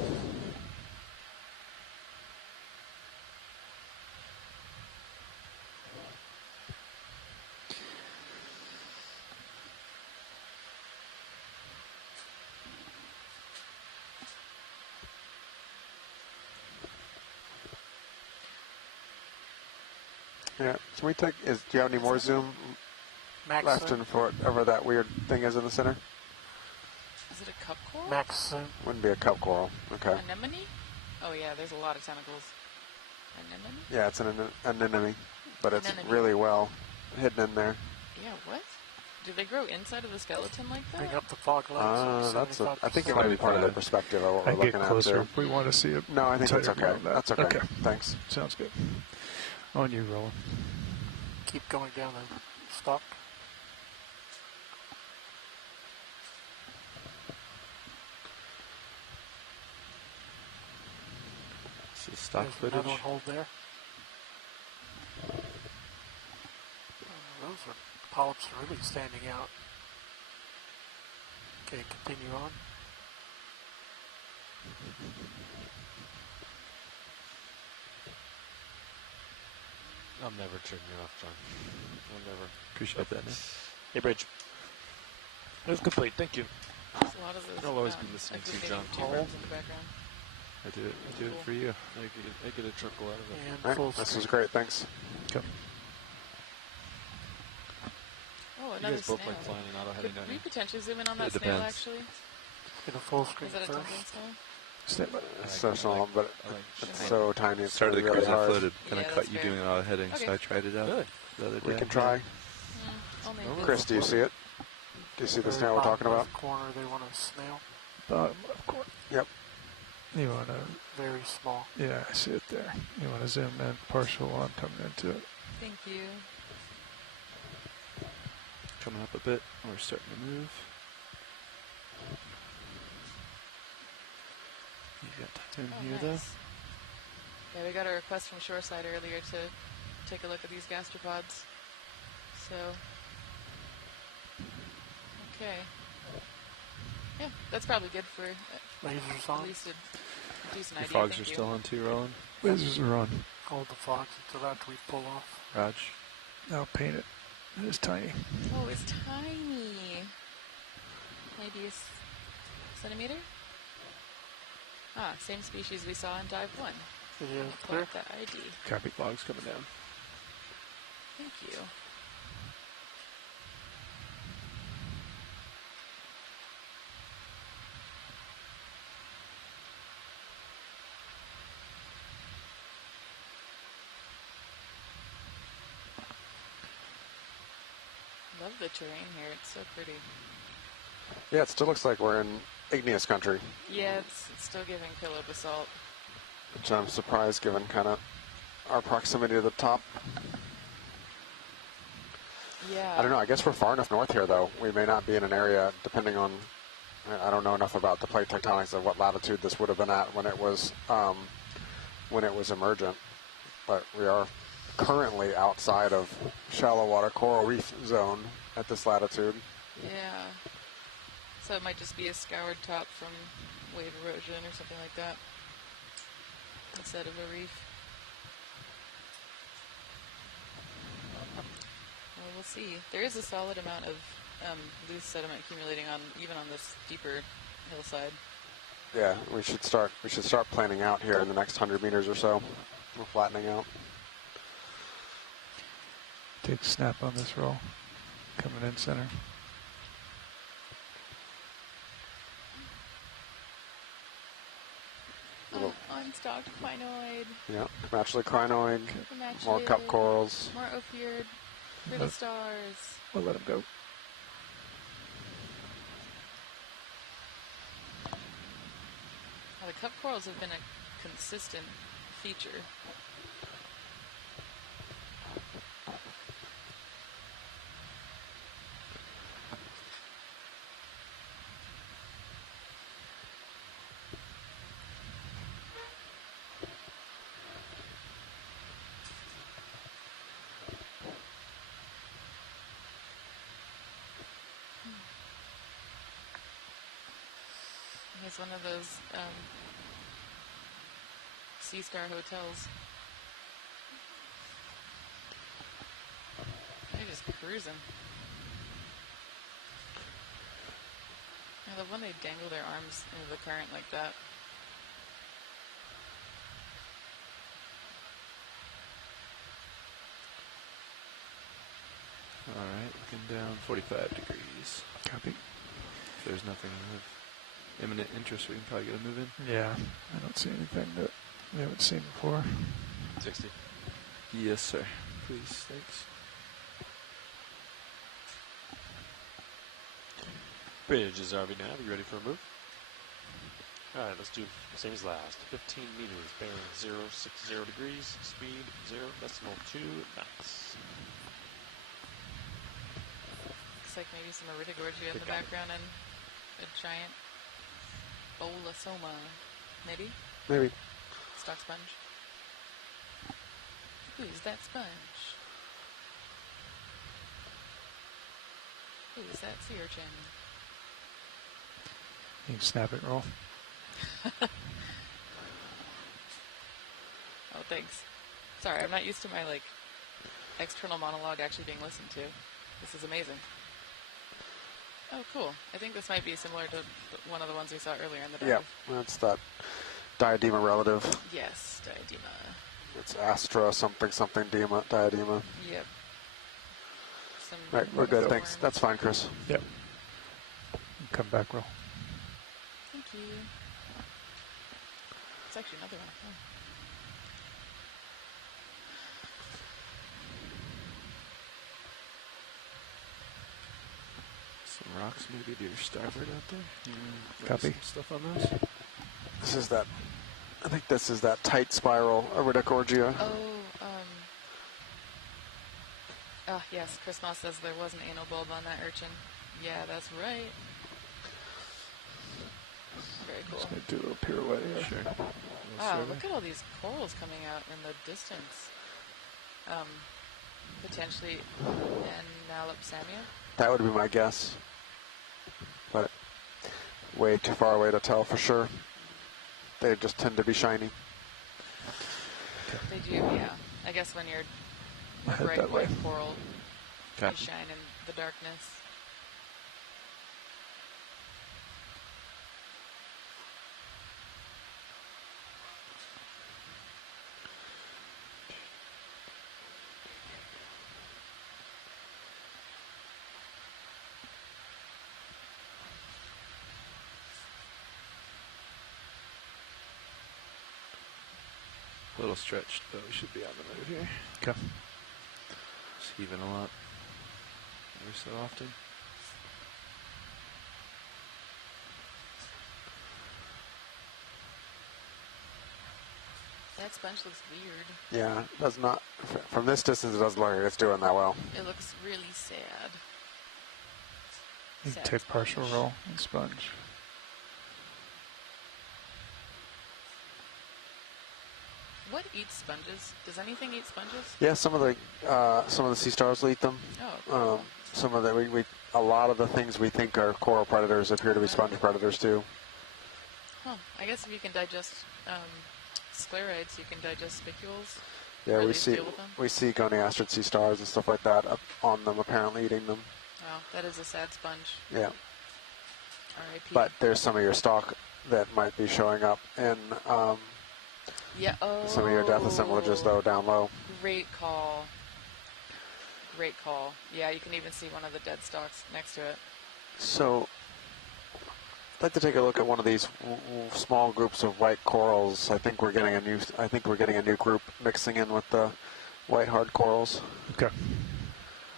Yeah, can we take, do you have any more zoom Max left zoom. in for whatever that weird thing is in the center? Is it a cup coral? Max zoom. Wouldn't be a cup coral. Okay. Anemone? Oh yeah, there's a lot of tentacles. Anemone? Yeah, it's an anemone, but it's Anemone. really well hidden in there. Yeah, what? Do they grow inside of the skeleton like that? Bring up the fog lights. I think it might be part of the perspective of what I we're get looking at closer there. if we want to see it. No, I think that's okay. That's okay. Okay. Thanks. Sounds good. On you, Roland. Keep going down the stalk. This is stock There's footage. another one hold there. Those are polyps are really standing out. Okay, continue on. I'll never turn you off, John. I'll never. Appreciate that, Nick. Hey, Bridge. It was complete. Thank you. There's a lot of those. I'll always be listening to you, John. Tuberums in the background. I do it for you. I get a chuckle out of it. And All right, full this screen. was great. Thanks. Come. Oh, You another guys both snail. like flying in auto Could heading, don't we you? potentially zoom in on that It snail, depends. actually? Get a full screen Is that a first. tumbling snail? Stand by. It's so small, but it's so tiny. It's Started the really cruise I hard. floated. Kind Yeah, of that's cut you fair. doing auto heading, Okay. so I tried it out Good. the other day. We can try. Only Oh, this. Chris, do you see it? Do you see the Very snail we're talking bottom about? left corner, they want a snail. Bottom left corner. Yep. You want to, Very small. yeah, I see it there. You want to zoom in partial while I'm coming into it. Thank you. Coming up a bit. We're starting to move. You got time Oh, here, nice. though? Yeah, we got a request from Shoreside earlier to take a look at these gastropods. So, okay. Yeah, that's probably good for Lasers at on. least a decent Your idea. fogs Thank are you. still on too, Roland? Lasers are on. Hold the fogs until after we pull off. Raj? Now paint it. It is tiny. Oh, it's tiny. Maybe centimeter? Ah, same species we saw in dive 1. Video Pull clear. up that ID. Copy. Fogs coming down. Thank you. Love the terrain here. It's so pretty. Yeah, it still looks like we're in igneous country, Yeah, it's still giving pillow basalt. which I'm surprised given kind of our proximity to the top. Yeah. I don't know. I guess we're far enough north here, though. We may not be in an area, depending on. I don't know enough about the plate tectonics of what latitude this would have been at when it was when it was emergent, but we are currently outside of shallow water coral reef zone at this latitude. Yeah. So it might just be a scoured top from wave erosion or something like that instead of a reef. Well, we'll see. There is a solid amount of loose sediment accumulating on even on this deeper hillside. Yeah, we should start planning out here in the next 100 meters or so. We're flattening out. Take snap on this roll. Coming in center. Unstocked crinoid. Yeah, naturally crinoid, more cup corals. More ophiurid, pretty stars. We'll let him go. Well, the cup corals have been a consistent feature. It's one of those Sea Star hotels. They're just cruising. I love when they dangle their arms into the current like that. All right, looking down 45 degrees. Copy. If there's nothing of imminent interest, we can probably get a move in. Yeah, I don't see anything that we haven't seen before. 60. Yes, sir. Please, thanks. Bridge is RV nav. You ready for a move? All right, let's do the same as last. 15 meters, bearing 060 degrees, speed 0.2 knots. Looks like maybe some Iridogorgia in the background and a giant Bolasoma, maybe? Maybe. Stock sponge. Who's that sponge? Who's that sea urchin? You can snap it, roll. Oh, thanks. Sorry, I'm not used to my external monologue actually being listened to. This is amazing. Oh, cool. I think this might be similar to one of the ones we saw earlier in the dive. Yeah, that's that diadema relative. Yes, diadema. It's Astra something diadema. Yep. Right, we're good. Thanks. That's fine, Chris. Yep. Come back, roll. Thank you. It's actually another one. Oh. Some rocks maybe to your starboard out there. Copy. Some stuff on those. This is that. I think this is that tight spiral Iridogorgia. Yes, Chris Moss says there was an anal bulb on that urchin. Yeah, that's right. Very cool. Just going to do a little pirouette here. Sure. Wow, look at all these corals coming out in the distance. Potentially Analopsamia. That would be my guess. But way too far away to tell for sure. They just tend to be shiny. They do, yeah. I guess when you're a bright white coral, they shine in the darkness. A little stretched, but we should be on the move here. Okay. Just heaving a lot. Every so often. That sponge looks weird. Yeah, it does not. From this distance, it doesn't look like it's doing that well. It looks really sad. You can take partial roll and sponge. What eats sponges? Does anything eat sponges? Yeah, some of the sea stars eat them. Oh, cool. Some of the a lot of the things we think are coral predators appear to be sponge predators too. Huh. I guess if you can digest sclerites, you can digest spicules. Yeah, or at we least see deal with them. goniastrid sea stars and stuff like that up on them, apparently eating them. Wow, that is a sad sponge. Yeah. R.I.P. But there's some of your stock that might be showing up in yeah. some of your death assemblages, though, down low. Great call. Great call. Yeah, you can even see one of the dead stalks next to it. So, I'd like to take a look at one of these small groups of white corals. I think we're getting a new group mixing in with the white hard corals. Okay.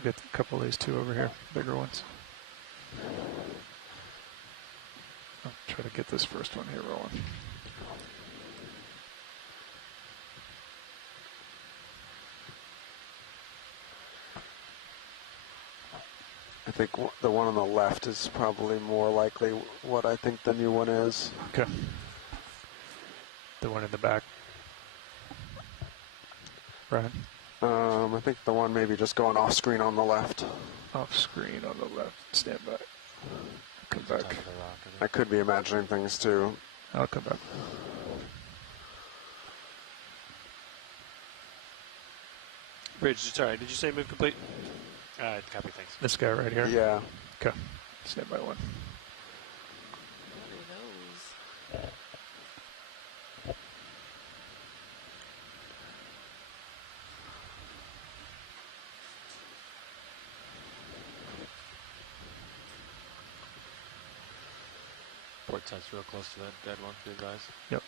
Get a couple of these two over here, bigger ones. I'll try to get this first one here rolling. I think the one on the left is probably more likely what I think the new one is. Okay. The one in the back. Brian? I think the one maybe just going off screen on the left. Off screen on the left. Stand by. Come back. I could be imagining things too. I'll come back. Bridge, sorry, did you say move complete? Copy, thanks. This guy right here? Yeah. Okay. Stand by one. What are those? Port side's real close to that dead one, good guys. Yep.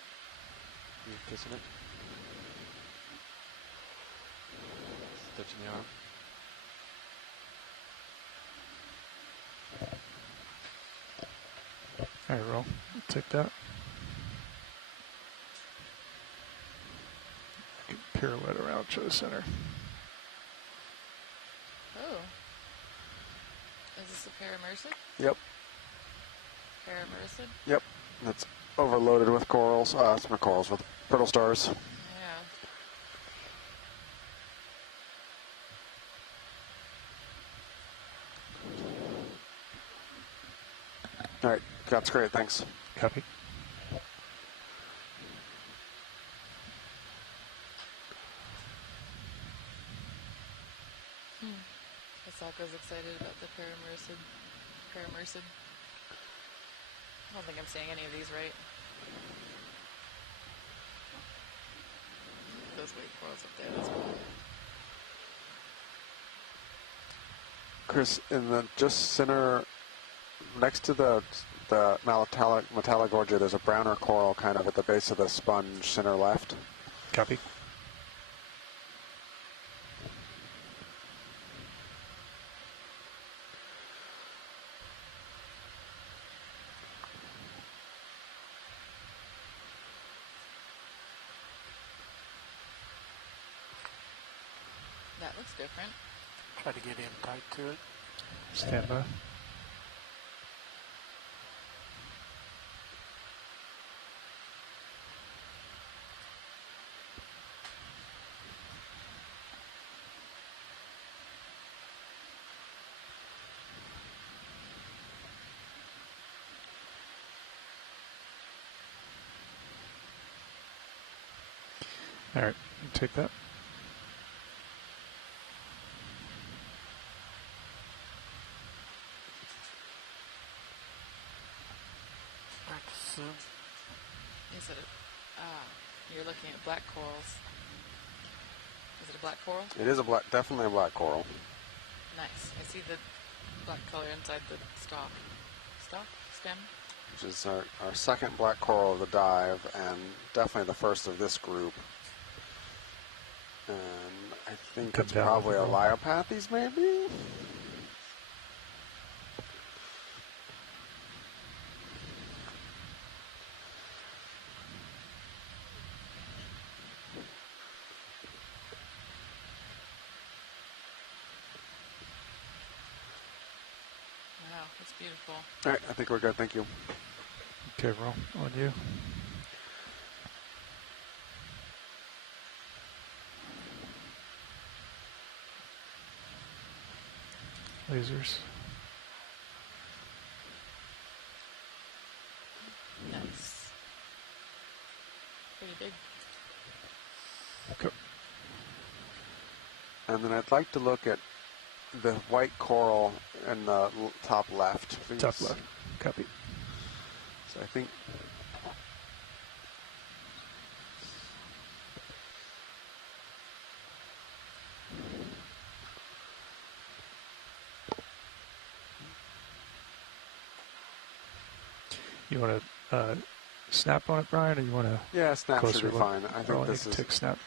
You kissing it? Touching the arm. All right, roll. Take that. Pirouette around to the center. Oh. Is this a paramercid? Yep. Paramercid? Yep. That's overloaded with corals. It's not corals, with brittle stars. Yeah. All right. That's great. Thanks. Copy. Asaka's excited about the paramercid. Paramercid. I don't think I'm saying any of these right. Those white corals up there, that's cool. Chris, in the just center, next to the metallic gorgia, there's a browner coral kind of at the base of the sponge, center left. Copy. That looks different. Try to get in tight to it. Stand by. All right, take that. Back to zoom. Is it you're looking at black corals. Is it a black coral? It is definitely a black coral. Nice. I see the black color inside the stalk. Stalk? Stem? Which is our second black coral of the dive, and definitely the first of this group. And I think Come it's down probably a with the Liopathes, maybe? Wow, that's beautiful. All right, I think we're good. Thank you. Okay, roll on you. lasers. Nice. Pretty big. Okay. And then I'd like to look at the white coral in the top left, please. Top left. Copy. So I think You want to snap on it, Brian, or you want to? yeah, snap should be look? fine. I think this is take snap.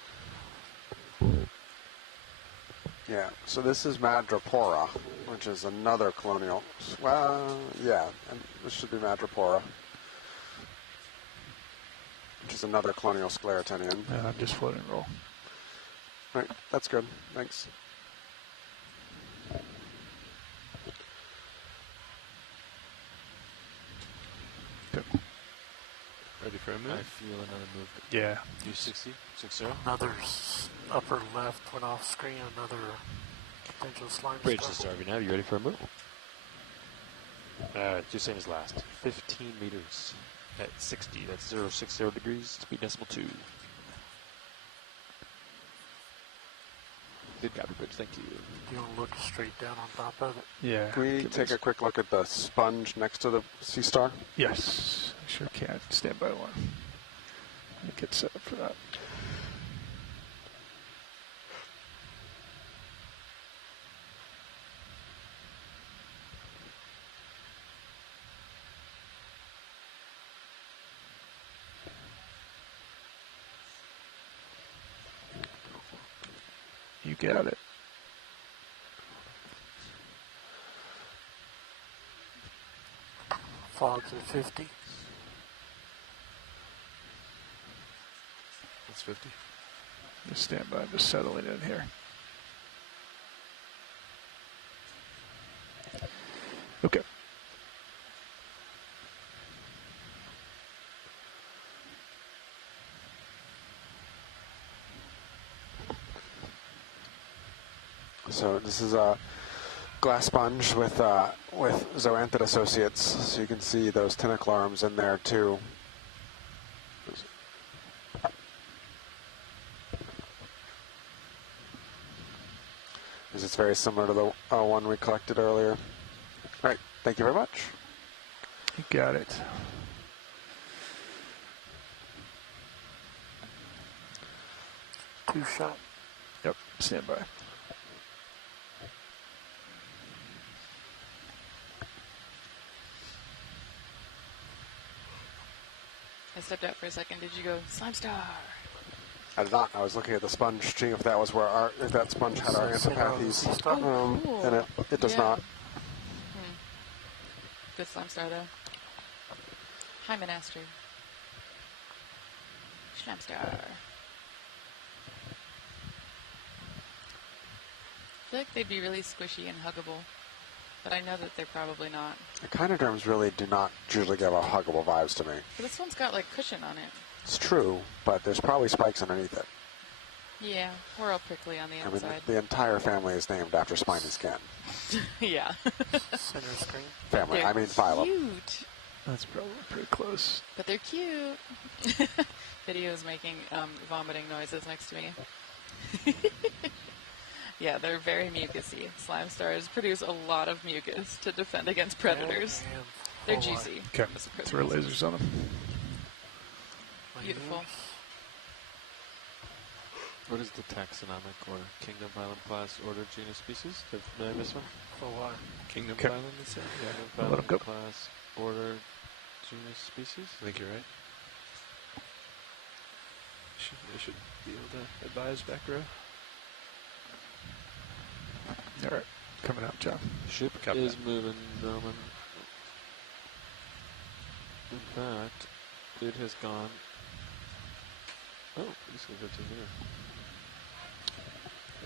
yeah. So this is Madrepora, which is another colonial. Well, yeah, and this should be Madrepora, which is another colonial sclerotinian. I'm just floating roll. Right, that's good. Thanks. Ready for a move? I feel another move. Yeah. U60, 60. Another upper left went off screen. Another potential slime. Bridge to Starvey now. You ready for a move? Do same as last. 15 meters at 60. That's 060 degrees. Speed decimal 2. Good copy, Bridge. Thank you. You want to look straight down on top of it? Yeah. Can we take a quick look at the sponge next to the sea star? Yes. I sure can. Stand by one. Let me get set up for that. You got it. Fogs at 50. That's 50. Just stand by. I'm just settling in here. Okay. So this is a glass sponge with zoanthid associates. So you can see those tentacle arms in there too. It's very similar to the one we collected earlier. All right, thank you very much. You got it. Two shot. Yep, stand by. I stepped out for a second. Did you go, Slime Star? I did not. I was looking at the sponge, seeing if that was where if that sponge had our antipathies cool. in it. It does not. Good Slime Star, though. Hi, Monaster. Slime Star. I feel like they'd be really squishy and huggable, but I know that they're probably not. Echinoderms really do not usually give off huggable vibes to me. But this one's got like cushion on it. It's true, but there's probably spikes underneath it. Yeah, we're all prickly on the I mean, inside. the entire family is named after spiny skin. Yeah. Center screen. Family, They're I mean phylum. cute. That's probably pretty close. But they're cute. Video's making vomiting noises next to me. Yeah, they're very mucusy. Slime stars produce a lot of mucus to defend against predators. They're juicy. Okay, throw lasers on them. Beautiful. What is the taxonomic order? Kingdom, phylum, class, order, genus, species? Did I miss one? For what? Kingdom, Okay. phylum, you said? Let Kingdom, 'em go. phylum, class, order, genus, species? I think you're right. I should be able to advise back row. All right, coming out, John. Ship is moving, gentlemen. In fact, it has gone. Oh, it's going 15 meters.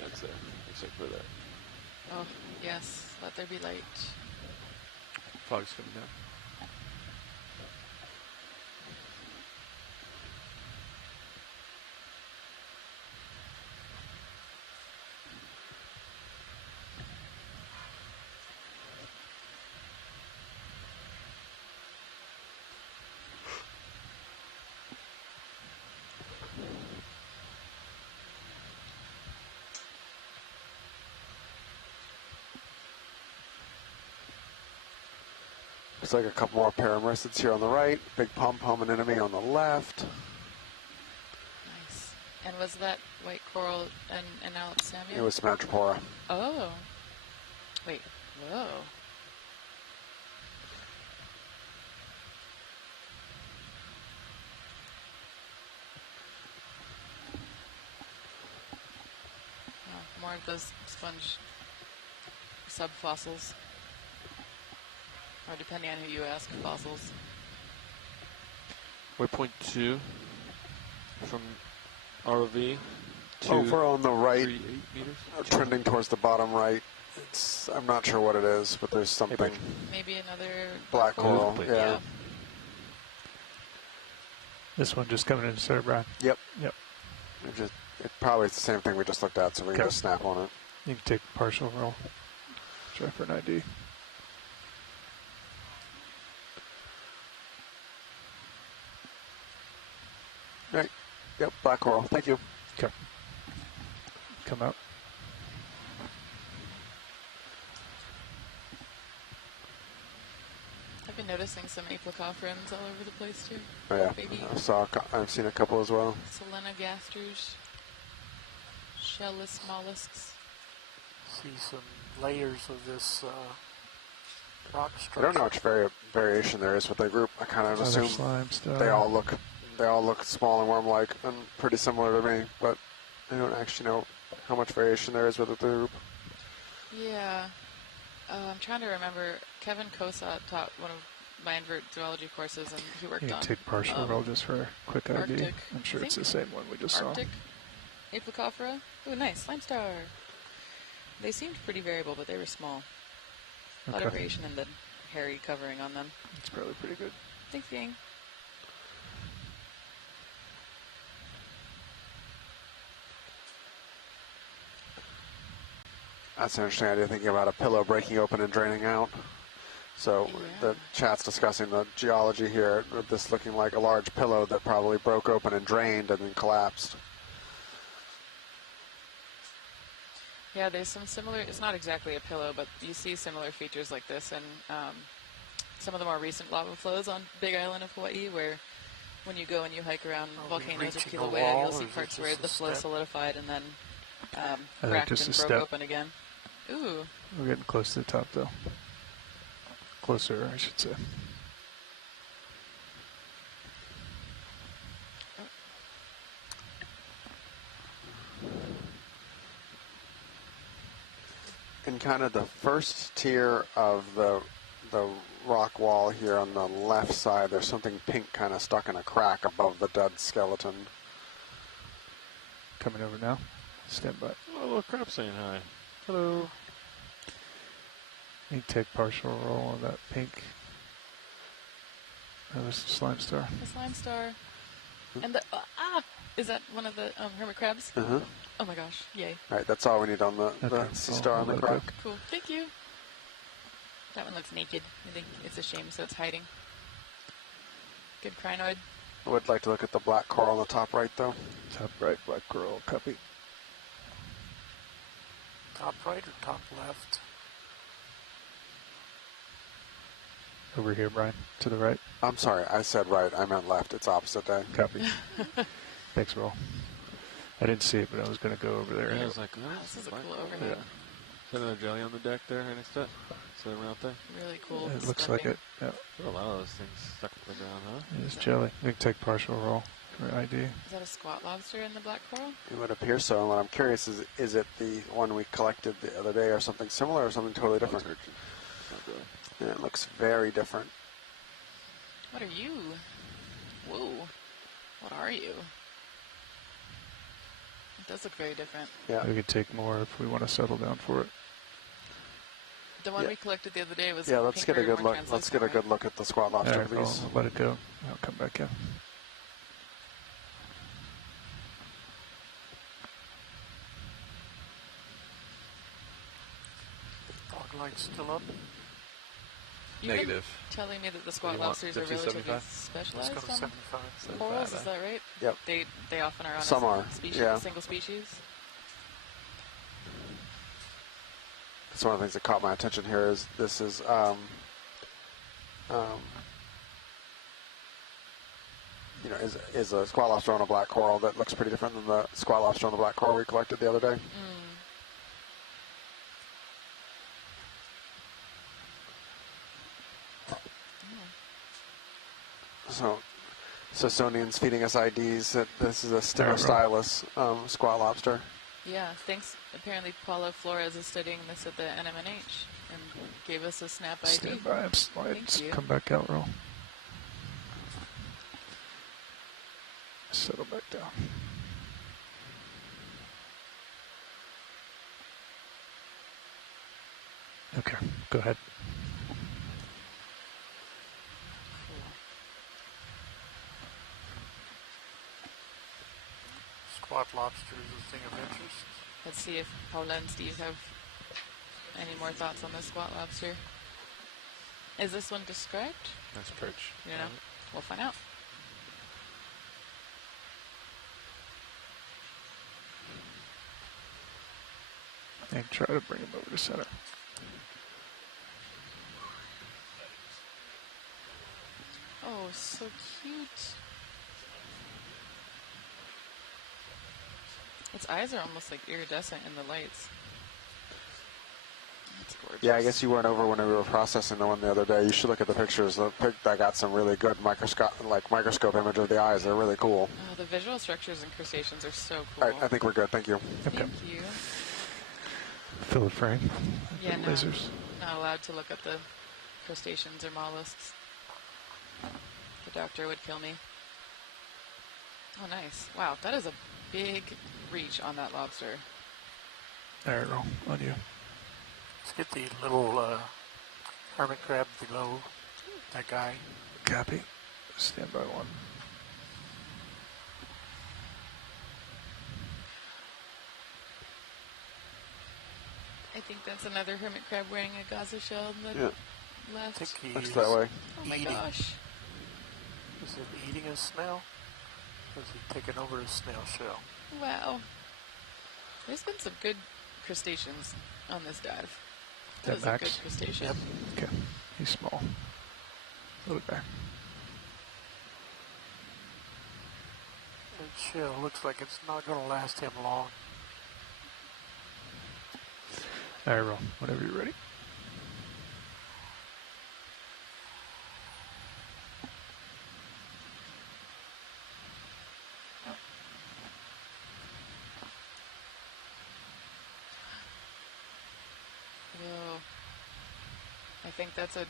Yeah, it's there. Except for that. Oh, yes. Let there be light. Fog's coming down. Looks like a couple more parameristids here on the right. Big pom-pom anemone on the left. Nice. And was that white coral an Alexandria? It was Madrepora. Oh. Wait. Whoa. Oh, more of those sponge subfossils. Or depending on who you ask, fossils. Waypoint 2 from ROV to Over on the right, 3.8 meters. trending towards the bottom right. I'm not sure what it is, but there's something. Maybe another black coral. Yeah. This one just coming in, sir, Brian. Yep. Yep. It's probably the same thing we just looked at, so we can just snap on it. You can take a partial roll. Try for an ID. Right. Yep, black coral. Thank you. Okay. Come out. I've been noticing some aplicofrons all over the place too. Oh, yeah. Baby I've seen a couple as well. selenogasters, shellless mollusks. See some layers of this rock I structure. don't know how much variation there is with the group. I kind of Other assume slime stuff. they all look small and worm-like and pretty similar to me, but I don't actually know how much variation there is with the group. Yeah. I'm trying to remember. Kevin Kosa taught one of my invert zoology courses, and he worked You can on take partial roll just for a quick ID. Arctic, I'm sure I it's the think. same one we just Arctic Aplicophora. Ooh, nice. Slime star. They seemed pretty variable, but they were small. A lot of Okay. variation in the hairy covering on them. It's probably pretty good. Thanks, gang. That's an interesting idea, thinking about a pillow breaking open and draining out. So the chat's discussing the geology here, with this looking like a large pillow that probably broke open and drained and then collapsed. Yeah, there's some similar, it's not exactly a pillow, but you see similar features like this in some of the more recent lava flows on Big Island of Hawaii, where when you go and you hike around volcanoes or reaching Kilauea, a wall, you'll or see is it parts just where a the flow step? solidified and then I think cracked just and a broke step. open again. Ooh. We're getting close to the top, though. Closer, I should say. In kind of the first tier of the rock wall here on the left side, there's something pink kind of stuck in a crack above the dead skeleton. Coming over now. Stand by. Oh, little crab saying hi. Hello. You can take partial roll on that pink. That was the slime star. The slime star. And the, is that one of the hermit crabs? Uh-huh. Oh my gosh, yay. All right, that's all we need on the Okay, sea star on the I'll crack. look. Cool, thank you. That one looks naked. I think it's a shame, so it's hiding. Good crinoid. I would like to look at the black coral on the top right, though. Top right, black coral, copy. Top right or top left? Over here, Brian, to the right. I'm sorry, I said right. I meant left. It's opposite day. Copy. Thanks, roll. I didn't see it, but I was going to go over there. Yeah, I was like, This is a cool Yeah. overhead. Is that another jelly on the deck there right next to it? Is that out there? Really cool. It looks like it. Yeah. There are a lot of those things stuck to the ground, huh? It is jelly. You can take partial roll for ID. Is that a squat lobster in the black coral? It would appear so. And what I'm curious is it the one we collected the other day or something similar or something totally different? Yeah, it looks very different. What are you? Whoa. What are you? It does look very different. Yeah. We could take more if we want to settle down for it. The one Yeah. we collected the other day was Yeah, let's get a pinker, good more look. Let's get a translucent, good look at the squat All lobster, right, please. I'll let it go. I'll come back in. Fog light's still up. You've been Negative. telling me that the What squat do you want, lobsters are 50, relatively 75? specialized Let's go to on 75. corals, is 75, that right? Yep. They often are on Some a are, species, yeah. single species. That's one of the things that caught my attention here is this is you know, is a squat lobster on a black coral that looks pretty different than the squat lobster on the black coral we collected the other day. So, Sonian's feeding us IDs that this is a Stylus squat lobster. Yeah, thanks. Apparently, Paula Flores is studying this at the NMNH and gave us a snap ID. Stand by and slide. Thank you. Come back out, roll. Settle back down. Okay, go ahead. Squat lobster is a thing of interest. Let's see if Paula and Steve have any more thoughts on the squat lobster. Is this one described? Nice perch. You know, we'll find out. And try to bring him over to center. Oh, so cute. Its eyes are almost like iridescent in the lights. That's gorgeous. Yeah, I guess you weren't over when we were processing the one the other day. You should look at the pictures. I got some really good microscope image of the eyes. They're really cool. Oh, the visual structures and crustaceans are so cool. I think we're good. Thank you. Thank you. Fill the frame. Yeah, no, Lasers. not allowed to look at the crustaceans or mollusks. The doctor would kill me. Oh, nice. Wow, that is a big reach on that lobster. All right, roll on you. Let's get the little hermit crab below that guy. Copy. Stand by one. I think that's another hermit crab wearing a Gaza shell in the left. I think Looks that way. Oh my gosh. Is it eating a snail? Or is he taking over a snail shell? Wow. There's been some good crustaceans on this dive. That was a good Max? crustacean. Yep. Okay. He's small. A little bit back. That shell looks like it's not going to last him long. All right, roll. Whenever you're ready. Whoa. I think that's a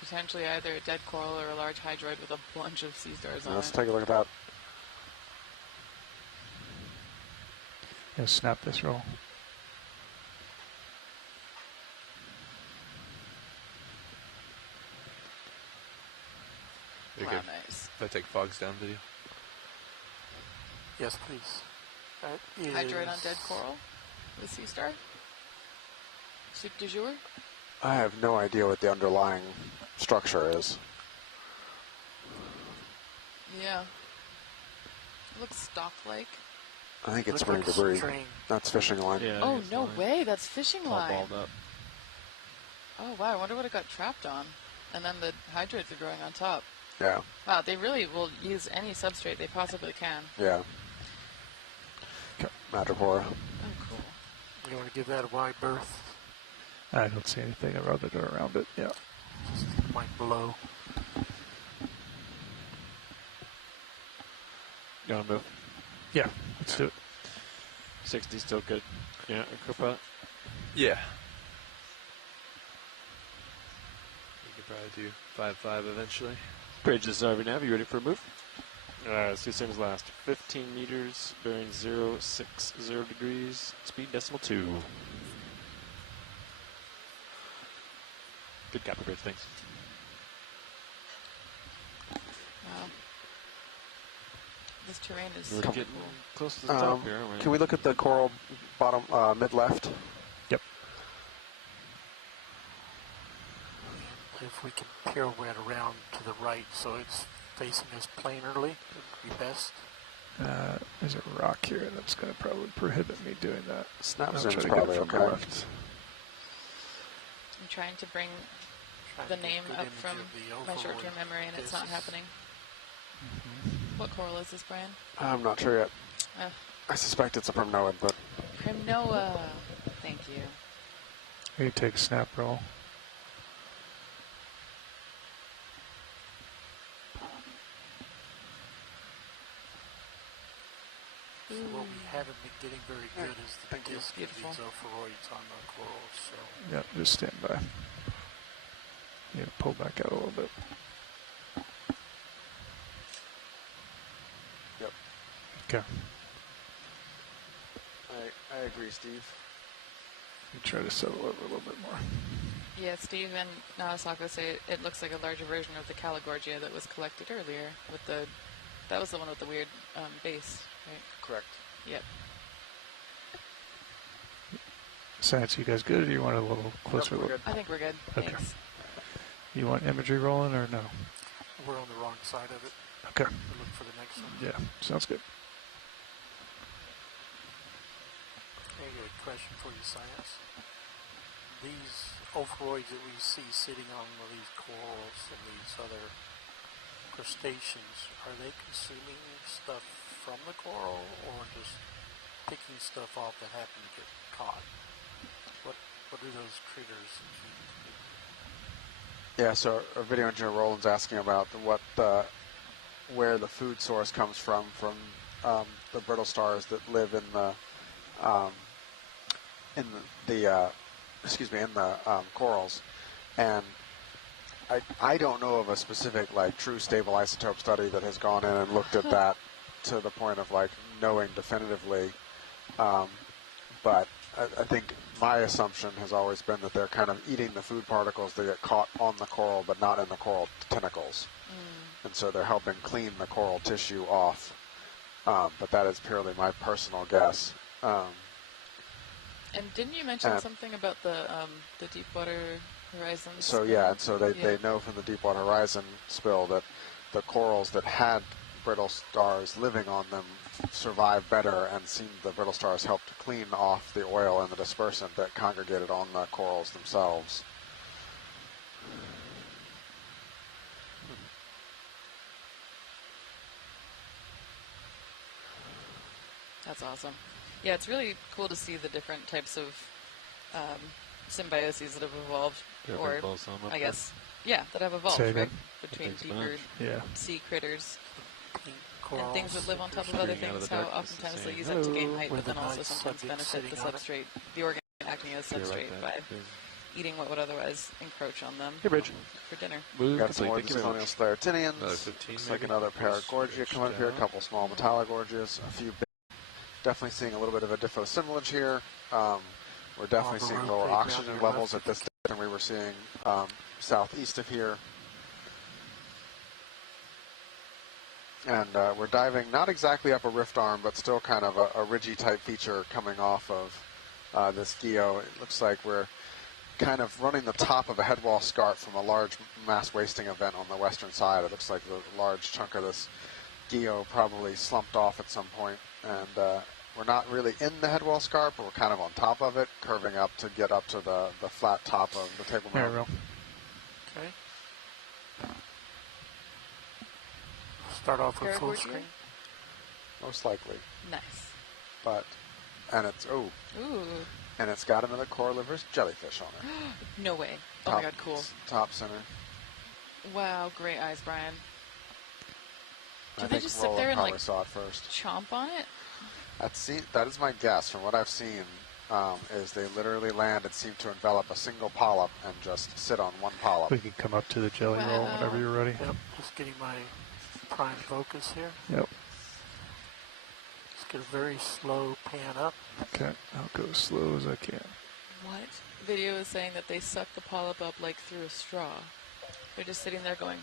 potentially either a dead coral or a large hydroid with a bunch of sea stars on Let's it. take a look at that. Yeah, snap this roll. Wow, nice. If I take fogs down video. Yes, please. That is Hydroid on dead coral with sea star. Soup du jour. I have no idea what the underlying structure is. Yeah. Looks stock-like. I think it's Looks marine like a debris. string. That's fishing line. Yeah, Oh, it's no line. way. That's fishing All line. balled up. Oh, wow. I wonder what it got trapped on. And then the hydroids are growing on top. Yeah. Wow, they really will use any substrate they possibly can. Yeah. Madrepora. Oh, cool. You want to give that a wide berth? I don't see anything other than around it. Yeah. Just might blow. You want to move? Yeah, let's do it. 60 still good. Yeah, Krupa. Yeah. You could probably do 5-5 eventually. Bridge is RV Nav. You ready for a move? Let's do the same as last. 15 meters, bearing 060 degrees, speed decimal 2. Good capper bridge, thanks. Wow. This terrain is We're so getting cool. close to the top here, aren't we? Can we look at the coral bottom mid-left? Yep. If we can pirouette around to the right so it's facing us planarly, it would be best. There's a rock here that's going to probably prohibit me doing that. Snap I'll zoom try is to get it probably from the okay. left. I'm trying to bring the name up from my short-term memory, and it's not happening. What coral is this, Brian? I'm not sure yet. I suspect it's a primnoid, but... Primnoa. Thank you. You take snap roll. So what we haven't been getting very good is the disc of these ophiroids on the corals. So. Yeah, just stand by. Yeah, pull back out a little bit. Yep. Okay. I agree, Steve. You try to settle over a little bit more. Yeah, Steve and Nagasako say it looks like a larger version of the Calagorgia that was collected earlier with the... That was the one with the weird base, right? Correct. Yep. Science, you guys good, or do you want a little closer look? I think we're good. Okay. Thanks. You want imagery rolling or no? We're on the wrong side of it. Okay. We'll look for the next one. Yeah, sounds good. I got a question for you, Science. These ophiroids that we see sitting on these corals and these other crustaceans, are they consuming stuff from the coral or just picking stuff off that happen to get caught? What do those critters eat? Yeah, so our video engineer Roland's asking about where the food source comes from the brittle stars that live in the corals, and I don't know of a specific true stable isotope study that has gone in and looked at that to the point of knowing definitively, but I think my assumption has always been that they're kind of eating the food particles that get caught on the coral but not in the coral tentacles, and so they're helping clean the coral tissue off, but that is purely my personal guess. And didn't you mention something about the Deepwater Horizon So spill? yeah, and so they know from the Deepwater Horizon spill that the corals that had brittle stars living on them survived better, and seemed the brittle stars helped to clean off the oil and the dispersant that congregated on the corals themselves. That's awesome. Yeah, it's really cool to see the different types of symbioses that have evolved, or I guess, that have evolved, right? Between deeper sea critters and things that live on top of other things. How oftentimes they use it to gain height, but then also sometimes benefit the substrate, the organ acting as substrate by eating what would otherwise encroach on them for dinner. We've got some more Disconial Sclerotinians. Looks like another Paragorgia coming up here, a couple small Metallogorgias, a few big. Definitely seeing a little bit of a diffosimilage here. We're definitely seeing lower oxygen levels at this depth than we were seeing southeast of here. And we're diving not exactly up a rift arm, but still kind of a ridgy type feature coming off of this guyot. It looks like we're kind of running the top of a headwall scarp from a large mass wasting event on the western side. It looks like the large chunk of this guyot probably slumped off at some point, and we're not really in the headwall scarp, but we're kind of on top of it, curving up to get up to the flat top of the table mountain. Okay. Start off with full screen. Most likely. Nice. But, and it's, and it's got another coralivorous jellyfish on it. No way. Oh my god, cool. Top center. Wow, great eyes, Brian. Do I they think just sit there and probably saw it first. chomp on it? That is my guess. From what I've seen, is they literally land and seem to envelop a single polyp and just sit on one polyp. We can come up to the jelly roll whenever you're ready. Yep, just getting my prime focus here. Yep. Just get a very slow pan up. Okay, I'll go as slow as I can. What? Video is saying that they suck the polyp up like through a straw. They're just sitting there going...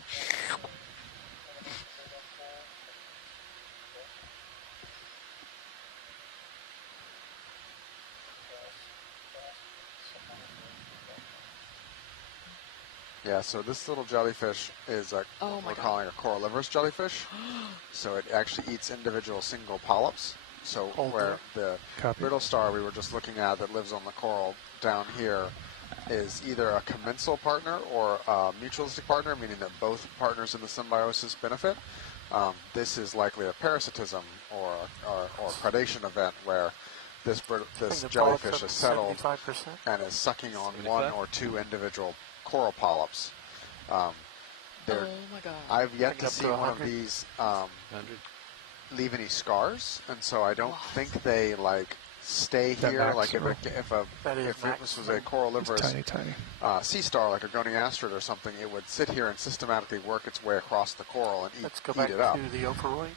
Yeah, so this little jellyfish is we're calling a coralivorous jellyfish. So it actually eats individual single polyps. So where the brittle star we were just looking at that lives on the coral down here is either a commensal partner or a mutualistic partner, meaning that both partners in the symbiosis benefit. This is likely a parasitism or predation event where this jellyfish is settled 75%? and is sucking on 75? one or two individual coral polyps. Oh my god. I've yet Think to up see to one of 100? these 100. leave any scars, and so I don't think they like stay That here. Like maximum. if this was a coralivorous Tiny. sea star, like a goniastrid or something, it would sit here and systematically work its way across the coral and Let's go eat back it up. to the Ophoroid.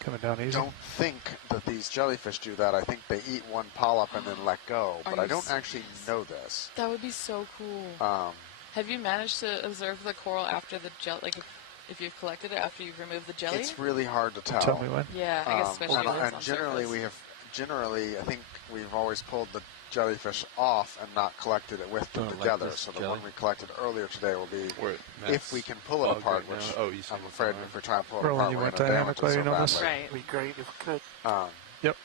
Coming down easy. Don't think that these jellyfish do that. I think they eat one polyp and then let go, Are but I you don't actually know this. That would be so cool. Have you managed to observe the coral after the jelly? Like, if you've collected it after you've removed the jelly? It's really hard to tell. Tell me when. Yeah, I guess especially when it's and on generally surface. I think we've always pulled the jellyfish off and not collected it with them Oh, like together. this So the jelly? one we collected earlier today will be, Where it if we can pull it bugged apart, right which now. Oh, you said I'm afraid before. if we try and pull it Roland, apart, you we're want going to dynamic damage it so lighting on this? badly. Right. It'd be great if we could. Yep.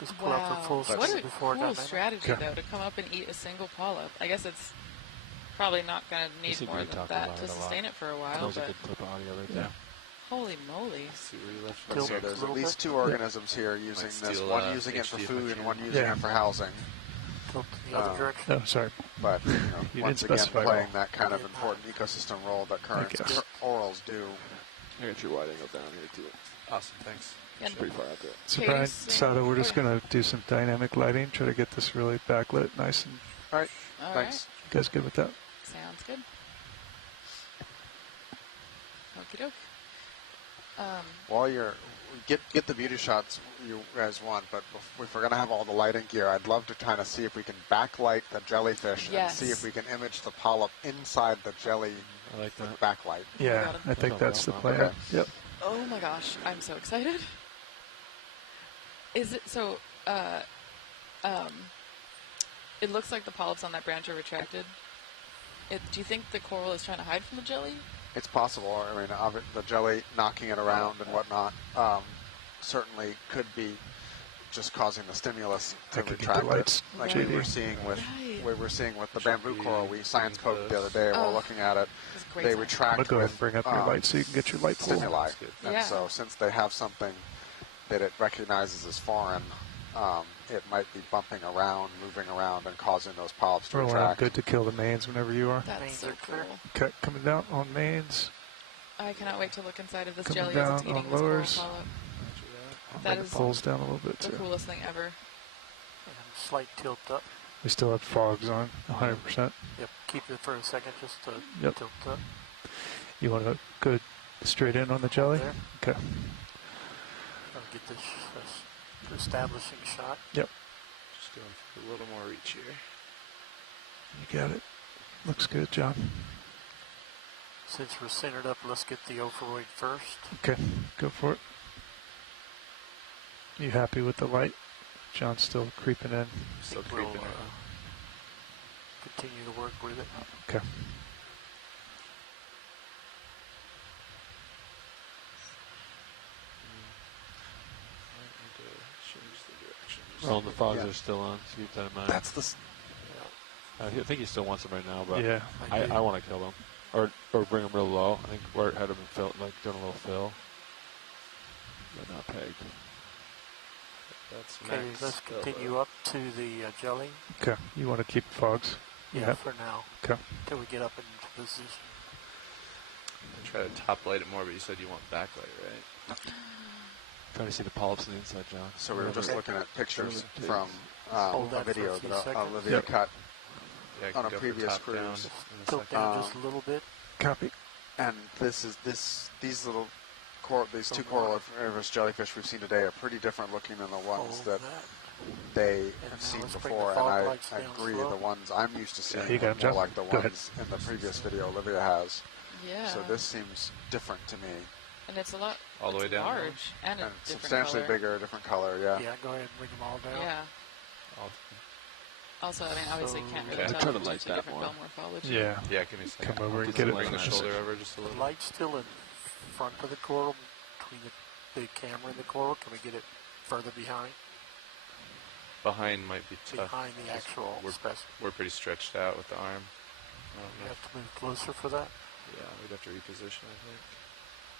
Just pull out the Wow. full What a before cool dynamic. strategy, Okay. though, to come up and eat a single polyp. I guess it's probably not going to need seem to more be than talking that about to it a lot. sustain it for a while. That was a But good clip of audio right Yeah. there. holy moly. See where you left Tilt So it a there's at little least bit. two organisms here using this. steal, One using it for HD if I food and can. one using Yeah. it for housing. Tilt in the other direction. No, sorry. But You once didn't again, specify playing all. that kind of important ecosystem role that current guess. orals do. I got your wide angle down here too. Awesome, thanks. It's pretty far out there. So Katie, Brian, so- Sada, we're oh, just yeah. going to do some dynamic lighting, try to get this really backlit nice. And All right, All thanks. you guys good with that? Sounds good. Okie doke. While you're get the beauty shots you guys want, but if we're going to have all the lighting gear, I'd love to kind of see if we can backlight the jellyfish Yes. and see if we can image the polyp inside the jelly I like with that. backlight. Yeah, got it. I think that's the plan. Okay. Yep. Oh my gosh, I'm so excited. Is it so? It looks like the polyps on that branch are retracted. Do you think the coral is trying to hide from the jelly? It's possible. I mean, the jelly knocking it around and whatnot certainly could be just causing the stimulus to I could get retract the it, lights, like JD. we were seeing with the bamboot coral. We science close. poked the other day while Oh, looking at it. That's great. They time. retract I'm going to go ahead with and bring up your light so you can get your light pool. stimuli. And Yeah. so since they have something that it recognizes as foreign, it might be bumping around, moving around, and causing those polyps to Roland, I'm retract. good to kill the mains whenever you are. That's Mains so are clear. cool. Okay, coming down on mains. I cannot wait to look inside of this Coming jelly as it's down eating on this coral lowers. polyp. I'll That bring is the poles down a little bit the too. coolest thing ever. And slight tilt up. We still have fogs on, 100%. Yep. Keep it for a second just to Yep. tilt up. You want to go straight in on the jelly? There. Okay. I'll get this establishing shot. Yep. Just going for a little more reach here. You got it. Looks good, John. Since we're centered up, let's get the Ophoroid first. Okay, go for it. You happy with the light? John's still creeping in. Still We'll creeping in. continue to work with it. Okay. Well, the fogs are still on, so keep that in mind. That's the. I think he still wants them right now, but Yeah. I want to kill them. Or bring them real low. I think where it had them fill, like doing a little fill. But not pegged. That's Okay, max. let's continue up to the jelly. Okay. You want to keep fogs? Yeah, Yep. for now. Okay. Until we get up into position. Try to top light it more, but you said you want backlight, right? Trying to see the polyps on the inside, John. So we were just looking at pictures Okay. from Hold a that for a video few that seconds. Olivia Yep. cut Yeah, I on can a go for previous top down cruise. in a Tilt second. down just a little bit. Copy. And these little these two coralivorous jellyfish we've seen today are pretty different looking than the ones Hold that that. they now have seen let's bring the before. And fog I lights down agree, slow. the ones I'm used to seeing you got are 'em, more John. like the Go ahead. ones in the previous video Olivia has. Yeah. So this seems different to me. And it's a lot. All the way it's down. large and a And different substantially color. bigger, different color, yeah. Yeah, go ahead and bring them all down. Yeah. Also, I mean, obviously, you can't really Okay. tell. Try to There's light two that different more. bell morphology. Yeah. Yeah, give me a second. Come over I'll and just get it. bring the Nice. shoulder over just a The little. light's still in front of the coral, between the camera and the coral. Can we get it further behind? behind might be tough. Behind the actual specimen. We're pretty stretched out with the arm. You have to move closer for that? Yeah, we'd have to reposition, I think.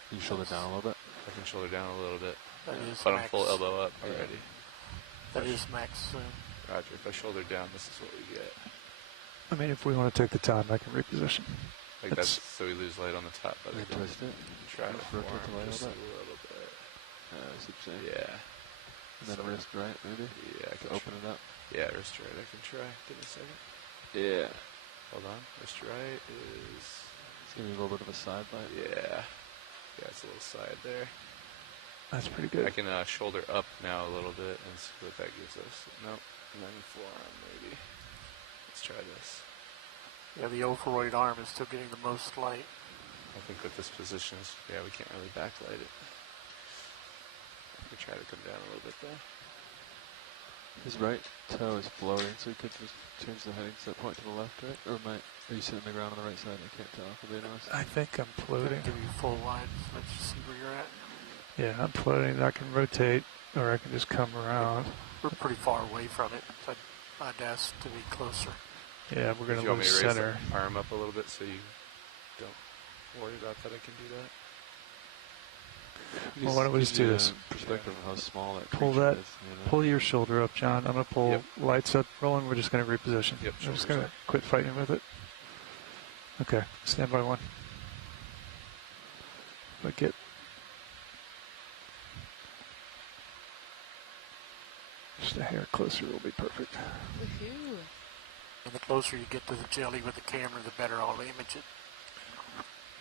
Can you shoulder down a little bit? I can shoulder down a little bit. That is but I'm max. full elbow up already. That is max zoom. Roger, if I shoulder down, this is what we get. I mean, if we want to take the time, I can reposition. Like that's so we lose light on the top. But twist it. Try to rotate form the light just a a little little bit. Yeah. And then wrist right, maybe? Yeah, I can open it up. Yeah, wrist right. I can try. Give me a second. Yeah. Hold on. Wrist right is. It's gonna be a little bit of a side light. Yeah. Yeah, it's a little side there. That's pretty good. I can shoulder up now a little bit and see what that gives us. Nope. And then forearm maybe. Let's try this. Yeah, the overroid arm is still getting the most light. I think that this position is, yeah, we can't really backlight it. We try to come down a little bit though. His right toe is blurry, so he could just change the heading set point to the left, right? Or are you sitting on the ground on the right side? I can't tell. I'll be honest. I think I'm floating. Give you full line, so let you see where you're at. Yeah, I'm floating. I can rotate, or I can just come around. We're pretty far away from it, so I'd ask to be closer. Yeah, we're going to lose center. Raise the arm up a little bit so you don't worry about that. I can do that. Well, why don't we just do this? Perspective of how small that pull that, is, pull your shoulder up, John. I'm going to pull lights up, rolling. We're just going to reposition. Yep, I'm just going to quit fighting with it. Okay, stand by one. But get just a hair closer will be perfect. Woohoo! And the closer you get to the jelly with the camera, the better I'll image it.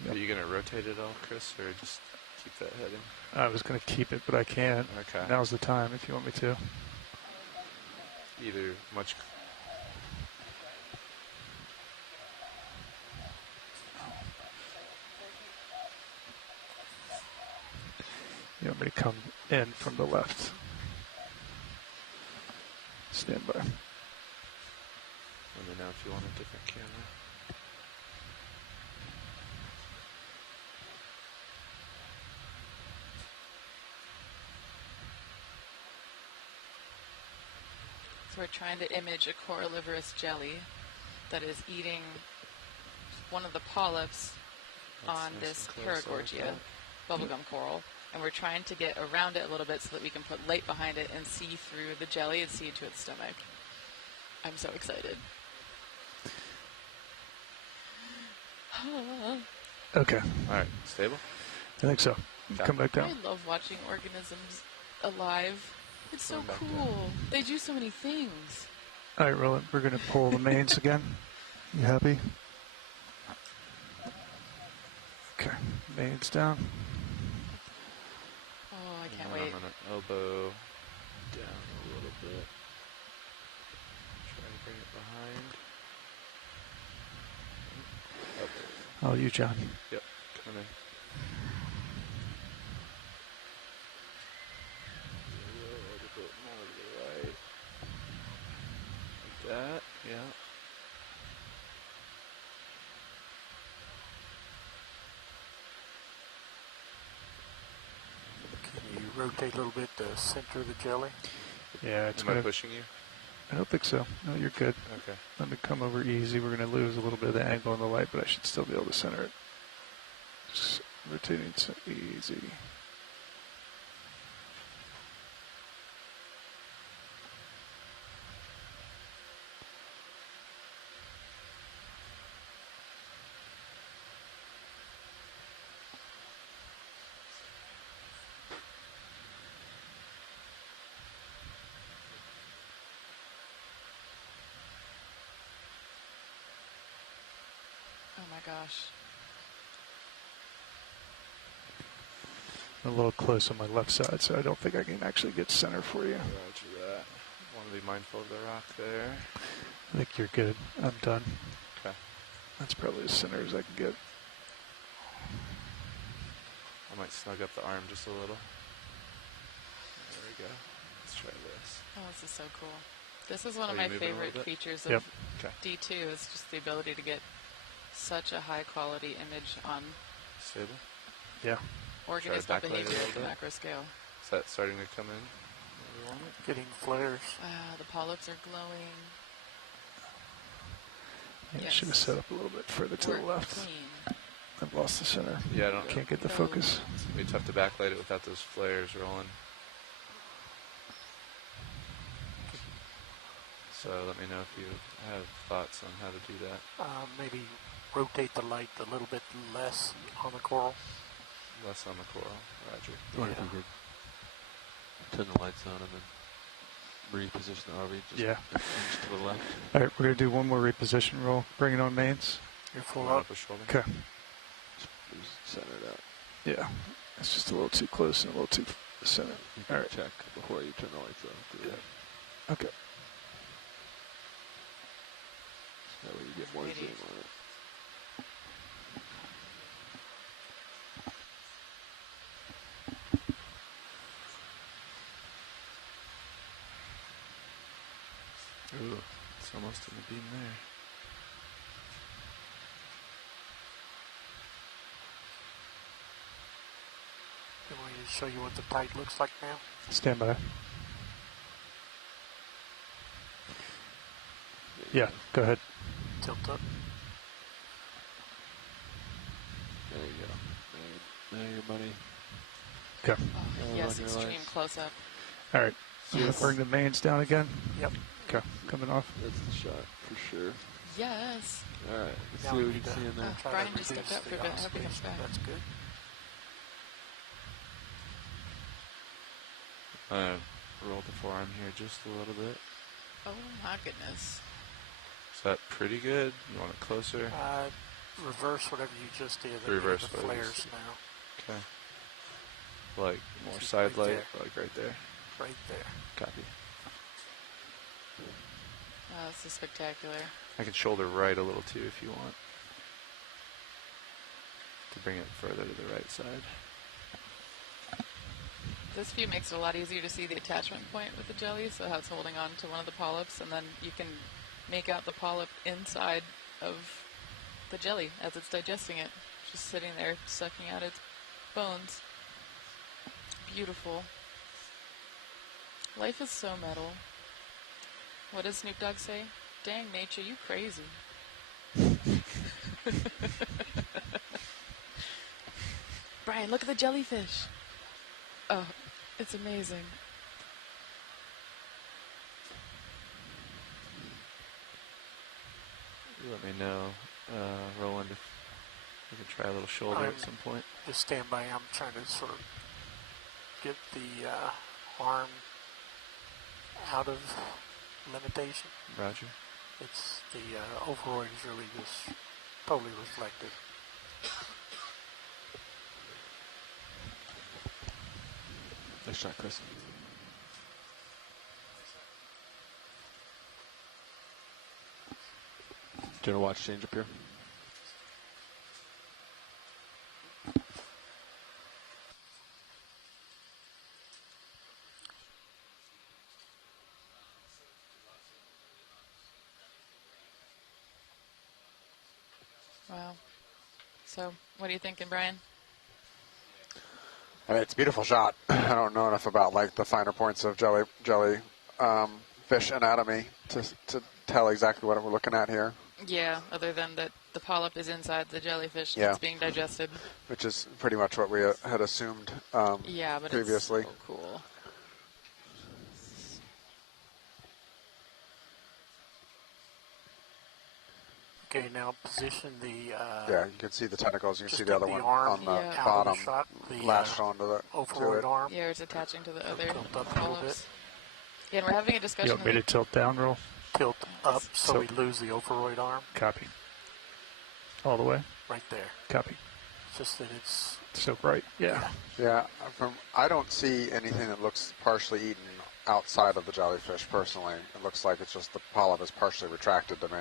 Yep. Are you going to rotate it all, Chris, or just keep that heading? I was going to keep it, but I can't. Okay. Now's the time if you want me to. Either much. You want me to come in from the left. Stand by. Let me know if you want a different camera. So we're trying to image a corallivorous jelly that is eating one of the polyps on this Paragorgia bubblegum coral. And we're trying to get around it a little bit so that we can put light behind it and see through the jelly and see into its stomach. I'm so excited. Okay. All right. Stable? I think so. Come back down. I love watching organisms alive. It's so cool. They do so many things. All right, Roland, we're going to pull the mains again. You happy? Okay. Mains down. Oh, I can't wait. I'm going to elbow down a little bit. Try to bring it behind. Oh, you, John. Yep, coming in. A little bit more to the right. Like that, yeah. Can you rotate a little bit the center of the jelly? Yeah, it's Am I pushing you? I don't think so. No, you're good. Okay. Let me come over easy. We're going to lose a little bit of the angle on the light, but I should still be able to center it. Just rotating so easy. Oh my gosh. I'm a little close on my left side, so I don't think I can actually get center for you. Roger that. Want to be mindful of the rock there. I think you're good. I'm done. Okay. That's probably as center as I can get. I might snug up the arm just a little. There we go. Let's try this. Oh, this is so cool. This is one of you my moving a little favorite bit? features of Yep. Okay. D2 is just the ability to get such a high quality image on Stable? Yeah. organismal backlight a behavior little at the bit. macro scale. Is that starting to come in a Getting flares. The polyps are glowing. Yeah, I Yes. should have set up a little bit further to the Work left. clean. I've lost the center. Yeah, I don't. Can't get the focus. It's gonna be tough to backlight it without those flares rolling. So let me know if you have thoughts on how to do that. Maybe rotate the light a little bit less on the coral. Less on the coral, Roger. Or if we could turn the lights on and then reposition the RV just Yeah. an inch to the left. All right, we're going to do one more reposition roll. Bring it on mains. You're full Line up. up a shoulder. Okay. Just center it out. Yeah. It's just a little too close and a little too center. You All can right. check before you turn the lights off. Yeah. Okay. That way you get more zoom on it. Ooh, it's almost in the beam there. You want me to show you what the tight looks like now? Stand by. Yeah, go ahead. Tilt up. There you go. Now your money. Okay. Oh, yes, extreme close up. All right. I'm going to bring the mains down again. Yep. Okay. Coming off. That's the shot for sure. Yes. All right. Let's Now see we what we need can to see in there. try Brian to just stepped reduce out for the a bit. I hope he comes oscillation. back. That's good. Roll the forearm here just a little bit. Oh my goodness. Is that pretty good? You want it closer? Reverse whatever you just did. Reverse the what I flares just did. now. Okay. Like more Just side right light, there. like right there. Right there. Copy. Oh, this is spectacular. I can shoulder right a little too if you want. To bring it further to the right side. This view makes it a lot easier to see the attachment point with the jelly, so how it's holding on to one of the polyps, and then you can make out the polyp inside of the jelly as it's digesting it. Just sitting there, sucking out its bones. Beautiful. Life is so metal. What does Snoop Dogg say? Dang, nature, you crazy. Brian, look at the jellyfish. Oh, it's amazing. You let me know, Roland, if we can try a little shoulder at some point. Just stand by. I'm trying to sort of get the arm out of limitation. Roger. It's the overroid is really just totally reflective. Nice shot, Chris. Do you want to watch change up here? Wow. So, what are you thinking, Brian? I mean, it's a beautiful shot. I don't know enough about like the finer points of jelly fish anatomy to tell exactly what we're looking at here. Yeah, other than that the polyp is inside the jellyfish Yeah. that's being digested. Which is pretty much what we had assumed Yeah, but previously. it's so cool. Okay, now position the. Yeah, you can see the tentacles. You can just see the get other one arm on the out of the bottom, shot, the, lashed onto the to overroid it. arm. Yeah, it's attaching to the other Tilt up a little polyps. Yeah, and we're having a discussion. You want me to tilt down roll? Tilt up so So- we lose the overroid arm. Copy. All the way? Right there. Copy. Just that it's So bright. Yeah. Yeah, I don't see anything that looks partially eaten outside of the jellyfish. Personally, it looks like it's just the polyp is partially retracted to me.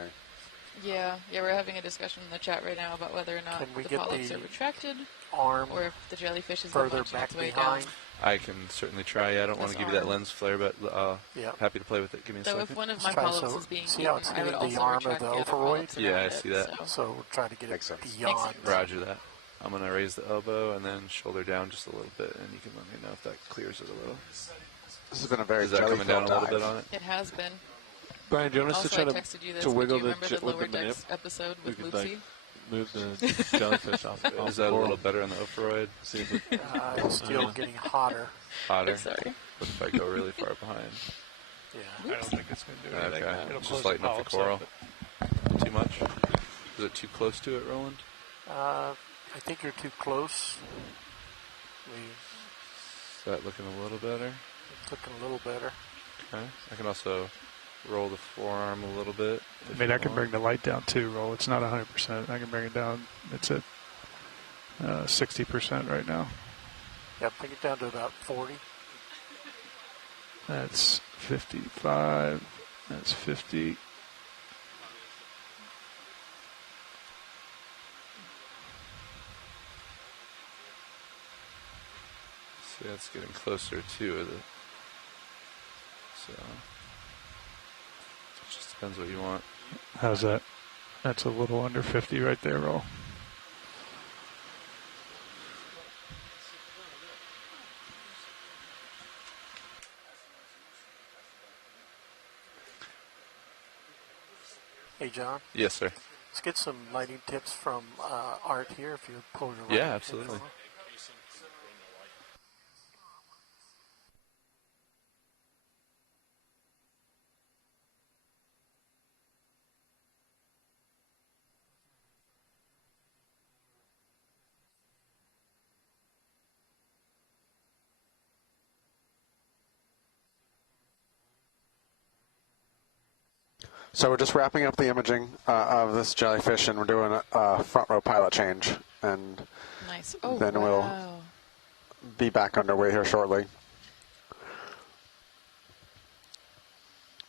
Yeah, we're having a discussion in the chat right now about whether or not Can we the get polyps the are retracted arm or if the jellyfish is further launching back its way behind. down. I can certainly try. I don't want This to give you that arm. lens flare, but Yeah. happy to play with it. Give me a So second. if one of my Let's try polyps so- is being see eaten, how it's I would getting the also arm of retract the the other overroid? polyps Yeah, around I it, see that. so- So we'll try to get Makes it sense. beyond. Roger that. I'm going to raise the elbow and then shoulder down just a little bit, and you can let me know if that clears it a little. This has been a very Is that coming down a little bit on it? It has been. Brian, do you want us Also, to try I texted you this, to but wiggle do you remember the with Lower the manip? Decks episode We with could Loopsy? like move the jellyfish off. Is that a little better on the Opheroid? See if it, It's still getting hotter. Hotter? Sorry. What if I go really far behind? Yeah. I don't think it's going to do anything. Okay, It'll just close lighten up the polyps coral. but- Too much? Is it too close to it, Roland? I think you're too close. Is that looking a little better? It's looking a little better. Okay. I can also roll the forearm a little bit. I mean, I can bring the light down too, Roll. It's not 100%. I can bring it down. It's at 60% right now. Yeah, bring it down to about 40. That's 55. That's 50. See, that's getting closer to it. So, it just depends what you want. How's that? That's a little under 50 right there, Roll. Hey, John. Yes, sir. Let's get some lighting tips from Art here, if you pull your lighting Yeah, tip absolutely. over. So we're just wrapping up the imaging of this jellyfish, and we're doing a front row pilot change, and Nice. Oh, then wow. we'll be back underway here shortly.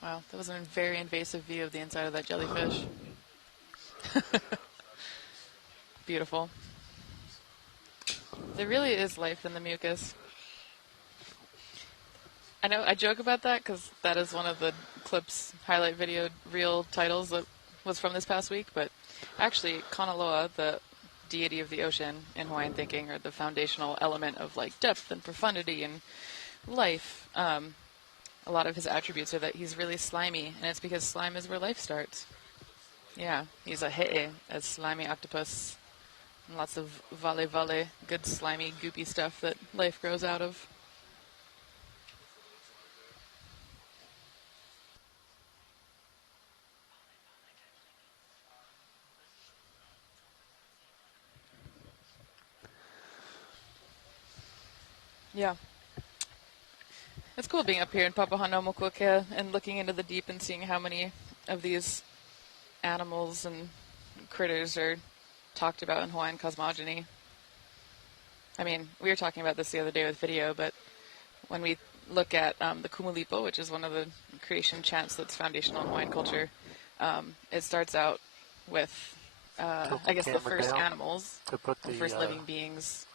Wow, that was a very invasive view of the inside of that jellyfish. Beautiful. There really is life in the mucus. I know I joke about that because that is one of the clips, highlight video, reel titles that was from this past week. But actually, Kanaloa, the deity of the ocean in Hawaiian thinking, or the foundational element of like depth and profundity and life, a lot of his attributes are that he's really slimy, and it's because slime is where life starts. Yeah, he's a he'e, a slimy octopus. And lots of vale, good slimy, goopy stuff that life grows out of. Yeah. It's cool being up here in Papahanaumokuakea and looking into the deep and seeing how many of these animals and critters are talked about in Hawaiian cosmogony. I mean, we were talking about this the other day with video, but when we look at the Kumulipo, which is one of the creation chants that's foundational in Hawaiian culture, it starts out with, I guess, the first animals, the first living beings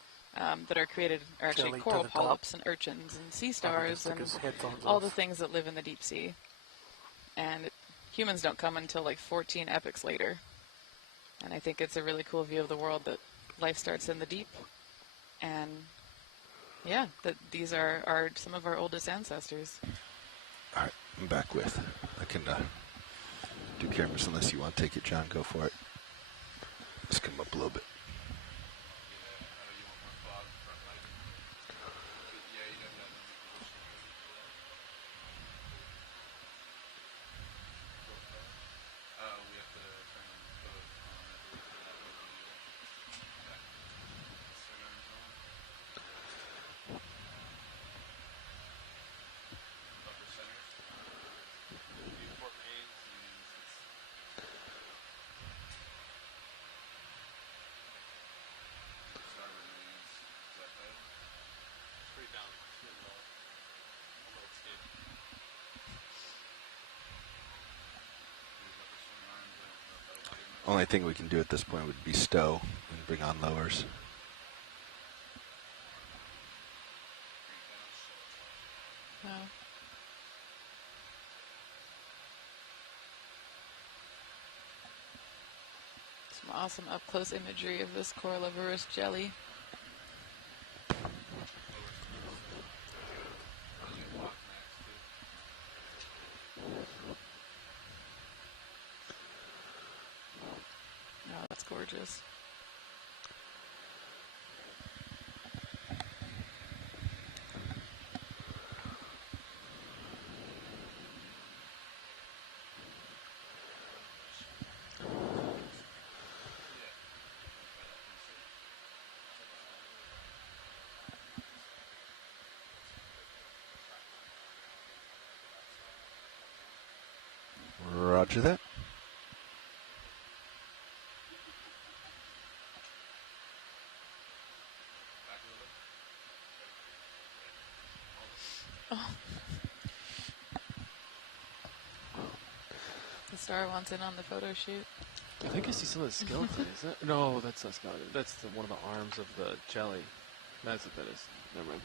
that are created are actually coral polyps and urchins and sea stars and all the things that live in the deep sea. And humans don't come until like 14 epochs later. And I think it's a really cool view of the world that life starts in the deep. And yeah, that these are some of our oldest ancestors. All right, I'm back with. I can do cameras unless you want to take it, John. Go for it. Let's come up a little bit. Only thing we can do at this point would be stow and bring on lowers. Wow. Some awesome up-close imagery of this corallivorous jelly. That's gorgeous. Roger that. Oh. The star wants in on the photo shoot. I think I see some of the skeleton. Is that? No, that's not skeleton. That's one of the arms of the jelly. That's what that is. Never mind.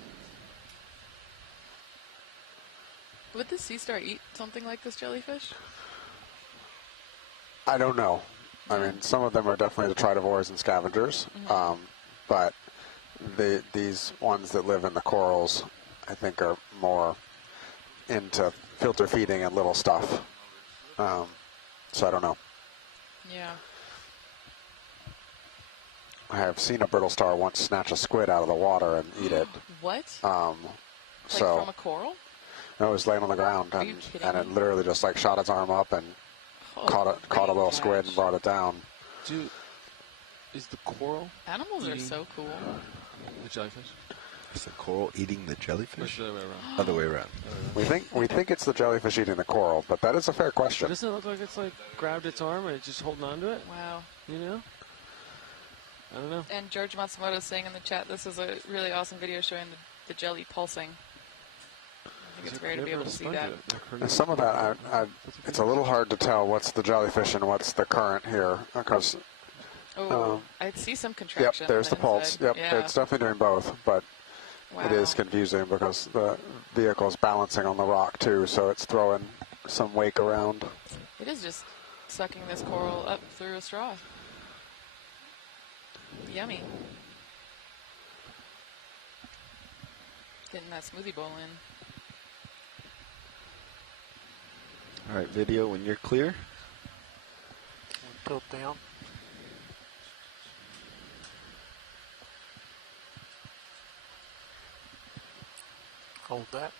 Would the sea star eat something like this jellyfish? I don't know. I mean, some of them are definitely the tridivores and scavengers, but these ones that live in the corals, I think, are more into filter feeding and little stuff. So I don't know. Yeah. I have seen a brittle star once snatch a squid out of the water and eat it. What? So from a coral? No, it was laying on the ground, and it literally just like shot its arm up and caught a little squid and brought it down. Dude, is the coral? Animals are so cool. The jellyfish. Is the coral eating the jellyfish? Or the other way around? Other way around. We think it's the jellyfish eating the coral, but that is a fair question. But doesn't it look like it's like grabbed its arm and it's just holding on to it? Wow. You know? I don't know. And George Matsumoto is saying in the chat, this is a really awesome video showing the jelly pulsing. I think it's rare to be able to see that. And some of that, it's a little hard to tell what's the jellyfish and what's the current here, because. I see some contraction. Yep, there's the pulse. Inside. Yep, Yeah. it's definitely doing both, but it is confusing because the vehicle is balancing on the rock too, so it's throwing some wake around. It is just sucking this coral up through a straw. Yummy. Getting that smoothie bowl in. All right, video, when you're clear. Tilt down. Hold that.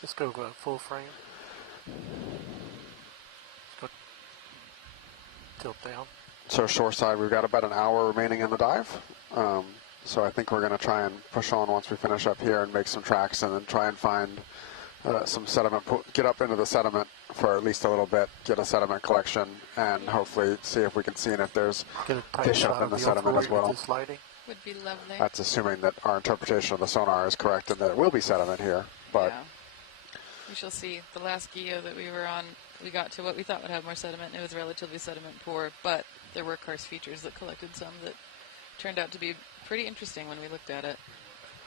Let's go full frame. Let's go tilt down. So shoreside, we've got about an hour remaining in the dive. So I think we're going to try and push on once we finish up here and make some tracks and then try and find some sediment, get up into the sediment for at least a little bit, get a sediment collection, and hopefully see if we can see if there's fish up in the sediment as well. Would be lovely. That's assuming that our interpretation of the sonar is correct and that it will be sediment here. But yeah. We shall see. The last guyot that we were on, we got to what we thought would have more sediment. It was relatively sediment poor, but there were karst features that collected some that turned out to be pretty interesting when we looked at it.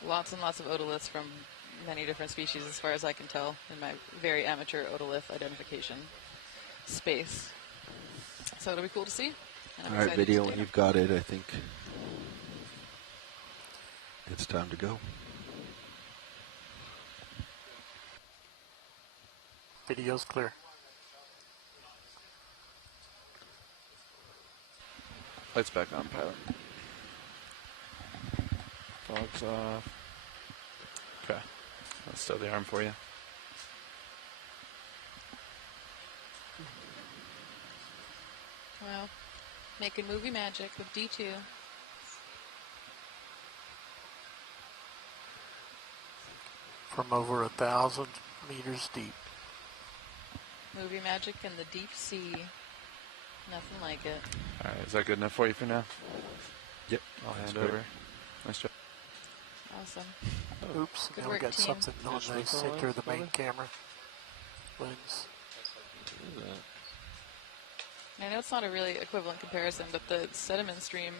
Lots and lots of otoliths from many different species, as far as I can tell, in my very amateur otolith identification space. So it'll be cool to see. All right, video, when you've got it, I think it's time to go. Video's clear. Lights back on, pilot. Fogs off. Okay. I'll stow the arm for you. Well, making movie magic with D2. From over 1,000 meters deep. Movie magic in the deep sea. Nothing like it. All right, is that good enough for you for now? Yep. I'll hand great. over. Nice job. Awesome. Oops, Good now we work, got team. something on the center of the main camera lens. I know it's not a really equivalent comparison, but the sediment stream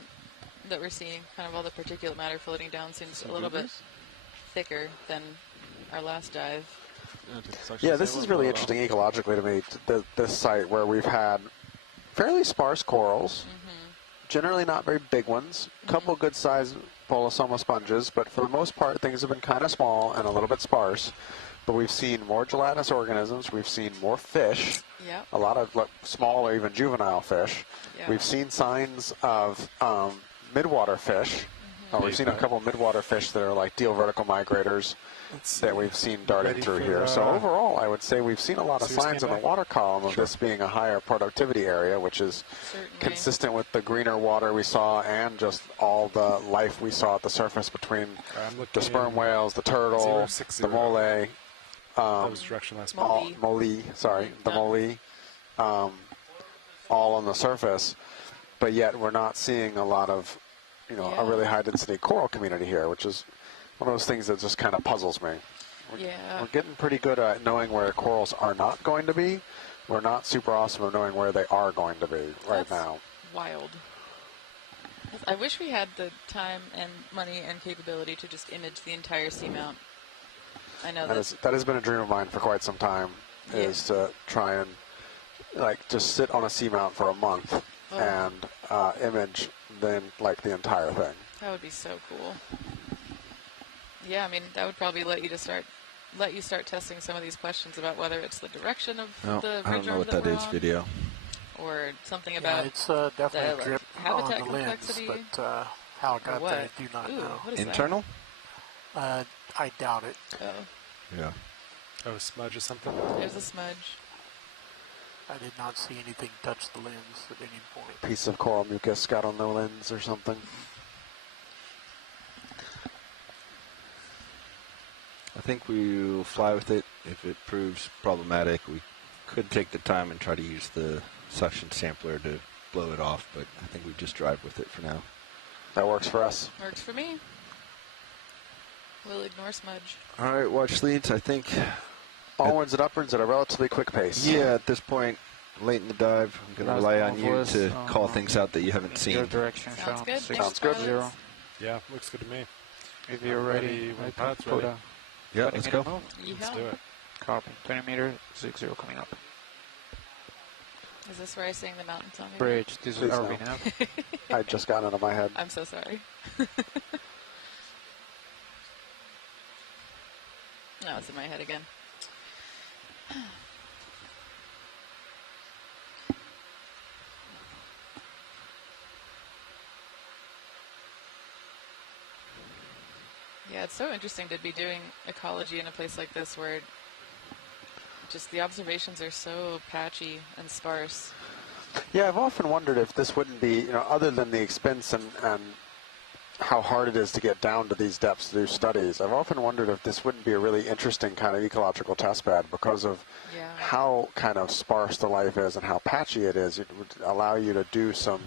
that we're seeing, kind of all the particulate matter floating down, seems a little bit thicker than our last dive. yeah, this is really interesting ecologically to me, this site where we've had fairly sparse corals, generally not very big ones, a couple good-sized Polosoma sponges, but for the most part, things have been kind of small and a little bit sparse. But we've seen more gelatinous organisms. We've seen more fish. Yep. A lot of small or even juvenile fish. Yep. We've seen signs of midwater fish. We've seen a couple of midwater fish that are like deal vertical migrators that we've seen darting through here. So overall, I would say we've seen a lot of signs in the water column of this being a higher productivity area, which is consistent with the greener water we saw and just all the life we saw at the surface between the sperm whales, the turtle, the mole, that was direction last month. The mole, all on the surface. But yet we're not seeing a lot of, a really high density coral community here, which is one of those things that just kind of puzzles me. We're getting pretty good at knowing where corals are not going to be. We're not super awesome at knowing where they are going to be right now. Wild. I wish we had the time and money and capability to just image the entire seamount. I know that has been a dream of mine for quite some time, is to try and just sit on a seamount for a month and image the entire thing. That would be so cool. Yeah, I mean, that would probably let you start testing some of these questions about whether it's the direction of the I don't know what that is, video. Or something about it's definitely a drip habitat on the lens, complexity. But how it got there, I do not know. What is Internal? I doubt it. Yeah. Oh, a smudge or something? There's a smudge. I did not see anything touch the lens at any point. Piece of coral mucus got on the lens or something. I think we will fly with it. If it proves problematic, we could take the time and try to use the suction sampler to blow it off, but I think we just drive with it for now. That works for us. Works for me. We'll ignore smudge. All right, watch leads. I think onwards and upwards at a relatively quick pace. Yeah, at this point, late in the dive, I'm going to rely on you to call things out that you haven't seen. Your direction, Sounds good. Sounds good. 0. Yeah, looks good to me. If you're ready, when Pat's ready. Yeah, let's go. Let's do it. Carbon, 20 meter, 60 coming up. Is this where I sing the mountain song again? Bridge, this is RV now. I just got it out of my head. I'm so sorry. No, it's in my head again. Yeah, it's so interesting to be doing ecology in a place like this where just the observations are so patchy and sparse. Yeah, I've often wondered if this wouldn't be, other than the expense and how hard it is to get down to these depths to do studies, I've often wondered if this wouldn't be a really interesting kind of ecological test bed because of how kind of sparse the life is and how patchy it is. It would allow you to do some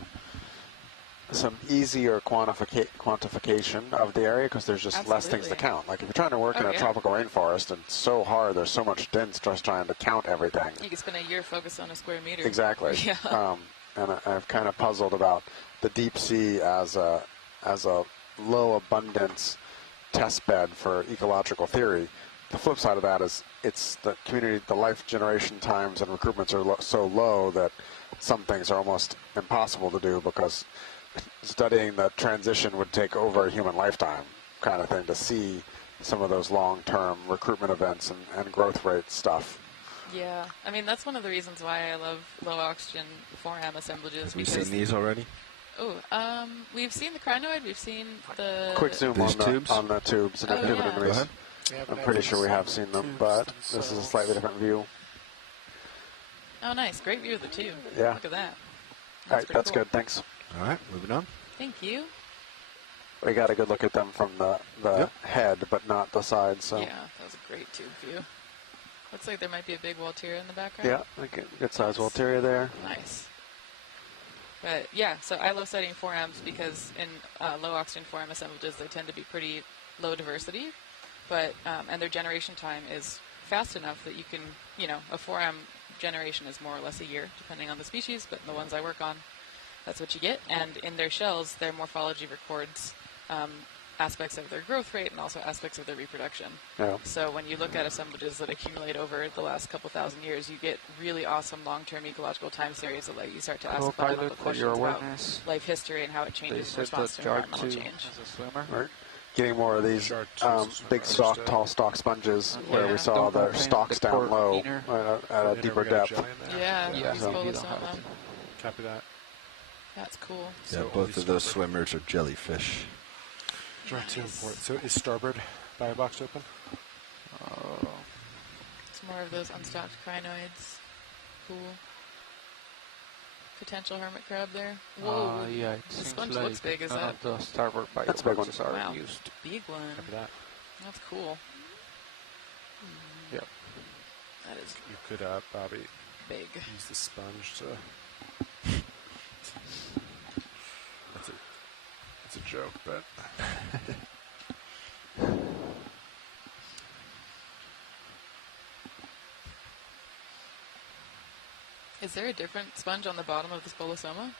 easier quantification of the area because there's just less things to count. Like if you're trying to work in a tropical rainforest and it's so hard, there's so much dense just trying to count everything. You can spend a year focused on a square meter. Exactly. Yeah. And I've kind of puzzled about the deep sea as a low abundance test bed for ecological theory. The flip side of that is it's the community, the life generation times and recruitments are so low that some things are almost impossible to do because studying the transition would take over a human lifetime kind of thing to see some of those long-term recruitment events and growth rate stuff. Yeah, I mean, that's one of the reasons why I love low-oxygen foreham assemblages. Have we seen these already? Oh, we've seen the crinoid, we've seen the... Quick zoom on the tubes and inhibitories. I'm pretty sure we have seen them, but this is a slightly different view. Oh, nice. Great view of the tube. Yeah. Look at that. All right, that's good. Thanks. All right, moving on. Thank you. We got a good look at them from the head, but not the sides. So. Yeah, that was a great tube view. Looks like there might be a big Walteria in the background. Yeah, good size Walteria there. Nice. But yeah, so I love studying forams because in low oxygen foram assemblages, they tend to be pretty low diversity, but and their generation time is fast enough that you can, a foram generation is more or less a year, depending on the species, but the ones I work on, that's what you get. And in their shells, their morphology records aspects of their growth rate and also aspects of their reproduction. Yeah. So when you look at assemblages that accumulate over the last couple thousand years, you get really awesome long-term ecological time series that let you start to ask fundamental questions about life history and how it changes in response to environmental change. We're getting more of these big stalk, tall stalk sponges where we saw their stalks down low at a deeper depth. Yeah. So, Copy that. That's cool. Yeah, So both of those swimmers are jellyfish. Direct to import. So is starboard firebox open? It's more of those unstocked crinoids. Cool. Potential hermit crab there. Whoa. Yeah, it the seems sponge like looks big. Is none that? of the starboard That's a big one. are Wow. used. Big one. Copy that. That's cool. Yep. That is You could, Bobby, big. use the sponge to... That's a joke, but... Is there a different sponge on the bottom of this bolosoma?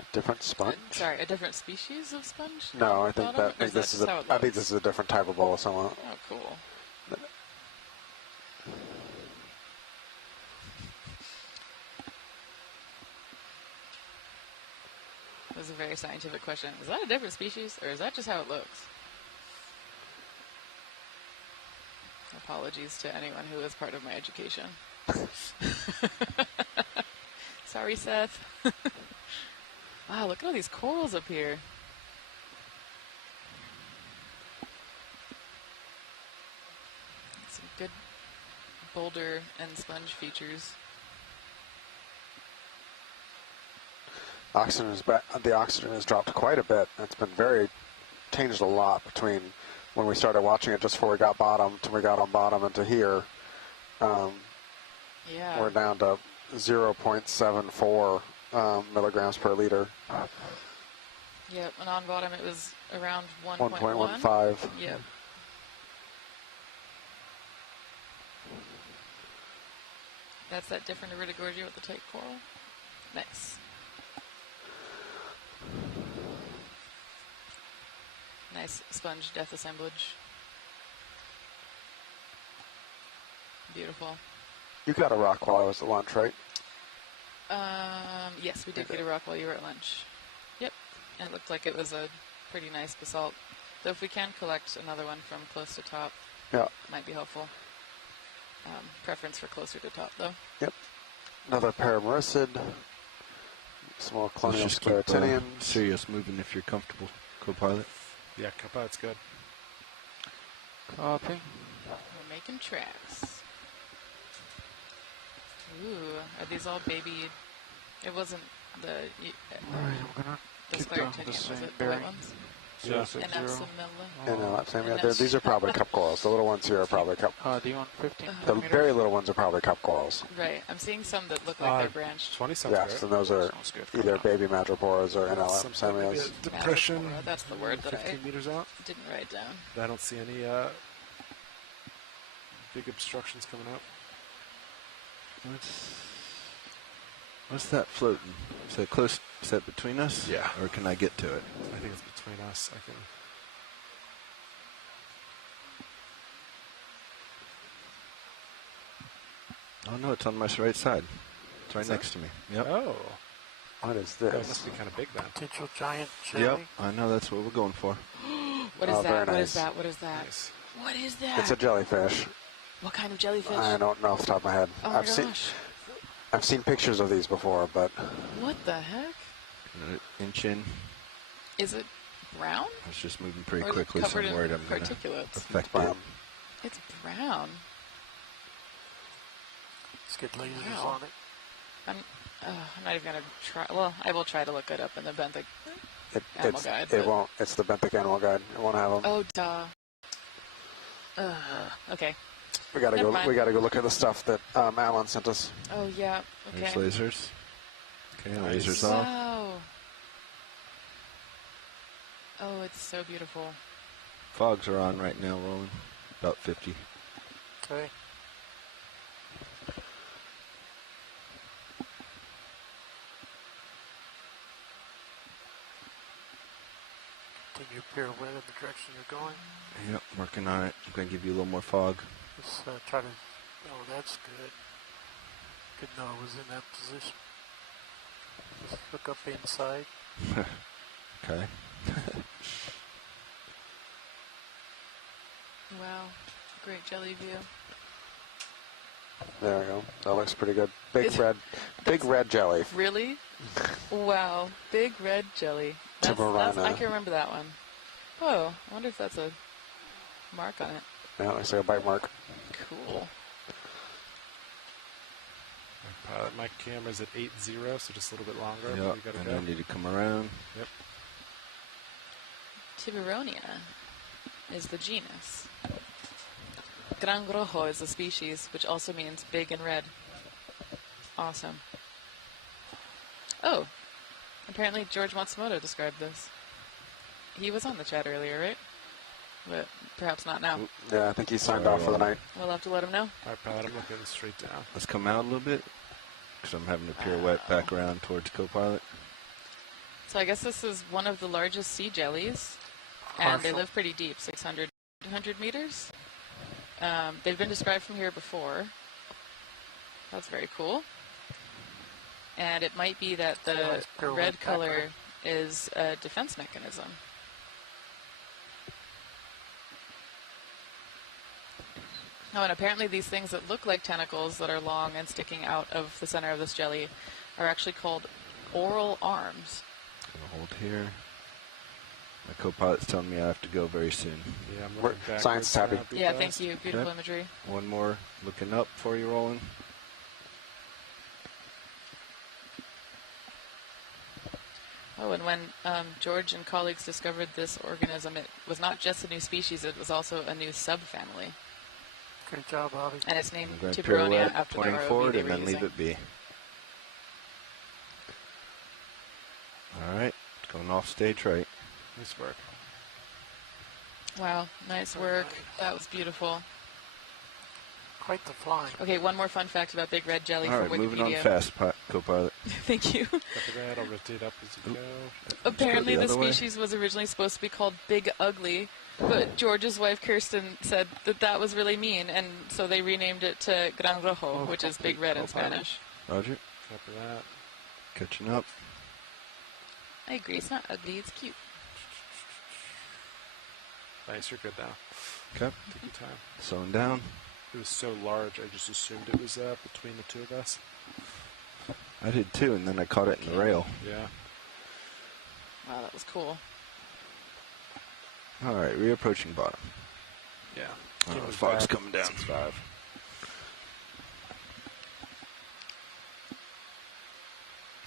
a different sponge? Sorry, a different species of sponge? No, I think bottom? that Or is this is just how it I think looks? this is a different type of bolosoma. Oh, cool. That was a very scientific question. Is that a different species, or is that just how it looks? Apologies to anyone who is part of my education. Sorry, Seth. Wow, look at all these corals up here. Some good boulder and sponge features. Oxygen is the oxygen has dropped quite a bit. It's been changed a lot between when we started watching it just before we got bottom to we got on bottom and to here. Yeah. We're down to 0.74 milligrams per liter. Yep, and on bottom it was around 1.15. Yep. That's that different Iridogorgia with the tight coral. Nice. Nice sponge death assemblage. Beautiful. You got a rock while I was at lunch, right? Yes, we did get a rock while you were at lunch. Yep, and it looked like it was a pretty nice basalt. Though if we can collect another one from close to top, yeah, might be helpful. Preference for closer to top, though. Yep. Another paramericid. Small colonial sclerotinian. Serious moving if you're comfortable, co-pilot. Yeah, co-pilot's good. Copy. We're making tracks. Ooh, are these all baby? It wasn't the Alright, I'm gonna the keep the sclerotinian, was same it? The white bearing. ones? Yeah. And these are probably cup corals. The little ones here are probably cup. Do you want 15? The very little ones are probably cup corals. Right. I'm seeing some that look like they're branched. 20 sounds Yes, good. and those are either baby madreporas or NLM semias. Depression. That's the word that I 15 meters out. didn't write down. I don't see any big obstructions coming up. What's that floating? Is that close? Is that between us? Yeah. Or can I get to it? I think it's between us. I can. Oh no, it's on my right side. It's right Is next to me. Yep. Oh. What is That this? must be kind of big then. Potential giant jelly. Yep. I know that's what we're going for. What is Oh, that? very What nice. is that? What is that? Nice. What is that? It's a jellyfish. What kind of jellyfish? I don't know off the top of my head. Oh my gosh. I've seen pictures of these before, but What the heck? Inch in. Is it brown? I was just moving pretty Or is it quickly, so covered I'm in worried I'm going to particulates? affect it. brown. It's brown. Let's get lasers Wow. on it. I'm not even gonna try. Well, I will try to look it up in the benthic animal guide. It but- won't. It's the benthic animal guide. It won't have them. Oh, duh. Okay. We gotta Never go. mind. We gotta go look at the stuff that Alan sent us. Oh yeah. Okay. There's lasers. Okay, lasers off. Wow. Oh, it's so beautiful. Fogs are on right now, rolling. About 50. Okay. Continue pirouette in the direction you're going. Yep, working on it. I'm going to give you a little more fog. Just try to... Oh, that's good. Good know I was in that position. Just look up inside. Okay. Wow, great jelly view. There we go. That looks pretty good. Big red jelly. Really? Wow, big red jelly. I can remember that one. Oh, I wonder if that's a mark on it. Yeah, looks like a bite mark. Cool. My camera's at 8.0, so just a little bit longer. Yep, You gotta and go. I need to come around. Yep. Tiburonia is the genus. Gran Rojo is the species, which also means big and red. Awesome. Oh, apparently George Matsumoto described this. He was on the chat earlier, right? But perhaps not now. Yeah, I think he signed off for the night. We'll have to let him know. All right, Pilot, I'm looking straight down. Let's come out a little bit, because I'm having to pirouette back around towards Copilot. So I guess this is one of the largest sea jellies, and they live pretty deep, 600 meters. They've been described from here before. That's very cool. And it might be that the red color is a defense mechanism. Oh, and apparently these things that look like tentacles that are long and sticking out of the center of this jelly are actually called oral arms. I'll hold here. My co-pilot's telling me I have to go very soon. Yeah, I'm looking back. Science tabby. Yeah, thank you. Beautiful imagery. One more looking up before you rolling. Oh, and when George and colleagues discovered this organism, it was not just a new species, it was also a new subfamily. Great job, Bobby. And it's named I'm going to Tiburonia pirouette, after the pointing ROV forward, they and were then leave using. it be. All right, going off stage right. Nice work. Wow, nice work. That was beautiful. Quite the flying. Okay, one more fun fact about big red jelly All from right, Wikipedia. moving on fast, co-pilot. Thank you. Got the red, I'll rotate up as you go. Apparently the other way. species was originally supposed to be called Big Ugly, but George's wife Kirsten said that that was really mean, and so they renamed it to Gran Rojo, which is Big Red in Spanish. Roger. Copy that. Catching up. I agree, it's not ugly, it's cute. Nice, you're good now. Okay. Take your time. Slowing down. It was so large, I just assumed it was between the two of us. I did too, and then I caught it in the rail. Yeah. Wow, that was cool. All right, reapproaching bottom. Yeah. Oh, the fog's coming down. 6.5.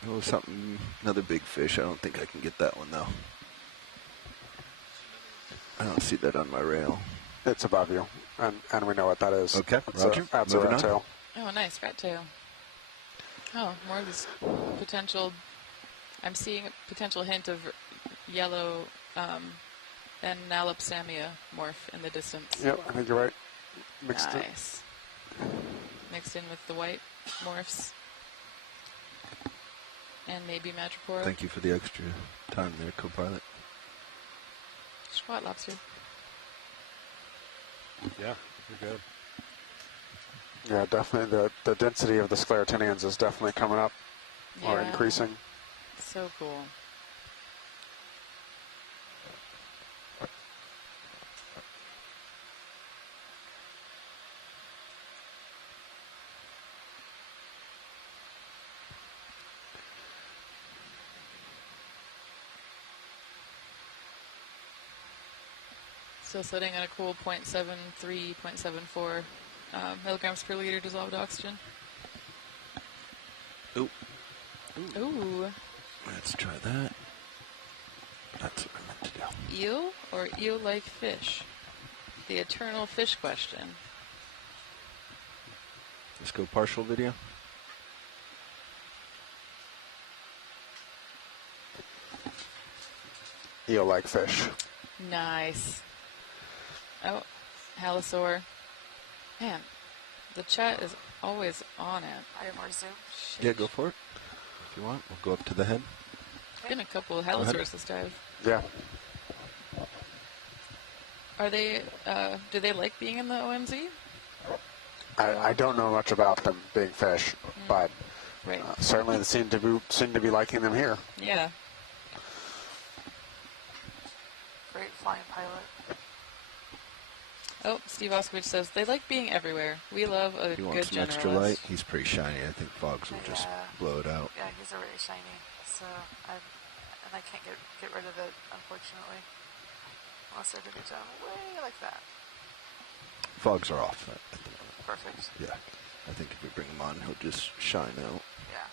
Oh, something, another big fish. I don't think I can get that one though. I don't see that on my rail. It's above you, and we know what that is. Okay, Roger. That's a Moving rat on. tail. Oh, nice, rat tail. Oh, more of this potential. I'm seeing a potential hint of yellow Analopsamia morph in the distance. Yep, I think you're right. Mixed in. Nice. Mixed in with the white morphs. And maybe Madrepora. Thank you for the extra time there, co-pilot. Squat lobster. Yeah, you're good. Yeah, definitely. The density of the sclerotinians is definitely coming up or Yeah. increasing. So cool. Still sitting at a cool 0.73, 0.74 milligrams per liter dissolved oxygen. Ooh. Ooh. Let's try that. That's what I meant to do. Eel or eel-like fish? The eternal fish question. Let's go partial video. Eel-like fish. Nice. Oh, halosaur. Man, the chat is always on it. IMR zoom. Yeah, go for it. If you want, we'll go up to the head. Been a couple of halosaurs this dive. Yeah. Are they? Do they like being in the OMZ? I don't know much about them being fish, but Right. certainly they seem to be liking them here. Yeah. Great flying pilot. Oh, Steve Oskowicz says they like being everywhere. We love a You good want some generalist. extra light? He's pretty shiny. I think fogs will just blow it out. Yeah, he's already shiny. So I can't get rid of it, unfortunately, unless they're going to do way like that. Fogs are off at the moment. Perfect. Yeah. I think if we bring him on, he'll just shine out. Yeah.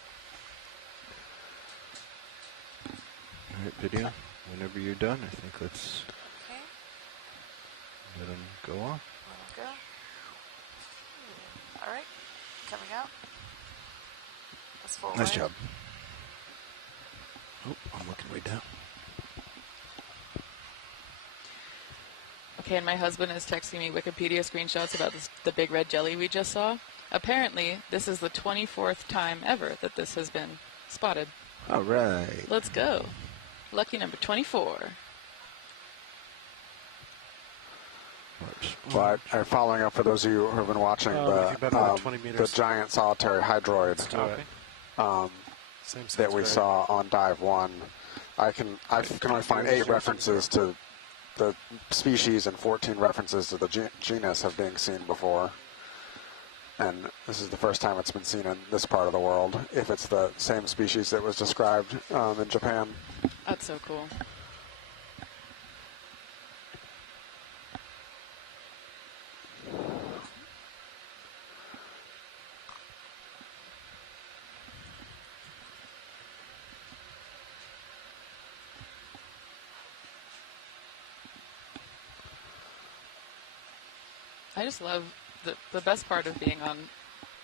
All right, video. Whenever you're done, I think let's let him go off. Let him go. All right. Coming out. That's full Nice line. job. Oh, I'm looking way down. Okay, and my husband is texting me Wikipedia screenshots about the big red jelly we just saw. Apparently, this is the 24th time ever that this has been spotted. All right. Let's go. Lucky number 24. But following up for those of you who have been watching the giant solitary hydroid that we saw on dive 1, I can only find 8 references to the species and 14 references to the genus of being seen before. And this is the first time it's been seen in this part of the world, if it's the same species that was described in Japan. That's so cool. I just love the best part of being on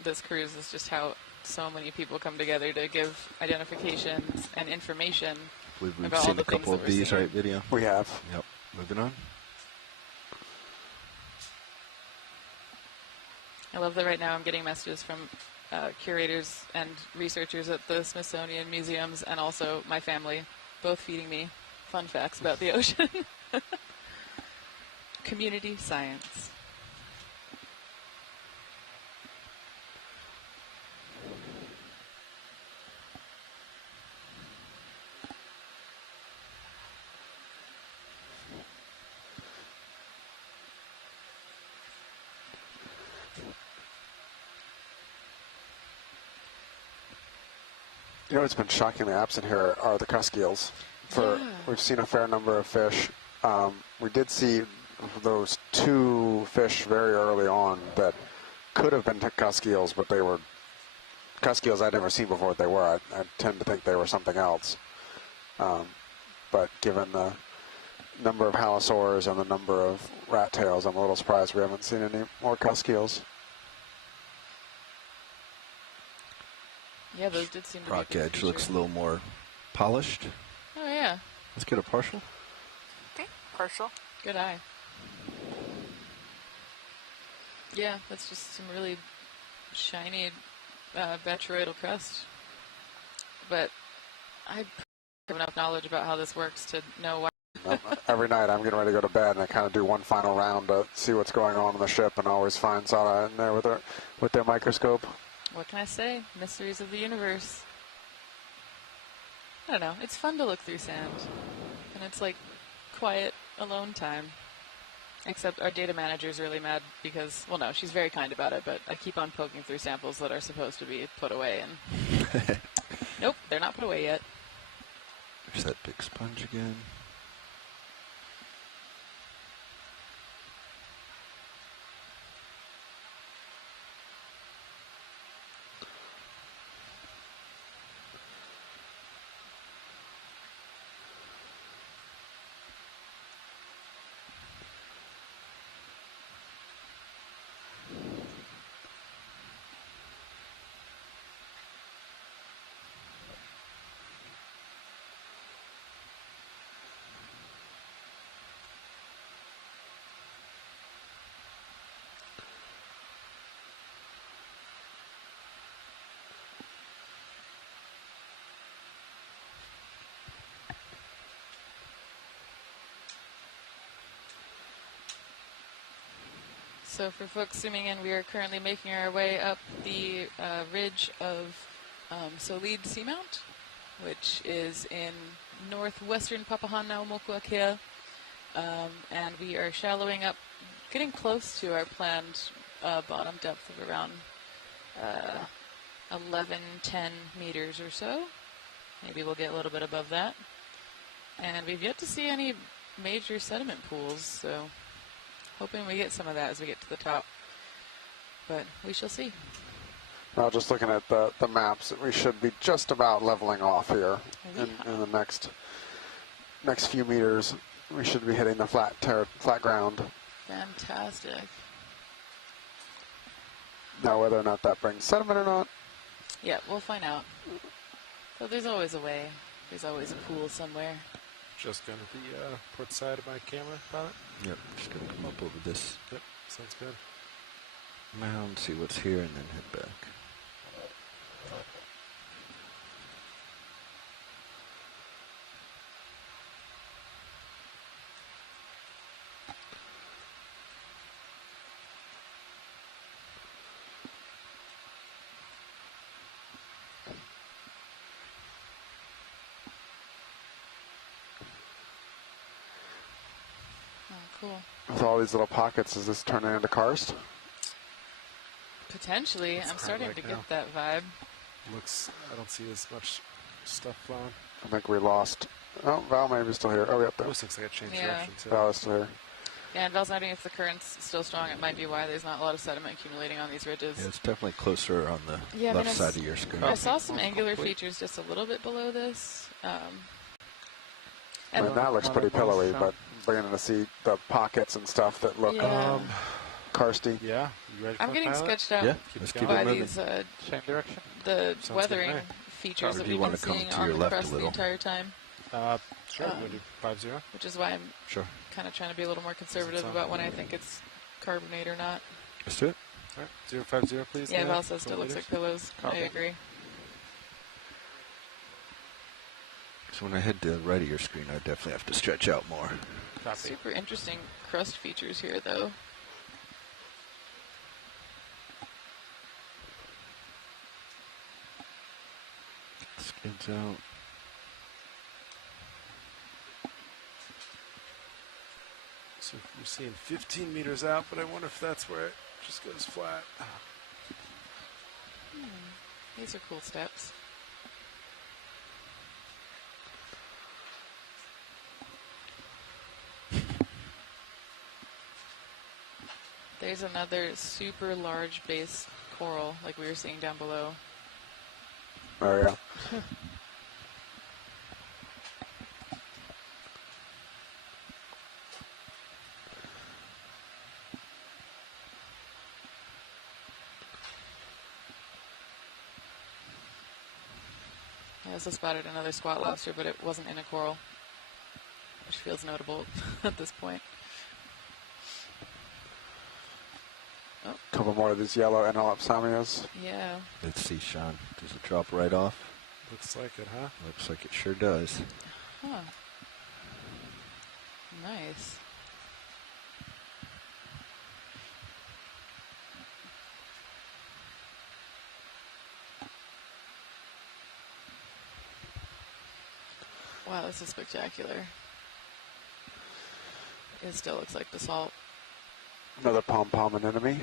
this cruise is just how so many people come together to give identifications and information. We've about all seen the a couple things of that we're these, seeing. right, video? We have. Yep. Moving on. I love that right now I'm getting messages from curators and researchers at the Smithsonian museums and also my family, both feeding me fun facts about the ocean. Community science. You know what's been shockingly absent here are the cusk eels. We've seen a fair number of fish. We did see those 2 fish very early on that could have been cusk eels, but they were cusk eels I'd never seen before what they were. I tend to think they were something else. But given the number of halosaurs and the number of rat tails, I'm a little surprised we haven't seen any more cusk eels. Yeah, those did seem to Rock be edge looks a little more polished. Oh, yeah. Let's get a partial. Okay, partial. Good eye. Yeah, that's just some really shiny botryoidal crust. But I have enough knowledge about how this works to know why. Every night I'm getting ready to go to bed and I kind of do one final round to see what's going on the ship and always find Sada in there with their microscope. What can I say? Mysteries of the universe. I don't know. It's fun to look through sand. And it's like quiet, alone time. Except our data manager's really mad because, well, no, she's very kind about it, but I keep on poking through samples that are supposed to be put away, and nope, they're not put away yet. There's that big sponge again. So for folks zooming in, we are currently making our way up the ridge of Solide Seamount, which is in northwestern Papahanaumokuakea, and we are shallowing up, getting close to our planned bottom depth of around 10 meters or so. Maybe we'll get a little bit above that. And we've yet to see any major sediment pools, so hoping we get some of that as we get to the top. But we shall see. Well, just looking at the maps, we should be just about leveling off here in the next few meters. We should be hitting the flat ground. Fantastic. Now, whether or not that brings sediment or not. Yeah, we'll find out. So there's always a way. There's always a pool somewhere. Just going to the port side of my camera, pilot? Yep, just going to come up over this Yep, sounds good. mound, see what's here, and then head back. Cool. With all these little pockets, is this turning into karst? Potentially. I'm starting to get that vibe. Looks, I don't see as much stuff flowing. I think we lost. Oh, Val may be still here. Oh, yep, there. This looks like it changed Yeah. direction too. Val is still here. Yeah, and Val's noting if the current's still strong, it might be why there's not a lot of sediment accumulating on these ridges. Yeah, it's definitely closer on the Yeah, left side of your screen. I saw some angular features just a little bit below this. I mean, that looks pretty pillowy, but beginning to see the pockets and stuff that look karsty. Yeah, you ready for I'm getting pilot? sketched out let's keep by it moving. these Same direction. the Sounds good weathering to me. features Or that do you we've been want to come seeing to on your the left a crest the little? entire time. Sure, we'll do 50. Which is why I'm Sure. kind of trying to be a little more conservative about when I think it's carbonate or not. Let's do it. All right, 050, please. Yeah, Nav, Val says still looks like pillows. I agree. So when I head to the right of your screen, I definitely have to stretch out more. Super interesting crust features here, though. Skids out. So we're seeing 15 meters out, but I wonder if that's where it just goes flat. These are cool steps. There's another super large base coral like we were seeing down below. Oh, yeah. I also spotted another squat lobster, but it wasn't in a coral, which feels notable at this point. A couple more of these yellow Enelopsamias. Yeah. Let's see, Sean. Does it drop right off? Looks like it, huh? Looks like it sure does. Huh. Nice. Wow, this is spectacular. It still looks like basalt. Another pom-pom anemone.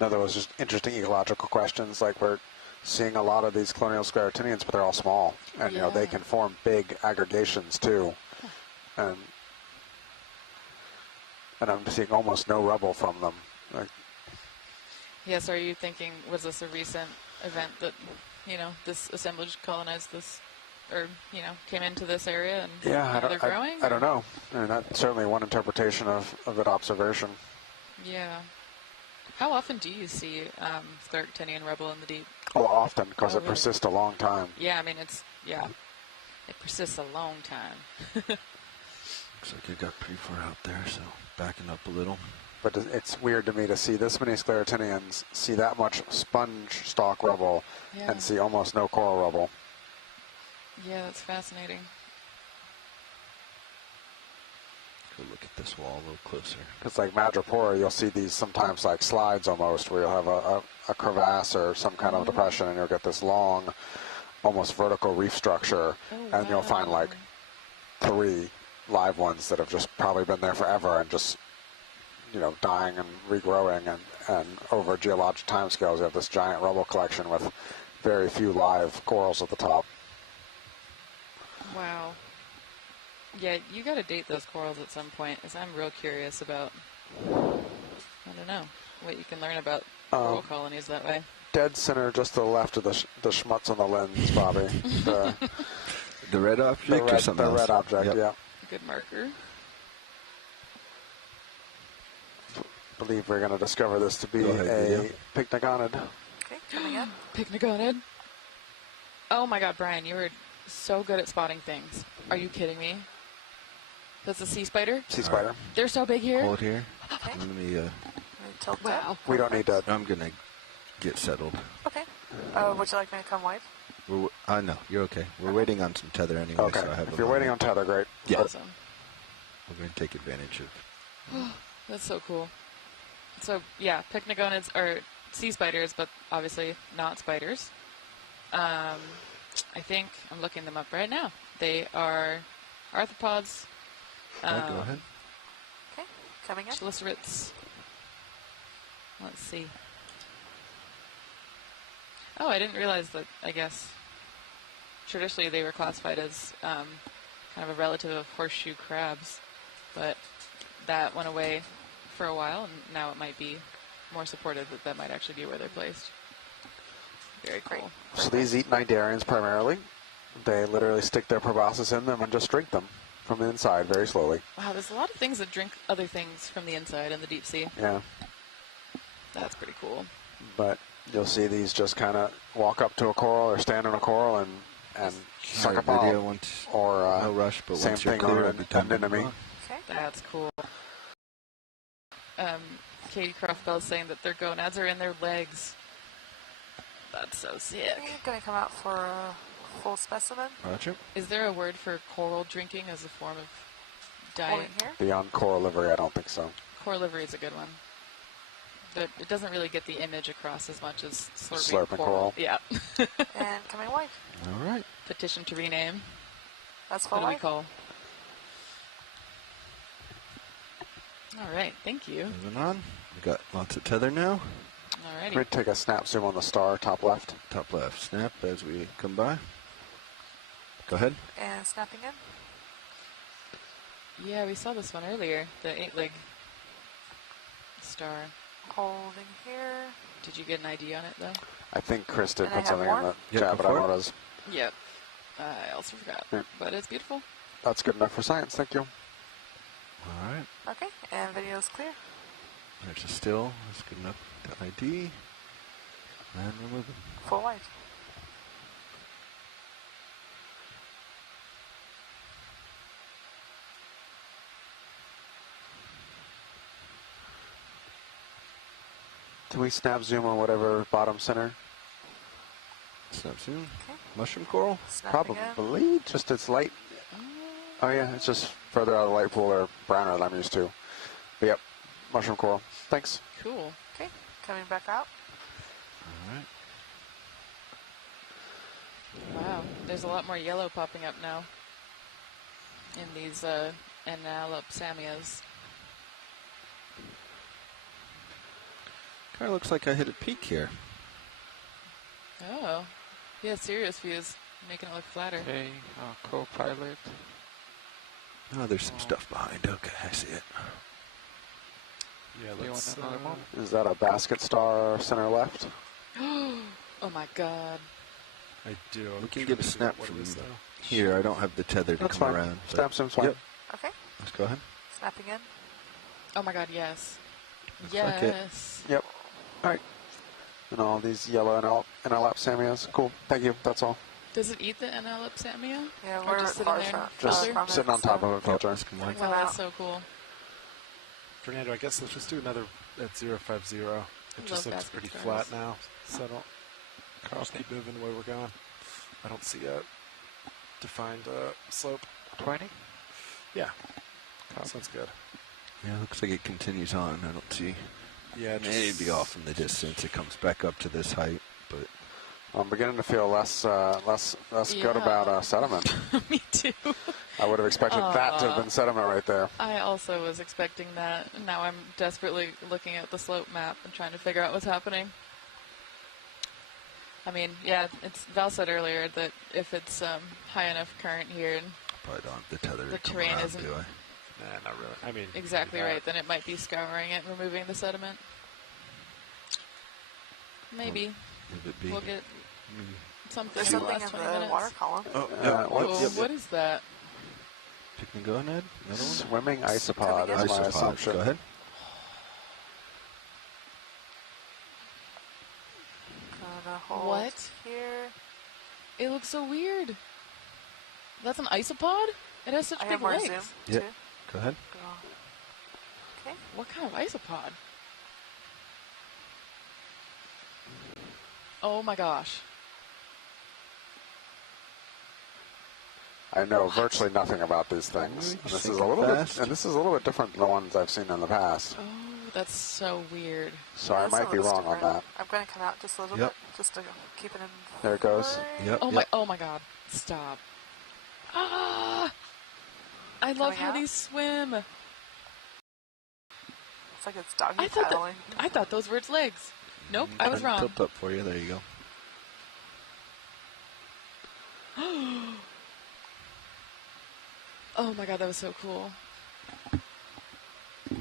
Another was just interesting ecological questions, like we're seeing a lot of these colonial sclerotinians, but they're all small, and you know they can form big aggregations too, and I'm seeing almost no rubble from them. Like, Yes, are you thinking, was this a recent event that, this assemblage colonized this, or, came into this area and Yeah, they're growing? I don't know. I mean, that's certainly one interpretation of that observation. Yeah. How often do you see Scleractinian rubble in the deep? Oh, often, because it really? persists a long time. Yeah, I mean, it persists a long time. Looks like it got pretty far out there, so backing up a little. But it's weird to me to see this many Scleractinians, see that much sponge stalk rubble, Yeah. and see almost no coral rubble. Yeah, that's fascinating. Go look at this wall a little closer. Because like Madrepora, you'll see these sometimes like slides almost, where you'll have a crevasse or some kind of depression, and you'll get this long, almost vertical reef structure, and you'll find like 3 live ones that have just probably been there forever and just, dying and regrowing, and over geologic timescales, you have this giant rubble collection with very few live corals at the top. Wow. Yeah, you got to date those corals at some point, as I'm real curious about, I don't know, what you can learn about coral colonies that way. Dead center just to the left of the schmutz on the lens, Bobby. The red object or something else? The red object, Yep. yeah. Good marker. I believe we're going to discover this to be a pycnogonid. Okay, coming up. Pycnogonid. Oh my god, Brian, you were so good at spotting things. Are you kidding me? That's a sea spider? Sea spider. They're so big here? Hold here. Okay. Let me, Tilt wow. We don't need that. I'm going to get settled. Okay. Would you like me to come wide? No, you're okay. We're waiting on some tether anyway. Okay, so I have if you're waiting on tether, great. Yeah. Awesome. We're going to take advantage of. That's so cool. So, yeah, pycnogonids are sea spiders, but obviously not spiders. I think I'm looking them up right now. They are arthropods. Go ahead. Okay, coming up. Chelicerates. Let's see. Oh, I didn't realize that, I guess, traditionally they were classified as kind of a relative of horseshoe crabs, but that went away for a while, and now it might be more supported that might actually be where they're placed. Very cool. So these eat cnidarians primarily. They literally stick their proboscis in them and just drink them from the inside very slowly. Wow, there's a lot of things that drink other things from the inside in the deep sea. Yeah. That's pretty cool. But you'll see these just kind of walk up to a coral or stand on a coral and suck a polyp. Or no rush, but same once you're thing clear, on it'll be an time to anemone. move Okay. That's cool. Katie Croftbell is saying that their gonads are in their legs. That's so sick. I'm going to come out for a full specimen. Roger. Is there a word for coral drinking as a form of diet? Here? Beyond coral livery, I don't think so. Coral livery is a good one. But it doesn't really get the image across as much as Slurping coral. Yeah. And coming wide. All right. Petition to rename. That's What full do we wide. call? All right, thank you. Moving on. We got lots of tether now. Alrighty. We'd take a snap zoom on the star, top left. Top left. Snap as we come by. Go ahead. And snapping in. Yeah, we saw this one earlier, the 8-leg star. Holding here. Did you get an ID on it, though? I think Chris did And I put have something in more? the chat, but I know it is. Yep. I also forgot. Yeah. But it's beautiful. That's good enough for science, thank you. All right. Okay, and video's clear. There's a still. That's good enough to ID. And we're moving. Full wide. Can we snap zoom on whatever bottom center? Snap zoom. Okay. Mushroom coral? Snapping in. Probably. Just it's light. Oh yeah, it's just further out of the light pool or browner than I'm used to. But yep, mushroom coral. Thanks. Cool. Okay, coming back out. All right. Wow. There's a lot more yellow popping up now in these Analopsamias. Kind of looks like I hit a peak here. Oh. Yeah, serious views. Making it look flatter. Okay, co-pilot. Oh, there's some stuff behind. Okay, I see it. Yeah, Do you let's. want another one? Is that a basket star center left? Oh Oh my god. I do. We can get a snap what from it is, though. here. I don't have the tether to That's come fine. around. but- Snap sim's fine. Yep. Okay. Let's go ahead. Snapping in. Oh my god, yes. Looks like it. Yes. Yep. All right. And all these yellow Analapsamias. Cool. Thank you. That's all. Does it eat the Analapsamia? Yeah, Or we're just at sit in there far and Just filter? sitting on top of a filter. Wow, that's so cool. Fernando, I guess let's just do another at 050. It just Love looks basket pretty stars. flat now. So I don't. I'll just keep moving the way we're going. I don't see a defined slope. 20? Yeah. Sounds good. Yeah, it looks like it continues on. I don't see. Yeah, it maybe just- off in the distance. It comes back up to this height, but I'm beginning to feel less good about sediment. Me too. I would have expected that to have been sediment right there. I also was expecting that. Now I'm desperately looking at the slope map and trying to figure out what's happening. I mean, yeah, Val said earlier that if it's high enough current here and probably don't have the tether the to come terrain around, isn't do I? Nah, not really. I mean, exactly that. right, then it might be scouring it, removing the sediment. Maybe. Leave it be. We'll get something There's in the something last in 20 the minutes. water column. Oh, What is that? Picnic go, Ned? Another one? Swimming isopod is my assumption. Go ahead. Gonna hold What? here. It looks so weird. That's an isopod? It has such I big have more legs. zoom, Yeah. too. Go ahead. Okay. What kind of isopod? Oh my gosh. I know virtually nothing about these things. And this is a little bit different than the ones I've seen in the past. Oh, that's so weird. So I might be wrong on that. I'm going to come out just a little Yep. bit, just to keep it in. There it goes. Yep. Oh my god. Stop. Ah! I love Coming how out? these swim. It's like it's doggy I thought paddling. I thought those were its legs. Nope, I was wrong. Tilt up for you. There you go. Oh my god, that was so cool.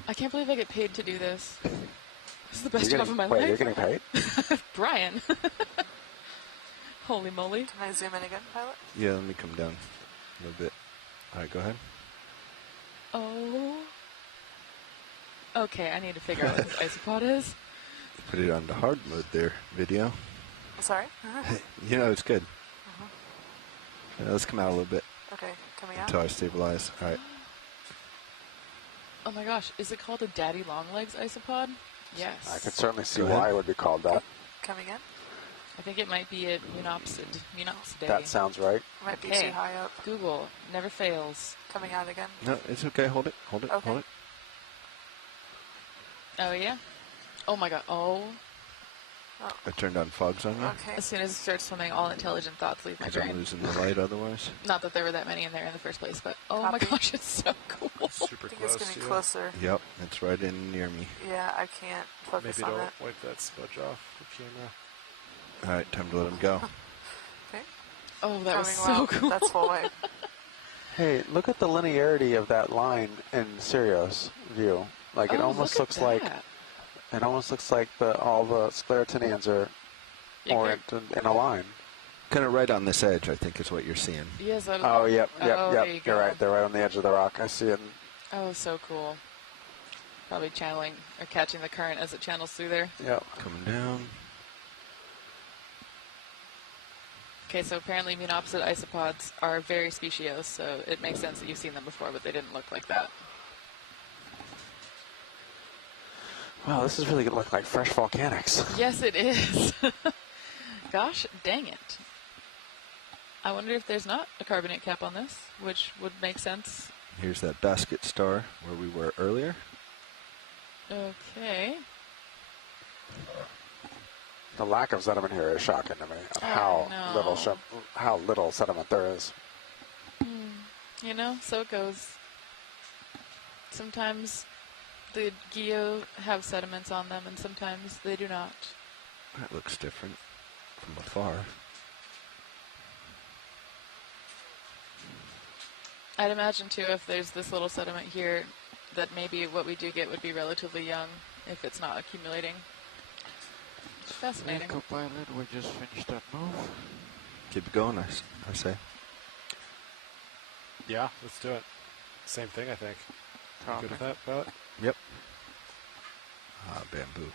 I can't believe I get paid to do this. This is the best job of my life. Wait, you're getting paid? Brian. Holy moly. Can I zoom in again, Pilot? Yeah, let me come down a little bit. All right, go ahead. Oh. Okay, I need to figure out what this isopod is. Put it on the hard mode there, video. Sorry? You know, it's good. Let's come out a little bit Okay, coming out. until I stabilize. All right. Oh my gosh, is it called a daddy longlegs isopod? Yes. I could certainly see Go ahead. why it would be called that. Coming in. I think it might be a Munopsidae. That sounds right. Might be Okay. too high up. Google never fails. Coming out again. No, it's okay. Hold it. Hold it. Okay. Hold it. Oh yeah. Oh my god. Oh. I turned on fogs on you. As soon as it starts swimming, all intelligent thoughts leave my Because I'm brain. losing the light otherwise. Not that there were that many in there in the first place, but oh my Copy. gosh, it's so cool. Super I think close. it's getting yeah. closer. Yep, it's right in near me. Yeah, I can't focus Maybe on don't it. wipe that smudge off the camera. All right, time to let him go. Okay. Oh, that was Coming so well. cool. That's full wave. Hey, look at the linearity of that line in Sirius view. Like it Oh, almost look looks at like that. all the sclerotinians are oriented in a line. Kind of right on this edge, I think, is what you're seeing. Yes, that Oh, yep. Oh, there you You're go. right. They're right on the edge of the rock. I see it. Oh, so cool. Probably channeling or catching the current as it channels through there. Yep. Coming down. Okay, so apparently Munopsid isopods are very speciose, so it makes sense that you've seen them before, but they didn't look like that. Wow, this is really going to look like fresh volcanics. Yes, it is. Gosh dang it. I wonder if there's not a carbonate cap on this, which would make sense. Here's that basket star where we were earlier. Okay. The lack of sediment here is shocking to me. Of Oh, how little sediment there is. You know, so it goes. Sometimes the guyot have sediments on them, and sometimes they do not. That looks different from afar. I'd imagine, too, if there's this little sediment here, that maybe what we do get would be relatively young if it's not accumulating. It's fascinating. Co-pilot, we just finished that move. Keep it going, I say. Yeah, let's do it. Same thing, I think. You good with that, pilot? Yep. Bamboo.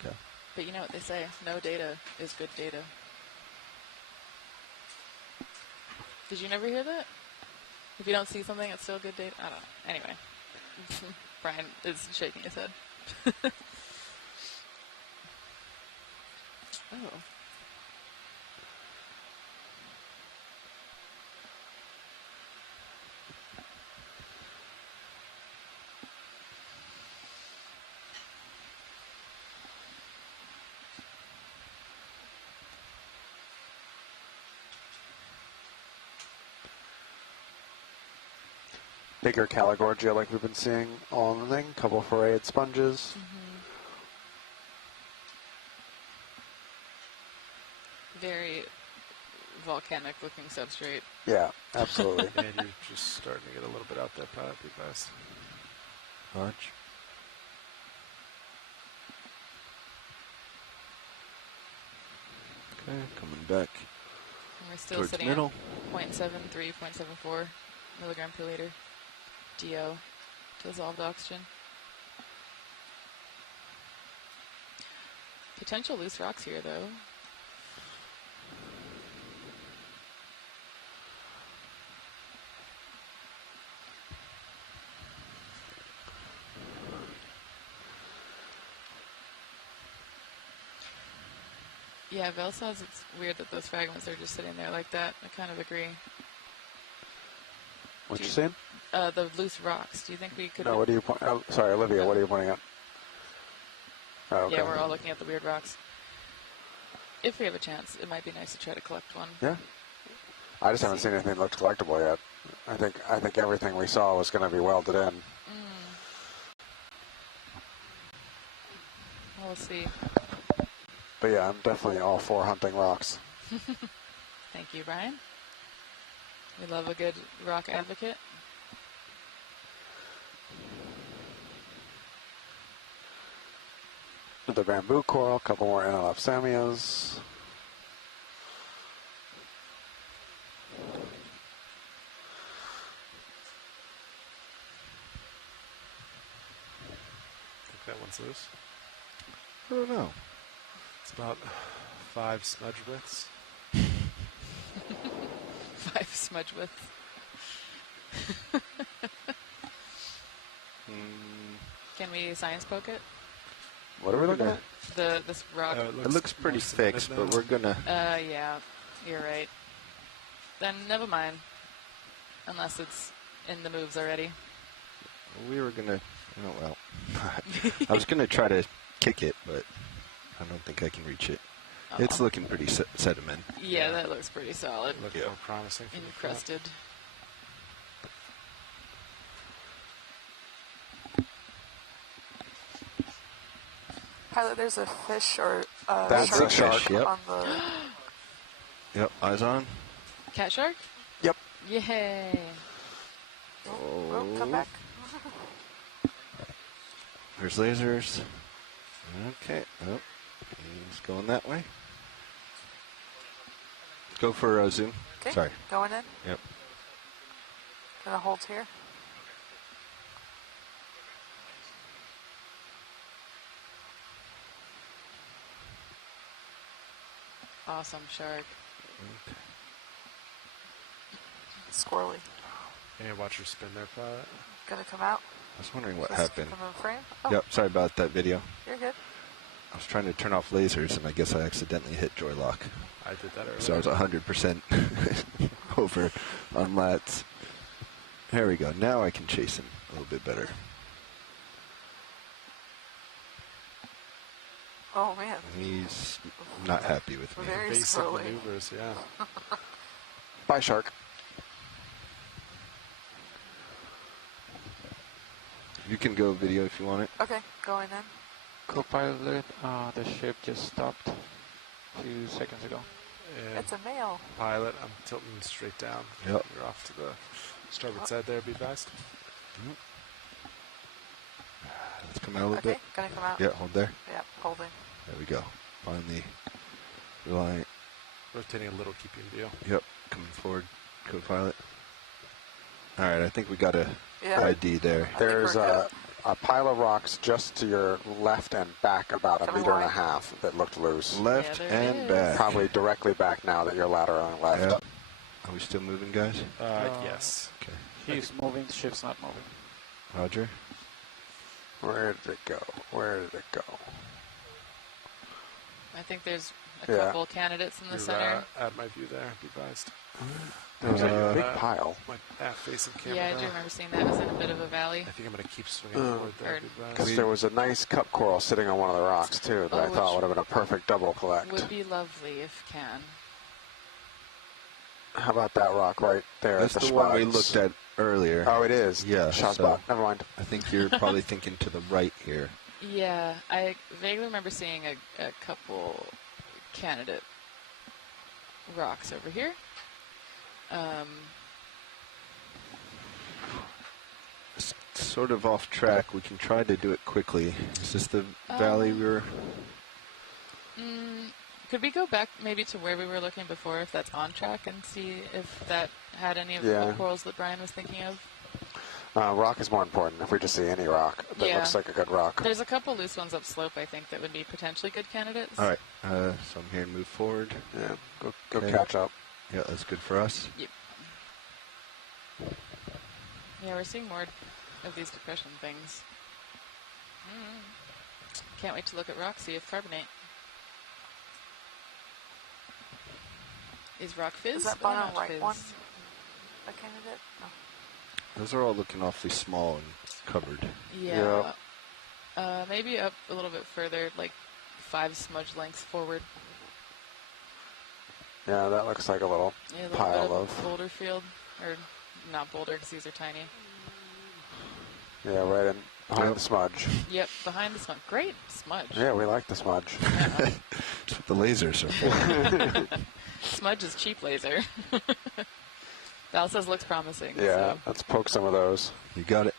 Okay. But you know what they say, no data is good data. Did you never hear that? If you don't see something, it's still good data? I don't know. Anyway. Brian is shaking his head. Oh. Bigger Caligorgia like we've been seeing all in the thing. Couple of forayed sponges. Very volcanic looking substrate. Yeah, absolutely. And you're just starting to get a little bit out there, pilot. Be fast. Watch. Okay, coming back. And we're still towards sitting middle. at 0.73, 0.74 milligram per liter DO, dissolved oxygen. Potential loose rocks here, though. Yeah, Vel says it's weird that those fragments are just sitting there like that. I kind of agree. What you saying? The loose rocks. Do you think we could... No, what are you pointing... Oh, sorry, Olivia, what are you pointing at? Oh, okay. Yeah, we're all looking at the weird rocks. If we have a chance, it might be nice to try to collect one. Yeah. I just haven't seen anything that looks collectible yet. I think everything we saw was going to be welded in. We'll see. But yeah, I'm definitely all for hunting rocks. Thank you, Brian. We love a good rock advocate. The bamboo coral, a couple more NLF Samias. Think that one's loose? I don't know. It's about 5 smudge widths. 5 smudge widths. Can we science poke it? What are we looking at? This rock. It looks pretty fixed, but we're gonna... Yeah, you're right. Then never mind. Unless it's in the moves already. We were gonna... Oh, well. I was gonna try to kick it, but I don't think I can reach it. Oh. It's looking pretty sediment. Yeah, that looks pretty solid. Looks more promising. Encrusted. Pilot, there's a fish or That's shark, a shark, yep. on the... Yep, eyes on. Cat shark? Yep. Yay. Oh, come back. There's lasers. Okay. Oh, he's going that way. Go for zoom. Okay, Sorry. going in. Yep. Gonna hold here. Awesome shark. Okay. Squirrely. And watch her spin there, pilot. Gonna come out. I was wondering what Just happened. Come in frame. Oh, Yep, sorry about that video. you're good. I was trying to turn off lasers, and I guess I accidentally hit joy lock. I did that earlier. So I was 100% over on lats. There we go. Now I can chase him a little bit better. Oh, man. He's not happy with me. Very Basic slowly. maneuvers, yeah. Bye, shark. You can go video if you want it. Okay, going in. Co-pilot, the ship just stopped a few seconds ago. And It's a male. pilot, I'm tilting straight down. Yep. You're off to the starboard side there, be fast. Let's come out a little Okay, bit. gonna come out. Yeah, hold there. Yep, holding. There we go. Finally, reliant. Rotating a little, keep you in view. Yep, coming forward, co-pilot. All right, I think we got a Yeah. ID there. There's a pile of rocks just to your left and back about a meter and a half that looked loose. Left and back. Probably directly back now that you're lateraling left. Yep. Are we still moving, guys? Yes. Okay. He's moving, the ship's not moving. Roger. Where did it go? Where did it go? I think there's a couple candidates in the center. Add my view there, be advised. There's a big pile. My aft-facing camera. Yeah, I do remember seeing that. It was in a bit of a valley. I think I'm going to keep swinging forward there. Because there was a nice cup coral sitting on one of the rocks, too, that I thought would have been a perfect double collect. Would be lovely if can. How about that rock right there? That's at the one we spuds? looked at earlier. Oh, it is? Yeah. Shot so spot. Never mind. I think you're probably thinking to the right here. Yeah, I vaguely remember seeing a couple candidate rocks over here. It's sort of off track. We can try to do it quickly. Is this the valley we were... Could we go back maybe to where we were looking before, if that's on track, and see if that had any of the corals that Brian was thinking of? Rock is more important. If we just see any rock that looks like a good rock. There's a couple loose ones up slope, I think, that would be potentially good candidates. All right. So I'm here to move forward. Yeah. Go catch up. Yeah, that's good for us. Yep. Yeah, we're seeing more of these depression things. Can't wait to look at rock, see if carbonate. Is rock fizz? Is that or bottom not right fizz? one a candidate? No. Those are all looking awfully small and covered. Yeah. Maybe up a little bit further, like 5 smudge lengths forward. Yeah, that looks like a little pile of boulder field, or not boulder because these are tiny. Yeah, right in behind the smudge. Yep, behind the smudge. Great smudge. Yeah, we like the smudge. That's what the lasers are for. Smudge is cheap laser. Val says looks promising. Yeah, so. let's poke some of those. You got it.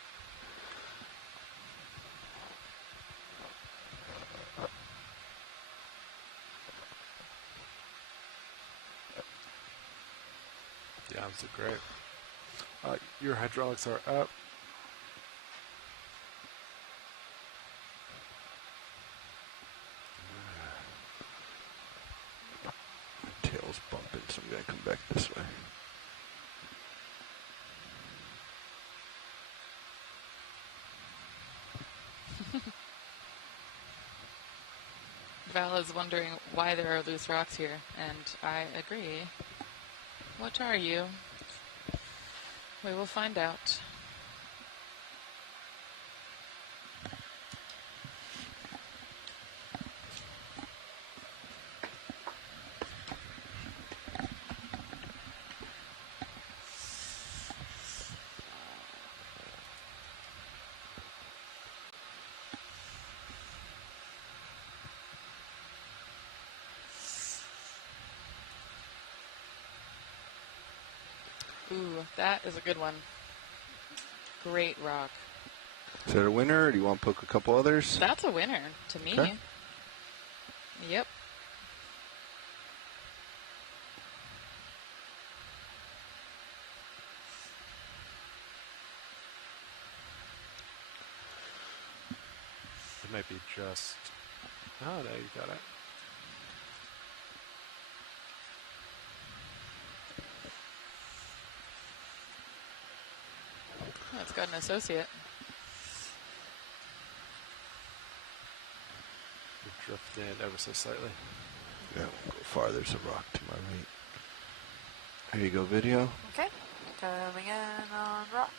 Yeah, that's great. Your hydraulics are up. My tail's bumping, so I'm going to come back this way. Val is wondering why there are loose rocks here, and I agree. What are you? We will find out. Ooh, that is a good one. Great rock. Is that a winner, or do you want to poke a couple others? That's a winner to me. Okay. Yep. It might be just... Oh, there you got it. Oh, it's got an associate. We're drifting it ever so slightly. Yeah, we'll go farther. There's a rock to my right. There you go, video. Okay. Coming in on rock.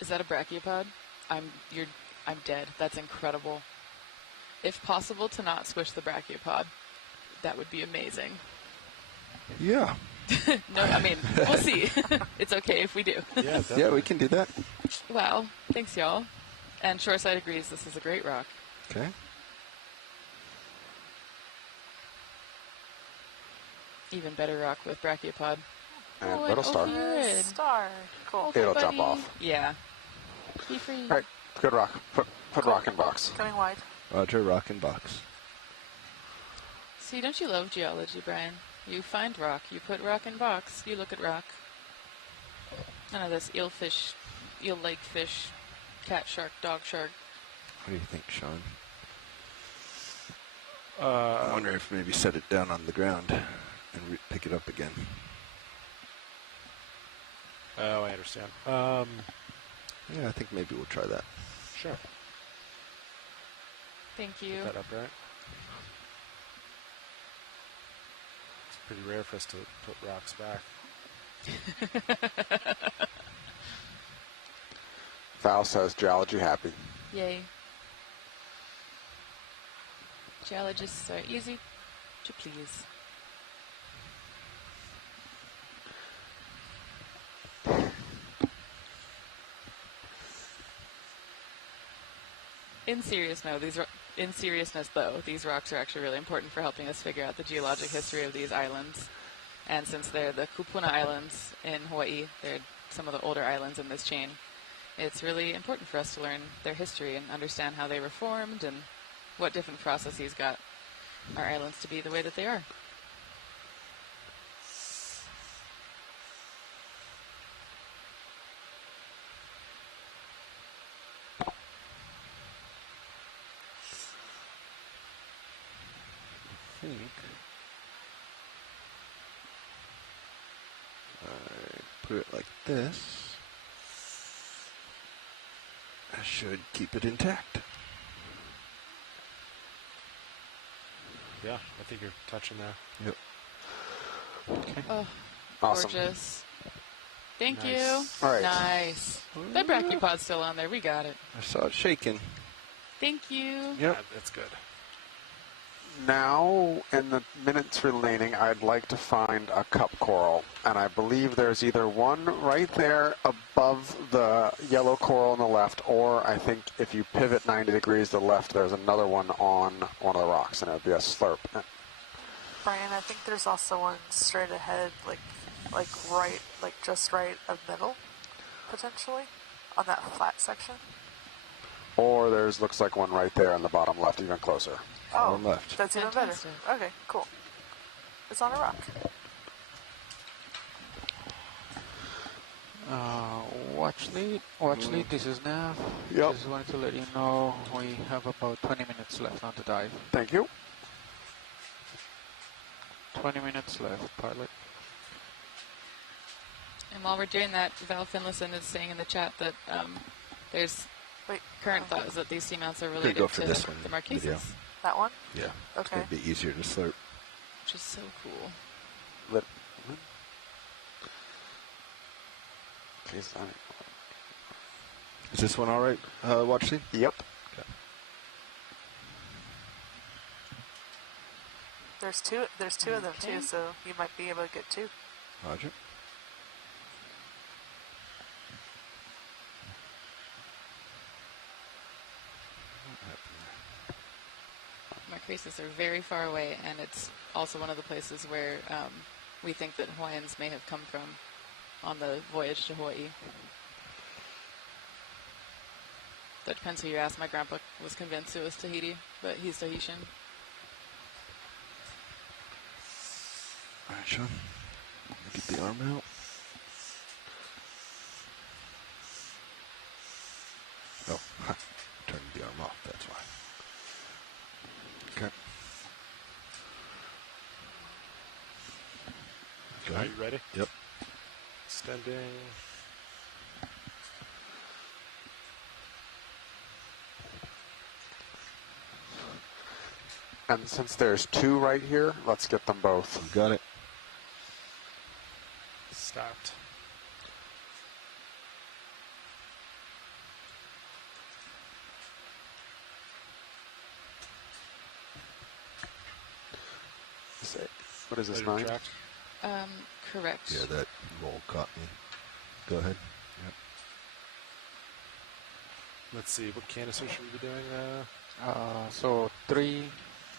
Is that a brachiopod? I'm dead. That's incredible. If possible to not squish the brachiopod, that would be amazing. Yeah. No, I mean, we'll see. It's okay if we do. Yeah, we can do that. Wow. Thanks, y'all. And Shoreside agrees this is a great rock. Okay. Even better rock with brachiopod. And Oh, little star. Ophiurid. Star. Cool. Okay, It'll buddy. jump off. Yeah. Be free. All right, good rock. Put Cool. rock in box. Coming wide. Roger, rock and box. See, don't you love geology, Brian? You find rock, you put rock in box, you look at rock. None of this eelfish, eel lake fish, cat shark, dog shark. What do you think, Sean? I I wonder if maybe set it down on the ground and pick it up again. Oh, I understand. Yeah, I think maybe we'll try that. Sure. Thank you. Put that upright. It's pretty rare for us to put rocks back. Val says geology happy. Yay. Geologists are easy to please. In seriousness, though, these rocks are actually really important for helping us figure out the geologic history of these islands. And since they're the Kupuna Islands in Hawaii, they're some of the older islands in this chain, it's really important for us to learn their history and understand how they were formed and what different processes got our islands to be the way that they are. I think I put it like this. I should keep it intact. Yeah, I think you're touching there. Yep. Okay. Oh, Awesome. gorgeous. Thank Nice. you. All right. Nice. The brachypod's still on there. We got it. I saw it shaking. Thank you. Yep. That's good. Now, in the minutes remaining, I'd like to find a cup coral. And I believe there's either one right there above the yellow coral on the left, or I think if you pivot 90 degrees to the left, there's another one on one of the rocks, and it would be a slurp. Brian, I think there's also one straight ahead, just right of middle, potentially, on that flat section. Or there's, looks like one right there in the bottom left, even closer. Oh, Bottom left. that's even better. Okay, cool. It's on a rock. Watch lead, this is Nav. Yep. Just wanted to let you know we have about 20 minutes left on the dive. Thank you. 20 minutes left, pilot. And while we're doing that, Val Finlayson is saying in the chat that there's current thoughts that these seamounts are Could related go for to this one. the Marquesas, Video. That one? Yeah. It's Okay. going to be easier to slurp. which is so cool. Is this one all right, watch lead? Yep. Okay. There's two of them too, so you might be able to get two. Roger. Marquesas are very far away, and it's also one of the places where we think that Hawaiians may have come from on the voyage to Hawaii. That depends who you ask. My grandpa was convinced it was Tahiti, but he's Tahitian. All right, Sean. Get the arm out. Oh, turned the arm off, that's why. Okay. Go Are ahead. you ready? Yep. Extending. And since there's two right here, let's get them both. You got it. Stopped. What is this, Later 9? tracked. Correct. Yeah, that roll caught me. Go ahead. Yep. Let's see, what canister should we be doing? So 3,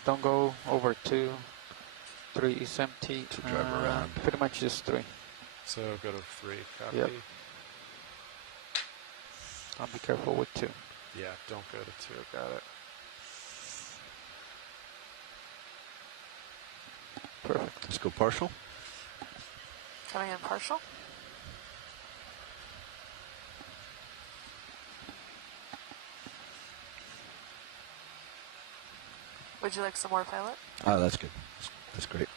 don't go over 2. 3 is empty. To drive around. Pretty much just 3. So go to 3. Copy. Yep. I'll be careful with 2. Yeah, don't go to 2. Got it. Perfect. Let's go partial. Coming in partial. Would you like some more, pilot? Ah, that's good. That's great.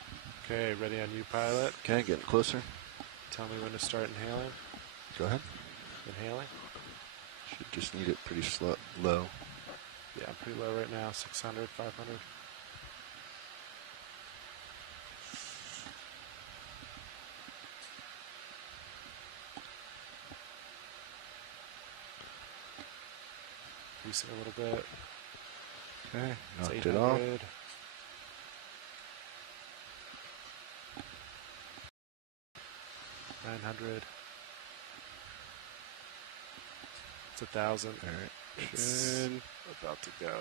Okay, ready on you, pilot. Okay, getting closer. Tell me when to start inhaling. Go ahead. Inhaling. Should just need it pretty low. Yeah, I'm pretty low right now. 600, 500. Increase it a little bit. Okay, It's knocked it off. 800. $900. It's 1,000. All right. It's about to go.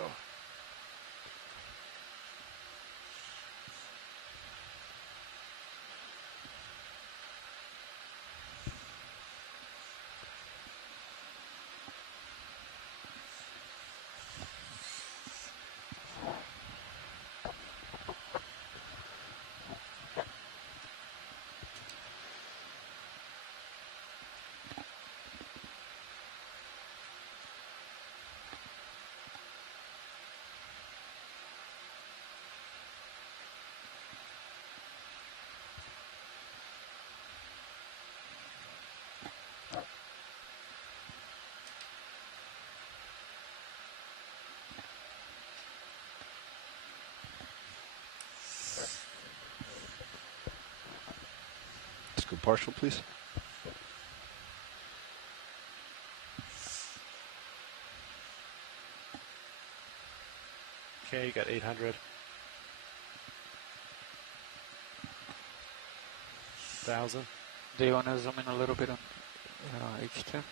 Let's go partial, please. Okay, you got 800. 1,000. Do you want to zoom in a little bit on H2?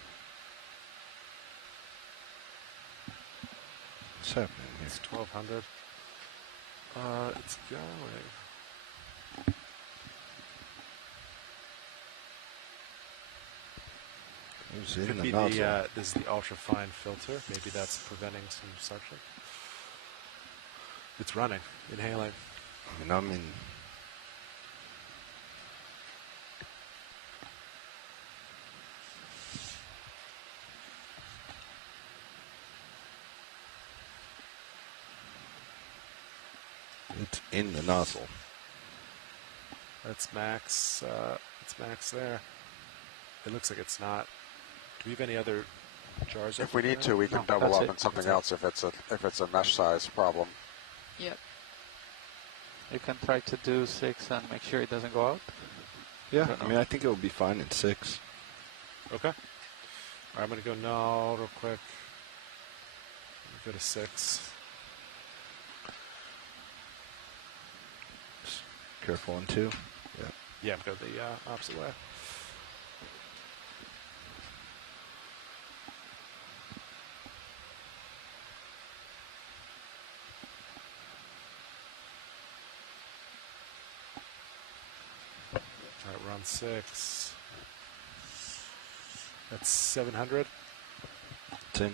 What's happening here? It's 1,200. It's going. Could be the this is the ultra fine filter. Maybe that's preventing some suction. It's running, inhaling. And I'm in. It's in the nozzle. That's max. It's max there. It looks like it's not. Do we have any other jars? If we need to, we can double up in something else if it's a mesh size problem. Yep. You can try to do 6 and make sure it doesn't go out. Yeah, I mean, I think it will be fine in 6. Okay. All right, I'm going to go null real quick. Go to 6. Careful on 2. Yeah. Yeah, I'm going the opposite way. All right, we're on 6. That's 700. It's in.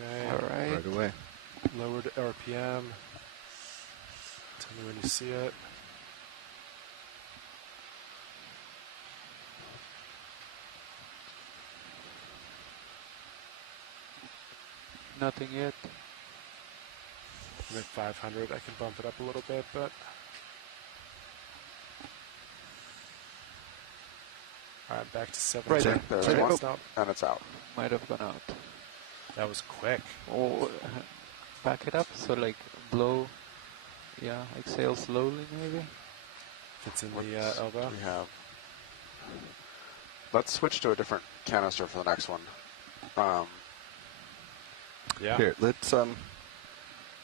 Okay. All right. Right away. Lowered RPM. Tell me when you see it. Nothing yet. I'm at 500. I can bump it up a little bit, but all right, back to 7. Right there. There's Right one, there. and it's out. Might have gone out. That was quick. Oh, back it up. So like blow. Yeah, exhale slowly maybe. If it's in the elbow. We have. Let's switch to a different canister for the next one. Yeah. Here, let's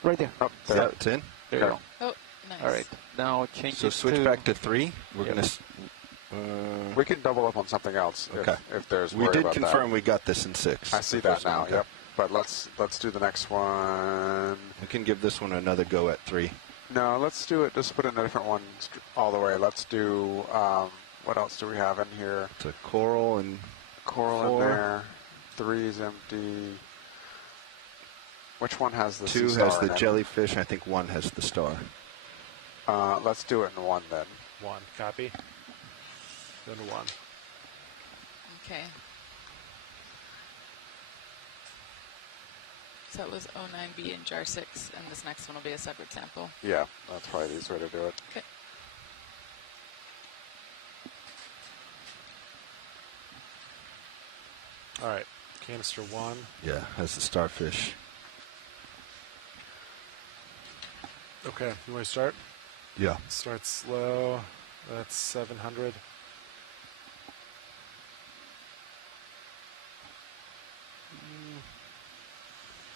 Right there. Oh, yeah, there. it's in. There you Okay. go. Oh, nice. All right. Now change So it switch to back to 3. We're Yep. gonna. We can double up on something else Okay. if there's We worry did about confirm we got this in 6. that. I see the that first one, now. okay. Yep. But let's do the next one. We can give this one another go at 3. No, let's do it. Just put in a different one all the way. Let's do What else do we have in here? It's a coral and Coral 4. in there. 3 is empty. Which one has the 2 sea star has the in it? jellyfish. I think 1 has the star. Let's do it in 1 then. 1. Copy. Then 1. Okay. So it was 09B in jar 6, and this next one will be a separate sample. Yeah, that's probably the easiest way to do it. Okay. All right. Canister 1. Yeah, has the starfish. Okay. You want to start? Yeah. Start slow. That's 700.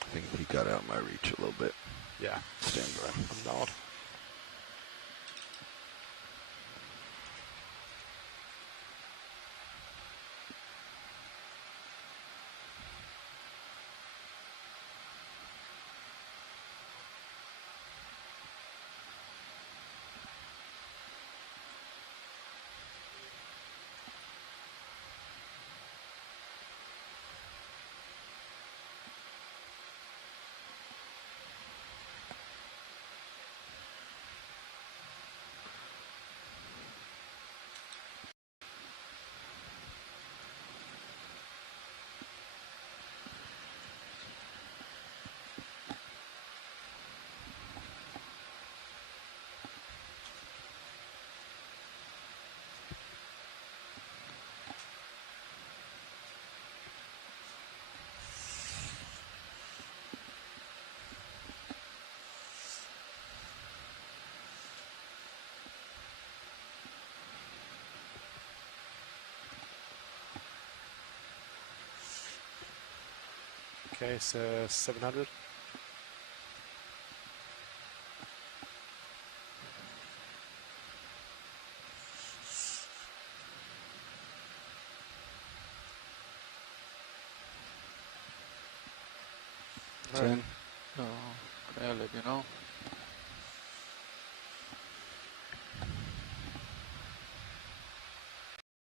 I think he got out of my reach a little bit. Yeah. Stand by. I'm not. Okay, so 700. All right. So, okay, I'll let you know.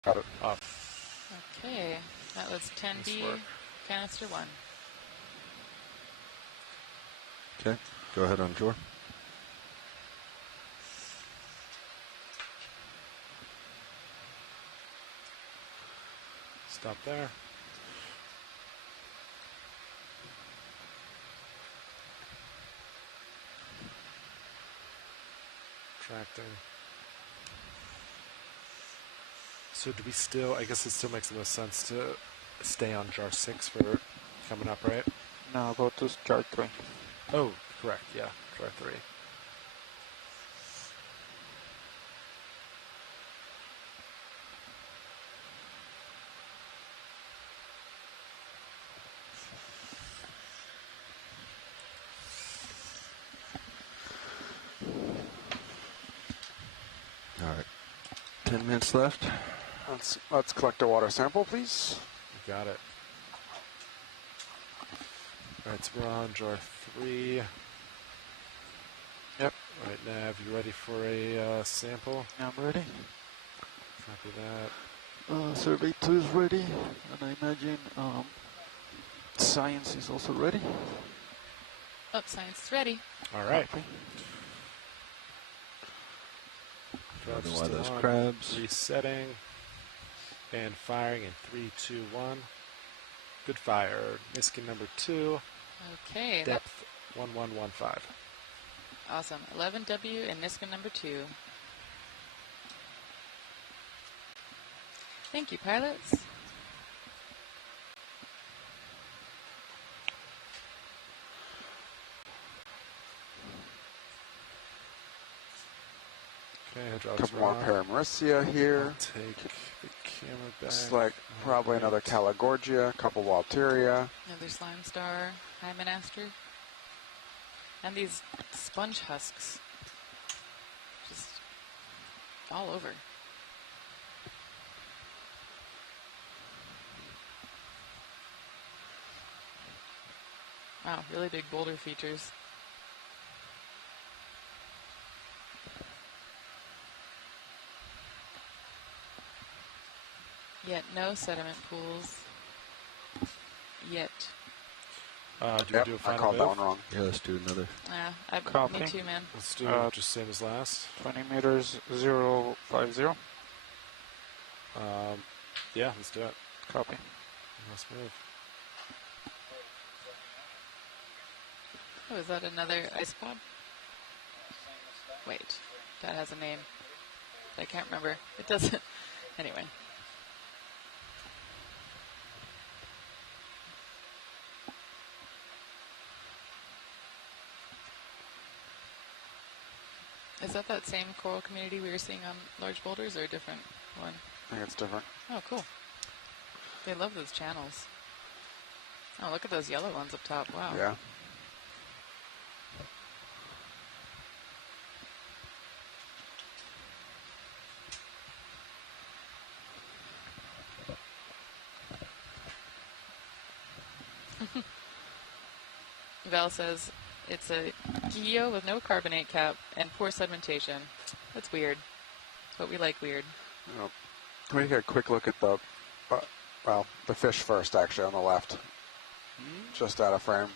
Got it. Off. Okay, that was 10B, canister 1. Okay, go ahead on shore. Stop there. Tracting. So do we still, I guess it still makes the most sense to stay on jar 6 for coming up, right? Now go to jar 3. Oh, correct, yeah, jar 3. All right. 10 minutes left. Let's collect a water sample, please. You got it. All right, so we're on jar 3. Yep. All right, Nav, you ready for a sample? I'm ready. Copy that. Survey 2 is ready, and I imagine science is also ready. Oh, science is ready. All right. Copy. Drops Why still those on. crabs. Resetting and firing in 3, 2, 1. Good fire. Niskin number 2. Okay. Depth 1115. Awesome. 11W and Niskin number 2. Thank you, pilots. Okay, A hydraulics couple more raw. Paramaricia here. I'll take the camera back. Looks like probably another Calagorgia, a couple Walteria. Another slime star, Hymenaster. And these sponge husks. Just all over. Wow, really big boulder features. Yet no sediment pools. Yet. Do you want to do a I final called that move? one wrong. Yeah, let's do another. Yeah, Copy. me too, man. Let's do just same as last. 20 meters, 050. Yeah, let's do it. Copy. Let's move. Oh, is that another ice pod? Wait, that has a name. I can't remember. It doesn't. Anyway. Is that same coral community we were seeing on large boulders, or a different one? I think it's different. Oh, cool. They love those channels. Oh, look at those yellow ones up top. Wow. Yeah. Val says it's a guyot with no carbonate cap and poor sedimentation. That's weird. But we like weird. Yep. We get a quick look at the, well, the fish first, actually, on the left. Just out of frame.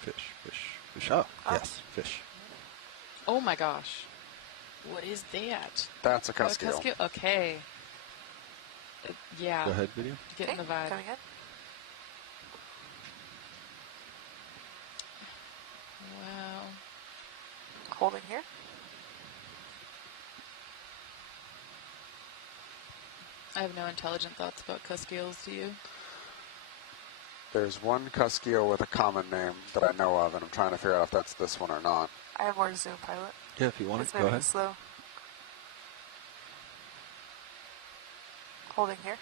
Fish. Oh, yes, fish. Oh my gosh. What is that? That's a cuskeel. Okay. Yeah. Go ahead, video. Getting the vibe. Coming in. Wow. Holding here. I have no intelligent thoughts about cuskills, do you? There's one cuskeel with a common name that I know of, and I'm trying to figure out if that's this one or not. I have more zoom, pilot. Yeah, if you want It's it, go moving ahead. slow. Holding here.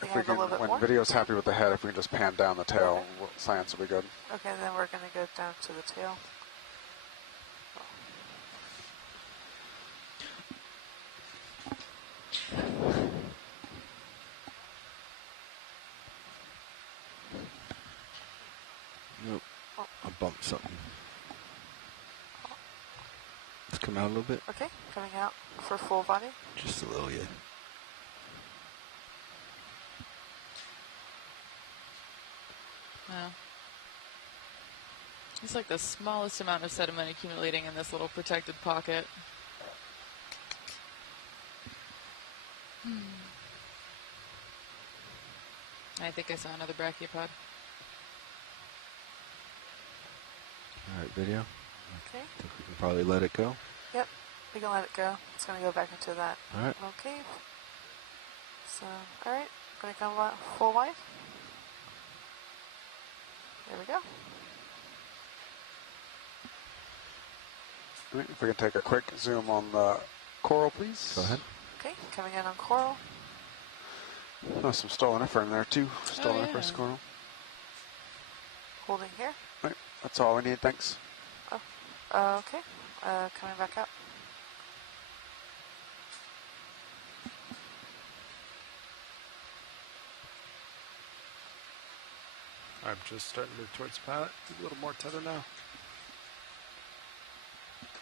If we can, when video's happy with the head, if we can just pan down the tail, science will be good. Okay, then we're going to go down to the tail. Nope. I bumped something. Let's come out a little bit. Okay, coming out for full body. Just a little, yeah. Wow. It's like the smallest amount of sediment accumulating in this little protected pocket. I think I saw another brachiopod. All right, video. Okay. I think we can probably let it go. Yep, we can let it go. It's going to go back into that All right. little cave. So, all right, going to come full wide. There we go. All right, if we can take a quick zoom on the coral, please. Go ahead. Okay, coming in on coral. Oh, some stolonifer in there too. Stoloniferous coral. Holding here. All right, that's all we need. Thanks. Oh, okay. Coming back up. I'm just starting to move towards the pilot. A little more tether now.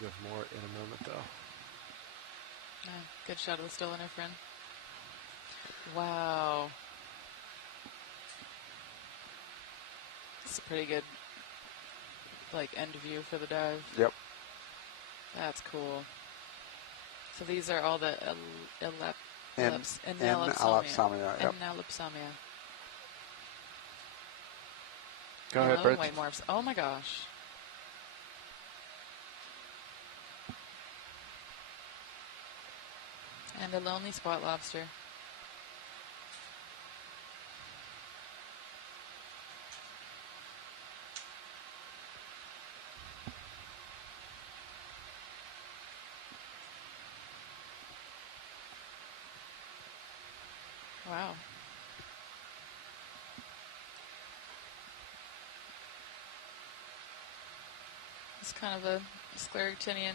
We have more in a moment, though. Oh, good shot of the stolonifer. Wow. This is a pretty good, like, end view for the dive. Yep. That's cool. So these are all the Analepsamia, yep. Analepsamia. Go ahead, Bert. White morphs. Oh my gosh. And a lonely spot lobster. Wow. It's kind of a scleractinian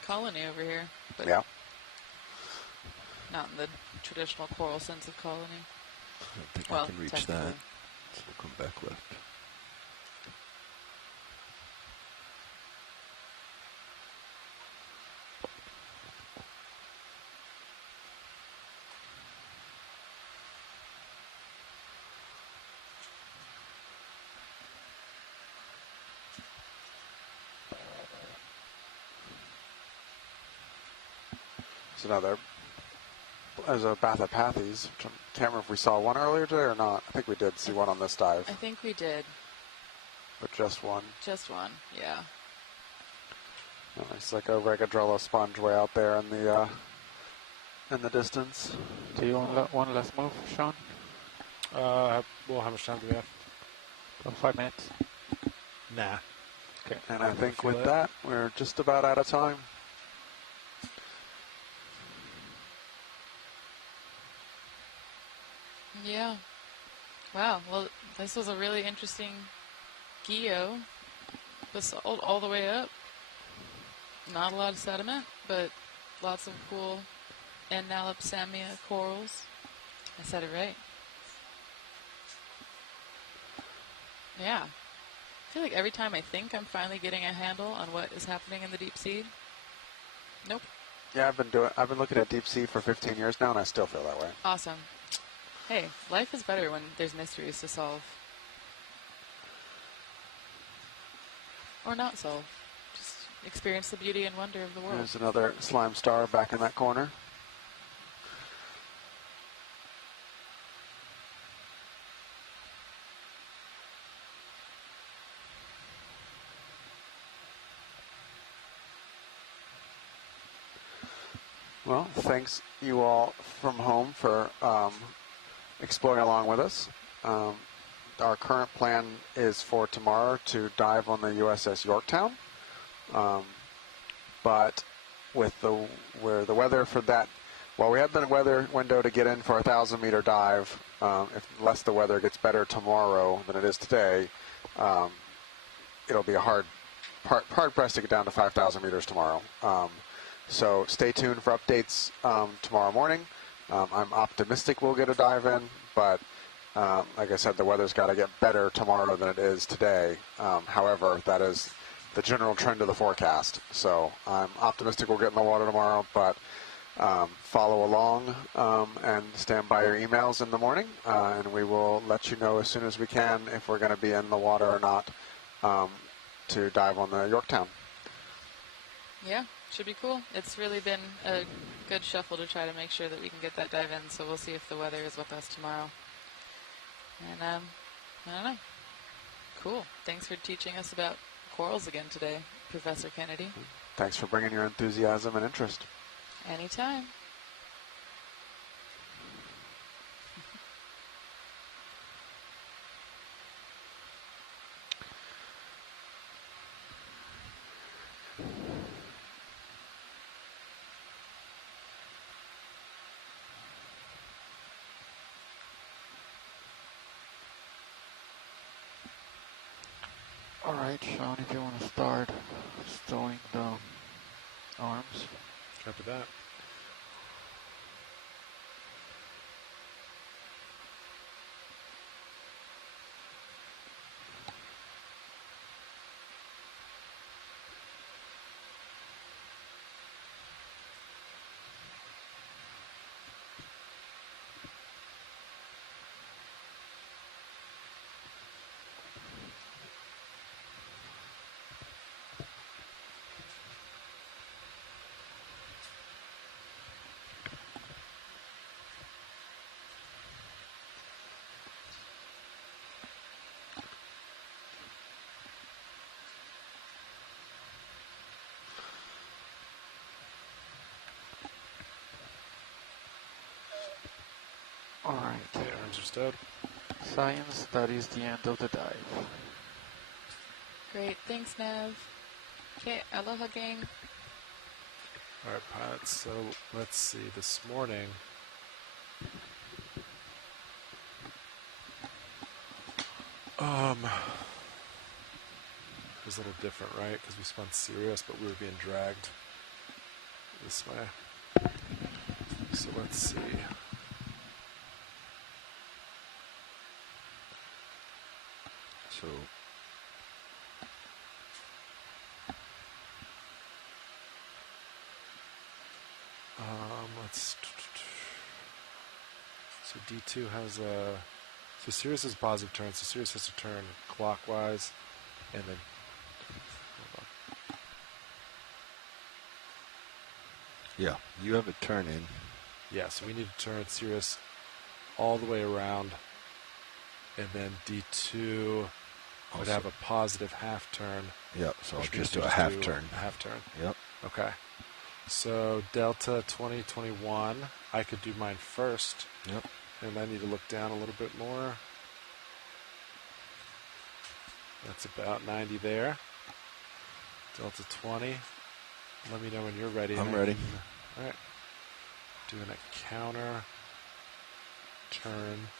colony over here, but Yeah. not in the traditional coral sense of colony. I don't think Well, I can reach technically. that. So we'll come back left. There's a Bathypathes. Which I can't remember if we saw one earlier today or not. I think we did see one on this dive, I think we did. but just one. Just one, yeah. It's like a Regadrella sponge way out there in the distance. Do you want one last move, Sean? Well, how much time do we have? About 5 minutes. Nah. Okay. And I think feel with it. that, we're just about out of time. Yeah. Wow. Well, this was a really interesting guyot. Basalt all the way up. Not a lot of sediment, but lots of cool Annalopsamia corals. I said it right. Yeah. I feel like every time I think I'm finally getting a handle on what is happening in the deep sea, nope. Yeah, I've been looking at deep sea for 15 years now, and I still feel that way. Awesome. Hey, life is better when there's mysteries to solve. Or not solve. Just experience the beauty and wonder of the world. There's another slime star back in that corner. Well, thanks you all from home for exploring along with us. Our current plan is for tomorrow to dive on the USS Yorktown, but with the weather for that, while we have the weather window to get in for a 1,000-meter dive, unless the weather gets better tomorrow than it is today, it'll be hard pressed to get down to 5,000 meters tomorrow. So stay tuned for updates tomorrow morning. I'm optimistic we'll get a dive in, but like I said, the weather's got to get better tomorrow than it is today. However, that is the general trend of the forecast. So I'm optimistic we'll get in the water tomorrow, but follow along and stand by your emails in the morning, and we will let you know as soon as we can if we're going to be in the water or not to dive on the Yorktown. Yeah, should be cool. It's really been a good shuffle to try to make sure that we can get that dive in, so we'll see if the weather is with us tomorrow. And I don't know. Cool. Thanks for teaching us about corals again today, Professor Kennedy. Thanks for bringing your enthusiasm and interest. Anytime. Alright, Sean, if you want to start stowing the arms. Copy that. Alright. Okay, arms are stowed. Science, that is the end of the dive. Great. Thanks, Nav. Okay, aloha, gang. All right, pilots. So let's see. This morning, was a little different, right? Because we spun Sirius, but we were being dragged this way. So let's see. So so D2 has a, so Sirius is positive turn, so Sirius has to turn clockwise, and then, hold on. yeah, you have a turn in. Yeah, so we need to turn Sirius all the way around, and then D2 would have a positive half turn. Yep, so I'll which just means do a half turn. A half turn. Yep. Okay. So Delta 2021, I could do mine first. Yep. And I need to look down a little bit more. That's about 90 there. Delta 20. Let me know when you're ready. I'm ready. All right. Doing a counter turn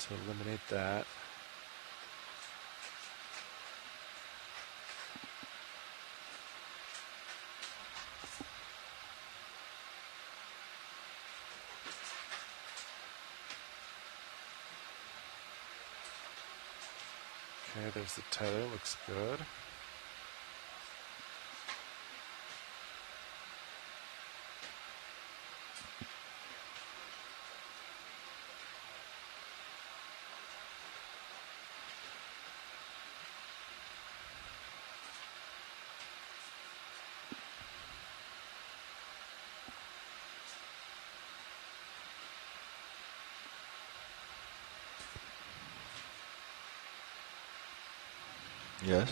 to eliminate that. Okay, there's the tether, looks good. Yes.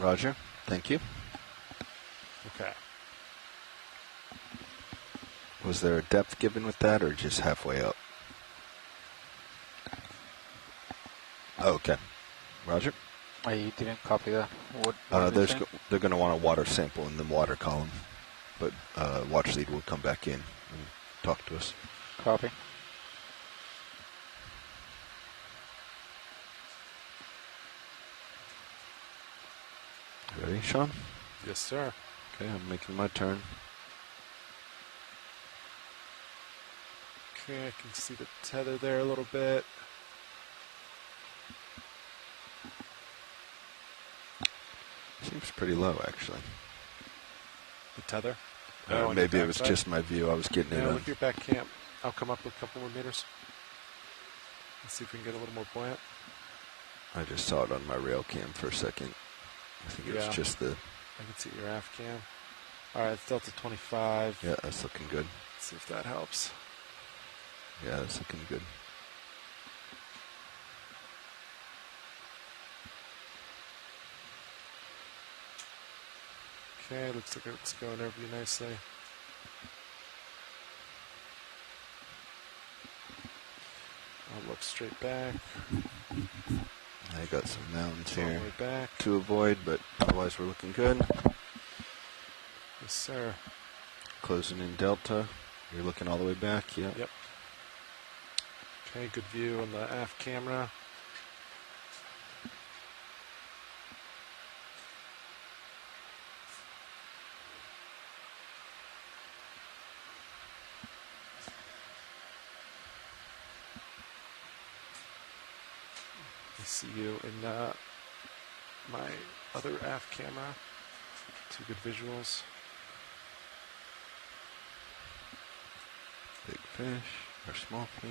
Roger. Thank you. Okay. Was there a depth given with that, or just halfway up? Okay. Roger. You didn't copy that. What they're going to want a water sample in the water column, but watch lead will come back in and talk to us. Copy. Ready, Sean? Yes, sir. Okay, I'm making my turn. Okay, I can see the tether there a little bit. Seems pretty low, actually. The tether? Maybe it was just my view. I was getting it. Look at your back camp. I'll come up with a couple more meters. Let's see if we can get a little more buoyant. I just saw it on my rail cam for a second. I think it was just the... I can see your aft cam. All right, it's Delta 25. Yeah, that's looking good. Let's see if that helps. Yeah, that's looking good. Okay, looks like it's going over you nicely. I'll look straight back. I got some mountains all here the way back to avoid, but otherwise we're looking good. Yes, sir. Closing in Delta. You're looking all the way back, yeah. Yep. Okay, good view on the aft camera. I see you in my other aft camera. Two good visuals. Big fish or small fish.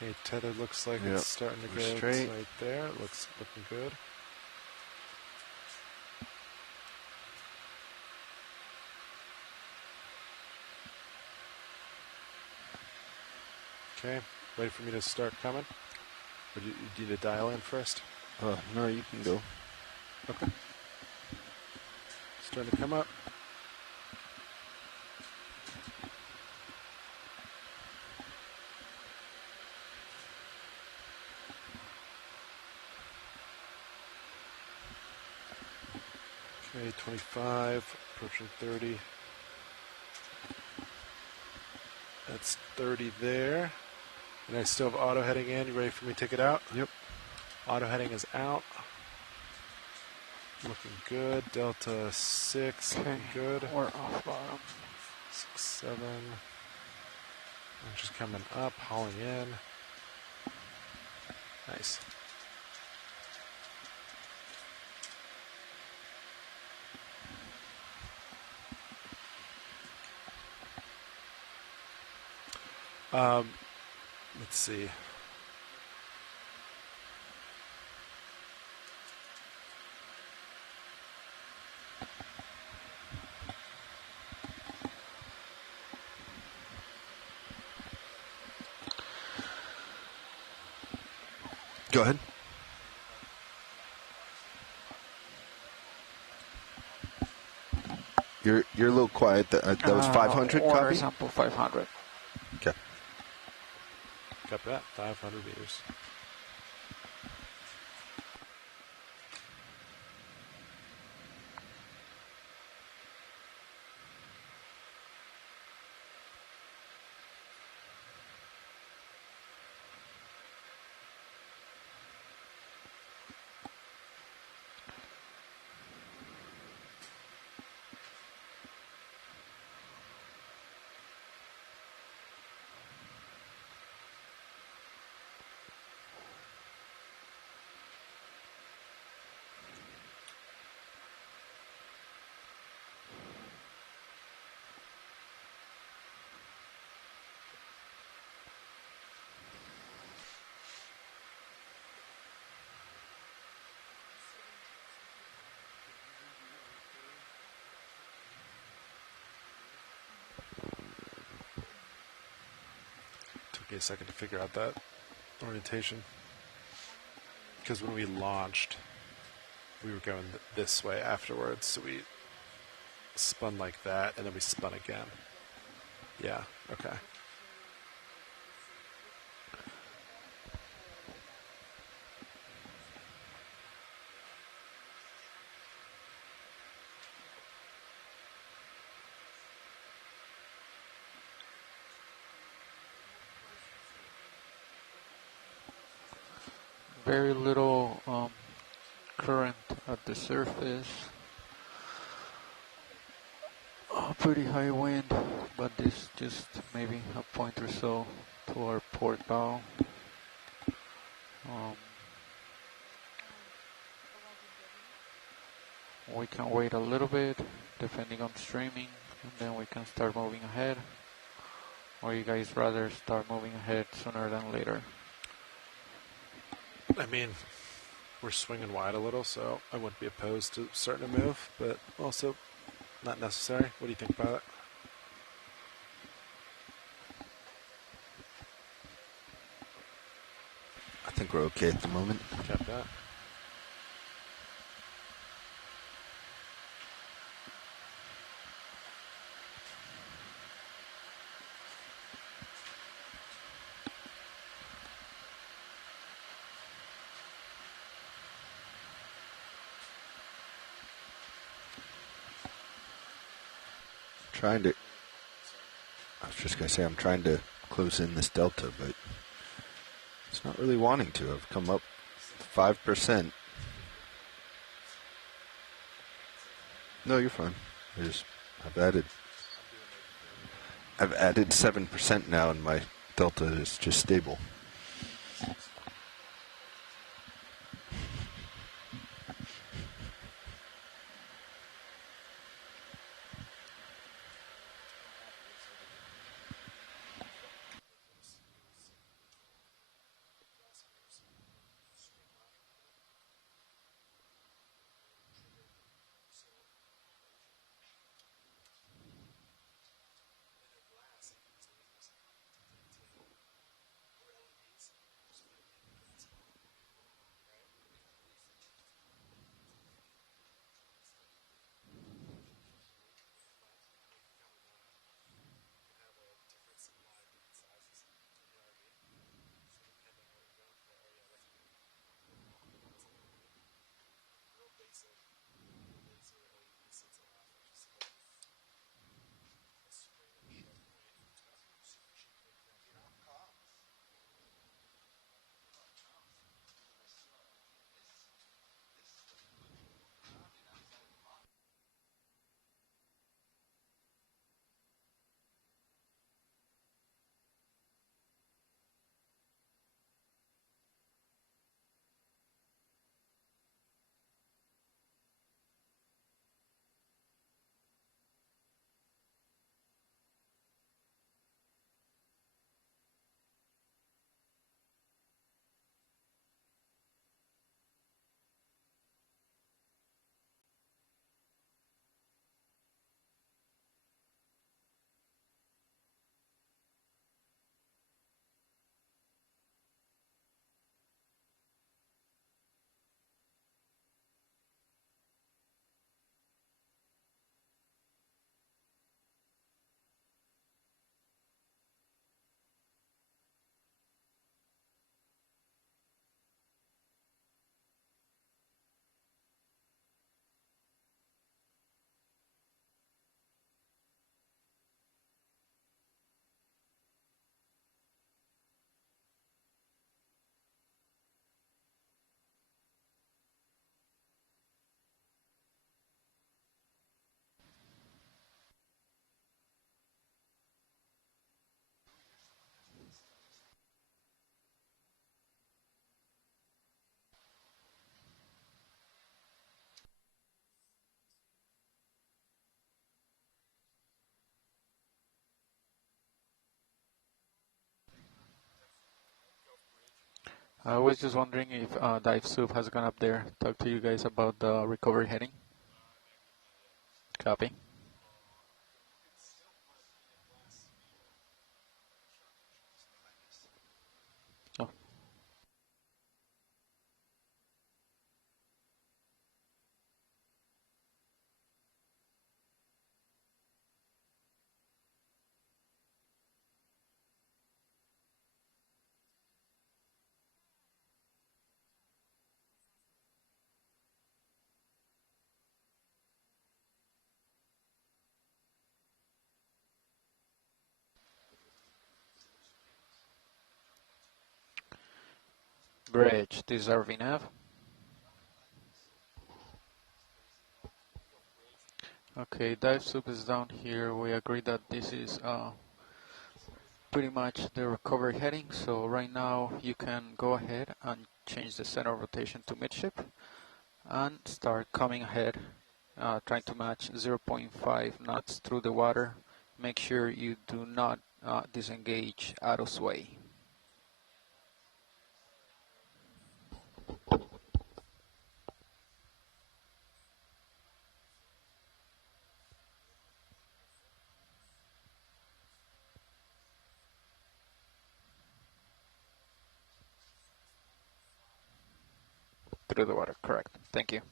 Okay, tether looks like it's starting to go straight. right there. It looks looking good. Okay, ready for me to start coming? Or do you need to dial in first? No, you can go. Okay. Starting to come up. Okay, 25, approaching 30. That's 30 there. And I still have auto heading in. You ready for me to take it out? Yep. Auto heading is out. Looking good. Delta 6, looking good. We're off bottom. 6, 7. I'm just coming up, hauling in. Nice. Let's see. Go ahead. You're a little quiet. That was 500 Water copy? sample 500. Okay. Got that. 500 meters. Took me a second to figure out that orientation. Because when we launched, we were going this way afterwards, so we spun like that, and then we spun again. Yeah, okay. Very little current at the surface. Pretty high wind, but this just maybe a point or so to our port bow. We can wait a little bit depending on streaming, and then we can start moving ahead. Or you guys rather start moving ahead sooner than later? I mean, we're swinging wide a little, so I wouldn't be opposed to starting to move, but also not necessary. What do you think about it? I think we're okay at the moment. Kept that. I was just going to say, I'm trying to close in this delta, but it's not really wanting to. I've come up 5%. No, you're fine. I've added 7% now, and my delta is just stable. I was just wondering if Dive Soup has gone up there, talk to you guys about the recovery heading. Copy. Oh. Bridge, this is RVNav. Okay, Dive Soup is down here. We agree that this is pretty much the recovery heading. So right now you can go ahead and change the center of rotation to midship and start coming ahead, trying to match 0.5 knots through the water. Make sure you do not disengage out of sway. Through the water, correct. Thank you.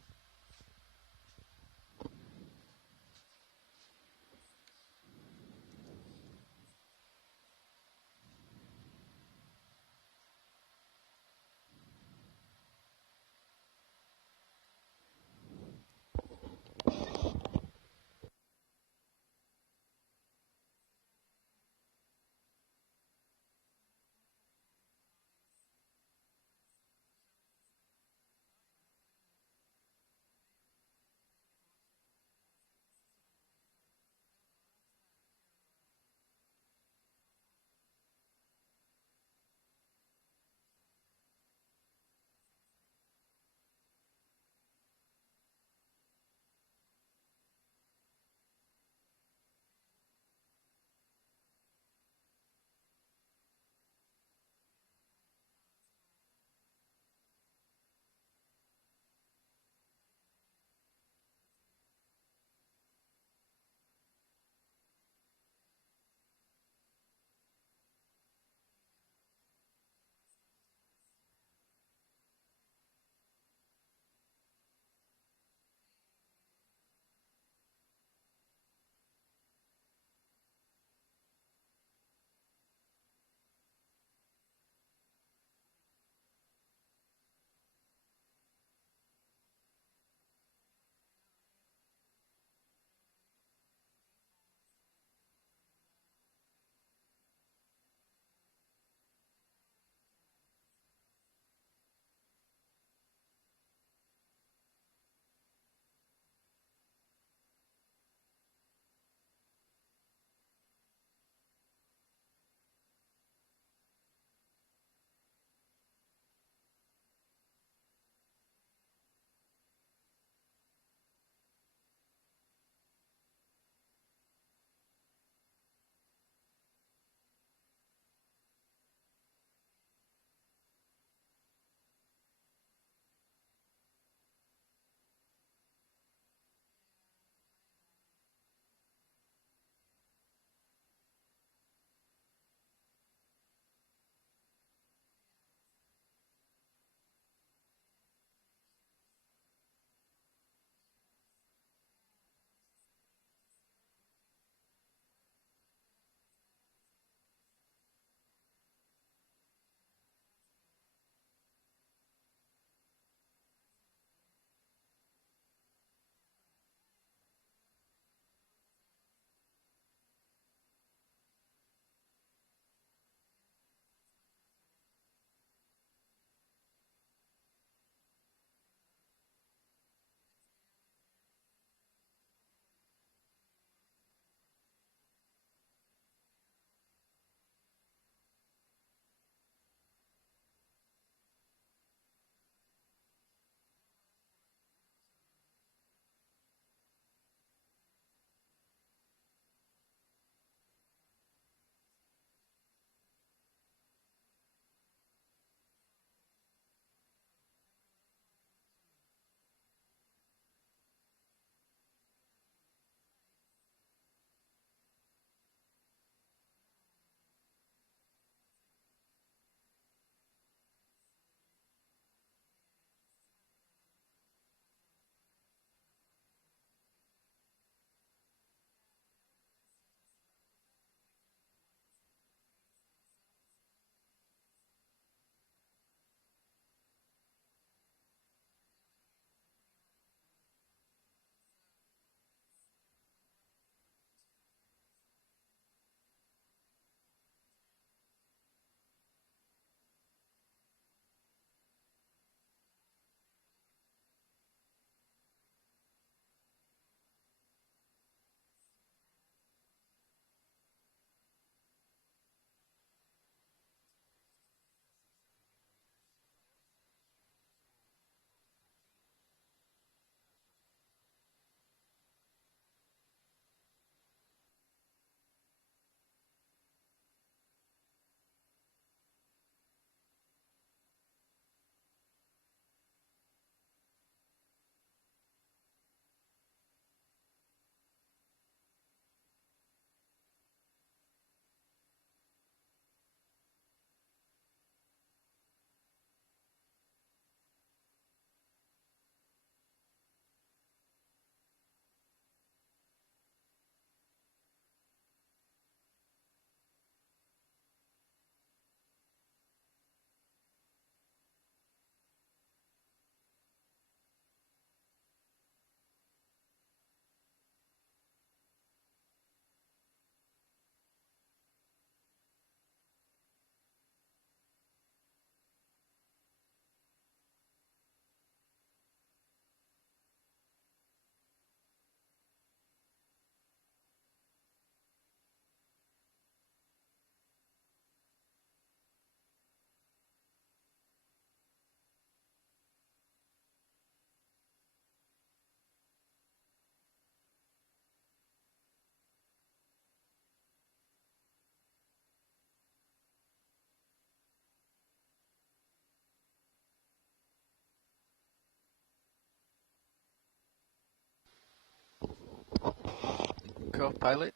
Co-pilot.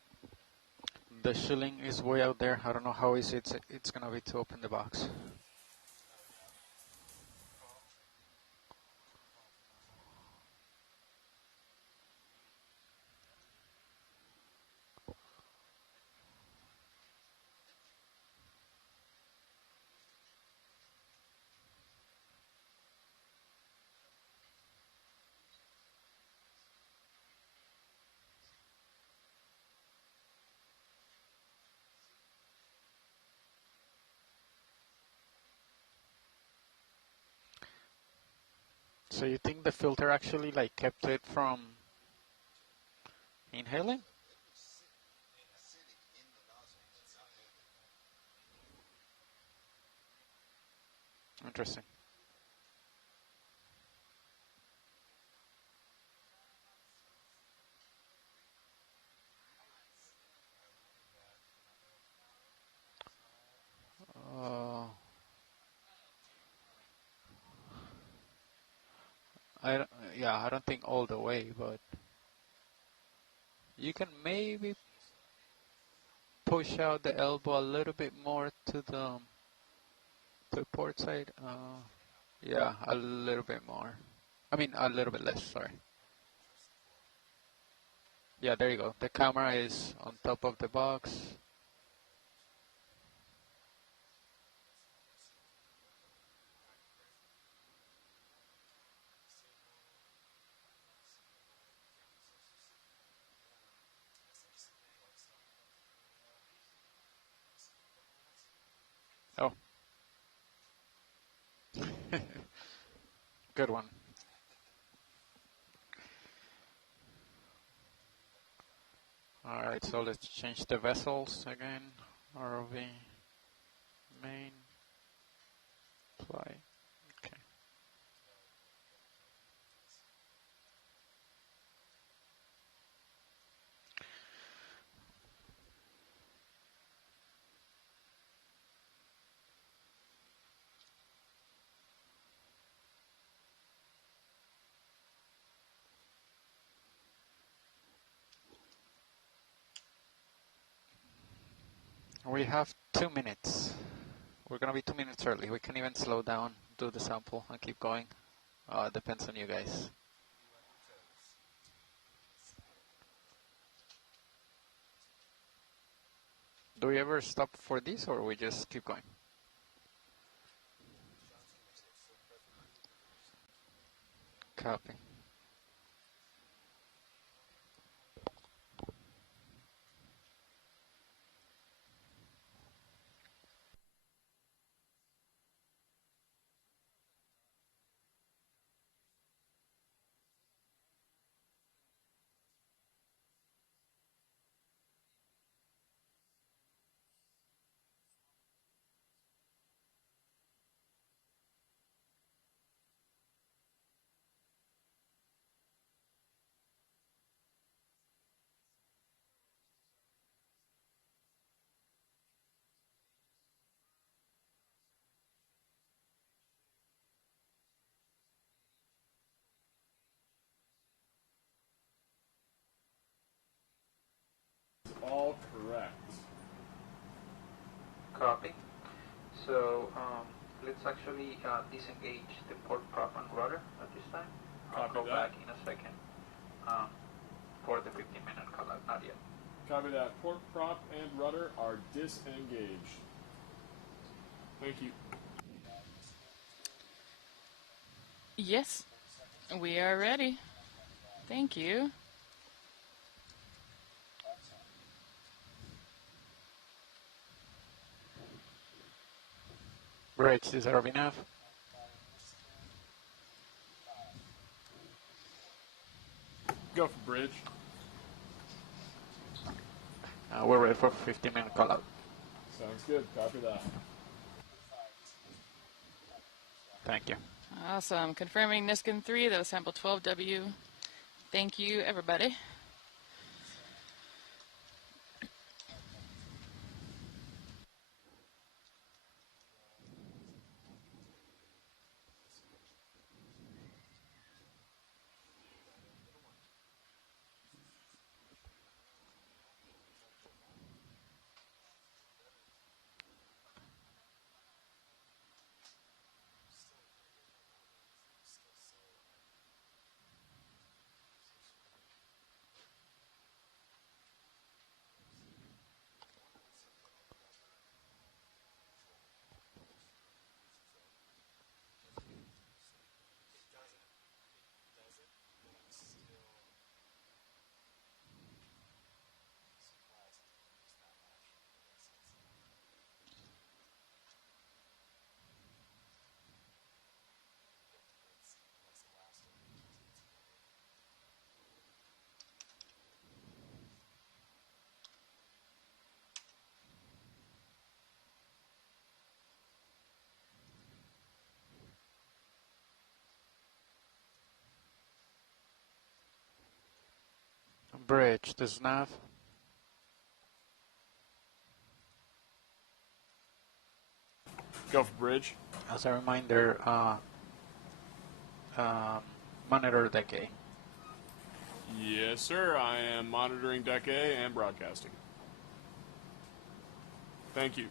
The shilling is way out there. I don't know how easy it's gonna be to open the box. So you think the filter actually like kept it from inhaling? Interesting. I don't think all the way, but you can maybe push out the elbow a little bit more to the port side. Yeah, a little bit more. I mean, a little bit less, sorry. Yeah, there you go. The camera is on top of the box. Oh. Good one. Alright, so let's change the vessels again. ROV, main, apply. Okay. We have 2 minutes. We're gonna be 2 minutes early. We can even slow down, do the sample, and keep going. Depends on you guys. Do we ever stop for this, or we just keep going? Copy. All correct. Copy. So let's actually disengage the port prop and rudder at this time. I'll Copy go that. back in a second for the 15-minute call out. Not yet. Copy that. Port prop and rudder are disengaged. Thank you. Yes, we are ready. Thank you. Bridge, is that enough? Go for bridge. We're ready for 15-minute call out. Sounds good. Copy that. Thank you. Awesome. Confirming Niskin 3, that was sample 12W. Thank you, everybody. Bridge, this is Nav. Go for bridge. As a reminder, monitor deck A. Yes, sir. I am monitoring deck A and broadcasting. Thank you.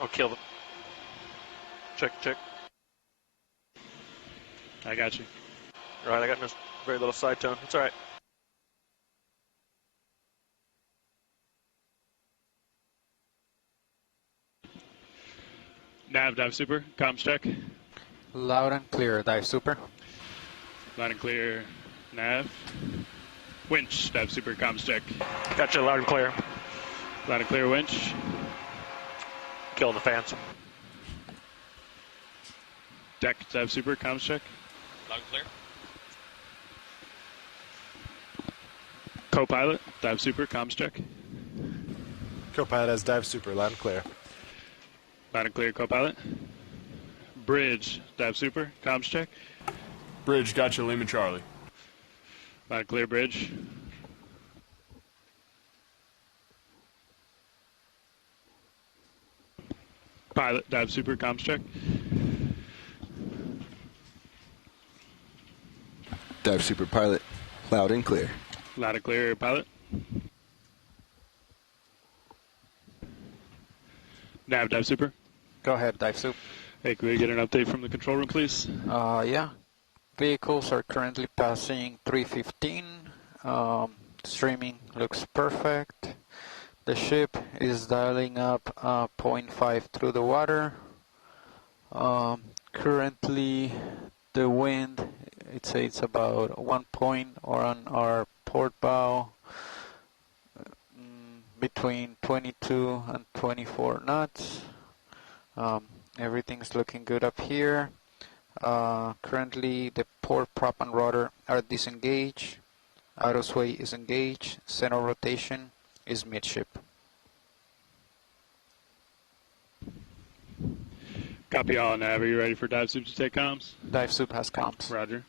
I'll kill them. Check. I got you. All right, I got no, very little side tone. It's all right. Nav, dive super, comms check. Loud and clear, dive super. Loud and clear, nav. Winch, dive super, comms check. Gotcha, loud and clear. Loud and clear, winch. Killing the fans. Deck, dive super, comms check. Loud and clear. Co-pilot, dive super, comms check. Co-pilot has dive super, loud and clear. Loud and clear, co-pilot. Bridge, dive super, comms check. Bridge, gotcha, Lima Charlie. Loud and clear, bridge. Pilot, dive super, comms check. Dive super pilot, loud and clear. Loud and clear, pilot. Nav, dive super. Go ahead, dive super. Hey, can we get an update from the control room, please? Yeah. Vehicles are currently passing 315. Streaming looks perfect. The ship is dialing up 0.5 through the water. Currently, the wind, it's about 1 point or on our port bow. between 22 and 24 knots. Everything's looking good up here. Currently, the port, prop, and rudder are disengaged. Auto sway is engaged. Center rotation is midship. Copy all, Nav. Are you ready for dive soup to take comms? Dive soup has comms. Roger.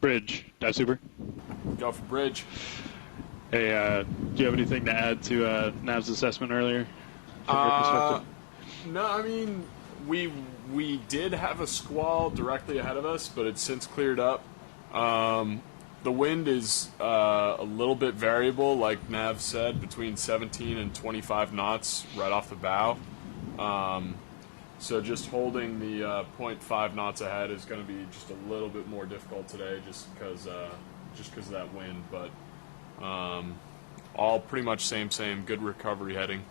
Bridge, dive super. Go for bridge. Hey, do you have anything to add to Nav's assessment earlier? From your perspective? No, I mean, we did have a squall directly ahead of us, but it's since cleared up. The wind is a little bit variable, like Nav said, between 17 and 25 knots right off the bow. So just holding the 0.5 knots ahead is going to be just a little bit more difficult today, just because of that wind. But all pretty much same. Good recovery heading.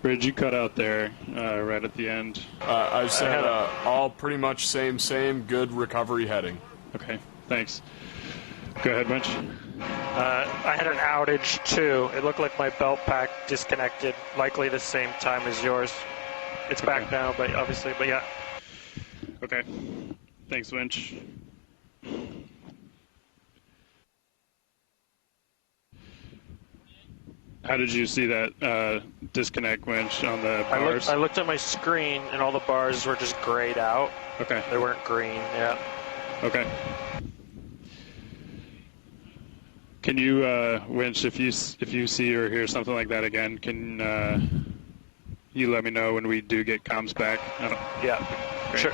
Bridge, you cut out there right at the end. I said all pretty much same. Good recovery heading. Okay, thanks. Go ahead, Bunch. I had an outage too. It looked like my belt pack disconnected, likely the same time as yours. It's back now, but yeah. Okay. Thanks, winch. How did you see that disconnect winch on the bars? I looked at my screen, and all the bars were just grayed out. Okay. They weren't green, yeah. Okay. Can you, winch, if you see or hear something like that again, can you let me know when we do get comms back? Yeah, Great. sure.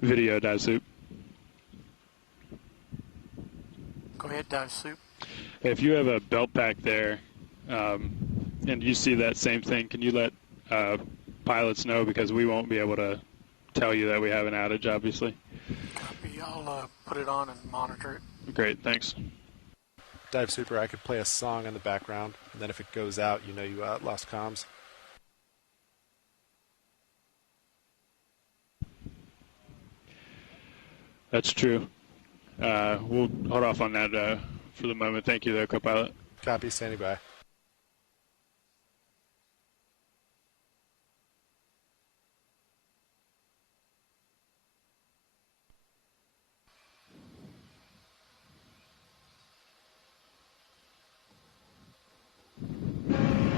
Video, dive soup. Go ahead, dive soup. If you have a belt pack there, and you see that same thing, can you let pilots know, because we won't be able to tell you that we have an outage, obviously. Copy. I'll put it on and monitor it. Great, thanks. Dive Super, I could play a song in the background, and then if it goes out, you know you lost comms. That's true. We'll hold off on that for the moment. Thank you, though, co-pilot. Copy, standing by.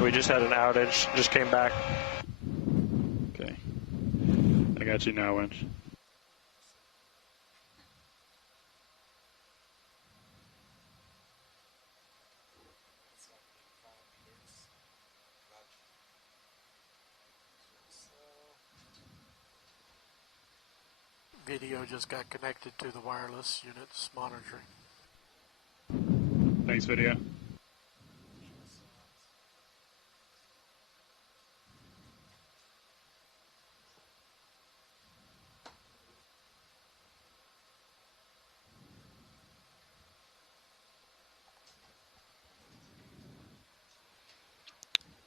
We just had an outage, just came back. Okay. I got you now, winch. Video just got connected to the wireless units monitoring. Thanks, video.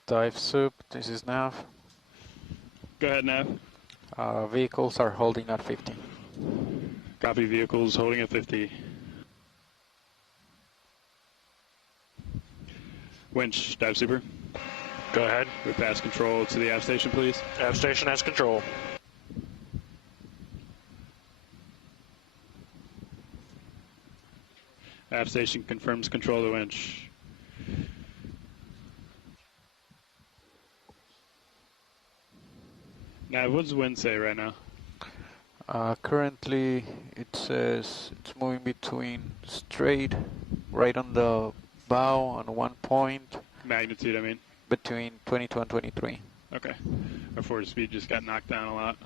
Dive soup, this is Nav. Go ahead, Nav. Vehicles are holding at 50. Copy, vehicles holding at 50. Winch, dive super. Go ahead. We pass control to the aft station, please. Aft station has control. Aft station confirms control of the winch. Nav, what does the wind say right now? Currently, it says it's moving between straight, right on the bow on 1 point. Magnitude, I mean. Between 22 and 23. Okay. Our forward speed just got knocked down a lot.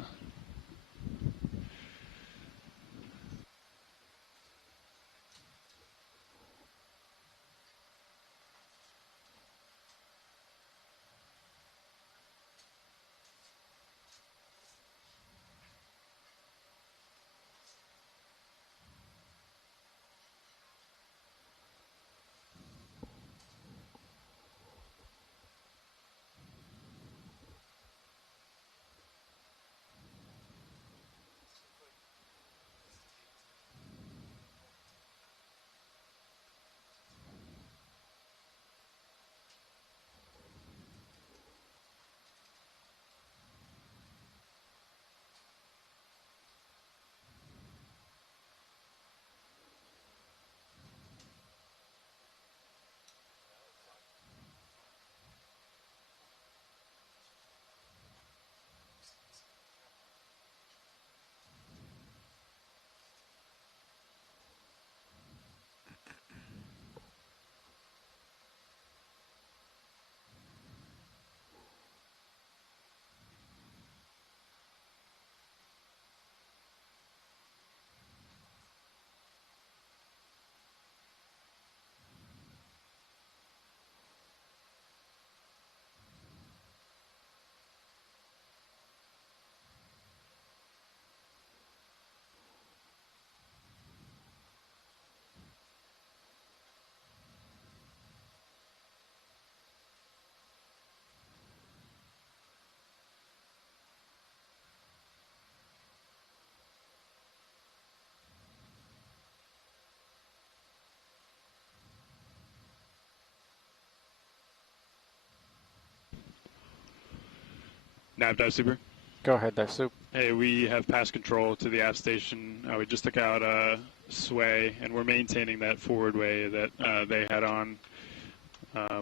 Dive Super. Go ahead, Dive Soup. Hey, we have pass control to the aft station. We just took out sway, and we're maintaining that forward way that they had on.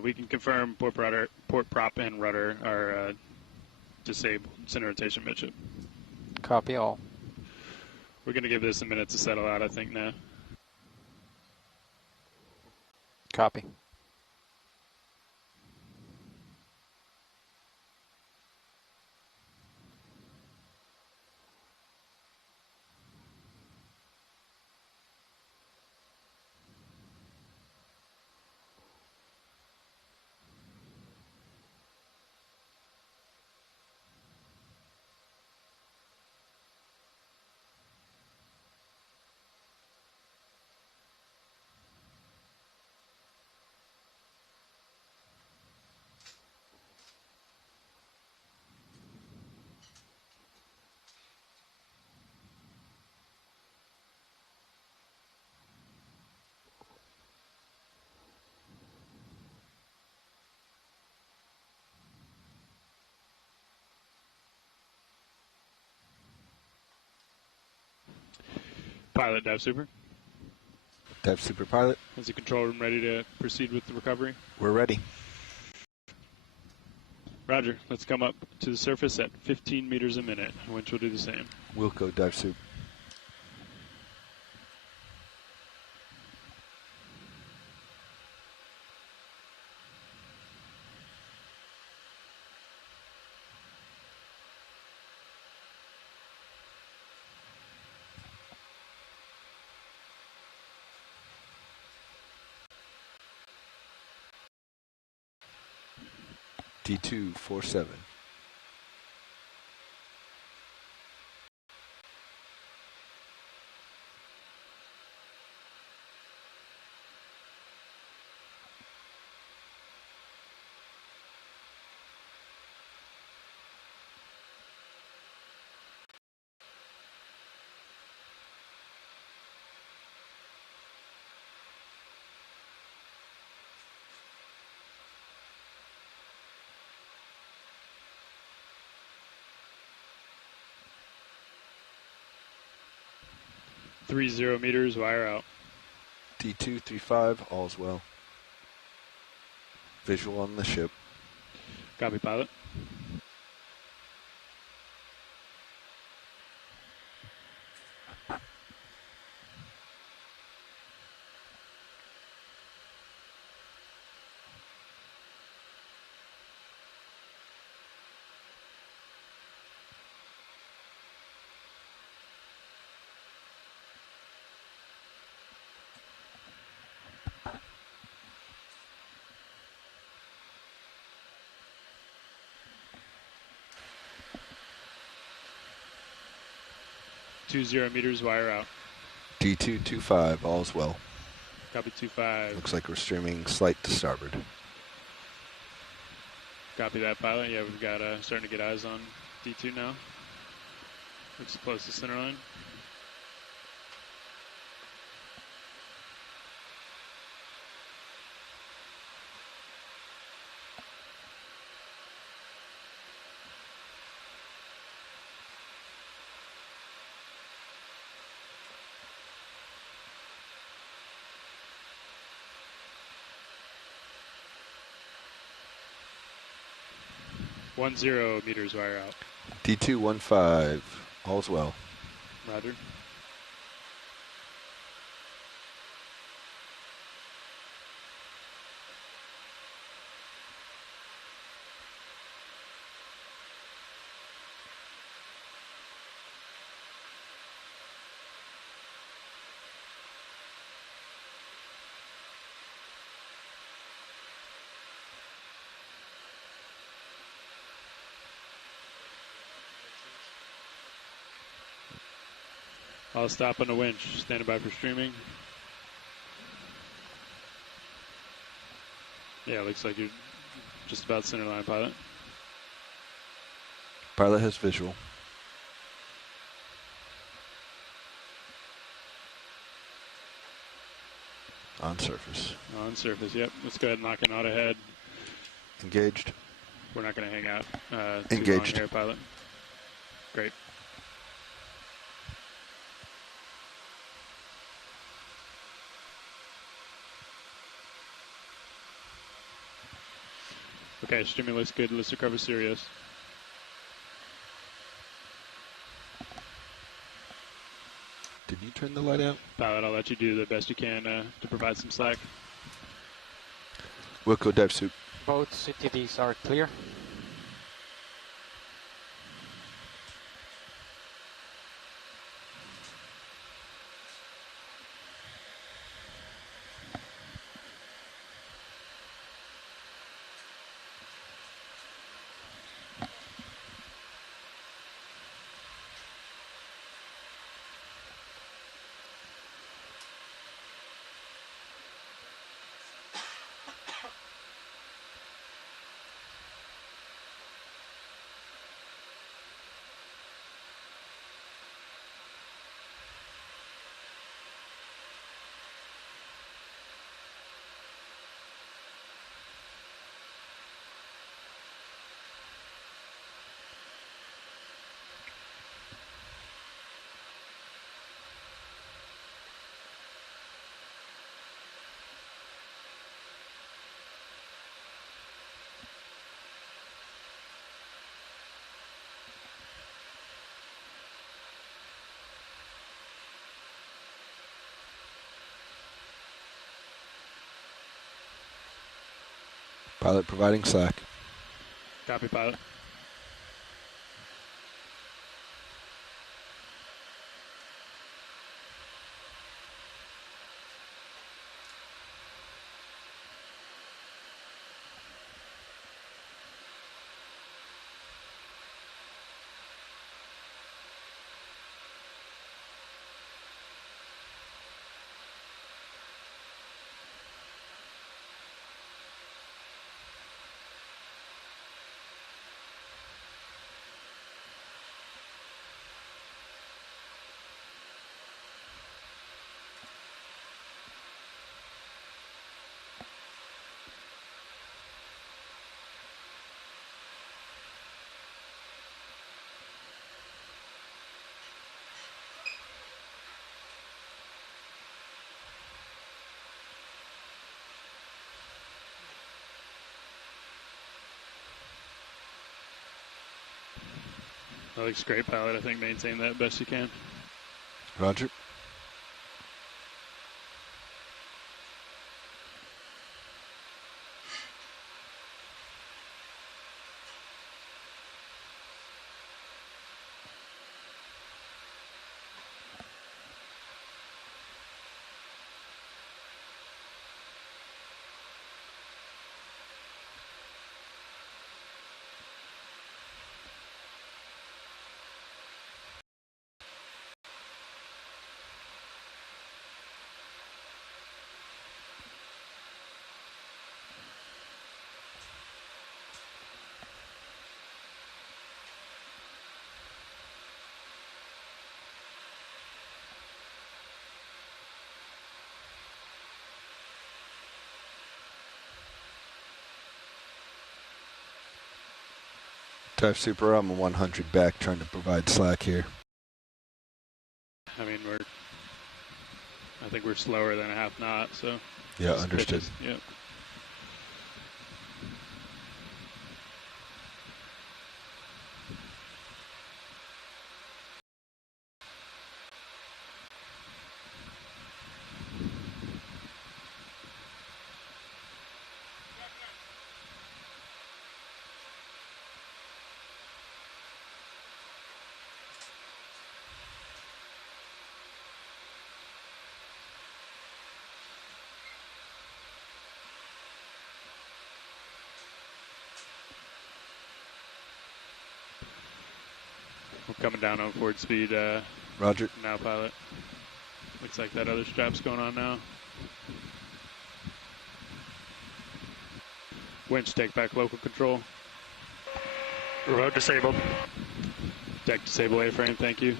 We can confirm port prop and rudder are disabled. Center rotation midship. Copy all. We're going to give this a minute to settle out, I think, now. Copy. Pilot, Dive Super. Dive Super Pilot. Is the control room ready to proceed with the recovery? We're ready. Roger. Let's come up to the surface at 15 meters a minute. Winch will do the same. Wilco, Dive Soup. D247. Three 0 meters, wire out. D235, all's well. Visual on the ship. Copy, pilot. Two 0 meters, wire out. D225, all's well. Copy 25. Looks like we're streaming slight to starboard. Copy that, pilot. Yeah, we've got starting to get eyes on D2 now. Looks close to center line. One 0 meters, wire out. D215, all's well. Roger. I'll stop on the winch. Standing by for streaming. Yeah, looks like you're just about center line, pilot. Pilot has visual. On surface. On surface, yep. Let's go ahead and lock an auto head. Engaged. We're not going to hang out too long Engaged. here, pilot. Great. Okay, streaming looks good. Let's recover Sirius. Did you turn the light out? Pilot, I'll let you do the best you can to provide some slack. Wilco dive suit. Both CTDs are clear. Pilot providing slack. Copy, pilot. That looks great, pilot. I think maintain that best you can. Roger. Dive Super, I'm a 100 back trying to provide slack here. I mean, I think we're slower than a half knot, so. Yeah, understood. Yep. We're coming down on forward speed. Roger. Now, pilot. Looks like that other strap's going on now. Winch, take back local control. Remote disabled. Deck disable A-frame, thank you.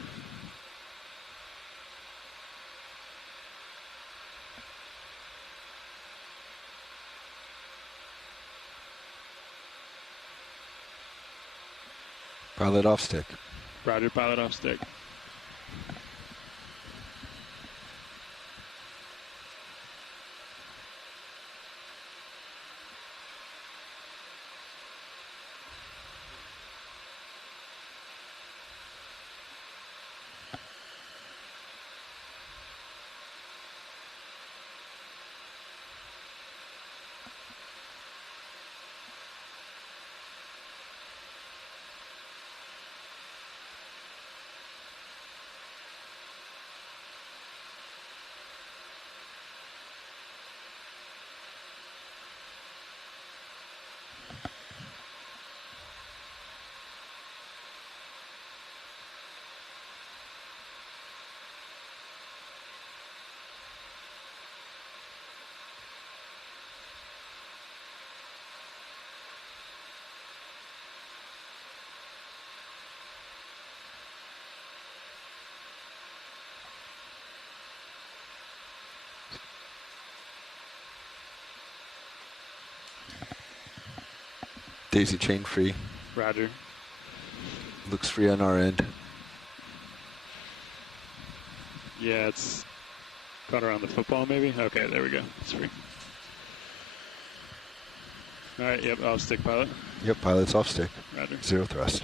Pilot off stick. Roger, pilot off stick. Daisy chain free. Roger. Looks free on our end. Yeah, it's caught around the football maybe. Okay, there we go. It's free. All right, yep, off stick pilot. Yep, pilot's off stick. Roger. 0 thrust.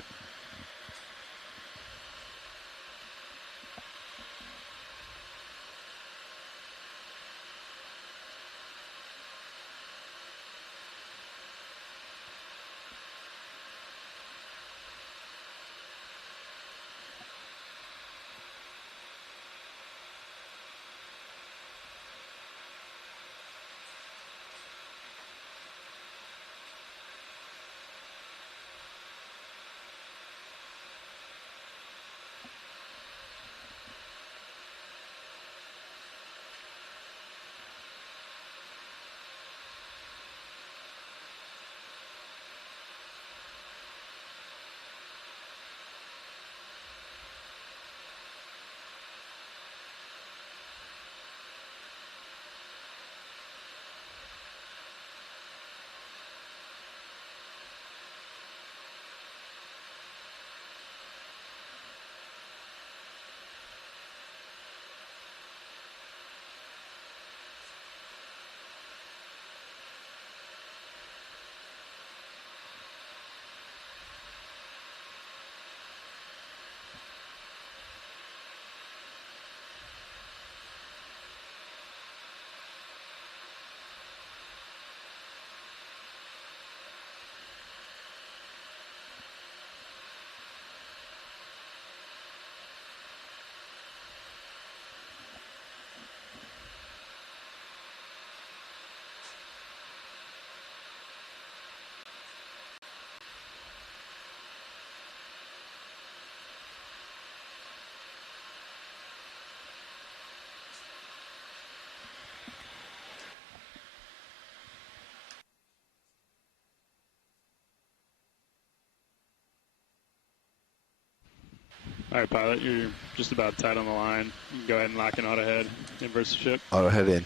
All right, pilot, you're just about tight on the line. You can go ahead and lock in auto head, inverse the ship. Auto head in.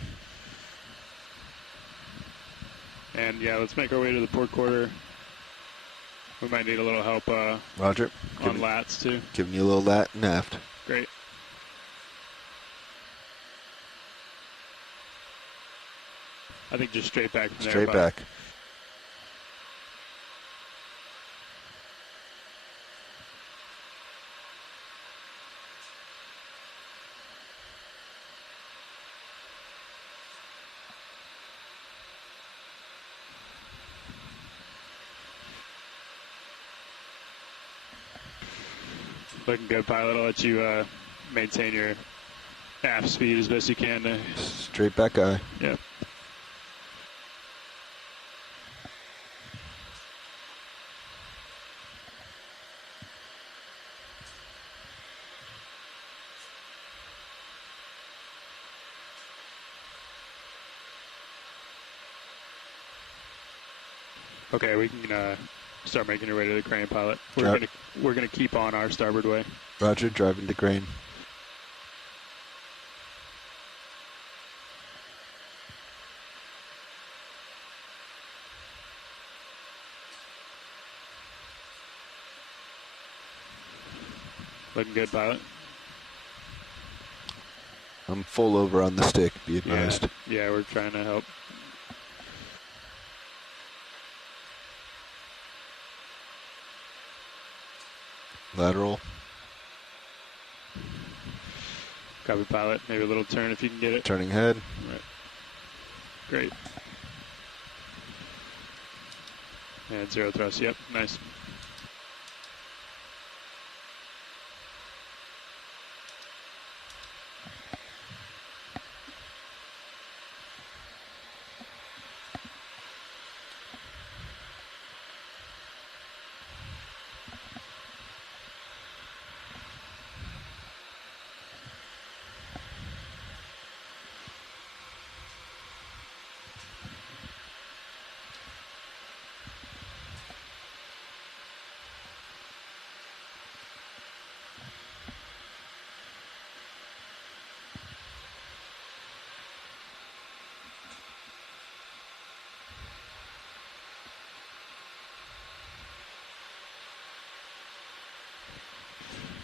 And yeah, let's make our way to the port quarter. We might need a little help Roger. on lats too. Giving you a little lat and aft. Great. I think just straight back from there. Straight back. Looking good, pilot. I'll let you maintain your aft speed as best you can. Straight back eye. Yep. Okay, we can start making your way to the crane, pilot. We're gonna keep on our starboard way. Roger, driving to crane. Looking good, pilot. I'm full over on the stick, be advised. Yeah, we're trying to help. Lateral. Copy, pilot. Maybe a little turn if you can get it. Turning head. Right. Great. And zero thrust. Yep, nice.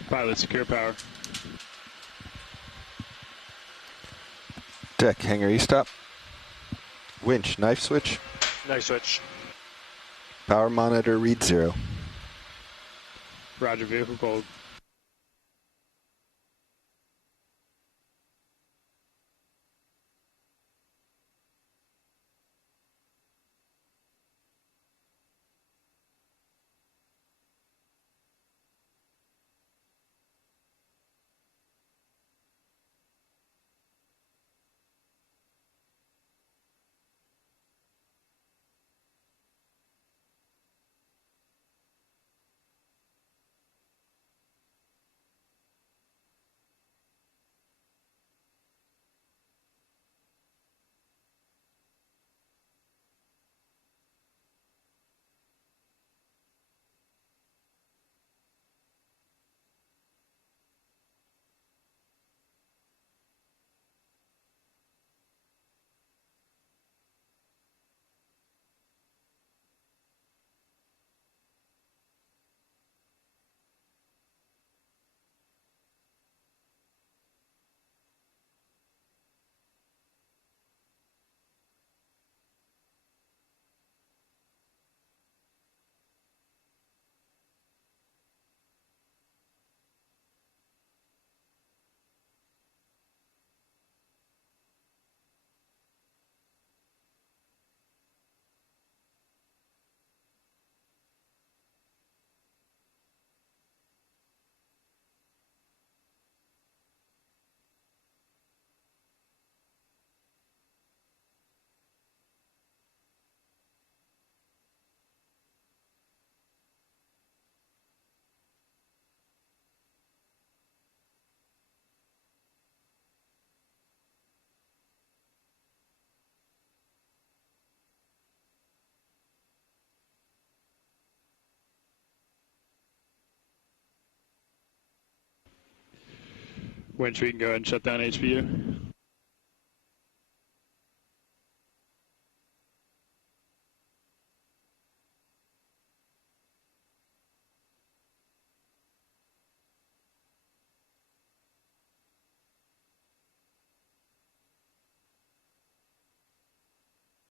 Pilot, secure power. Deck, hangar E-stop. Winch, knife switch. Knife switch. Power monitor, read 0. Roger, vehicle cold. Winch, we can go ahead and shut down HPU.